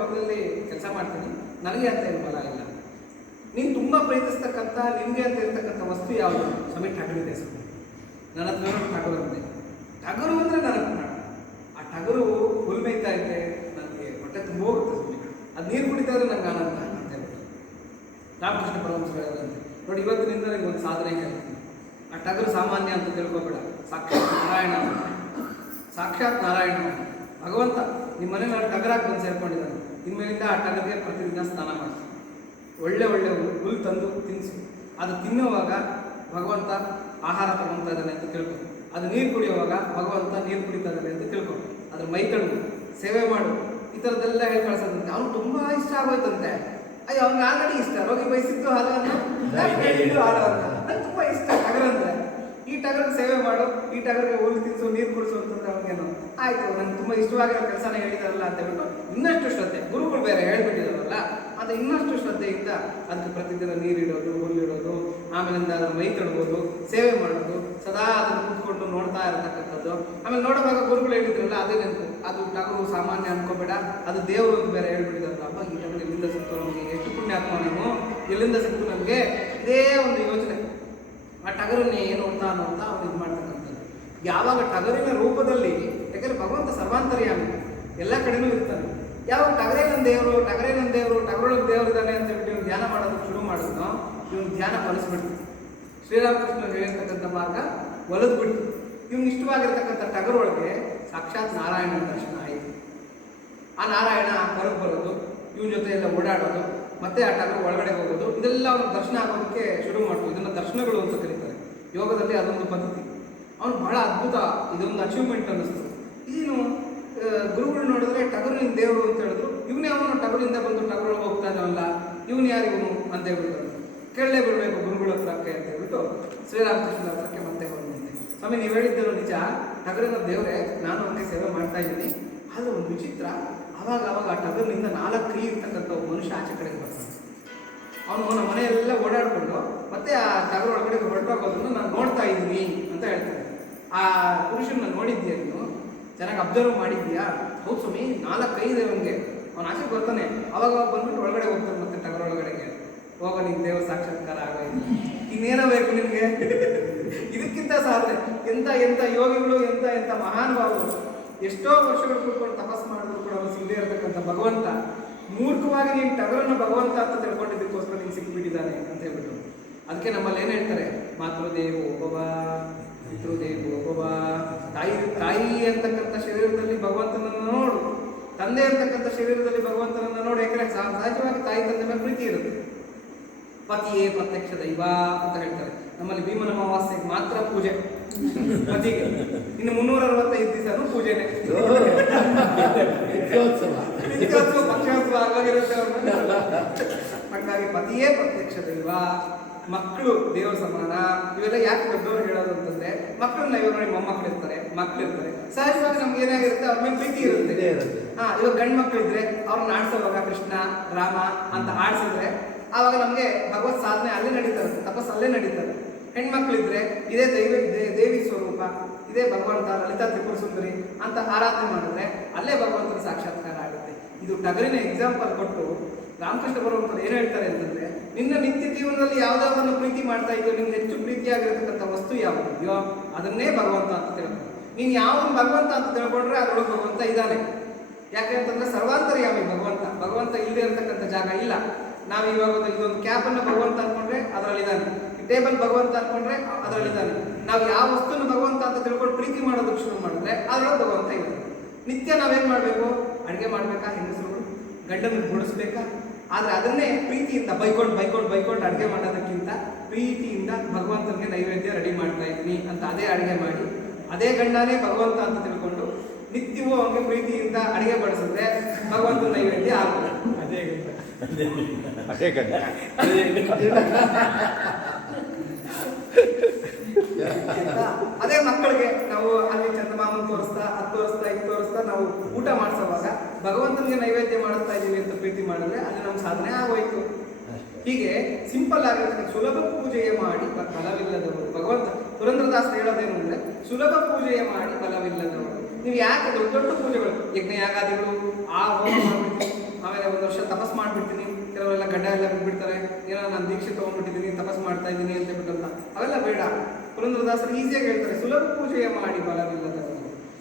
ಹೊಲದಲ್ಲಿ ಕೆಲಸ ಮಾಡ್ತೀನಿ, ನನಗೆ ಅಂತ ಏನು ಫಲ ಇಲ್ಲ. ನೀನು ತುಂಬ ಪ್ರೀತಿಸ್ತಕ್ಕಂಥ ನಿಮಗೆ ಅಂತ ಇರ್ತಕ್ಕಂಥ ವಸ್ತು ಯಾವುದು? ಸ್ವಾಮಿ ಟಗರಿದೆ ಸ್ವಾಮಿ, ನನ್ನ ಹತ್ರ ಟಗರು ಅಂತೆ. ಟಗರು ಅಂದರೆ ನನಗೆ ಪ್ರಾಣ. ಆ ಟಗರು ಹುಲ್ ಮೇಯ್ತಾ ಇದ್ದೆ ನನಗೆ ಹೊಟ್ಟೆ ತುಂಬ ಹೋಗುತ್ತೆ ಸ್ವಾಮಿ, ಅದು ನೀರು ಕುಡಿತಾ ಇದ್ರೆ ನಂಗೆ ಆನಂದ ಅಂತ ಹೇಳ್ಬಿಟ್ಟು ರಾಮಕೃಷ್ಣ ಪರಮಹಂಸರು ಹೇಳೋದಂತೆ. ನೋಡಿ ಇವತ್ತಿನಿಂದ ನನಗೆ ಒಂದು ಸಾಧನೆ ಹೇಳ್ತೀನಿ. ಆ ಟಗರು ಸಾಮಾನ್ಯ ಅಂತ ತಿಳ್ಕೊಬೇಡ, ಸಾಕ್ಷಾತ್ ನಾರಾಯಣ, ಸಾಕ್ಷಾತ್ ನಾರಾಯಣ ಭಗವಂತ ನಿಮ್ಮ ಮನೆ ನಾನು ಟಗರಾಗಿ ಬಂದು ಸೇರ್ಕೊಂಡಿದ್ದಾನೆ. ಇನ್ಮೇಲಿಂದ ಆ ಟಗರಿಗೆ ಪ್ರತಿದಿನ ಸ್ನಾನ ಮಾಡಿಸಿ, ಒಳ್ಳೆ ಹುಲ್ಲು ತಂದು ತಿನ್ನಿಸು. ಅದು ತಿನ್ನುವಾಗ ಭಗವಂತ ಆಹಾರ ತಗೊಳ್ತಾ ಇದ್ದಾನೆ ಅಂತ ತಿಳ್ಕೊ. ಅದು ನೀರು ಕುಡಿಯುವಾಗ ಭಗವಂತ ನೀರು ಕುಡಿತಾ ಇದ್ದಾನೆ ಅಂತ ತಿಳ್ಕೊ. ಅದ್ರ ಮೈ ಕಣ್ಣು ಸೇವೆ ಮಾಡು, ಈ ಥರದ್ದೆಲ್ಲ ಹೇಳಿ ಕಳ್ಸೋದಂತೆ. ಅವ್ನು ತುಂಬ ಇಷ್ಟ ಆಗೋಯ್ತಂತೆ. ಅಯ್ಯೋ ಅವ್ನಿಗೆ ಆಲ್ರೆಡಿ ಇಷ್ಟ, ರೋಗಿ ಬಯಸಿದ್ದು ಹಾಲನ್ನು ಹಾಲು ಅಂತ. ನಂಗೆ ತುಂಬ ಇಷ್ಟ ಟಗರಂದ್ರೆ. ಈ ಟಗರಿಗೆ ಸೇವೆ ಮಾಡು, ಈ ಟಗರಿಗೆ ಹುಲ್ಲು ತಿನ್ನಿಸು, ನೀರು ಕುಡಿಸು ಅಂತಂದ್ರೆ ಅವ್ನಿಗೇನು ಆಯಿತು, ನಂಗೆ ತುಂಬ ಇಷ್ಟವಾಗಿರೋ ಕೆಲಸನ ಹೇಳಿದಾರಲ್ಲ ಅಂತ ಹೇಳ್ಬಿಟ್ಟು ಇನ್ನಷ್ಟು ಶ್ರದ್ಧೆ, ಗುರುಗಳು ಬೇರೆ ಹೇಳ್ಬಿಟ್ಟಿದಾರಲ್ಲ, ಅದು ಇನ್ನಷ್ಟು ಶ್ರದ್ಧೆಯಿಂದ ಅದಕ್ಕೆ ಪ್ರತಿದಿನ ನೀರಿಡೋದು, ಹುಲ್ಲಿಡೋದು, ಆಮೇಲಿಂದ ಅದನ್ನು ಮೈ ತೊಡ್ಬೋದು, ಸೇವೆ ಮಾಡೋದು, ಸದಾ ಅದನ್ನು ಕೂತ್ಕೊಂಡು ನೋಡ್ತಾ ಇರತಕ್ಕಂಥದ್ದು. ಆಮೇಲೆ ನೋಡುವಾಗ ಗುರುಗಳು ಹೇಳಿದ್ರಲ್ಲ, ಅದೇ ನೆನಪು. ಅದು ಟಗರು ಸಾಮಾನ್ಯ ಅನ್ಕೋಬೇಡ, ಅದು ದೇವರು ಅಂತ ಬೇರೆ ಹೇಳ್ಬಿಟ್ಟಿದಾರಲ್ಲ. ಅಪ್ಪ ಈ ಟಗರು ಎಲ್ಲಿಂದ ಸಿಕ್ತು ನಮಗೆ, ಎಷ್ಟು ಪುಣ್ಯಾತ್ಮ ನಾವು, ಎಲ್ಲಿಂದ ಸಿಕ್ತು ನಮಗೆ, ಇದೇ ಒಂದು ಯೋಚನೆ. ಆ ಟಗರನ್ನೇ ನೋಡ್ತಾ ನೋಡ್ತಾ ಅವ್ರು ಇದು ಮಾಡ್ತಕ್ಕಂಥದ್ದು. ಯಾವಾಗ ಟಗರಿನ ರೂಪದಲ್ಲಿ, ಯಾಕಂದ್ರೆ ಭಗವಂತ ಸರ್ವಾಂತರ್ಯಾಮಿ, ಎಲ್ಲ ಕಡೆನೂ ಇರ್ತಾನೆ. ಯಾವಾಗ ಟಗರೇ ನನ್ನ ದೇವರು, ಟಗರೇ ನನ್ನ ದೇವರು, ಟಗರೊಳಗೆ ದೇವರು ಇದ್ದಾನೆ ಅಂತ ಹೇಳ್ಬಿಟ್ಟು ಇವ್ನು ಧ್ಯಾನ ಮಾಡೋದಕ್ಕೆ ಶುರು ಮಾಡಿದ್ನೋ, ಇವನು ಧ್ಯಾನ ಫಲಿಸ್ಬಿಡ್ತು. ಶ್ರೀರಾಮಕೃಷ್ಣರು ಹೇಳಿರ್ತಕ್ಕಂಥ ಮಾರ್ಗ ಒಲಿದ್ಬಿಡ್ತು. ಇವ್ನು ಇಷ್ಟವಾಗಿರ್ತಕ್ಕಂಥ ಟಗರೊಳಗೆ ಸಾಕ್ಷಾತ್ ನಾರಾಯಣನ ದರ್ಶನ ಆಯಿತು. ಆ ನಾರಾಯಣ ಹೊರಗೆ ಬರೋದು, ಇವನ ಜೊತೆ ಎಲ್ಲ ಓಡಾಡೋದು, ಮತ್ತೆ ಆ ಟಗರು ಒಳಗಡೆ ಹೋಗೋದು, ಇದೆಲ್ಲ ಅವನ ದರ್ಶನ ಆಗೋದಕ್ಕೆ ಶುರು ಮಾಡ್ತು. ಇದನ್ನು ದರ್ಶನಗಳು ಅಂತ ಕರೀತಾರೆ ಯೋಗದಲ್ಲಿ, ಅದೊಂದು ಪದ್ಧತಿ. ಅವನು ಬಹಳ ಅದ್ಭುತ, ಇದೊಂದು ಅಚೀವ್ಮೆಂಟ್ ಅನ್ನಿಸ್ತು. ಇದೇನು ಗುರುಗಳು ನೋಡಿದ್ರೆ ಟಗರು ನಿನ್ನ ದೇವರು ಅಂತ ಹೇಳಿದ್ರು, ಇವನೇ ಅವನು ಟಗರಿಂದ ಬಂದು ಟಗರೊಳಗೆ ಹೋಗ್ತಾನಲ್ಲ, ಇವನು ಯಾರು ಇವನು ಅಂತ ಹೇಳ್ಬಿಟ್ಟು ಕೇಳಲೇ ಬಿಡಬೇಕು ಗುರುಗಳ ಹತ್ರಕ್ಕೆ ಅಂತ ಹೇಳ್ಬಿಟ್ಟು ಶ್ರೀರಾಮಕೃಷ್ಣನ ಹತ್ರಕ್ಕೆ ಮತ್ತೆ ಬಂದಿದ್ದೆ. ಸ್ವಾಮಿ ನೀವು ಹೇಳಿದ್ದರು ನಿಜ, ಟಗರಿನ ದೇವರೇ, ನಾನು ಅವನಿಗೆ ಸೇವೆ ಮಾಡ್ತಾ ಇದ್ದೀನಿ. ಆದರೆ ಒಂದು ವಿಚಿತ್ರ, ಆವಾಗ ಆ ಟಗರಿನಿಂದ 4 ಕೈ ಇರ್ತಕ್ಕಂಥ ಒಬ್ಬ ಮನುಷ್ಯ ಆಚೆ ಕಡೆಗೆ ಬರ್ತಾನೆ. ಅವನು ನಮ್ಮ ಮನೆಯೆಲ್ಲ ಓಡಾಡಿಕೊಂಡು ಮತ್ತೆ ಆ ಟಗರ ಒಳಗಡೆ ಹೊರಟೋಗೋದನ್ನು ನಾನು ನೋಡ್ತಾ ಇದ್ದೀನಿ ಅಂತ ಹೇಳ್ತಾನೆ. ಆ ಪುರುಷನ ನೋಡಿದ್ದೀಯ ನೀನು, ಚೆನ್ನಾಗಿ ಅಬ್ಸರ್ವ್ ಮಾಡಿದ್ದೀಯಾ? ಹೌದು ಸ್ವಾಮಿ, 4 ಕೈ ಇದೆ ಅವನಿಗೆ. ಅವನು ಆಚೆಗೆ ಬರ್ತಾನೆ, ಅವಾಗ ಬಂದ್ಬಿಟ್ಟು ಒಳಗಡೆ ಹೋಗ್ತಾನೆ ಮತ್ತೆ ಟಗರ ಒಳಗಡೆಗೆ. ಹೋಗೋ ನಿನ್ ದೇವ್ರ ಸಾಕ್ಷಾತ್ಕಾರ ಆಗೋಯ್ತು, ಇನ್ನೇನೋ ಬೇಕು ನಿನಗೆ? ಇದಕ್ಕಿಂತ ಸಾಧನೆ. ಎಂತ ಯೋಗಿಗಳು, ಎಂತ ಮಹಾನುಭಾವರು ಎಷ್ಟೋ ವರ್ಷಗಳು ಕೂತ್ಕೊಂಡು ತಪಸ್ ಮಾಡಿದ್ರು ಕೂಡ ಅವನು ಸಿಗದೇ ಇರತಕ್ಕಂಥ ಭಗವಂತ, ಮೂರ್ಖವಾಗಿ ನೀನು ಟಗರನ್ನು ಭಗವಂತ ಅಂತ ತಿಳ್ಕೊಂಡಿದ್ದಕ್ಕೋಸ್ಕರ ನೀನು ಸಿಕ್ಬಿಟ್ಟಿದ್ದಾನೆ ಅಂತ ಹೇಳ್ಬಿಟ್ಟು. ಅದಕ್ಕೆ ನಮ್ಮಲ್ಲಿ ಏನು ಹೇಳ್ತಾರೆ, ಮಾತೃದೇವೋ ಭವ, ಪಿತೃದೇವೋ ಭವ. ತಾಯಿ ಅಂತಕ್ಕಂಥ ಶರೀರದಲ್ಲಿ ಭಗವಂತನನ್ನು ನೋಡು, ತಂದೆ ಅಂತಕ್ಕಂಥ ಶರೀರದಲ್ಲಿ ಭಗವಂತನನ್ನು ನೋಡು. ಯಾಕಂದ್ರೆ ಸಹಜವಾಗಿ ತಾಯಿ ತಂದೆ ಮೇಲೆ ಪ್ರೀತಿ ಇರುತ್ತೆ. ಪತಿಯೇ ಪ್ರತ್ಯಕ್ಷ ದೈವ ಅಂತ ಹೇಳ್ತಾರೆ. ನಮ್ಮಲ್ಲಿ ಭೀಮನ ಅಮಾವಾಸ್ಯೆಗೆ ಮಾತ್ರ ಪೂಜೆ ಪತಿಗೆ, ಇನ್ನು 365 ದಿವಸನೂ ಪೂಜೆನೆ. ನಿತ್ಯೋತ್ಸವ ಪಕ್ಷೋತ್ಸವ ಆಗೋಗಿರುತ್ತೆ. ಹಾಗಾಗಿ ಪತಿಯೇ ಪ್ರತ್ಯಕ್ಷ ದೈವ, ಮಕ್ಕಳು ದೇವರ ಸಮಾನ. ಇವೆಲ್ಲ ಯಾಕೆ ದೊಡ್ಡವರು ಹೇಳೋದು ಅಂತಂದ್ರೆ, ಮಕ್ಕಳನ್ನ ಇವಾಗ ನೋಡಿ ಮೊಮ್ಮಕ್ಕಳು ಇರ್ತಾರೆ, ಮಕ್ಕಳು ಇರ್ತಾರೆ, ಸಹಜವಾಗಿ ನಮ್ಗೆ ಏನಾಗಿರುತ್ತೆ, ಅವ್ರ ಮೇಲೆ ಪ್ರೀತಿ ಇರುತ್ತೆ. ಇವಾಗ ಗಂಡು ಮಕ್ಕಳು ಇದ್ರೆ ಅವ್ರನ್ನ ಆಡ್ಸೋವಾಗ ಕೃಷ್ಣ ರಾಮ ಅಂತ ಆಡ್ಸಿದ್ರೆ ಆವಾಗ ನಮಗೆ ಭಗವತ್ ಸಾಧನೆ ಅಲ್ಲೇ ನಡೀತಾರೆ, ತಪಸ್ಸು ಅಲ್ಲೇ ನಡೀತಾರೆ. ಹೆಣ್ಮಕ್ಳಿದ್ರೆ ಇದೇ ದೇವಿ ಸ್ವರೂಪ, ಇದೇ ಭಗವಂತ ಲಲಿತಾ ತ್ರಿಪುರ ಸುಂದರಿ ಅಂತ ಆರಾಧನೆ ಮಾಡಿದ್ರೆ ಅಲ್ಲೇ ಭಗವಂತನ ಸಾಕ್ಷಾತ್ಕಾರ ಆಗುತ್ತೆ. ಇದು ಟಗರಿನ ಎಕ್ಸಾಂಪಲ್ ಕೊಟ್ಟು ರಾಮಕೃಷ್ಣ ಪರಮಹಂಸರು ಏನು ಹೇಳ್ತಾರೆ ಅಂತಂದ್ರೆ, ನಿನ್ನ ನಿತ್ಯ ಜೀವನದಲ್ಲಿ ಯಾವುದಾದನ್ನು ಪ್ರೀತಿ ಮಾಡ್ತಾ ಇದೆಯೋ, ನಿಮ್ಗೆ ಹೆಚ್ಚು ಪ್ರೀತಿಯಾಗಿರ್ತಕ್ಕಂಥ ವಸ್ತು ಯಾವುದಿದೆಯೋ ಅದನ್ನೇ ಭಗವಂತ ಅಂತ ತಿಳ್ಕೊಂಡು, ನೀನು ಯಾವನು ಭಗವಂತ ಅಂತ ತಿಳ್ಕೊಂಡ್ರೆ ಅದರೊಳಗೆ ಭಗವಂತ ಇದ್ದಾನೆ. ಯಾಕೆ ಅಂತಂದ್ರೆ ಸರ್ವಾಂತರ್ಯಾಮಿ ಭಗವಂತ ಇಲ್ಲದೆ ಇರತಕ್ಕಂಥ ಜಾಗ ಇಲ್ಲ. ನಾವು ಇವಾಗ ಇದೊಂದು ಕ್ಯಾಪನ್ನು ಭಗವಂತ ಅನ್ಕೊಂಡ್ರೆ ಅದರಲ್ಲಿದ್ದಾನೆ, ಟೇಬಲ್ ಭಗವಂತ ಅನ್ಕೊಂಡ್ರೆ ಅದರಲ್ಲಿದ್ದಾನೆ. ನಾವು ಯಾವ ವಸ್ತುವನ್ನು ಭಗವಂತ ಅಂತ ತಿಳ್ಕೊಂಡು ಪ್ರೀತಿ ಮಾಡೋದಕ್ಕೆ ಶುರು ಮಾಡಿದ್ರೆ ಅದರೊಳಗೆ ಭಗವಂತ ಇದ್ದಾನೆ. ನಿತ್ಯ ನಾವೇನು ಮಾಡಬೇಕು, ಅಡುಗೆ ಮಾಡಬೇಕಾ, ಹೆಂಗಸರು ಗಂಡನ ಗುಡಿಸ್ಬೇಕಾ, ಆದರೆ ಅದನ್ನೇ ಪ್ರೀತಿಯಿಂದ ಬೈಕೊಂಡು ಅಡುಗೆ ಮಾಡೋದಕ್ಕಿಂತ ಪ್ರೀತಿಯಿಂದ ಭಗವಂತನಿಗೆ ನೈವೇದ್ಯ ರೆಡಿ ಮಾಡ್ತಾ ಇದ್ದೀನಿ ಅಂತ ಅದೇ ಅಡುಗೆ ಮಾಡಿ ಅದೇ ಗಂಡನೇ ಭಗವಂತ ಅಂತ ತಿಳ್ಕೊಂಡು ನಿತ್ಯವೂ ಅವನಿಗೆ ಪ್ರೀತಿಯಿಂದ ಅಡುಗೆ ಬಡಿಸಿದ್ರೆ ಭಗವಂತನ ನೈವೇದ್ಯ ಆಗುತ್ತೆ. ಅದೇ ಮಕ್ಕಳಿಗೆ ನಾವು ಅಲ್ಲಿ ಚಂದಮಾಮನ್ ತೋರಿಸ್ತಾ ಅದು ತೋರಿಸ್ತಾ ನಾವು ಊಟ ಮಾಡಿಸೋವಾಗ ಭಗವಂತನಿಗೆ ನೈವೇದ್ಯ ಮಾಡುತ್ತಾ ಇದ್ದೀವಿ ಅಂತ ಪ್ರೀತಿ ಮಾಡಿದ್ರೆ ಅಲ್ಲಿ ನಮ್ಮ ಸಾಧನೆ ಆಗೋಯ್ತು. ಹೀಗೆ ಸಿಂಪಲ್ ಆಗಿರ್ತಕ್ಕಂಥ ಸುಲಭ ಪೂಜೆಯ ಮಾಡಿ ಫಲವಿಲ್ಲದವರು. ಭಗವಂತ ಪುರಂದ್ರದಾಸ್ ಹೇಳೋದೇನು ಅಂದ್ರೆ, ಸುಲಭ ಪೂಜೆಯ ಮಾಡಿ ಫಲವಿಲ್ಲದವರು. ನೀವು ಯಾಕೆ ದೊಡ್ಡ ದೊಡ್ಡ ಪೂಜೆಗಳು, ಯಜ್ಞಯಾಗಾದಿಗಳು, ಆ ಹೋಮ ಮಾಡ್ಬಿಡ್ತೀನಿ, ಆಮೇಲೆ 1 ವರ್ಷ ತಪಸ್ ಮಾಡ್ಬಿಡ್ತೀನಿ, ಕೆಲವರೆಲ್ಲ ಗಡ್ಡ ಎಲ್ಲ ಬಿಟ್ಬಿಡ್ತಾರೆ, ಏನೋ ನಾನು ದೀಕ್ಷೆ ತಗೊಂಡ್ಬಿಟ್ಟಿದ್ದೀನಿ, ತಪಸ್ ಮಾಡ್ತಾ ಇದ್ದೀನಿ ಅಂತ ಹೇಳ್ಬಿಟ್ಟಂತ, ಅವೆಲ್ಲ ಬೇಡ. ಪುರಂದ್ರದಾಸರು ಈಸಿಯಾಗಿ ಹೇಳ್ತಾರೆ, ಸುಲಭ ಪೂಜೆಯ ಮಾಡಿ ಫಲವಿಲ್ಲದವರು.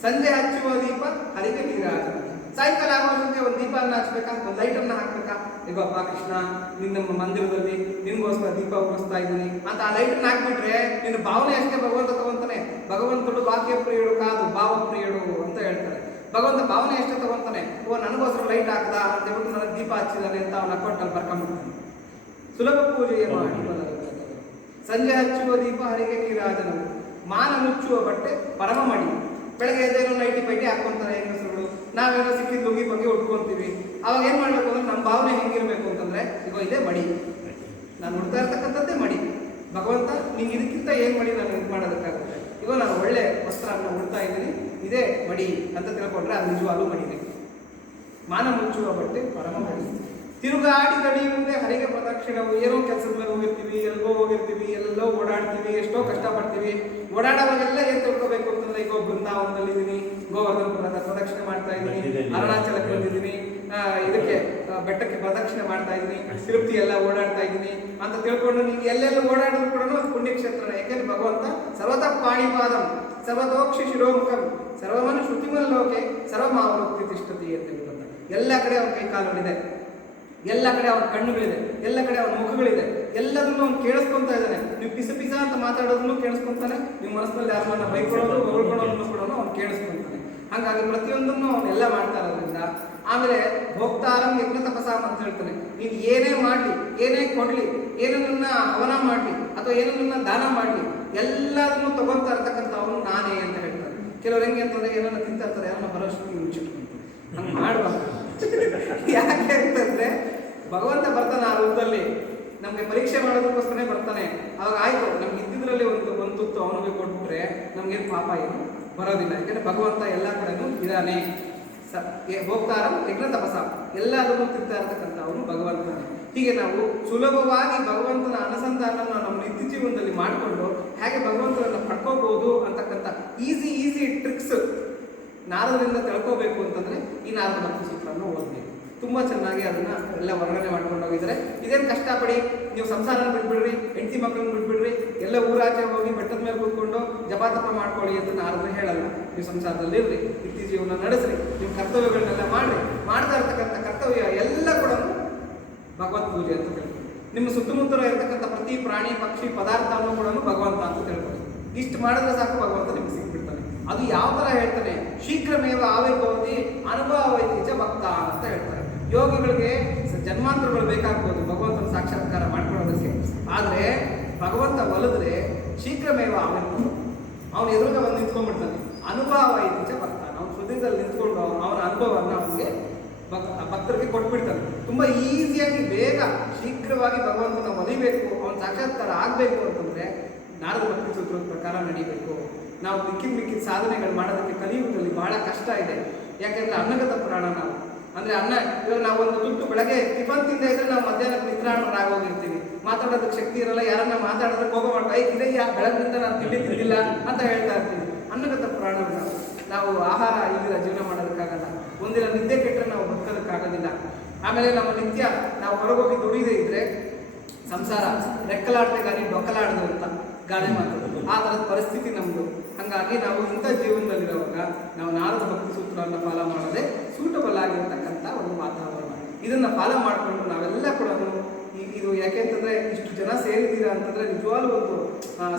ಸಂಜೆ ಹಚ್ಚುವ ದೀಪ ಹರಿಗೆ ನೀರಾಜನ. ಸಾಯಂಕಾಲ ಆಗೋದಕ್ಕೆ ಒಂದು ದೀಪವನ್ನು ಹಚ್ಬೇಕಾ, ಒಂದು ಲೈಟನ್ನು ಹಾಕ್ಬೇಕಾ, ಈಗ ಅಪ್ಪ ಕೃಷ್ಣ ನಿನ್ನ ಮಂದಿರದಲ್ಲಿ ನಿನ್ಗೋಸ್ಕರ ದೀಪ ಉರಿಸ್ತಾ ಇದ್ದೀನಿ ಅಂತ ಆ ಲೈಟನ್ನು ಹಾಕ್ಬಿಟ್ರೆ ನಿನ್ನ ಭಾವನೆ ಅಷ್ಟೇ ಭಗವಂತ ತಗೊಂತಾನೆ. ಭಗವಂತನು ವಾಕ್ಯ ಪ್ರಿಯಡು ಕಾದು ಭಾವ ಪ್ರಿಯಡು ಅಂತ ಹೇಳ್ತಾರೆ. ಭಗವಂತ ಭಾವನೆ ಎಷ್ಟೇ ತಗೊಂತಾನೆ, ನನಗೋಸ್ಕರ ಲೈಟ್ ಹಾಕ್ದ ಅಂತ ಹೇಳ್ಬಿಟ್ಟು ನನಗೆ ದೀಪ ಹಚ್ಚಿದಾನೆ ಅಂತ ಅವನ ಅಕೌಂಟಲ್ಲಿ ಬರ್ಕೊಂಡ್ಬಿಡ್ತಾನೆ. ಸುಲಭ ಪೂಜೆಯ ಮಾಡಿ ಸಂಜೆ ಹಚ್ಚುವ ದೀಪ ಹರಿಗೆ ನೀರಾಜನವು. ಮಾನ ಮುಚ್ಚುವ ಬಟ್ಟೆ ಪರಮ ಮಡಿ. ಬೆಳಗ್ಗೆ ಎದ್ದೇನೋ ನೈಟಿ ಪೈಟಿ ಹಾಕ್ಕೊಂತಾರೆ ಹೆಂಗಸರುಗಳು, ನಾವೇನೋ ಸಿಕ್ಕಿದ ಲುಂಗಿ ಬಗ್ಗೆ ಉಟ್ಕೊತೀವಿ. ಅವಾಗ ಏನು ಮಾಡಬೇಕು ಅಂದ್ರೆ ನಮ್ಮ ಭಾವನೆ ಹೆಂಗಿರ್ಬೇಕು ಅಂತಂದ್ರೆ, ಈಗ ಇದೇ ಮಡಿ, ನಾನು ಉಡ್ತಾ ಇರ್ತಕ್ಕಂಥದ್ದೇ ಮಡಿ. ಭಗವಂತ ನಿಂಗೆ ಇದಕ್ಕಿಂತ ಏನು ಮಡಿ ನಾನು ಇದು ಮಾಡೋದಕ್ಕಾಗುತ್ತೆ. ಈಗ ನಾನು ಒಳ್ಳೆ ವಸ್ತ್ರವನ್ನು ಉಡ್ತಾ ಇದ್ದೀನಿ, ಇದೇ ಮಡಿ ಅಂತ ತಿಳ್ಕೊಂಡ್ರೆ ಅದು ನಿಜವಾಗ್ಲೂ ಮಡಿನೇ. ಮಾನ ಮುಚ್ಚುವ ಬಟ್ಟೆ ಪರಮ ಮಡಿ. ತಿರುಗಾಡಿ ಮುಂದೆ ಹರಿಗೆ ಪ್ರದಕ್ಷಿಣವು ಏನೋ ಕೆಲಸದ ಮೇಲೆ ಹೋಗಿರ್ತೀವಿ, ಎಲ್ಗೋ ಹೋಗಿರ್ತೀವಿ, ಎಲ್ಲೆಲ್ಲೋ ಓಡಾಡ್ತೀವಿ, ಎಷ್ಟೋ ಕಷ್ಟಪಡ್ತೀವಿ. ಓಡಾಡೋವಾಗೆಲ್ಲ ಏನ್ ತಿಳ್ಕೋಬೇಕು ಅಂತಂದ್ರೆ, ಈಗ ಬೃಂದಾವನದಲ್ಲಿ ಇದೀನಿ, ಗೋವರ್ಧನ ಪ್ರದಕ್ಷಿಣೆ ಮಾಡ್ತಾ ಇದ್ದೀನಿ, ಅರುಣಾಚಲಕ್ಕೆ ಬಂದಿದ್ದೀನಿ, ಇದಕ್ಕೆ ಬೆಟ್ಟಕ್ಕೆ ಪ್ರದಕ್ಷಿಣೆ ಮಾಡ್ತಾ ಇದ್ದೀನಿ, ತಿರುಪತಿ ಎಲ್ಲ ಓಡಾಡ್ತಾ ಇದ್ದೀನಿ ಅಂತ ತಿಳ್ಕೊಂಡು ನೀವು ಎಲ್ಲೆಲ್ಲ ಓಡಾಡಿದ್ರು ಕೂಡ ಅದು ಪುಣ್ಯಕ್ಷೇತ್ರ. ಯಾಕೆಂದ್ರೆ ಭಗವಂತ ಸರ್ವತಃ ಪಾಣಿಪಾದಂ ಸರ್ವತೋಕ್ಷಿ ಶಿರೋಮುಖಂ ಸರ್ವವನ್ನು ಶ್ರುತಿಮಲ್ಲೋಕೆ ಸರ್ವಮಾವೃತ್ತಿ ತಿಷ್ಠತಿ ಅಂತ ಹೇಳುವಂತ. ಎಲ್ಲ ಕಡೆ ಅವನ ಕೈಕಾಲುಗಳಿದೆ, ಎಲ್ಲ ಕಡೆ ಅವನ ಕಣ್ಣುಗಳಿದೆ, ಎಲ್ಲ ಕಡೆ ಅವನ ಮುಖಗಳಿದೆ, ಎಲ್ಲದನ್ನು ಅವ್ನು ಕೇಳಿಸ್ಕೊಂತ ಇದ್ದಾನೆ. ನೀವು ಪಿಸ ಅಂತ ಮಾತಾಡೋದನ್ನು ಕೇಳಿಸ್ಕೊಂತಾನೆ, ನಿಮ್ಮ ಮನಸ್ಸಿನಲ್ಲಿ ಯಾರನ್ನ ಬೈಕೊಳ್ಳೋದು ಹೊಗಳ್ಕೊಳ್ಳೋದನ್ನು ಕೂಡ ಅವ್ನು ಕೇಳಿಸ್ಕೊಂತಾನೆ. ಹಾಗಾಗಿ ಪ್ರತಿಯೊಂದನ್ನು ಅವನ್ನೆಲ್ಲ ಮಾಡ್ತಾ ಇರೋದ್ರಿಂದ ಆಮೇಲೆ ಭೋಕ್ತಾರಂ ಯಜ್ಞ ತಪಸಾಂ ಅಂತ ಹೇಳ್ತಾನೆ. ನೀನು ಏನೇ ಮಾಡಲಿ, ಏನೇ ಕೊಡ್ಲಿ, ಏನನ್ನ ಹವನ ಮಾಡಲಿ ಅಥವಾ ಏನನ್ನ ದಾನ ಮಾಡಲಿ, ಎಲ್ಲದನ್ನು ತಗೊಂತಾ ಇರ್ತಕ್ಕಂಥ ಅವನು ನಾನೇ ಅಂತ ಹೇಳ್ತಾರೆ. ಕೆಲವ್ರು ಹೆಂಗೆ ಅಂತಂದ್ರೆ ಏನನ್ನ ತಿಂತಾ ಇರ್ತಾರೆ, ಯಾರನ್ನ ಬರೋಷ್ಟು ಮುಚ್ಚಿಟ್ಕೊಂತಾರೆ. ಹಂಗೆ ಮಾಡುವಾಗ ಯಾಕೆ ಅಂತಂದ್ರೆ ಭಗವಂತ ಬರ್ತಾನೆ ಆ ರೂಪದಲ್ಲಿ, ನಮ್ಗೆ ಪರೀಕ್ಷೆ ಮಾಡೋದಕ್ಕೋಸ್ಕರ ಬರ್ತಾನೆ. ಅವಾಗ ಆಯ್ತು, ನಮ್ಗೆ ಇದ್ದಿದ್ರಲ್ಲಿ ಒಂದು ತುತ್ತು ಅವನಿಗೆ ಕೊಟ್ಬಿಟ್ರೆ ನಮ್ಗೇನು ಪಾಪ ಏನು ಬರೋದಿಲ್ಲ. ಯಾಕಂದ್ರೆ ಭಗವಂತ ಎಲ್ಲ ಕಡೆನೂ ಇದ್ದಾನೆ. ಭೋಕ್ತಾರಂ ಯಜ್ಞ ತಪಸ ಎಲ್ಲದನ್ನು ತಿಂತಾ ಇರತಕ್ಕಂಥ ಅವನು ಭಗವಂತನೇ. ಹೀಗೆ ನಾವು ಸುಲಭವಾಗಿ ಭಗವಂತನ ಅನುಸಂಧಾನವನ್ನು ನಮ್ಮ ನಿತ್ಯ ಜೀವನದಲ್ಲಿ ಮಾಡಿಕೊಂಡು ಹೇಗೆ ಭಗವಂತನನ್ನು ಪಡ್ಕೋಬಹುದು ಅಂತಕ್ಕಂಥ ಈಸಿ ಟ್ರಿಕ್ಸ್ ನಾರದರಿಂದ ತಿಳ್ಕೋಬೇಕು ಅಂತಂದ್ರೆ ಈ ನಾರದ ಭಕ್ತಿ ಸೂತ್ರವನ್ನು ಓದಬೇಕು. ತುಂಬಾ ಚೆನ್ನಾಗಿ ಅದನ್ನ ಎಲ್ಲ ವರ್ಣನೆ ಮಾಡ್ಕೊಂಡು ಹೋಗಿದ್ದಾರೆ. ಇದೇನು ಕಷ್ಟಪಡಿ, ನೀವು ಸಂಸಾರನ ಬಿಟ್ಬಿಡ್ರಿ, ಹೆಂಡತಿ ಮಕ್ಕಳನ್ನ ಬಿಟ್ಬಿಡ್ರಿ, ಎಲ್ಲ ಊರಾಚೆ ಹೋಗಿ ಬೆಟ್ಟದ ಮೇಲೆ ಕೂತ್ಕೊಂಡು ಜಪಾತಪ ಮಾಡ್ಕೊಳ್ಳಿ ಅಂತ ನಾರದ್ರು ಹೇಳಲ್ಲ. ನೀವು ಸಂಸಾರದಲ್ಲಿ ಇರ್ರಿ, ನಿತ್ಯ ಜೀವನ ನಡೆಸ್ರಿ, ನಿಮ್ಮ ಕರ್ತವ್ಯಗಳನ್ನೆಲ್ಲ ಮಾಡ್ರಿ. ಮಾಡ್ತಾ ಇರ್ತಕ್ಕಂಥ ಕರ್ತವ್ಯ ಎಲ್ಲ ಕೂಡ ಭಗವತ್ ಪೂಜೆ ಅಂತ ತಿಳ್ಕೊಳ್ಳಿ. ನಿಮ್ಮ ಸುತ್ತಮುತ್ತಲ ಇರತಕ್ಕಂಥ ಪ್ರತಿ ಪ್ರಾಣಿ ಪಕ್ಷಿ ಪದಾರ್ಥವನ್ನು ಕೂಡ ಭಗವಂತ ಅಂತ ತಿಳ್ಕೊಳ್ಳಿ. ಇಷ್ಟು ಮಾಡಿದ್ರೆ ಸಾಕು, ಭಗವಂತ ನಿಮ್ಗೆ ಸಿಕ್ಬಿಡ್ತಾನೆ. ಅದು ಯಾವ ತರ ಹೇಳ್ತಾನೆ, ಶೀಘ್ರಮೇವ ಆವಿರ್ಭವತಿ ಅನುಭವೈತಿ ಭಕ್ತ ಅಂತ ಹೇಳ್ತಾರೆ. ಯೋಗಿಗಳಿಗೆ ಜನ್ಮಾಂತರಗಳು ಬೇಕಾಗ್ಬೋದು ಭಗವಂತನ ಸಾಕ್ಷಾತ್ಕಾರ ಮಾಡ್ಕೊಳ್ಳೋದಕ್ಕೆ. ಆದರೆ ಭಗವಂತ ಒಲಿದ್ರೆ ಶೀಘ್ರಮೇವ ಆವಿರ್ಭವ, ಅವನು ಎದುರುಗ ಬಂದು ನಿಂತ್ಕೊಂಡ್ಬಿಡ್ತಾನೆ. ಅನುಭವೈತಿ ಭಕ್ತ, ಅವನ ಹೃದಯದಲ್ಲಿ ನಿಂತ್ಕೊಂಡು ಅವನ ಅನುಭವವನ್ನು ಅವನಿಗೆ ಭಕ್ತರಿಗೆ ಕೊಟ್ಬಿಡ್ತಾನೆ. ತುಂಬಾ ಈಸಿಯಾಗಿ ಬೇಗ ಶೀಘ್ರವಾಗಿ ಭಗವಂತನ ಒಲಿಬೇಕು, ಅವನ ಸಾಕ್ಷಾತ್ಕಾರ ಆಗಬೇಕು ಅಂತಂದ್ರೆ ನಾರದ ಭಕ್ತಿ ಸೂತ್ರದ ಪ್ರಕಾರ ನಡೀಬೇಕು. ನಾವು ಮಿಕ್ಕಿದ ಸಾಧನೆಗಳು ಮಾಡೋದಕ್ಕೆ ಕಲಿಯುಗದಲ್ಲಿ ಬಹಳ ಕಷ್ಟ ಇದೆ. ಯಾಕೆಂದ್ರೆ ಅನ್ನಗತ ಪ್ರಾಣ ನಾವು, ಅಂದ್ರೆ ಅನ್ನ. ಇವಾಗ ನಾವು ಒಂದು ತುತ್ತು ಬೆಳಗ್ಗೆ ಟಿಫನ್ ತಿಂದ ಇದ್ರೆ ನಾವು ಮಧ್ಯಾಹ್ನಕ್ಕೆ ನಿದ್ರಾಣರಾಗೋಗಿರ್ತೀವಿ, ಮಾತಾಡೋದಕ್ಕೆ ಶಕ್ತಿ ಇರಲ್ಲ. ಯಾರನ್ನ ಮಾತಾಡೋದಕ್ಕೆ ಕೋಪ ಮಾಡ್ತಾ ಇದೆಯಾ ಬೆಳಗ್ಗಿಂದ ನಾನು ತಿಂದಿಲ್ಲ ಅಂತ ಹೇಳ್ತಾ ಇರ್ತೀವಿ. ಅನ್ನಗತ ಪ್ರಾಣ ನಾವು ಆಹಾರ ಇಲ್ಲದ ಜೀವನ ಮಾಡೋದಕ್ಕಾಗಲ್ಲ. ಒಂದಿನ ನಿದ್ದೆ ಕೆಟ್ಟರೆ ನಾವು ಬದುಕೋದಕ್ಕಾಗೋದಿಲ್ಲ. ಆಮೇಲೆ ನಮ್ಮ ನಿತ್ಯ ನಾವು ಹೊರಗೋಗಿ ದುಡಿದೇ ಇದ್ರೆ ಸಂಸಾರ ರೆಕ್ಕಲಾಡ್ತೆ ಗಾಡಿ ಡೊಕ್ಕಲಾಡ್ದು ಅಂತ ಗಾಳಿ ಮಾತು, ಆ ಥರದ ಪರಿಸ್ಥಿತಿ ನಮ್ಮದು. ಹಾಗಾಗಿ ನಾವು ಇಂಥ ಜೀವನದಲ್ಲಿರುವಾಗ ನಾವು ನಾರದ ಭಕ್ತಿ ಸೂತ್ರವನ್ನು ಫಾಲೋ ಮಾಡೋದೇ ಸೂಟಬಲ್ ಆಗಿರತಕ್ಕಂಥ ಒಂದು ವಾತಾವರಣ. ಇದನ್ನು ಫಾಲೋ ಮಾಡಿಕೊಂಡು ನಾವೆಲ್ಲ ಕೂಡ ಇದು ಯಾಕೆಂತಂದ್ರೆ ಇಷ್ಟು ಜನ ಸೇರಿದ್ದೀರಾ ಅಂತಂದ್ರೆ ನಿಜವಾಗ್ಲೂ ಒಂದು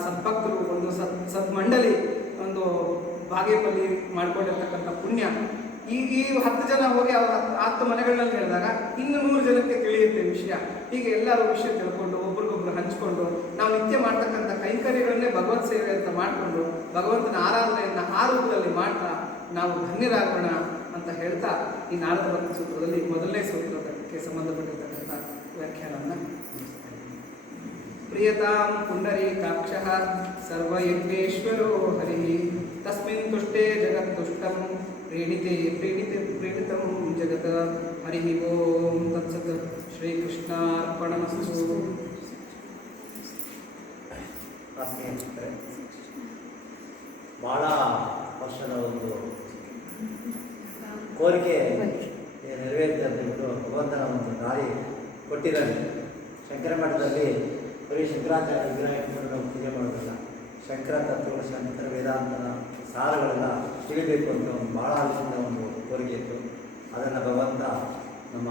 ಸದ್ಭಕ್ತರು, ಒಂದು ಸದ್ಮಂಡಲಿ, ಒಂದು ಬಾಗೇಪಲ್ಲಿ ಮಾಡ್ಕೊಂಡಿರ್ತಕ್ಕಂಥ ಪುಣ್ಯ. ಈ 10 ಜನ ಹೋಗಿ ಅವ್ರ 10 ಮನೆಗಳಲ್ಲಿ ಹೇಳಿದಾಗ ಇನ್ನು 100 ಜನಕ್ಕೆ ತಿಳಿಯುತ್ತೆ ವಿಷಯ. ಹೀಗೆ ಎಲ್ಲರೂ ವಿಷಯ ತಿಳ್ಕೊಂಡು ಒಬ್ರಿಗೊಬ್ರು ಹಂಚ್ಕೊಂಡು ನಾವು ನಿತ್ಯ ಮಾಡ್ತಕ್ಕಂಥ ಕೈಂಕರ್ಯಗಳನ್ನೇ ಭಗವತ್ ಸೇವೆ ಅಂತ ಮಾಡಿಕೊಂಡು ಭಗವಂತನ ಆರಾಧನೆಯನ್ನು ಆ ರೂಪದಲ್ಲಿ ಮಾಡ್ತಾ ನಾವು ಧನ್ಯರಾಗೋಣ ಅಂತ ಹೇಳ್ತಾ ಈ ನಾರದ ಭಕ್ತಿ ಸೂತ್ರದಲ್ಲಿ ಮೊದಲನೇ ಸೂತ್ರಕ್ಕೆ ಸಂಬಂಧಪಟ್ಟಿರ್ತಕ್ಕಂಥ ವ್ಯಾಖ್ಯಾನವನ್ನು ಪ್ರಿಯತಾಂ ಪುಂಡರೀಕಾಕ್ಷಃ ಸರ್ವಯಜ್ಞೇಶ್ವರೋ ಹರಿ ತಸ್ಮಿನ್ ತುಷ್ಟೇ ಜಗತ್ತುಷ್ಟಂ ಪ್ರೇಣಿತಂ ಜಗತ್. ಹರಿ ಓಂ ತತ್ಸತ್. ಶ್ರೀಕೃಷ್ಣಾರ್ಪಣಮಸ್ತು. ಬಹಳ ವರ್ಷದ ಒಂದು ಕೋರಿಕೆ ನೆರವೇರಿದೆ ಅಂತ ಹೇಳ್ಬಿಟ್ಟು ಭಗವಂತನ ಒಂದು ದಾರಿ ಕೊಟ್ಟಿದ್ದಾನೆ. ಶಂಕರ ಮಠದಲ್ಲಿ ಬರೀ ಶಂಕರಾಚಾರ್ಯ ವಿಗ್ರಹ ಇಟ್ಕೊಂಡು ನಾವು ಪೂಜೆ ಮಾಡೋದಿಲ್ಲ, ಶಂಕರ ತತ್ವ, ಶಂಕರ ವೇದಾಂತನ ಸಾರಗಳೆಲ್ಲ ತಿಳಿಬೇಕು ಅಂತ ಒಂದು ಭಾಳ ವರ್ಷದ ಒಂದು ಕೋರಿಕೆ ಇತ್ತು. ಅದನ್ನು ಭಗವಂತ ನಮ್ಮ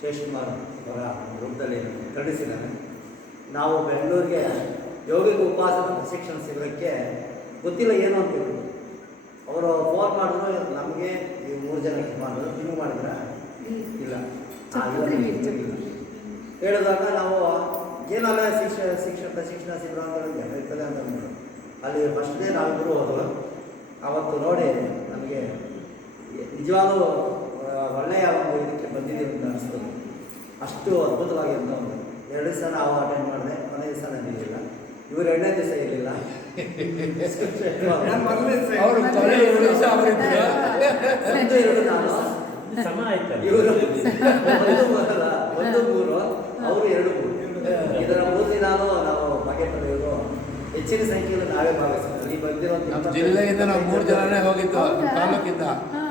ಶೇಷಕುಮಾರ್ ಅವರ ರೂಪದಲ್ಲಿ ಖಂಡಿಸಿದ್ದಾನೆ. ನಾವು ಬೆಂಗಳೂರಿಗೆ ಯೋಗಿಕ ಉಪವಾಸದ ಪ್ರಶಿಕ್ಷಣ ಸಿಗೋದಕ್ಕೆ ಗೊತ್ತಿಲ್ಲ ಏನು ಅಂತೀವಿ. ಅವರು ಫೋನ್ ಮಾಡಿದ್ರು, ನಮಗೆ ಈ 3 ಜನಕ್ಕೆ ಮಾಡಿದ್ರು, ನೀವು ಮಾಡಿದ್ರ ಇಲ್ಲ ಹೇಳಿದಾಗ ನಾವು ಏನಲ್ಲ ಪ್ರಶಿಕ್ಷಣ ಶಿಬಿರ ಅಂತ ಇರ್ತದೆ ಅಂತ ಅಂದರು. ಅಲ್ಲಿ ಫಸ್ಟ್ ಡೇ ನಾವಿಬ್ಬರು ಹೋದರು. ಆವತ್ತು ನೋಡಿ ನಮಗೆ ನಿಜವಾಗ್ಲೂ ಒಳ್ಳೆಯ ಒಂದು ಇದಕ್ಕೆ ಬಂದಿದೆ ಅಂತ ಅನಿಸ್ತದೆ. ಅಷ್ಟು ಅದ್ಭುತವಾಗಿತ್ತು. 2 ದಿವಸ ನಾವು ಅಟೆಂಡ್ ಮಾಡಿದೆ, 1ನೇ ದಿವಸ ನನಗಿರಲಿಲ್ಲ, ಇವರು 2ನೇ ದಿವಸ ಇರಲಿಲ್ಲ. ಇವರು ಬರಲ್ಲ. ನಂದು 3, ಅವರು 2 ಇದರ 3 ದಿನಾನು ನಾವು ಭಾಗ್ಯಪಡೆಯವರು ಹೆಚ್ಚಿನ ಸಂಖ್ಯೆಯಲ್ಲಿ ನಾವೇ ಭಾಗವಹಿಸ್ತೀವಿ. ಈ ಬಂದಿರುವಂಥ ನಮ್ಮ ಜಿಲ್ಲೆಯಿಂದ ನಾವು 3 ಜನನೇ ಹೋಗಿದ್ದು ತಾಲೂಕಿಂದ,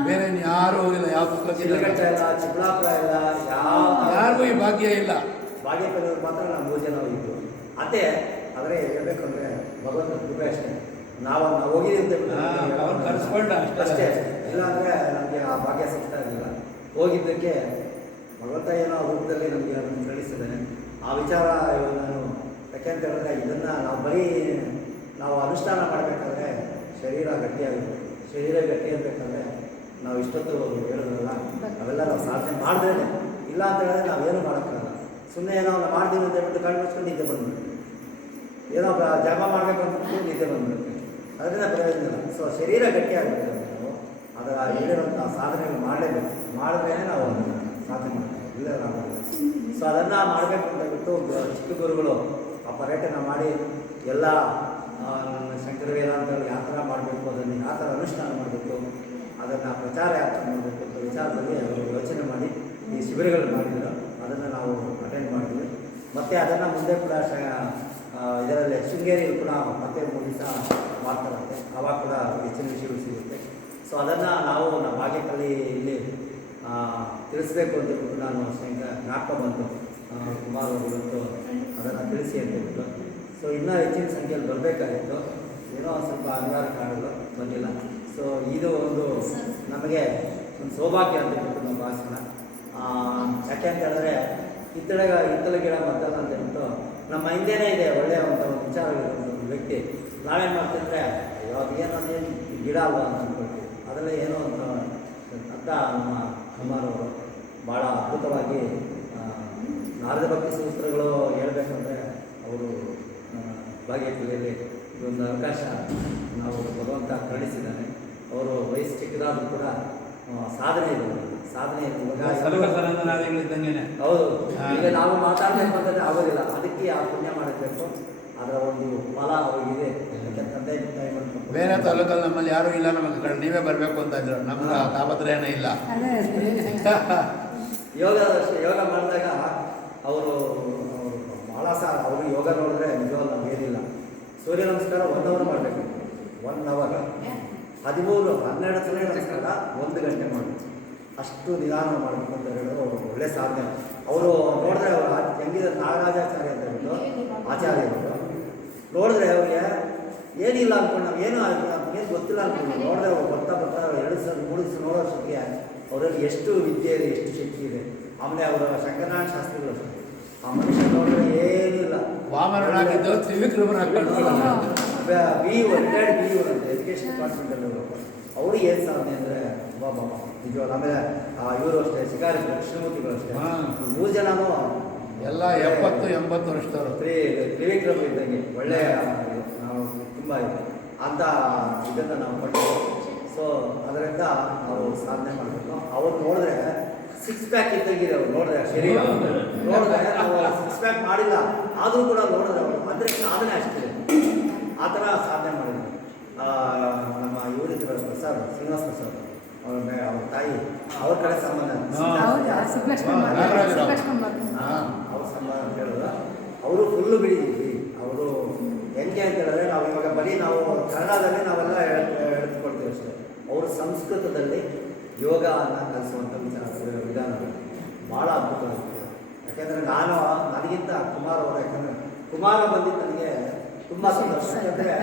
ಬೇರೆ ಯಾರು ಹೋಗಿಲ್ಲ. ಯಾವ ತಾಲೂಕಿಲ್ಲ, ಶಿಲಘಟ್ಟ ಇಲ್ಲ, ಚಿಕ್ಕಬಳ್ಳಾಪುರ ಇಲ್ಲ, ಯಾರಿಗೂ ಈ ಭಾಗ್ಯ ಇಲ್ಲ. ಭಾಗ್ಯಪಡೆಯವರು ಮಾತ್ರ ನಾವು 3 ಜನ ಹೋಗಿದ್ದು. ಅದೇ ಆದರೆ ಹೇಳ್ಬೇಕಂದ್ರೆ ಭಗವಂತ ಕೃಪೆ ಅಷ್ಟೇ. ನಾವು ಹೋಗಿದ್ದೀವಿ ಅವ್ರು ಕರೆಸ್ಕೊಂಡ ಅಷ್ಟೇ. ಇಲ್ಲಾಂದರೆ ನಮಗೆ ಆ ಭಾಗ್ಯ ಸಿಗ್ತಾ ಇರಲಿಲ್ಲ. ಹೋಗಿದ್ದಕ್ಕೆ ಭಗವಂತ ಏನೋ ರೂಪದಲ್ಲಿ ನಮಗೆ ಅದನ್ನು ಕಳಿಸಿದ್ದಾನೆ. ಆ ವಿಚಾರ ಇವಾಗ ನಾನು ಯಾಕೆಂತ ಹೇಳಿದ್ರೆ ಇದನ್ನು ನಾವು ಅನುಷ್ಠಾನ ಮಾಡಬೇಕಾದ್ರೆ ಶರೀರ ಗಟ್ಟಿಯಾಗಬೇಕು. ಶರೀರ ಗಟ್ಟಿ ಆಗಬೇಕಂದ್ರೆ ನಾವು ಇಷ್ಟೊತ್ತು ಹೇಳಿದ್ರಲ್ಲ ಅವೆಲ್ಲ ನಾವು ಸಾಧನೆ ಮಾಡಿದ್ರೆ, ಇಲ್ಲ ಅಂತ ಹೇಳಿದ್ರೆ ನಾವೇನು ಮಾಡೋಕ್ಕಾಗಲ್ಲ. ಸುಮ್ಮನೆ ಏನೋ ನಾವು ಮಾಡ್ತೀವಿ ಅಂತ ಹೇಳ್ಬಿಟ್ಟು ಕಣ್ಣು ಮುಚ್ಕೊಂಡು ನಿದ್ದೆ ಬಂದ್ಬಿಟ್ಟು ಏನೋ ಜಪ ಮಾಡಬೇಕು ಅಂತ ನಿದ್ದೆ ಬಂದ್ಬಿಡುತ್ತೆ. ಅದರಿಂದ ಪ್ರಯೋಜನ ಇಲ್ಲ. ಸೊ ಶರೀರ ಗಟ್ಟಿಯಾಗಬೇಕು. ನಾವು ಅದರ ಹೇಳಿರುವಂಥ ಸಾಧನೆಗಳು ಮಾಡಲೇಬೇಕು. ಮಾಡಿದ್ರೇ ನಾವು ಅದನ್ನು ಸಾಧನೆ ಮಾಡ್ತೀವಿ, ಇಲ್ಲ ನಾವು. ಸೊ ಅದನ್ನು ಮಾಡಬೇಕು ಅಂತ ಹೇಳ್ಬಿಟ್ಟು ಚಿಕ್ಕ ಗುರುಗಳು ಆ ಪರ್ಯಟನ ಮಾಡಿ ಎಲ್ಲ ಶಂಕರ ವೇದಾಂತಗಳು ಯಾವ ಥರ ಮಾಡಬೇಕು, ಅದನ್ನು ಯಾವ ಥರ ಅನುಷ್ಠಾನ ಮಾಡಬೇಕು, ಅದನ್ನು ಪ್ರಚಾರ ಯಾವ ಥರ ಮಾಡಬೇಕು ಅಂತ ವಿಚಾರದಲ್ಲಿ ಅವರು ಯೋಚನೆ ಮಾಡಿ ಈ ಶಿಬಿರಗಳು ಮಾಡಿದ್ರು. ಅದನ್ನು ನಾವು ಅಟೆಂಡ್ ಮಾಡಿದ್ವಿ. ಮತ್ತು ಅದನ್ನು ಮುಂದೆ ಕೂಡ ಇದರಲ್ಲಿ ಶೃಂಗೇರಿಯಲ್ಲಿ ಕೂಡ ಮತ್ತೆ 3 ದಿವಸ ಮಾಡ್ತಾರಂತೆ. ಅವಾಗ ಕೂಡ ಹೆಚ್ಚಿನ ವಿಷಯಗಳು ಸಿಗುತ್ತೆ. ಸೊ ಅದನ್ನು ನಾವು ನಮ್ಮ ಭಾಗ್ಯದಲ್ಲಿ ಇಲ್ಲಿ ತಿಳಿಸ್ಬೇಕು ಅಂತ ಹೇಳ್ಬಿಟ್ಟು ನಾನು ಜ್ಞಾಪಕ ಬಂತು ಕುಮಾರ್ ಅವರು ಇವತ್ತು ಅದನ್ನು ತಿಳಿಸಿ ಅಂತ ಹೇಳ್ಬಿಟ್ಟು. ಸೊ ಇನ್ನೂ ಹೆಚ್ಚಿನ ಸಂಖ್ಯೆಯಲ್ಲಿ ಬರಬೇಕಾಗಿತ್ತು. ಏನೋ ಸ್ವಲ್ಪ ಅನಿವಾರ್ಯ ಕಾರಣಗಳು ಬಂದಿಲ್ಲ. ಸೊ ಇದು ಒಂದು ನಮಗೆ ಒಂದು ಸೌಭಾಗ್ಯ ಅಂತ ಹೇಳ್ಬಿಟ್ಟು ನಮ್ಮ ಭಾಷಣ. ಯಾಕೆ ಅಂತ ಹೇಳಿದ್ರೆ ಹಿತ್ತಲ ಗಿಡ ಮದ್ದಲ್ಲ ಅಂತ ಹೇಳ್ಬಿಟ್ಟು ನಮ್ಮ ಹಿಂದೆನೇ ಇದೆ ಒಳ್ಳೆಯ ಒಂದು ವಿಚಾರಗಳಿರುವಂಥ ಒಂದು ವ್ಯಕ್ತಿ. ನಾವೇನು ಮಾಡ್ತಿದ್ರೆ ಇವಾಗ ಏನೋ ಗಿಡ ಅಲ್ವಾ ಅಂತ ಅಂದ್ಕೊಳ್ತೀವಿ. ಅದರಲ್ಲಿ ಏನೋ ಅಂತ ನಮ್ಮ ಕುಮಾರವರು ಭಾಳ ಅದ್ಭುತವಾಗಿ ನಾರದ ಭಕ್ತಿ ಸೂತ್ರಗಳು ಹೇಳ್ಬೇಕಂದ್ರೆ ಅವರು ಭಾಗ್ಯಕಲೆಯಲ್ಲಿ ಇದೊಂದು ಅವಕಾಶ ನಾವು ಭಗವಂತ ಕರುಣಿಸಿದ್ದಾನೆ. ಅವರು ವಯಸ್ಸು ಚಿಕ್ಕದಾದರೂ ಕೂಡ ಸಾಧನೆ ಇದೆ. ಹೌದು. ಈಗ ನಾವು ಮಾತಾಡಬೇಕು ಅಂತಂದರೆ ಆಗೋದಿಲ್ಲ. ಅದಕ್ಕೆ ಆ ಪುಣ್ಯ ಮಾಡಬೇಕು. ಅದರ ಒಂದು ಫಲ ಅವರಿಗಿದೆ. ತಂದೆ ತಾಯಿ ಮಾಡ್ಕೊಂಡು ಬೇರೆ ತಾಲೂಕಲ್ಲಿ ನಮ್ಮಲ್ಲಿ ಯಾರೂ ಇಲ್ಲ, ನಮಗೆ ನೀವೇ ಬರಬೇಕು ಅಂತ ಇದ್ರು. ನಮ್ಗೆ ತಾಪತ್ರಯನೇ ಇಲ್ಲ. ಯೋಗ ಮಾಡಿದಾಗ ಅವರು ಭಾಳ ಅವರು ಯೋಗ ನೋಡಿದ್ರೆ ನಿಜವಾಗ್ಲೂ ನಮಗೇನಿಲ್ಲ. ಸೂರ್ಯ ನಮಸ್ಕಾರ 1 ಅವರ್ ಮಾಡಬೇಕು. 1 ಅವರ್ 12 ಸಲ ನಮಸ್ಕಾರ 1 ಗಂಟೆ ಮಾಡಬೇಕು. ಅಷ್ಟು ನಿಧಾನ ಮಾಡಬೇಕು ಅಂತ ಹೇಳಿದ್ರು. ಅವರು ಒಳ್ಳೆ ಸಾಧನೆ. ಅವರು ನೋಡಿದ್ರೆ ಅವರು ಹೆಂಗಿದ್ದಾರೆ ನಾಗರಾಜಾಚಾರ್ಯ ಅಂತ ಹೇಳ್ಬಿಟ್ಟು ಆಚಾರ್ಯರು ನೋಡಿದ್ರೆ ಅವ್ರಿಗೆ ಏನಿಲ್ಲ ಅಂದ್ಕೊಂಡು ನಾವು ಏನು ಗೊತ್ತಿಲ್ಲ ಅಂದ್ಕೊಂಡು ನೋಡಿದ್ರೆ ಅವ್ರು ಬರ್ತಾ 2 ದಿವಸ 3 ದಿವಸ ನೋಡೋಷ್ಟೊತ್ತಿಗೆ ಅವರಲ್ಲಿ ಎಷ್ಟು ವಿದ್ಯೆ ಇದೆ, ಎಷ್ಟು ಶಕ್ತಿ ಇದೆ. ಆಮೇಲೆ ಅವರ ಶಂಕರನಾರಾಯಣ ಶಾಸ್ತ್ರಿಗಳು ಅಷ್ಟೇ. ಆ ಮನುಷ್ಯ ನೋಡಿದ್ರೆ ಏನೂ ಇಲ್ಲ. ವಾಮನಾಗಿದ್ದು ತ್ರಿವಿಕ್ರಮನ ಹಾಕೊಂಡು BU ರಿಟೈರ್ಡ್ BU ಅಂತ ಎಜುಕೇಷನ್ ಡಿಪಾರ್ಟ್ಮೆಂಟಲ್ಲಿ ಅವರು ಏನು ಸಾಧನೆ ಅಂದರೆ ಬಾಬಾ ನಿಜವಾಗ್ಲು. ಆಮೇಲೆ ಇವರು ಅಷ್ಟೇ ಶಿಕಾರಿ ಕೃಷ್ಣಮೂರ್ತಿಗಳು ಅಷ್ಟೇ 3 ಜನನೂ ಎಲ್ಲ 70-80 ವರ್ಷದವರು ತ್ರಿವಿಕ್ರಮ ಇದ್ದಂಗೆ ಒಳ್ಳೆಯ ನಾವು ತುಂಬ ಇದೆ ಅಂತ ಇದನ್ನು ನಾವು ಪಡ್ತೀವಿ. ಸೊ ಅದರಿಂದ ನಾವು ಸಾಧನೆ ಮಾಡಬೇಕು. ಅವ್ರು ನೋಡಿದ್ರೆ 6 ಪ್ಯಾಕ್ ಇದ್ದಂಗಿದೆ. ಅವ್ರು ನೋಡಿದ್ರೆ ಶರೀರ ನೋಡಿದ್ರೆ ನಾವು 6 ಪ್ಯಾಕ್ ಮಾಡಿಲ್ಲ ಆದರೂ ಕೂಡ ನೋಡಿದ್ರೆ ಅವರು ಅಂದರೆ ಸಾಧನೆ ಅಷ್ಟಿದೆ. ಆ ಥರ ಸಾಧನೆ ಮಾಡಿದ್ರು. ನಮ್ಮ ಇವರಿದ್ರು ಪ್ರಸಾದ್, ಶ್ರೀನಿವಾಸ ಪ್ರಸಾದ್, ಅವ್ರ ತಾಯಿ ಅವ್ರ ಕಡೆ ಸಂಬಂಧ ಅವ್ರ ಸಂಬಂಧ ಅಂತ ಹೇಳಿದ್ರು. ಅವರು ಫುಲ್ಲು ಬಿಡಿ. ಅವರು ಹೆಂಗೆ ಅಂತ ಹೇಳಿದ್ರೆ ನಾವು ಇವಾಗ ಬರೀ ನಾವು ಕನ್ನಡದಲ್ಲಿ ನಾವೆಲ್ಲ ಎಳೆದುಕೊಳ್ತೀವಿ ಅಷ್ಟೇ. ಅವರು ಸಂಸ್ಕೃತದಲ್ಲಿ ಯೋಗವನ್ನು ಕಲಿಸುವಂಥ ವಿಧಾನ ಭಾಳ ಅದ್ಭುತವಾಗಿದೆ. ಯಾಕೆಂದರೆ ನನಗಿಂತ ಕುಮಾರ್ ಅವರು, ಯಾಕಂದರೆ ಕುಮಾರ ಬಂದಿದ್ದು ನನಗೆ ತುಂಬ ಸಂತೋಷ. ಯಾಕೆಂದರೆ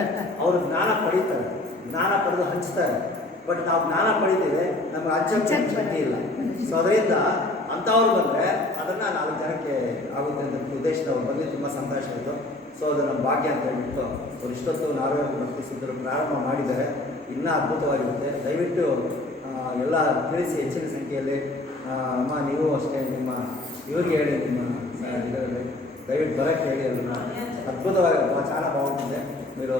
ಅವರು ಜ್ಞಾನ ಪಡೀತಾರೆ, ಜ್ಞಾನ ಪಡೆದು ಹಂಚ್ತಾರೆ. ಬಟ್ ನಾವು ಜ್ಞಾನ ಪಡಿತೀವಿ, ನಮಗೆ ಹಂಚೋಕ್ಕೆ ಶಕ್ತಿ ಇಲ್ಲ. ಸೊ ಅದರಿಂದ ಅಂಥವ್ರು ಬಂದರೆ ಅದನ್ನು 4 ಜನಕ್ಕೆ ಆಗುತ್ತೆ ಅಂತ ಉದ್ದೇಶದ ಅವ್ರು ಬಂದು ತುಂಬ ಸಂತೋಷ ಆಯಿತು. ಸೊ ಅದು ನಮ್ಮ ಭಾಗ್ಯ ಅಂತ ಹೇಳ್ಬಿಟ್ಟು ಅವ್ರು ಇಷ್ಟೊತ್ತು ನಾರ್ವೆ ಭಕ್ತಿ ಸಿದ್ಧರು ಪ್ರಾರಂಭ ಮಾಡಿದ್ದಾರೆ. ಇನ್ನೂ ಅದ್ಭುತವಾಗಿರುತ್ತೆ. ದಯವಿಟ್ಟು ಎಲ್ಲ ತಿಳಿಸಿ ಹೆಚ್ಚಿನ ಸಂಖ್ಯೆಯಲ್ಲಿ. ಅಮ್ಮ ನೀವು ಅಷ್ಟೇ ನಿಮ್ಮ ಇವ್ರಿಗೆ ಹೇಳಿ, ನಿಮ್ಮ ಇದರಲ್ಲಿ ದಯವಿಟ್ಟು ಬರೋಕ್ಕೆ ಹೇಳಿ. ಅದನ್ನು ಅದ್ಭುತವಾಗಿ చాలా బాగుంటుంది. మీరు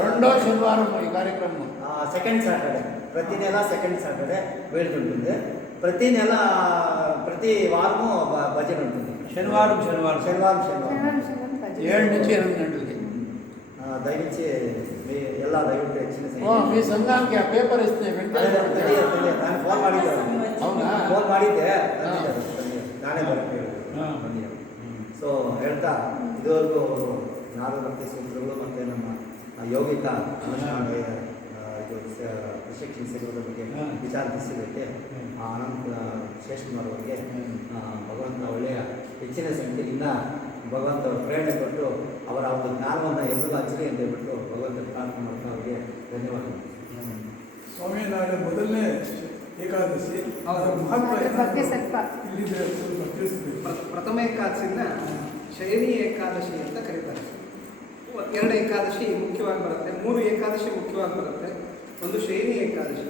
రెండో శనివారం ఈ కార్యక్రమం సెకండ్ సాటర్డే, ప్రతి నెల సెకండ్ సాటర్డే వేడుకుంటుంది. ప్రతి నెల ప్రతి వారము భజన ఉంటుంది. శనివారం 7 నుంచి 8 గంటలకి. దయచేసి ಎಲ್ಲ ದಯವಿಟ್ಟು ಹೆಚ್ಚಿನ మీ సంఘానికి ఆ పేపర్ ఇస్తే వెంటనే దాన్ని ఫోన్ ಮಾಡಿದ್ದಾರೆ. ಹೌದಾ? ಫೋನ್ ಮಾಡಿದ್ದೆ, ಹಾ. ನಾನೇ ಬರೋಕ್ಕೆ ಹಾ. ಬಂದಿದ್ದೆ. ಸೊ ಹೇಳ್ತಾ ಇದುವರೆಗೂ ಅವರು 4 ಭಕ್ತಿ ಸೂತ್ರಗಳು ಮತ್ತು ನಮ್ಮ ಯೋಗಿಕ ಅನುಷ್ಠಾನ ಇದು ಪ್ರಶಿಕ್ಷಣ ಸಿಗೋದ್ರ ಬಗ್ಗೆ ಹಾ. ವಿಚಾರಿಸಿದ್ದಕ್ಕೆ ಅನಂತ ಶೇಷಕುಮಾರ್ ಅವರಿಗೆ ಭಗವಂತ ಒಳ್ಳೆಯ ಹೆಚ್ಚಿನ ಸಂಖ್ಯೆಯಿಂದ ಭಗವಂತ ಪ್ರೇರಣೆ ಕೊಟ್ಟು ಅವರ ಒಂದು ಜ್ಞಾನವನ್ನು ಎಲ್ಲರಿಗೂ ಹಚ್ಚಲಿ ಅಂತ ಹೇಳ್ಬಿಟ್ಟು ಭಗವಂತ ಪ್ರಾರ್ಥನೆ ಮಾಡ್ತಾ ಅವರಿಗೆ ಧನ್ಯವಾದಗಳು. ಸ್ವಾಮಿ, ನಾಳೆ ಮೊದಲನೇ ಏಕಾದಶಿ ಹೌದು. ಮಹತ್ವ ಅದ್ರ ಬಗ್ಗೆ ಸ್ವಲ್ಪ ಇಲ್ಲಿದೆ, ಸ್ವಲ್ಪ ತಿಳಿಸ್ಬೇಕು. ಪ್ರಥಮ ಏಕಾದಶಿನ ಶಯನಿ ಏಕಾದಶಿ ಅಂತ ಕರೀತಾರೆ. 2 ಏಕಾದಶಿ ಮುಖ್ಯವಾಗಿ ಬರುತ್ತೆ, 3 ಏಕಾದಶಿ ಮುಖ್ಯವಾಗಿ ಬರುತ್ತೆ. ಒಂದು ಶಯನಿ ಏಕಾದಶಿ,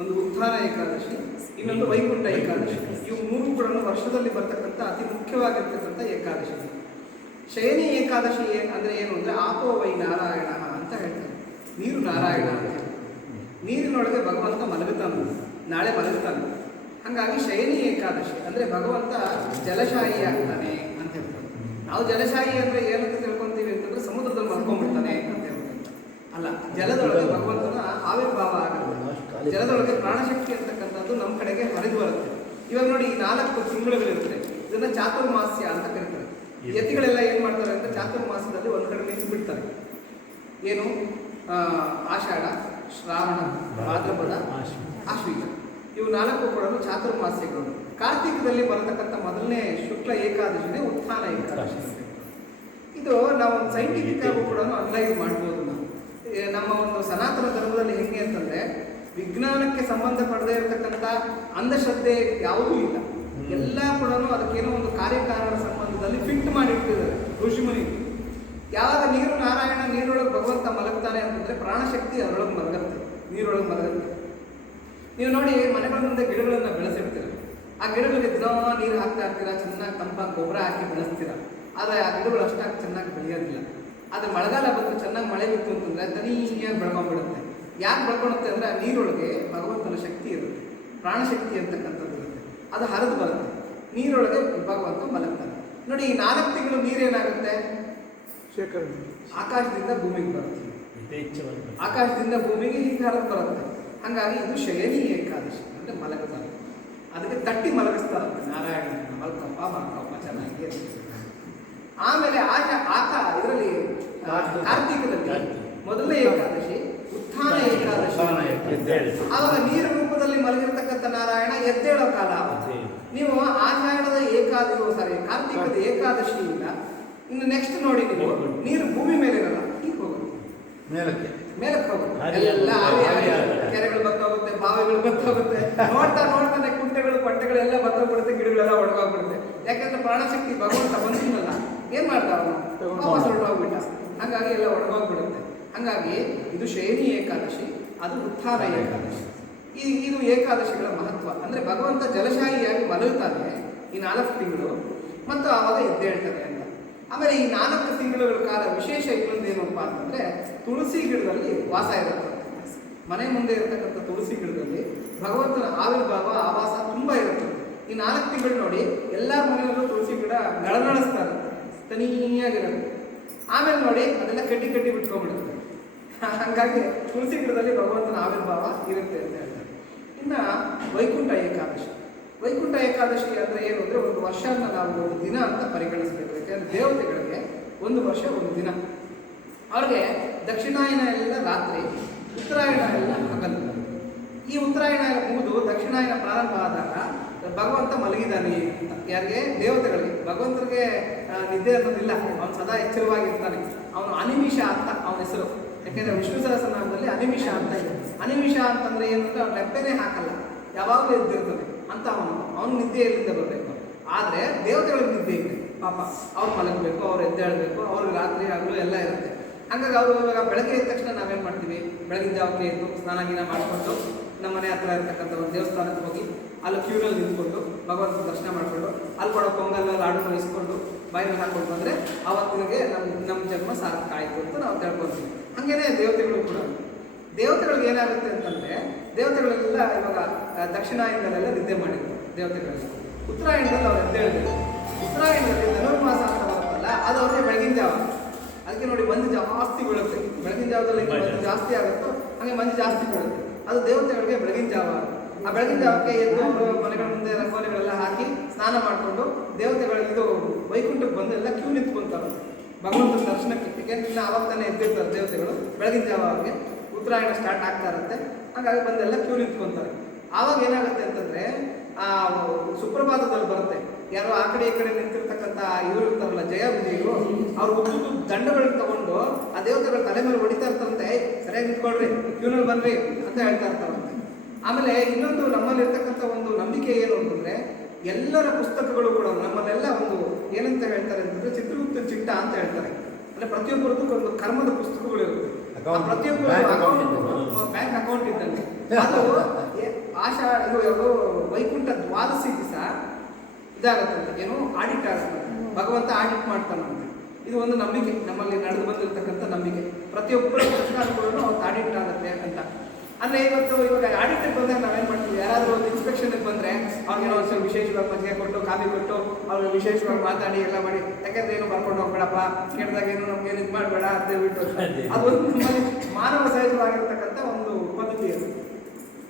ಒಂದು ಉತ್ಥಾನ ಏಕಾದಶಿ, ಇನ್ನೊಂದು ವೈಕುಂಠ ಏಕಾದಶಿ. ಇವು 3 ಕೂಡ ವರ್ಷದಲ್ಲಿ ಬರ್ತಕ್ಕಂಥ ಅತಿ ಮುಖ್ಯವಾಗಿರ್ತಕ್ಕಂಥ ಏಕಾದಶಿ. ಶಯನಿ ಏಕಾದಶಿ ಅಂದರೆ ಏನು ಅಂದರೆ ಆಪೋ ವೈ ನಾರಾಯಣ ಅಂತ ಹೇಳ್ತಾರೆ. ನೀರು ನಾರಾಯಣ ಅಂತ ಹೇಳ್ತಾರೆ. ನೀರಿನೊಳಗೆ ಭಗವಂತ ಮಲಗುತ್ತಾನೆ, ನಾಳೆ ಮಲಗುತ್ತಾನೆ. ಹಾಗಾಗಿ ಶಯನಿ ಏಕಾದಶಿ ಅಂದರೆ ಭಗವಂತ ಜಲಶಾಹಿ ಆಗ್ತಾನೆ ಅಂತ ಹೇಳ್ತಾರೆ. ನಾವು ಜಲಶಾಹಿ ಅಂದರೆ ಏನಂತ ತಿಳ್ಕೊತೀವಿ ಅಂತಂದ್ರೆ ಸಮುದ್ರದಲ್ಲಿ ಮಲ್ಕೊಂಡ್ಬಿಡ್ತಾನೆ ಅಂತ ಹೇಳ್ತಾರೆ. ಅಲ್ಲ, ಜಲದೊಳಗೆ ಭಗವಂತನ ಆವಿರ್ಭಾವ ಆಗುತ್ತೆ. ಜಲದೊಳಗೆ ಪ್ರಾಣಶಕ್ತಿ ಅಂತಕ್ಕಂಥದ್ದು ನಮ್ಮ ಕಡೆಗೆ ಹರಿದು ಬರುತ್ತೆ. ಇವಾಗ ನೋಡಿ, ಈ 4 ತಿಂಗಳುಗಳಿರುತ್ತೆ, ಇದನ್ನ ಚಾತುರ್ಮಾಸ್ಯ ಅಂತ ಕರೀತಾರೆ. ಯತಿಗಳೆಲ್ಲ ಏನು ಮಾಡ್ತಾರೆ ಅಂತ ಚಾತುರ್ಮಾಸದಲ್ಲಿ ಒಂದು ಕಡೆ ನಿಂತು ಬಿಡ್ತಾರೆ. ಏನು? ಆಷಾಢ, ಶ್ರಾವಣ, ಭಾದ್ರಪದ, ಆಶ್ವೀಜ, ಇವು 4 ಕೂಡ ಚಾತುರ್ಮಾಸ್ಯಗಳು. ಕಾರ್ತಿಕದಲ್ಲಿ ಬರತಕ್ಕಂಥ ಮೊದಲನೇ ಶುಕ್ಲ ಏಕಾದಶಿನೇ ಉತ್ಥಾನ ಏಕಾದಶಿ. ಇದು ನಾವು ಒಂದು ಸೈಂಟಿಫಿಕ್ ಆಗೂ ಕೂಡ ಅನಲೈಸ್ ಮಾಡ್ಬೋದು. ನಮ್ಮ ಒಂದು ಸನಾತನ ಧರ್ಮದಲ್ಲಿ ಹೆಂಗೆ ಅಂತಂದ್ರೆ, ವಿಜ್ಞಾನಕ್ಕೆ ಸಂಬಂಧಪಡದೇ ಇರತಕ್ಕಂಥ ಅಂಧಶ್ರದ್ಧೆ ಯಾವುದೂ ಇಲ್ಲ. ಎಲ್ಲ ಕೂಡ ಅದಕ್ಕೇನೋ ಒಂದು ಕಾರ್ಯಕಾರಣ ಸಂಬಂಧದಲ್ಲಿ ಫಿಟ್ ಮಾಡಿರ್ತಿದ್ದಾರೆ ಋಷಿಮುನಿ. ಯಾವಾಗ ನೀರು ನಾರಾಯಣ, ನೀರೊಳಗೆ ಭಗವಂತ ಮಲಗ್ತಾನೆ ಅಂತಂದ್ರೆ ಪ್ರಾಣಶಕ್ತಿ ಅದರೊಳಗೆ ಮಲಗುತ್ತೆ, ನೀರೊಳಗೆ ಮಲಗುತ್ತೆ. ನೀವು ನೋಡಿ, ಮನೆಗಳ ಮುಂದೆ ಗಿಡಗಳನ್ನ ಬೆಳೆಸಿರ್ತೀರ, ಆ ಗಿಡಗಳಿಗೆ ದಿನ ನೀರು ಹಾಕ್ತಾ ಇರ್ತೀರಾ, ಚೆನ್ನಾಗಿ ತಂಪಾಗಿ ಗೊಬ್ಬರ ಹಾಕಿ ಬೆಳೆಸ್ತೀರಾ. ಆದರೆ ಆ ಗಿಡಗಳು ಅಷ್ಟಾಗಿ ಚೆನ್ನಾಗಿ ಬೆಳೆಯೋದಿಲ್ಲ. ಆದರೆ ಮಳೆಗಾಲ ಬಂದು ಚೆನ್ನಾಗಿ ಮಳೆ ಬಿತ್ತು ಅಂತಂದ್ರೆ ತನಿಯಾಗಿ ಬೆಳ್ಕೊಂಡ್ಬಿಡುತ್ತೆ. ಯಾಕೆ ಬೆಳ್ಕೊಳುತ್ತೆ ಅಂದರೆ ಆ ನೀರೊಳಗೆ ಭಗವಂತನ ಶಕ್ತಿ ಇರುತ್ತೆ, ಪ್ರಾಣಶಕ್ತಿ ಅಂತಕ್ಕಂಥದ್ದು ಇರುತ್ತೆ. ಅದು ಹರಿದು ಬರುತ್ತೆ, ನೀರೊಳಗೆ ಭಗವಂತ ಮಲಗ್ತಾನೆ. ನೋಡಿ, ಈ 4 ತಿಂಗಳು ನೀರೇನಾಗುತ್ತೆ? ಶೇಖರಣೆ ಆಕಾಶದಿಂದ ಭೂಮಿಗೆ ಬರುತ್ತೆ, ಆಕಾಶದಿಂದ ಭೂಮಿಗೆ ಹೀಗೆ ಹರಿದು ಬರುತ್ತೆ. ಹಾಗಾಗಿ ಇದು ಶಯನಿ ಏಕಾದಶಿ ಅಂದರೆ ಮಲಗ್ತಾರೆ. ಅದಕ್ಕೆ ತಟ್ಟಿ ಮಲಗಿಸ್ತಾರಂತೆ ನಾರಾಯಣ, ಮಲ್ಕಪ್ಪ ಮಲ್ಕಪ್ಪ ಚೆನ್ನಾಗಿ. ಆಮೇಲೆ ಇದರಲ್ಲಿ ಕಾರ್ತಿಕದಲ್ಲಿ ಮೊದಲನೇ ಏಕಾದಶಿ ಉತ್ಥಾನ ಏಕಾದಶಿ. ಆವಾಗ ನೀರು ರೂಪದಲ್ಲಿ ಮಲಗಿರ್ತಕ್ಕಂಥ ನಾರಾಯಣ ಎದ್ದೇಳೋ ಕಾಲ. ನೀವು ಆಷಾಢದ ಕಾರ್ತಿಕದ ಏಕಾದಶಿ ಇಲ್ಲ, ಇನ್ನು ನೆಕ್ಸ್ಟ್ ನೋಡಿ, ನೀವು ನೀರು ಭೂಮಿ ಮೇಲೆ ಇರಲ್ಲ, ಹೀಗೆ ಹೋಗುತ್ತೆ, ಮೇಲಕ್ಕೆ ಹೋಗುತ್ತೆ. ಎಲ್ಲ ಕೆರೆಗಳು ಬತ್ತೋಗುತ್ತೆ, ಬಾವಿಗಳು ಬತ್ತೋಗುತ್ತೆ. ನೋಡ್ತಾನೆ ಕುಂಟೆಗಳು ಪಟ್ಟೆಗಳೆಲ್ಲ ಬತ್ತೋಗ್ಬಿಡುತ್ತೆ, ಗಿಡಗಳೆಲ್ಲ ಒಣಗೋಗ್ಬಿಡುತ್ತೆ. ಯಾಕೆಂದ್ರೆ ಪ್ರಾಣಶಕ್ತಿ ಭಗವಂತ ಬಂದಿಲ್ಲಲ್ಲ, ಏನ್ ಮಾಡ್ತಾವ ವಾಪಸ್ ಹೊರಟೋಗ್ಬಿಟ್ಟ. ಹಾಗಾಗಿ ಎಲ್ಲ ಒಣಗೋಗ್ಬಿಡುತ್ತೆ. ಹಾಗಾಗಿ ಇದು ಶಯನಿ ಏಕಾದಶಿ, ಅದು ಉತ್ಥಾನ ಏಕಾದಶಿ. ಇದು ಏಕಾದಶಿಗಳ ಮಹತ್ವ. ಅಂದ್ರೆ ಭಗವಂತ ಜಲಶಾಹಿಯಾಗಿ ಮಲಗುತ್ತಾನೆ ಈ 4 ತಿಂಗಳು, ಮತ್ತು ಆವಾಗ ಎದ್ದೇಳ್ತಾನೆ ಅಂತ. ಆಮೇಲೆ ಈ 4 ತಿಂಗಳುಗಳ ಕಾಲ ವಿಶೇಷ ಇನ್ನೊಂದೇನಪ್ಪ ಅಂತಂದ್ರೆ, ತುಳಸಿ ಗಿಡದಲ್ಲಿ ವಾಸ ಇರುತ್ತೆ. ಮನೆ ಮುಂದೆ ಇರತಕ್ಕಂಥ ತುಳಸಿ ಗಿಡದಲ್ಲಿ ಭಗವಂತನ ಆವಿರ್ಭಾವ ಆವಾಸ ತುಂಬಾ ಇರುತ್ತೆ. ಈ 4 ತಿಂಗಳು ನೋಡಿ, ಎಲ್ಲರ ಮನೆಯಲ್ಲೂ ತುಳಸಿ ಗಿಡ ನಳನಳಿಸ್ತಾ ಇರುತ್ತೆ, ತನಿಯಾಗಿರುತ್ತೆ. ಆಮೇಲೆ ನೋಡಿ, ಅದೆಲ್ಲ ಕಡ್ಡಿ ಬಿಟ್ಕೊಂಡ್ಬಿಡುತ್ತೆ. ಹಾಗಾಗಿ ತುಳಸಿ ಗಿಡದಲ್ಲಿ ಭಗವಂತನ ಆವಿರ್ಭಾವ ಇರುತ್ತೆ ಅಂತ ಹೇಳ್ತಾರೆ. ಇನ್ನು ವೈಕುಂಠ ಏಕಾದಶಿ. ವೈಕುಂಠ ಏಕಾದಶಿ ಅಂದರೆ ಏನು ಅಂದರೆ, ಒಂದು ವರ್ಷನ ನಾವು ಒಂದು ದಿನ ಅಂತ ಪರಿಗಣಿಸಬೇಕು. ಯಾಕೆಂದರೆ ದೇವತೆಗಳಿಗೆ ಒಂದು ವರ್ಷ ಒಂದು ದಿನ. ಅವ್ರಿಗೆ ದಕ್ಷಿಣಾಯನ ಎಲ್ಲ ರಾತ್ರಿ, ಉತ್ತರಾಯಣ ಎಲ್ಲ ಹಗಲು. ಈ ಉತ್ತರಾಯಣ ಎಲ್ಲ ಮುಗಿದು ದಕ್ಷಿಣಾಯನ ಪ್ರಾರಂಭ ಆದಾಗ ಭಗವಂತ ಮಲಗಿದ್ದಾನೆ ಅಂತ. ಯಾರಿಗೆ? ದೇವತೆಗಳಿಗೆ. ಭಗವಂತರಿಗೆ ನಿದ್ದೆ ಅನ್ನೋದಿಲ್ಲ, ಅವನು ಸದಾ ಎಚ್ಚರವಾಗಿರ್ತಾನೆ. ಅವನು ಅನಿಮಿಷ ಅಂತ ಅವನ ಹೆಸರು. ಯಾಕೆಂದರೆ ವಿಷ್ಣು ಸಹಸ್ರನಾಮದಲ್ಲಿ ಅನಿಮಿಷ ಅಂತ ಇದೆ. ಅನಿಮಿಷ ಅಂತಂದ್ರೆ ಏನು ಅಂದರೆ, ಅವ್ನು ಲೆಪ್ಪೆನೇ ಹಾಕಲ್ಲ, ಯಾವಾಗಲೂ ಎದ್ದಿರ್ತದೆ ಅಂತ. ಅವನು ನಿದ್ದೆ ಎಲ್ಲಿಂದ ಬರಬೇಕು. ಆದರೆ ದೇವತೆಗಳಿಗೆ ನಿದ್ದೆ ಇದೆ ಪಾಪ, ಅವ್ರು ಮಲಗಬೇಕು, ಅವ್ರು ಎದ್ದೇಳಬೇಕು, ಅವ್ರಿಗೆ ರಾತ್ರಿ ಹಗಲು ಎಲ್ಲ ಇರುತ್ತೆ. ಹಾಗಾಗಿ ಅವರು ಇವಾಗ ಬೆಳಗ್ಗೆ ಎದ್ದ ತಕ್ಷಣ ನಾವೇನು ಮಾಡ್ತೀವಿ, ಬೆಳಗಿನ ಜಾವಕ್ಕೆ ಎದ್ದು ಸ್ನಾನ ಗೀನ ಮಾಡಿಕೊಂಡು ನಮ್ಮ ಮನೆ ಹತ್ರ ಇರತಕ್ಕಂಥ ಒಂದು ದೇವಸ್ಥಾನಕ್ಕೆ ಹೋಗಿ ಅಲ್ಲಿ ಕ್ಯೂನಲ್ಲಿ ನಿಂತ್ಕೊಂಡು ಭಗವಂತ ದರ್ಶನ ಮಾಡಿಕೊಂಡು ಅಲ್ಲಿ ಕೊಡೋ ಪೊಂಗಲ್ ಲಾಡು ಇಸ್ಕೊಂಡು ಬಾಯಿನಲ್ಲಿ ಹಾಕೊಂಡು ಬಂದರೆ ಆವತ್ತಿಗೆ ನಮ್ಮ ಜನ್ಮ ಸಾರ್ಥಕ ಆಯಿತು ಅಂತ ನಾವು ತಿಳ್ಕೊತೀವಿ. ಹಾಗೇನೆ ದೇವತೆಗಳು ಕೂಡ. ದೇವತೆಗಳಿಗೆ ಏನಾಗುತ್ತೆ ಅಂತಂದರೆ, ದೇವತೆಗಳೆಲ್ಲ ಇವಾಗ ದಕ್ಷಿಣಾಯನದಲ್ಲೆಲ್ಲ ನಿದ್ದೆ ಮಾಡಿದ್ರು ದೇವತೆಗಳಲ್ಲಿ. ಉತ್ತರಾಯಣದಲ್ಲಿ ಅವ್ರು ಎದ್ದೇಳಬೇಕು. ಉತ್ತರಾಯಣದಲ್ಲಿ ಧನುರ್ಮಾಸ ಅಂತ ಬರುತ್ತಲ್ಲ, ಅದು ಅವ್ರಿಗೆ ಬೆಳಗಿನ ಜಾವ. ಅದಕ್ಕೆ ನೋಡಿ, ಮಂಜು ಜಾಸ್ತಿ ಬೀಳುತ್ತೆ. ಬೆಳಗಿನ ಜಾವದಲ್ಲಿ ಮಂಜು ಜಾಸ್ತಿ ಆಗುತ್ತೋ ಹಾಗೆ ಮಂಜು ಜಾಸ್ತಿ ಬೀಳುತ್ತೆ. ಅದು ದೇವತೆಗಳಿಗೆ ಬೆಳಗಿನ ಜಾವ. ಆ ಬೆಳಗಿನ ಜಾವಕ್ಕೆ ಎದ್ದು ಅವರು ಮನೆಗಳ ಮುಂದೆ ರಂಗೋಲಿಗಳೆಲ್ಲ ಹಾಕಿ ಸ್ನಾನ ಮಾಡಿಕೊಂಡು ದೇವತೆಗಳು ಇದು ವೈಕುಂಠಕ್ಕೆ ಬಂದು ಎಲ್ಲ ಕ್ಯೂ ನಿಂತ್ಕೊಂತಾರೆ ಭಗವಂತನ ದರ್ಶನಕ್ಕೆ. ಏಕೆಂದ್ರೆ ಆವಾಗ ತಾನೇ ಎದ್ದಿರ್ತಾರೆ ದೇವತೆಗಳು ಬೆಳಗಿನ ಜಾವ ಅವ್ರಿಗೆ, ಉತ್ತರಾಯಣ ಸ್ಟಾರ್ಟ್ ಆಗ್ತಾ ಇರುತ್ತೆ. ಹಾಗಾಗಿ ಬಂದೆಲ್ಲ ಕ್ಯೂ ನಿಂತ್ಕೊಂತಾರೆ. ಆವಾಗ ಏನಾಗುತ್ತೆ ಅಂತಂದ್ರೆ ಆ ಸುಪ್ರಭಾತದಲ್ಲಿ ಬರುತ್ತೆ, ಯಾರೋ ಆ ಕಡೆ ಈ ಕಡೆ ನಿಂತಿರ್ತಕ್ಕಂಥ ಇವರು ಇರ್ತಾರಲ್ಲ ಜಯ ವಿಜಯರು, ಅವ್ರು ಒಬ್ಬರು ದಂಡಗಳನ್ನ ತಗೊಂಡು ಆ ದೇವತೆಗಳ ತಲೆ ಮೇಲೆ ಹೊಡಿತಾ ಇರ್ತಾರಂತೆ, ಸರಿಯಾಗಿ ನಿಂತ್ಕೊಳ್ರಿ, ಕ್ಯೂನಲ್ಲಿ ಬನ್ರಿ ಅಂತ ಹೇಳ್ತಾ ಇರ್ತಾರಂತೆ. ಆಮೇಲೆ ಇನ್ನೊಂದು ನಮ್ಮಲ್ಲಿ ಇರ್ತಕ್ಕಂಥ ಒಂದು ನಂಬಿಕೆ ಏನು ಅಂತಂದ್ರೆ, ಎಲ್ಲರ ಪುಸ್ತಕಗಳು ಕೂಡ ನಮ್ಮಲ್ಲೆಲ್ಲ ಒಂದು ಏನಂತ ಹೇಳ್ತಾರೆ ಅಂತಂದ್ರೆ ಚಿತ್ರಗುಪ್ತ ಚಿಟ್ಟ ಅಂತ ಹೇಳ್ತಾರೆ. ಅಂದ್ರೆ ಪ್ರತಿಯೊಬ್ಬರದ್ದು ಒಂದು ಕರ್ಮದ ಪುಸ್ತಕಗಳು ಇರುತ್ತೆ. ಪ್ರತಿಯೊಬ್ಬರು ಬ್ಯಾಂಕ್ ಅಕೌಂಟ್ ಇದ್ದಂತೆ. ಅದು ಇದು ವೈಕುಂಠ ದ್ವಾದಶಿ ದಿವಸ ಇದಾಗತ್ತಂತೆ, ಏನು ಆಡಿಟ್ ಆಗುತ್ತೆ, ಭಗವಂತ ಆಡಿಟ್ ಮಾಡ್ತಾನಂತೆ. ಇದು ಒಂದು ನಂಬಿಕೆ, ನಮ್ಮಲ್ಲಿ ನಡೆದು ಬಂದಿರತಕ್ಕಂಥ ನಂಬಿಕೆ. ಪ್ರತಿಯೊಬ್ಬರ ಪುಸ್ತಕಗಳು ಅವತ್ತು ಆಡಿಟ್ ಆಗುತ್ತೆ ಅಂತ. ಅಂದ್ರೆ ಇವಾಗ ಆಡಿಟಿಗೆ ಬಂದಾಗ ನಾವೇನ್ ಮಾಡ್ತೀವಿ, ಯಾರಾದ್ರೂ ಒಂದು ಇನ್ಸ್ಪೆಕ್ಷನ್ಗೆ ಬಂದ್ರೆ ಅವ್ರಿಗೇನೋ ಒಂದು ಸ್ವಲ್ಪ ವಿಶೇಷವಾಗಿ ಮಜ್ಜಿಗೆ ಕೊಟ್ಟು ಕಾಫಿ ಕೊಟ್ಟು ಅವ್ರಿಗೆ ವಿಶೇಷವಾಗಿ ಮಾತಾಡಿ ಎಲ್ಲ ಮಾಡಿ, ಯಾಕಂದ್ರೆ ಏನು ಬರ್ಕೊಂಡು ಹೋಗ್ಬೇಡಪ್ಪ, ಕೇಳಿದಾಗ ಏನು ನಮ್ಗೆ ಏನು ಇದು ಮಾಡಬೇಡ ಅಂತ ಹೇಳ್ಬಿಟ್ಟು, ಅದೊಂದು ನಮ್ಮಲ್ಲಿ ಮಾನವ ಸಹಜವಾಗಿರ್ತಕ್ಕಂಥ ಒಂದು ಪದ್ಧತಿ ಅದು.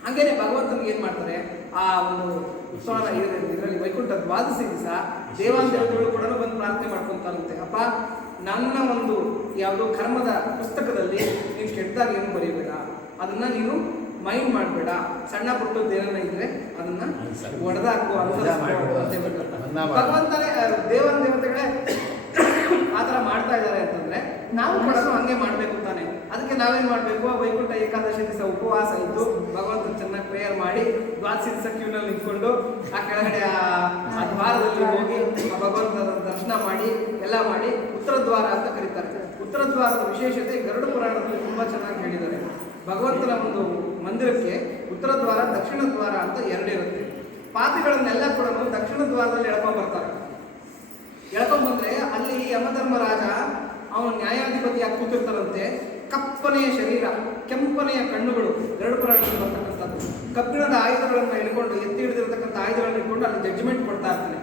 ಹಾಗೇನೆ ಭಗವಂತನಿಗೆ ಏನ್ ಮಾಡ್ತಾರೆ, ಆ ಒಂದು ಉತ್ಸವನ ಇದರಲ್ಲಿ ವೈಕುಂಠ ದ್ವಾದಶಿ ದಿವಸ ದೇವಾಂದೇವತೆಗಳು ಕೂಡ ಬಂದು ಪ್ರಾರ್ಥನೆ ಮಾಡ್ಕೊಂತಾರಂತೆ, ಅಪ್ಪ ನನ್ನ ಒಂದು ಯಾವುದೋ ಕರ್ಮದ ಪುಸ್ತಕದಲ್ಲಿ ನೀನು ಕೆಟ್ಟದಾಗ ಏನು ಬರೀಬೇಡ, ಅದನ್ನ ನೀನು ಮೈಂಡ್ ಮಾಡಬೇಡ, ಸಣ್ಣ ಪುಟ್ಟದ್ದು ಏನನ್ನ ಇದ್ರೆ ಅದನ್ನ ಒಡೆದಾಕು ಅಂತ ಭಗವಂತನೇ ದೇವತೆಗಳೇ ಆ ಥರ ಮಾಡ್ತಾ ಇದ್ದಾರೆ ಅಂತಂದ್ರೆ ನಾವು ಕೂಡ ಹಂಗೆ ಮಾಡ್ಬೇಕು ತಾನೆ. ಅದಕ್ಕೆ ನಾವೇನ್ ಮಾಡ್ಬೇಕು, ವೈಕುಂಠ ಏಕಾದಶಿ ದಿವಸ ಉಪವಾಸ ಇದ್ದು ಭಗವಂತನ ಚೆನ್ನಾಗಿ ಪ್ರೇಯರ್ ಮಾಡಿ ದ್ವಾದಶಿ ದಿವಸ ಕ್ಯೂನಲ್ಲಿ ನಿಂತ್ಕೊಂಡು ಆ ಕೆಳಗಡೆ ಆ ದ್ವಾರದಲ್ಲಿ ಹೋಗಿ ಆ ಭಗವಂತನ ದರ್ಶನ ಮಾಡಿ ಎಲ್ಲ ಮಾಡಿ ಉತ್ತರ ದ್ವಾರ ಅಂತ ಕರೀತಾರೆ. ಉತ್ತರ ದ್ವಾರದ ವಿಶೇಷತೆ ಗರುಡ ಪುರಾಣದಲ್ಲಿ ತುಂಬಾ ಚೆನ್ನಾಗಿ ಹೇಳಿದ್ದಾರೆ. ಭಗವಂತನ ಒಂದು ಮಂದಿರಕ್ಕೆ ಉತ್ತರ ದ್ವಾರ ದಕ್ಷಿಣ ದ್ವಾರ ಅಂತ ಎರಡಿರುತ್ತೆ. ಪಾಪಿಗಳನ್ನೆಲ್ಲ ಕೂಡ ದಕ್ಷಿಣ ದ್ವಾರದಲ್ಲಿ ಎಳ್ಕೊಂಡ್ ಬರ್ತಾರೆ. ಎಳ್ಕೊಂಡ್ ಬಂದ್ರೆ ಅಲ್ಲಿ ಯಮಧರ್ಮರಾಜ ಅವನು ನ್ಯಾಯಾಧಿಪತಿಯಾಗಿ ಕೂತಿರ್ತಾರಂತೆ. ಕಪ್ಪನೆಯ ಶರೀರ, ಕೆಂಪನೆಯ ಕಣ್ಣುಗಳು, ಗರುಡ ಪುರಾಣದಲ್ಲಿ ಬರ್ತಕ್ಕಂಥದ್ದು. ಕಬ್ಬಿಣದ ಆಯುಧಗಳನ್ನು ಹಿಡ್ಕೊಂಡು, ಎತ್ತಿ ಹಿಡಿದಿರ್ತಕ್ಕಂಥ ಆಯುಧಗಳನ್ನು ಹಿಡ್ಕೊಂಡು ಅಲ್ಲಿ ಜಡ್ಜ್ಮೆಂಟ್ ಕೊಡ್ತಾ ಇರ್ತಾನೆ.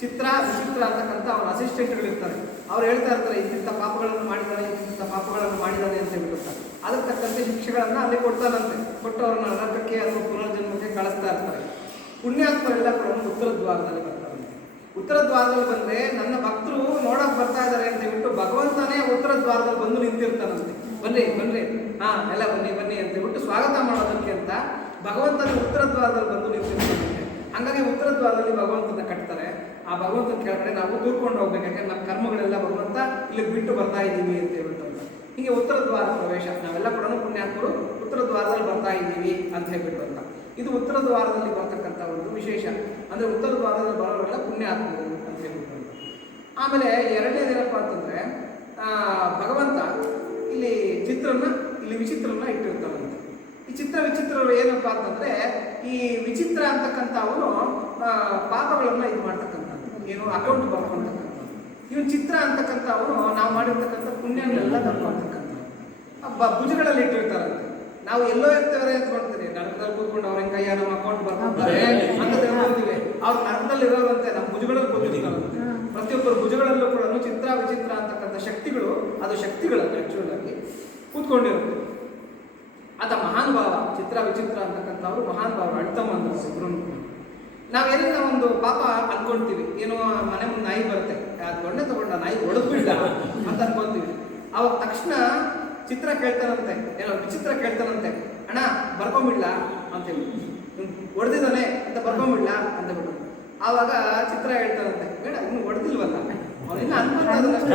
ಚಿತ್ರ ವಿಚಿತ್ರ ಅಂತಕ್ಕಂಥ ಅವನ ಅಸಿಸ್ಟೆಂಟ್ಗಳು ಇರ್ತಾರೆ. ಅವ್ರು ಹೇಳ್ತಾ ಇರ್ತಾರೆ, ಇಂಥ ಪಾಪಗಳನ್ನು ಮಾಡಿದ್ದಾನೆ, ಇಂಥ ಪಾಪಗಳನ್ನು ಮಾಡಿದ್ದಾನೆ ಅಂತ ಹೇಳ್ಬಿಡ್ತಾರೆ. ಅದಕ್ಕೆ ತಕ್ಕಂತೆ ಶಿಕ್ಷೆಗಳನ್ನ ಅಲ್ಲಿ ಕೊಡ್ತಾನಂತೆ. ಕೊಟ್ಟು ಅವ್ರನ್ನ ನರಕಕ್ಕೆ ಅಥವಾ ಪುನರ್ಜನ್ಮಕ್ಕೆ ಕಳಿಸ್ತಾ ಇರ್ತಾರೆ. ಪುಣ್ಯಾತ್ಮರೆಲ್ಲ ಕೂಡ ಉತ್ತರ ದ್ವಾರದಲ್ಲಿ ಬರ್ತಾರಂತೆ. ಉತ್ತರ ದ್ವಾರದಲ್ಲಿ ಬಂದ್ರೆ ನನ್ನ ಭಕ್ತರು ನೋಡಕ್ ಬರ್ತಾ ಇದ್ದಾರೆ ಅಂತ ಹೇಳ್ಬಿಟ್ಟು ಭಗವಂತನೇ ಉತ್ತರ ದ್ವಾರದಲ್ಲಿ ಬಂದು ನಿಂತಿರ್ತಾನಂತೆ. ಬನ್ನಿ ಬನ್ನಿ, ಎಲ್ಲ ಬನ್ನಿ ಬನ್ನಿ ಅಂತ ಹೇಳ್ಬಿಟ್ಟು ಸ್ವಾಗತ ಮಾಡೋದಕ್ಕೆ ಅಂತ ಭಗವಂತನ ಉತ್ತರ ದ್ವಾರದಲ್ಲಿ ಬಂದು ನಿಂತಿರ್ತಾನಂತೆ. ಹಂಗಾಗಿ ಉತ್ತರ ದ್ವಾರದಲ್ಲಿ ಭಗವಂತನ ಕಟ್ತಾರೆ. ಆ ಭಗವಂತನ ಕೆಳಗಡೆ ನಾವು ದೂರ್ಕೊಂಡು ಹೋಗ್ಬೇಕು, ಯಾಕಂದ್ರೆ ನಮ್ಮ ಕರ್ಮಗಳೆಲ್ಲ ಭಗವಂತ ಇಲ್ಲಿ ಬಿಟ್ಟು ಬರ್ತಾ ಇದ್ದೀವಿ ಅಂತ ಹೇಳ್ಬಿಟ್ಟು. ಹೀಗೆ ಉತ್ತರ ದ್ವಾರ ಪ್ರವೇಶ, ನಾವೆಲ್ಲ ಕೂಡ ಪುಣ್ಯಾತ್ಮರು ಉತ್ತರ ದ್ವಾರದಲ್ಲಿ ಬರ್ತಾ ಇದ್ದೀವಿ ಅಂತ ಹೇಳ್ಬಿಟ್ಟು ಅಂತ. ಇದು ಉತ್ತರ ದ್ವಾರದಲ್ಲಿ ಬರ್ತಕ್ಕಂಥ ಒಂದು ವಿಶೇಷ. ಅಂದ್ರೆ ಉತ್ತರ ದ್ವಾರದಲ್ಲಿ ಬರೋರೆಲ್ಲ ಪುಣ್ಯಾತ್ಮರು ಅಂತ ಹೇಳ್ಬಿಟ್ಟು. ಆಮೇಲೆ ಎರಡನೇದೇನಪ್ಪ ಅಂತಂದ್ರೆ ಭಗವಂತ ಇಲ್ಲಿ ಇಲ್ಲಿ ವಿಚಿತ್ರನ ಇಟ್ಟಿರ್ತಾರಂತೆ. ಈ ಚಿತ್ರ ವಿಚಿತ್ರರು ಏನಪ್ಪಾ ಅಂತಂದ್ರೆ, ಈ ವಿಚಿತ್ರ ಅಂತಕ್ಕಂಥ ಅವನು ಪಾಪಗಳನ್ನ ಇದು ಮಾಡ್ತಕ್ಕಂಥದ್ದು, ಏನು ಅಕೌಂಟ್ ಬರ್ಕೊಂತಕ್ಕಂಥದ್ದು. ಇವನು ಚಿತ್ರ ಅಂತಕ್ಕಂಥ ಅವನು ನಾವು ಮಾಡಿರ್ತಕ್ಕಂಥ ಪುಣ್ಯನೆಲ್ಲ ಬರ್ಕೊಂತಕ್ಕಂಥ ಭುಜಗಳಲ್ಲಿ ಇಟ್ಟಿರ್ತಾರಂತೆ. ನಾವು ಎಲ್ಲೋ ಇರ್ತೇವೆ ಅಂದ್ಕೊಳ್ತೀವಿ, ನರಕದಲ್ಲಿ ಕೂತ್ಕೊಂಡು ಅವ್ರ ಕೈಯ ನಮ್ಮ ಅಕೌಂಟ್ ಬರ್ಕೊಂತಾರೆ ಅಂತ ತಿಳ್ಕೊಳ್ತೀವಿ. ಅವ್ರು ನರಕದಲ್ಲಿ ಇರೋದಂತೆ ನಮ್ಮ ಭುಜಗಳಲ್ಲಿ ಕೂತಿರ್ತಾರಂತೆ. ಪ್ರತಿಯೊಬ್ಬರು ಭುಜಗಳಲ್ಲೂ ಕೂಡ ಚಿತ್ರ ವಿಚಿತ್ರ ಅಂತಕ್ಕಂಥ ಶಕ್ತಿಗಳು, ಅದು ಶಕ್ತಿಗಳನ್ನು ಆಕ್ಚುಲ್ ಆಗಿ ಕೂತ್ಕೊಂಡಿರುತ್ತೆ. ಆತ ಮಹಾನ್ ಭಾವ, ಚಿತ್ರ ವಿಚಿತ್ರ ಅಂತಕ್ಕಂಥವ್ರು ಮಹಾನ್ ಭಾವ, ಅಳ್ತಮ್ಮಂದ್ರು ಇಬ್ರು. ನಾವೇನಿಲ್ಲ ಒಂದು ಪಾಪ ಅನ್ಕೊಂತೀವಿ, ಏನೋ ಮನೆ ಮುಂದೆ ನಾಯಿ ಬರುತ್ತೆ, ದೊಣ್ಣೆ ತಗೊಂಡ ನಾಯಿ ಹೊಡೆದ್ಬಿಡ್ಡ ಅಂತ ಅನ್ಕೊಂತೀವಿ. ಅವಾಗ ತಕ್ಷಣ ಚಿತ್ರ ಕೇಳ್ತಾನಂತೆ, ಏನೋ ವಿಚಿತ್ರ ಕೇಳ್ತಾನಂತೆ, ಅಣ್ಣ ಬರ್ಕೊಂಬಿಡ್ಲಾ ಅಂತ ಹೇಳಿ, ಹೊಡೆದಿದ್ದಾನೆ ಅಂತ ಬರ್ಕೊಂಬಿಡ್ಲ ಅಂತ ಬಿಟ್ಟು. ಆವಾಗ ಚಿತ್ರ ಹೇಳ್ತಾನಂತೆ, ಬೇಡ ಇನ್ನು ಹೊಡೆದಿಲ್ವಲ್ಲ, ಅವನಿನ್ನ ಅನ್ಕೊಂಡಷ್ಟು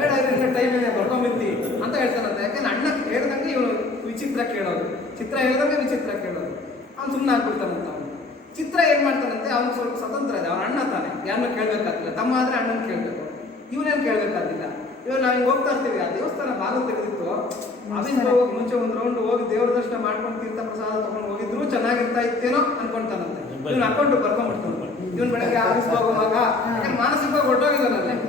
ಬೇಡ, ಇದರಿಂದ ಟೈಮ್ ಇದೆ ಬರ್ಕೊಂಬಿಡ್ತಿ ಅಂತ ಹೇಳ್ತಾನಂತೆ. ಯಾಕಂದ್ರೆ ಅಣ್ಣ ಹೇಳ್ದಂಗೆ ಇವನು ವಿಚಿತ್ರ ಕೇಳೋದು, ಚಿತ್ರ ಹೇಳ್ದಂಗೆ ವಿಚಿತ್ರ ಕೇಳೋದು. ಅವ್ನು ಸುಮ್ಮನೆ ಆಗ್ಬಿಡ್ತಾನಂತ. ಅವನು ಚಿತ್ರ ಏನ್ ಮಾಡ್ತಾನಂತೆ, ಅವ್ನು ಸ್ವಲ್ಪ ಸ್ವತಂತ್ರ ಇದೆ, ಅವ್ನ ಅಣ್ಣ ತಾನೆ, ಯಾರನ್ನೂ ಕೇಳ್ಬೇಕಾಗಿಲ್ಲ. ತಮ್ಮ ಆದ್ರೆ ಅಣ್ಣನ ಕೇಳ್ಬೇಕು, ಇವನೇನು ಕೇಳ್ಬೇಕಾಗಿಲ್ಲ. ಇವಾಗ ನಾವು ಹಿಂಗೆ ಹೋಗ್ತಾ ಇರ್ತೀವಿ, ಆ ದೇವಸ್ಥಾನ ಬಾಗಿಲು ತೆಗೆದಿತ್ತು, ಆಫೀಸ್ಗೆ ಹೋಗಿ ಮುಂಚೆ ಒಂದು ರೌಂಡ್ ಹೋಗಿ ದೇವ್ರ ದರ್ಶನ ಮಾಡ್ಕೊಂಡು ತೀರ್ಥ ಪ್ರಸಾದ ತಗೊಂಡು ಹೋಗಿದ್ರು ಚೆನ್ನಾಗಿರ್ತಾ ಇತ್ತೇನೋ ಅನ್ಕೊಂತಾನಂತೆ. ಇವ್ನ ಅಕೌಂಟ್ ಬರ್ಕೊಂಡ್ಬಿಡ್ತಾನೆ. ಇವನ್ ಬೆಳಗ್ಗೆ ಆಫೀಸ್ಗೆ ಹೋಗುವಾಗ ಯಾಕಂದ್ರೆ ಮಾನಸಿಕವಾಗಿ ಹೊರಟೋಗಿದ್ದಾನಲ್ಲೇ,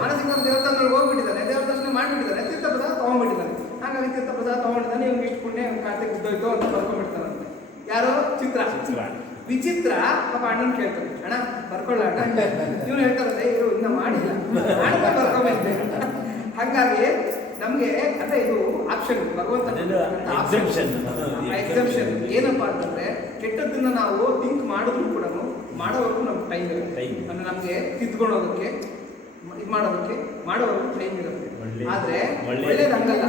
ಮಾನಸಿಕವಾಗಿ ದೇವಸ್ಥಾನಗಳಿಗೆ ಹೋಗ್ಬಿಟ್ಟಿದ್ದಾನೆ, ದೇವ್ರ ದರ್ಶನ ಮಾಡ್ಬಿಟ್ಟಿದ್ದಾನೆ, ತೀರ್ಥ ಪ್ರಸಾದ ತಗೊಂಡ್ಬಿಟ್ಟಿದ್ದಾನೆ. ಹಾಗಾಗಿ ತೀರ್ಥ ಪ್ರಸಾದ ತಗೊಂಡಿದ್ದಾನೆ, ಇವ್ನಿಗೆ ಇಷ್ಟು ಪುಣ್ಯ ಖಾತೆಗೆ ಬಿದ್ದೋಯ್ತು ಅಂತ ಬರ್ಕೊಂಡ್ಬಿಡ್ತಾನಂತೆ. ಯಾರೋ ಚಿತ್ರ. ವಿಚಿತ್ರ ಪಾಪ ಅಣ್ಣನ್ ಕೇಳ್ತಾನೆ, ಅಣ್ಣ ಬರ್ಕೊಳ್ಳ ಅಣ್ಣ. ಇವ್ನು ಹೇಳ್ತಾರಂತೆ, ಇವರು ಇನ್ನ ಮಾಡಿಲ್ಲ, ಮಾಡಿದ್ರೆ ಬರ್ಕೊಂಬಂತೆ. ಹಾಗಾಗಿ ನಮ್ಗೆ ಅಂದ್ರೆ ಇದು ಆಪ್ಷನ್ ಭಗವಂತ ಎಕ್ಸೆಂಪ್ಷನ್ ಎಕ್ಸೆಂಪ್ಷನ್ ಏನಪ್ಪಾ ಅಂತಂದ್ರೆ ಕೆಟ್ಟದ್ದನ್ನ ನಾವು ಥಿಂಕ್ ಮಾಡಿದ್ರು ಕೂಡ ಮಾಡೋವರೆಗೂ ನಮ್ಗೆ ಟೈಮ್ ಇರುತ್ತೆ. ಅಂದ್ರೆ ನಮ್ಗೆ ತಿದ್ಕೊಳ್ಳೋದಕ್ಕೆ ಇದು ಮಾಡೋವರೆಗೂ ಟೈಮ್ ಇರುತ್ತೆ. ಆದ್ರೆ ಒಳ್ಳೇದು ಹಂಗಲ್ಲ.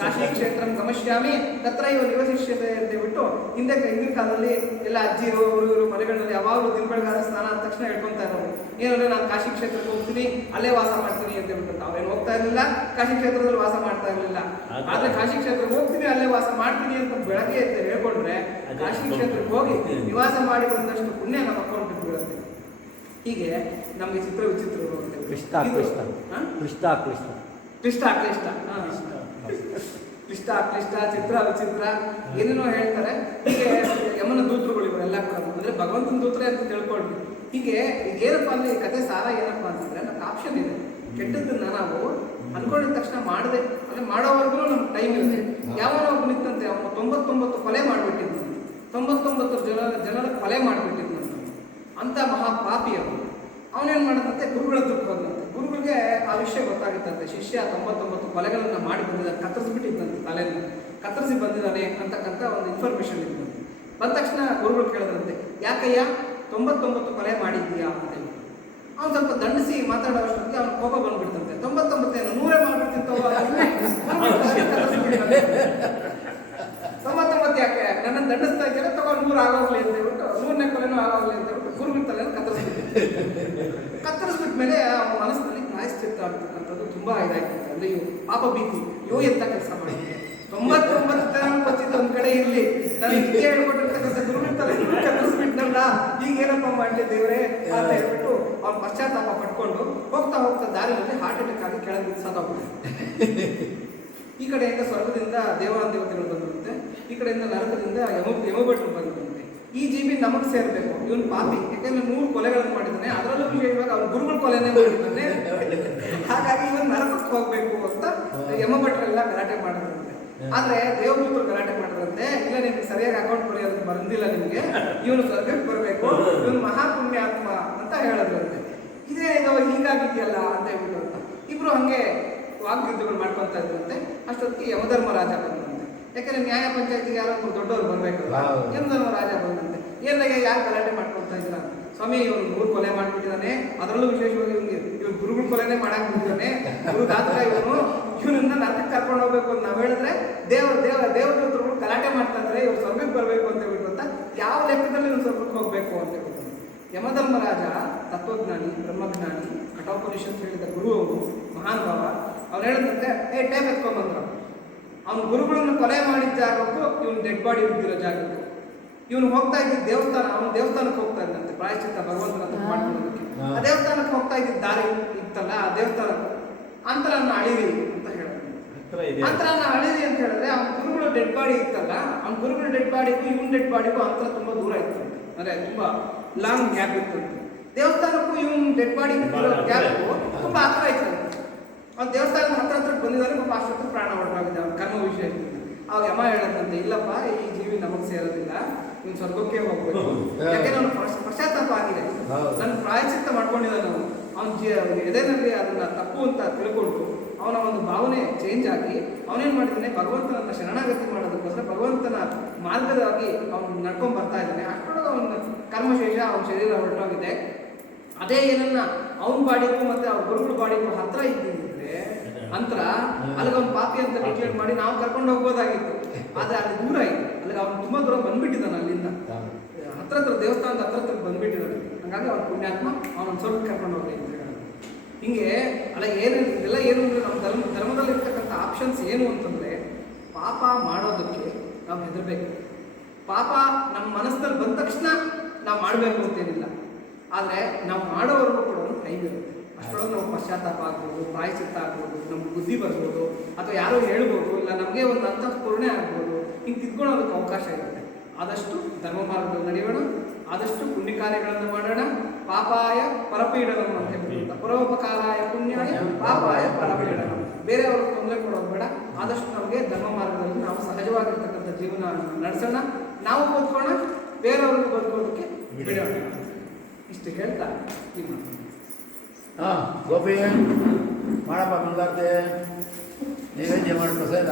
ಕಾಶಿ ಕ್ಷೇತ್ರ ಗಮಶ್ಯಾಮಿ ತತ್ರ ಇವ ನಿವಸಿಷ್ಯತೆ ಅಂತ ಹೇಳ್ಬಿಟ್ಟು ಹಿಂದಿನ ಕಾಲದಲ್ಲಿ ಎಲ್ಲ ಅಜ್ಜಿರು ಹುಡುಗರು ಮನೆಗಳಲ್ಲಿ ಯಾವಾಗಲೂ ದಿನ ಬೆಳಗಾದ ಸ್ನಾನ ಆದ ತಕ್ಷಣ ಹೇಳ್ಕೊಂತಾ ಇರೋರು ಏನಂದ್ರೆ ನಾನು ಕಾಶಿ ಕ್ಷೇತ್ರಕ್ಕೆ ಹೋಗ್ತೀನಿ, ಅಲ್ಲೇ ವಾಸ ಮಾಡ್ತೀನಿ ಅಂತ ಹೇಳ್ಬಿಟ್ಟು. ನಾವೇನು ಹೋಗ್ತಾ ಇರಲಿಲ್ಲ, ಕಾಶಿ ಕ್ಷೇತ್ರದಲ್ಲಿ ವಾಸ ಮಾಡ್ತಾ ಇರಲಿಲ್ಲ. ಆದ್ರೆ ಕಾಶಿ ಕ್ಷೇತ್ರಕ್ಕೆ ಹೋಗ್ತೀನಿ, ಅಲ್ಲೇ ವಾಸ ಮಾಡ್ತೀನಿ ಅಂತ ಬೆಳಗ್ಗೆ ಅಂತ ಹೇಳ್ಕೊಂಡ್ರೆ ಕಾಶಿ ಕ್ಷೇತ್ರಕ್ಕೆ ಹೋಗಿ ನಿವಾಸ ಮಾಡಿ ಬಂದಷ್ಟು ಪುಣ್ಯ ನಮ್ಮ ಅಕೌಂಟ್ ಬೀಳುತ್ತೆ. ಹೀಗೆ ನಮಗೆ ಚಿತ್ರ ವಿಚಿತ್ರಗಳು ಕ್ಲಿಷ್ಟ ಚಿತ್ರ ವಿಚಿತ್ರ ಏನೇನೋ ಹೇಳ್ತಾರೆ. ಹೀಗೆ ಯಮನ ದೂತರುಗಳು ಇವರೆಲ್ಲ ಕೂಡ ಅಂದ್ರೆ ಭಗವಂತನ ದೂತ್ರೆ ಅಂತ ತಿಳ್ಕೊಂಡ್ವಿ. ಹೀಗೆ ಏನಪ್ಪ ಅಂದ್ರೆ ಈ ಕಥೆ ಸಾರ ಏನಪ್ಪಾ ಅಂತಂದ್ರೆ ನಮ್ಗೆ ಆಪ್ಷನ್ ಇದೆ. ಕೆಟ್ಟದ್ದನ್ನ ನಾವು ಅನ್ಕೊಂಡಿದ ತಕ್ಷಣ ಮಾಡದೆ ಅಂದ್ರೆ ಮಾಡೋವರೆಗೂ ನಮ್ಗೆ ಟೈಮ್ ಇರುತ್ತೆ. ಯಾವನೋ ಒಬ್ಬ ನಿಂತಂತೆ ಅವನು 99 ಕೊಲೆ ಮಾಡಿಬಿಟ್ಟಿದ್ದಂತೆ, 99 ಜನರ ಕೊಲೆ ಮಾಡಿಬಿಟ್ಟಿದ್ದಂತೆ. ಅಂತ ಮಹಾಪಾಪಿ ಅವನೇನ್ ಮಾಡದಂತೆ ಗುರುಗಳ ಹತ್ರಕ್ಕೆ ಹೋದಂತೆ. ಗುರುಗಳಿಗೆ ಆ ವಿಷಯ ಗೊತ್ತಾಗಿತ್ತಂತೆ, ಶಿಷ್ಯ 99 ಕೊಲೆಗಳನ್ನ ಮಾಡಿ ಬಂದಿದ್ದಾನೆ, ಕತ್ತರಿಸ್ಬಿಟ್ಟಿದ್ದಂತೆ, ತಲೆಯನ್ನು ಕತ್ತರಿಸಿ ಬಂದಿದ್ದಾನೆ ಅಂತಕ್ಕಂಥ ಒಂದು ಇನ್ಫಾರ್ಮೇಶನ್ ಇದ್ದಂತೆ. ಬಂದ ತಕ್ಷಣ ಗುರುಗಳು ಕೇಳಿದ್ರಂತೆ, ಯಾಕಯ್ಯ 99 ಕೊಲೆ ಮಾಡಿದ್ದೀಯಾ ಅಂತ ಹೇಳಿ. ಅವ್ನು ಸ್ವಲ್ಪ ದಂಡಿಸಿ ಮಾತಾಡೋ ಅಷ್ಟೊತ್ತಿಗೆ ಅವ್ನ ಕೋಪ ಬಂದ್ಬಿಡ್ತಂತೆ. 99 ಏನು 100 ಮಾಡ್ಬಿಡ್ತೀನಿ 99 ಯಾಕೆ ನನ್ನ ದಂಡಿಸ್ತಾ ಇದ್ದಾರೆ, ತಗೋ 100 ಆಗೋಗ್ಲಿ ಅಂತ ಹೇಳ್ಬಿಟ್ಟು 100ನೇ ಕೊಲೆನೂ ಆಗೋಗ್ಲಿ ಅಂತ ಹೇಳ್ಬಿಟ್ಟು ಗುರುಗಳ ತಲೆಯನ್ನು ಕತ್ತರಿಸ್ಬಿಟ್ಮೇಲೆ ಅವನ ಮನಸ್ಸಿನಲ್ಲಿ ಪ್ರಾಯಶ್ಚಿತ್ತ ಅಂತಕ್ಕಂಥದ್ದು ತುಂಬಾ ಇದಾಯ್ತು. ಅಂದ್ರೆ ಪಾಪ ಭೀತಿ, ಎಂತ ಕೆಲಸ ಮಾಡಿದ್ದೆ 99 ಗೊತ್ತಿದ್ದು ಒಂದ್ ಕಡೆ ಇರ್ಲಿ, ನಾನು ವಿದ್ಯೆ ಹೇಳ್ಕೊಟ್ಟಿರ್ತಕ್ಕಂಥ ಗುರುಗಳ ತಲೆಯನ್ನು ಕತ್ತರಿಸ್ಬಿಟ್ನಲ್ಲ, ಈಗ ಏನಪ್ಪ ಮಾಡ್ಲಿ ದೇವ್ರೆ ಅಂತ ಹೇಳ್ಬಿಟ್ಟು ಅವ್ನ ಪಶ್ಚಾತ್ತಾಪ ಪಡ್ಕೊಂಡು ಹೋಗ್ತಾ ದಾರಿಯಲ್ಲಿ ಹಾರ್ಟ್ ಅಟ್ಯಾಕ್ ಆಗಿ ಕೆಳಗೆ ಸತ್ತೋಗ್ಬಿಟ್ಟೆ. ಈ ಕಡೆಯಿಂದ ಸ್ವರ್ಗದಿಂದ ದೇವತೆಗಳು ಬಂದಿರುತ್ತೆ, ಈ ಕಡೆಯಿಂದ ನರಕದಿಂದ ಯಮಭಟ್ರು ಬಂದಿರುತ್ತೆ. ಈ ಜೀವಿ ನಮಗ್ ಸೇರ್ಬೇಕು, ಇವನ್ ಪಾಪಿ, ಯಾಕಂದ್ರೆ 100 ಕೊಲೆಗಳನ್ನು ಮಾಡಿದ್ದಾನೆ, ಅದರಲ್ಲೂ ವಿಶೇಷವಾಗಿ ಅವ್ನ ಗುರುಗಳ ಕೊಲೆನೇ ಮಾಡಿದ್ದಾನೆ. ಹಾಗಾಗಿ ಇವನ್ ನರಕಕ್ಕೆ ಹೋಗ್ಬೇಕು ಅಂತ ಯಮಭಟ್ರೆಲ್ಲ ಗಲಾಟೆ ಮಾಡಿದ್ರಂತೆ. ಆದ್ರೆ ದೇವದೂತರು ಗಲಾಟೆ ಮಾಡಿದ್ರಂತೆ, ಇಲ್ಲ ನಿಮ್ಗೆ ಸರಿಯಾಗಿ ಅಕೌಂಟ್ ಬರೆಯೋದಕ್ಕೆ ಬಂದಿಲ್ಲ, ನಿಮ್ಗೆ ಇವನು ಸ್ವರ್ಗಕ್ಕೆ ಬರಬೇಕು, ಇವನು ಮಹಾಪುಣ್ಯಾತ್ಮ ಅಂತ ಹೇಳಿದ್ರಂತೆ. ಇದೇ ಹೀಗಾಗಿದೆಯಲ್ಲ ಅಂತ ಹೇಳ್ಬಿಟ್ಟು ಅಂತ ಇಬ್ರು ಹಂಗೆ ವಾಗ್ಯುದ್ಧಗಳು ಮಾಡ್ಕೊತಾ ಇದ್ರಂತೆ. ಅಷ್ಟೊತ್ತಿಗೆ ಯಮಧರ್ಮರಾಜ ಬಂದಂತೆ. ಯಾಕಂದ್ರೆ ನ್ಯಾಯ ಪಂಚಾಯತಿಗೆ ಯಾರೋ ದೊಡ್ಡವರು ಬರ್ಬೇಕಲ್ಲ, ಯಮಧರ್ಮರಾಜ ಬಂದಂತೆ. ಏನಕ್ಕೆ ಯಾಕೆ ಗಲಾಟೆ ಮಾಡ್ಕೊಳ್ತಾ ಇದ್ರ ಸ್ವಾಮಿ, ಇವನು 100 ಕೊಲೆ ಮಾಡ್ಬಿಟ್ಟಿದ್ದಾನೆ, ಅದರಲ್ಲೂ ವಿಶೇಷವಾಗಿ ಇವ್ನು ಗುರುಗಳ ಕೊಲೆನೇ ಮಾಡಾಕ್ ಬಿಟ್ಟಿದ್ದಾನೆ, ಗುರು ದಾತಕ ಇವನನ್ನ ನರಕಕ್ಕೆ ಕರ್ಕೊಂಡು ಹೋಗ್ಬೇಕು ಅಂತ ನಾವ್ ಹೇಳಿದ್ರೆ ದೇವದೂತರುಗಳು ಗಲಾಟೆ ಮಾಡ್ತಾ ಇದ್ದಾರೆ, ಇವ್ರು ಸ್ವರ್ಗಕ್ಕೆ ಬರ್ಬೇಕು ಅಂತ ಹೇಳ್ಬಿಟ್ಟು ಅಂತ ಯಾವ ಲೆಕ್ಕದಲ್ಲಿ ಇವ್ನು ಸ್ವರ್ಗಕ್ಕೆ ಹೋಗ್ಬೇಕು ಅಂತ ಹೇಳ್ಬಿಟ್ಟು. ಯಮಧರ್ಮರಾಜ ತತ್ವಜ್ಞಾನಿ, ಬ್ರಹ್ಮಜ್ಞಾನಿ, ಕಠೋಪನಿಷತ್ ಹೇಳಿದ ಗುರು ಅವನು, ಮಹಾನ್ ಭಾವ. ಅವ್ನು ಹೇಳಿದಂತೆ ಟೇಪ್ ಎತ್ಕೊಂಡ್ಬಂದ್ರು. ಅವ್ನು ಗುರುಗಳನ್ನು ಕೊಲೆ ಮಾಡಿದ ಜಾಗಕ್ಕೂ ಇವನು ಡೆಡ್ ಬಾಡಿ ಬಿದ್ದಿರೋ ಜಾಗಕ್ಕೂ ಇವನು ಹೋಗ್ತಾ ಇದ್ದಿದ್ದ ದೇವಸ್ಥಾನ, ಅವನು ದೇವಸ್ಥಾನಕ್ಕೆ ಹೋಗ್ತಾ ಇದ್ದಂತೆ ಪ್ರಾಯಶ್ಚಿತ್ತ ಭಗವಂತನ ಹತ್ರ ಮಾಡ್ಕೊಳ್ಳೋದಕ್ಕೆ. ಆ ದೇವಸ್ಥಾನಕ್ಕೆ ಹೋಗ್ತಾ ಇದ್ದಿದ್ದ ದಾರಿ ಇತ್ತಲ್ಲ, ಆ ದೇವಸ್ಥಾನಕ್ಕೆ ಅಂತರನ್ನ ಅಳಿರಿ ಅಂತ ಹೇಳಿದ್ರು. ಅಂತರನ್ನ ಅಳಿರಿ ಅಂತ ಹೇಳಿದ್ರೆ ಅವ್ನ ಗುರುಗಳು ಡೆಡ್ ಬಾಡಿ ಇತ್ತಲ್ಲ, ಅವ್ನ ಗುರುಗಳ ಡೆಡ್ ಬಾಡಿಗೂ ಇವನ್ ಡೆಡ್ ಬಾಡಿಗೂ ಅಂತರ ತುಂಬಾ ದೂರ ಇತ್ತು, ಅಂದ್ರೆ ತುಂಬಾ ಲಾಂಗ್ ಗ್ಯಾಪ್ ಇತ್ತು. ದೇವಸ್ಥಾನಕ್ಕೂ ಇವನ್ ಡೆಡ್ ಬಾಡಿ ಗ್ಯಾಪ್ ತುಂಬಾ ಹತ್ರ ಇತ್ತು. ಅವ್ನ ದೇವಸ್ಥಾನದ ಹತ್ರ ಬಂದಿದ್ದಾರೆ, ಪಾಪ ಅಷ್ಟೊತ್ತು ಪ್ರಾಣ ಹೊರಟಾಗಿದೆ ಅವ್ನ ಕರ್ಮ ವಿಷಯ. ಅವಾಗ ಯಮ ಹೇಳದಂತೆ, ಇಲ್ಲಪ್ಪ ಈ ಜೀವಿ ನಮಗ್ ಸೇರೋದಿಲ್ಲ, ಇವ್ನು ಸ್ವರ್ಗಕ್ಕೆ ಹೋಗ್ಬೇಕು. ಯಾಕೆಂದ್ರೆ ಅವ್ನು ಪಶ್ಚಾತ್ತಾಪ ಆಗಿದೆ, ನನ್ನ ಪ್ರಾಯಶ್ಚಿತ್ತ ಮಾಡ್ಕೊಂಡಿದ್ದಾನೆ. ಅವನ ಎದೆನಲ್ಲಿ ಅದನ್ನ ತಪ್ಪು ಅಂತ ತಿಳ್ಕೊಂಡು ಅವನ ಒಂದು ಭಾವನೆ ಚೇಂಜ್ ಆಗಿ ಅವನೇನ್ ಮಾಡಿದ್ದಾನೆ, ಭಗವಂತನನ್ನ ಶರಣಾಗತಿ ಮಾಡೋದಕ್ಕೋಸ್ಕರ ಭಗವಂತನ ಮಾರ್ಗವಾಗಿ ಅವನು ನಡ್ಕೊಂಡ್ ಬರ್ತಾ ಇದ್ದಾನೆ. ಅಷ್ಟೊಳಗೆ ಅವನ ಕರ್ಮಶೇಷ, ಅವನ ಶರೀರ ಹೊರಟೋಗಿದೆ. ಅದೇ ಏನನ್ನ ಅವನ ಬಾಡಿಗೂ ಮತ್ತೆ ಅವ್ರ ಗುರುಗಳ ಬಾಡಿಗೂ ಹತ್ರ ಇದ್ದಿದ್ರೆ ಅಂತರ ಅಲ್ಲಿಗೆ ಅವ್ನ ಪಾಪಿ ಅಂತ ಡಿಕ್ಲೇರ್ ಮಾಡಿ ನಾವು ಕರ್ಕೊಂಡು ಹೋಗ್ಬೋದಾಗಿತ್ತು. ಆದ್ರೆ ಅಲ್ಲಿ ದೂರ ಇದೆ, ಅಲ್ಲಿಗೆ ಅವ್ನು ತುಂಬಾ ದೂರ ಬಂದ್ಬಿಟ್ಟಿದ್ದಾನೆ, ಅಲ್ಲಿಂದ ಹತ್ರ ದೇವಸ್ಥಾನದ ಹತ್ರ ಬಂದ್ಬಿಟ್ಟಿದ್ದಾನೆ. ಹಾಗಾಗಿ ಅವ್ನ ಪುಣ್ಯಾತ್ಮ ಅವನ ಸ್ವಲ್ಪ ಕರ್ಕೊಂಡು ಹೋಗ್ಲಿ ಅಂತ ಹೇಳಿ. ಹಿಂಗೆ ಅಲ್ಲ ಇದೆಲ್ಲ ಏನು ಅಂದ್ರೆ ನಮ್ಮ ಧರ್ಮದಲ್ಲಿ ಇರ್ತಕ್ಕಂಥ ಆಪ್ಷನ್ಸ್ ಏನು ಅಂತಂದ್ರೆ, ಪಾಪ ಮಾಡೋದಕ್ಕೆ ನಾವು ಹೆದರ್ಬೇಕು. ಪಾಪ ನಮ್ಮ ಮನಸ್ಸಿನಲ್ಲಿ ಬಂದ ತಕ್ಷಣ ನಾವು ಮಾಡಬೇಕು ಅಂತೇನಿಲ್ಲ, ಆದ್ರೆ ನಾವು ಮಾಡೋವರೆಗೂ ಕೂಡ ಒಂದು ಟೈಮ್ ಇರುತ್ತೆ. ಅಷ್ಟರೊಳಗೆ ನಾವು ಪಶ್ಚಾತ್ತಾಪ ಆಗ್ಬೋದು, ಪ್ರಾಯಶ್ಚಿತ್ತ ಆಗ್ಬೋದು, ನಮ್ಗೆ ಬುದ್ಧಿ ಬರ್ಬೋದು, ಅಥವಾ ಯಾರೋ ಹೇಳ್ಬೋದು, ಇಲ್ಲ ನಮಗೆ ಒಂದು ಅಂತಃಸ್ಫುರಣೆ ಆಗ್ಬೋದು. ಹಿಂಗೆ ತಿದ್ಕೊಳ್ಳೋದಕ್ಕೆ ಅವಕಾಶ ಇರುತ್ತೆ. ಆದಷ್ಟು ಧರ್ಮ ಮಾರ್ಗದಲ್ಲಿ ನಡೆಯೋಣ, ಆದಷ್ಟು ಪುಣ್ಯ ಕಾರ್ಯಗಳನ್ನು ಮಾಡೋಣ. ಪಾಪಾಯ ಪರಪೀಡನಂ ಅಂತ ಹೇಳ್ಬಿಟ್ಟು, ಪರೋಪಕಾರಾಯ ಪುಣ್ಯಾಯ ಪಾಪಾಯ ಪರಪೀಡನಂ. ಬೇರೆಯವ್ರಿಗೆ ತೊಂದರೆ ಕೊಡೋದು ಬೇಡ. ಆದಷ್ಟು ನಮಗೆ ಧರ್ಮ ಮಾರ್ಗದಲ್ಲಿ ನಾವು ಸಹಜವಾಗಿರ್ತಕ್ಕಂಥ ಜೀವನ ನಡೆಸೋಣ, ನಾವು ಬದುಕೋಣ, ಬೇರೆಯವ್ರಿಗೆ ಬದುಕೋದಕ್ಕೆ ಬಿಡೋಣ. ಇಷ್ಟು ಹೇಳ್ತಾ ಈ ಮಾತು. ಗೋಪಿ ಮಾಡಪ್ಪ ಮಂಗಾರ್ತೆ. ನೈವೇದ್ಯ ಮಾಡಿ ಪ್ರಸಾದ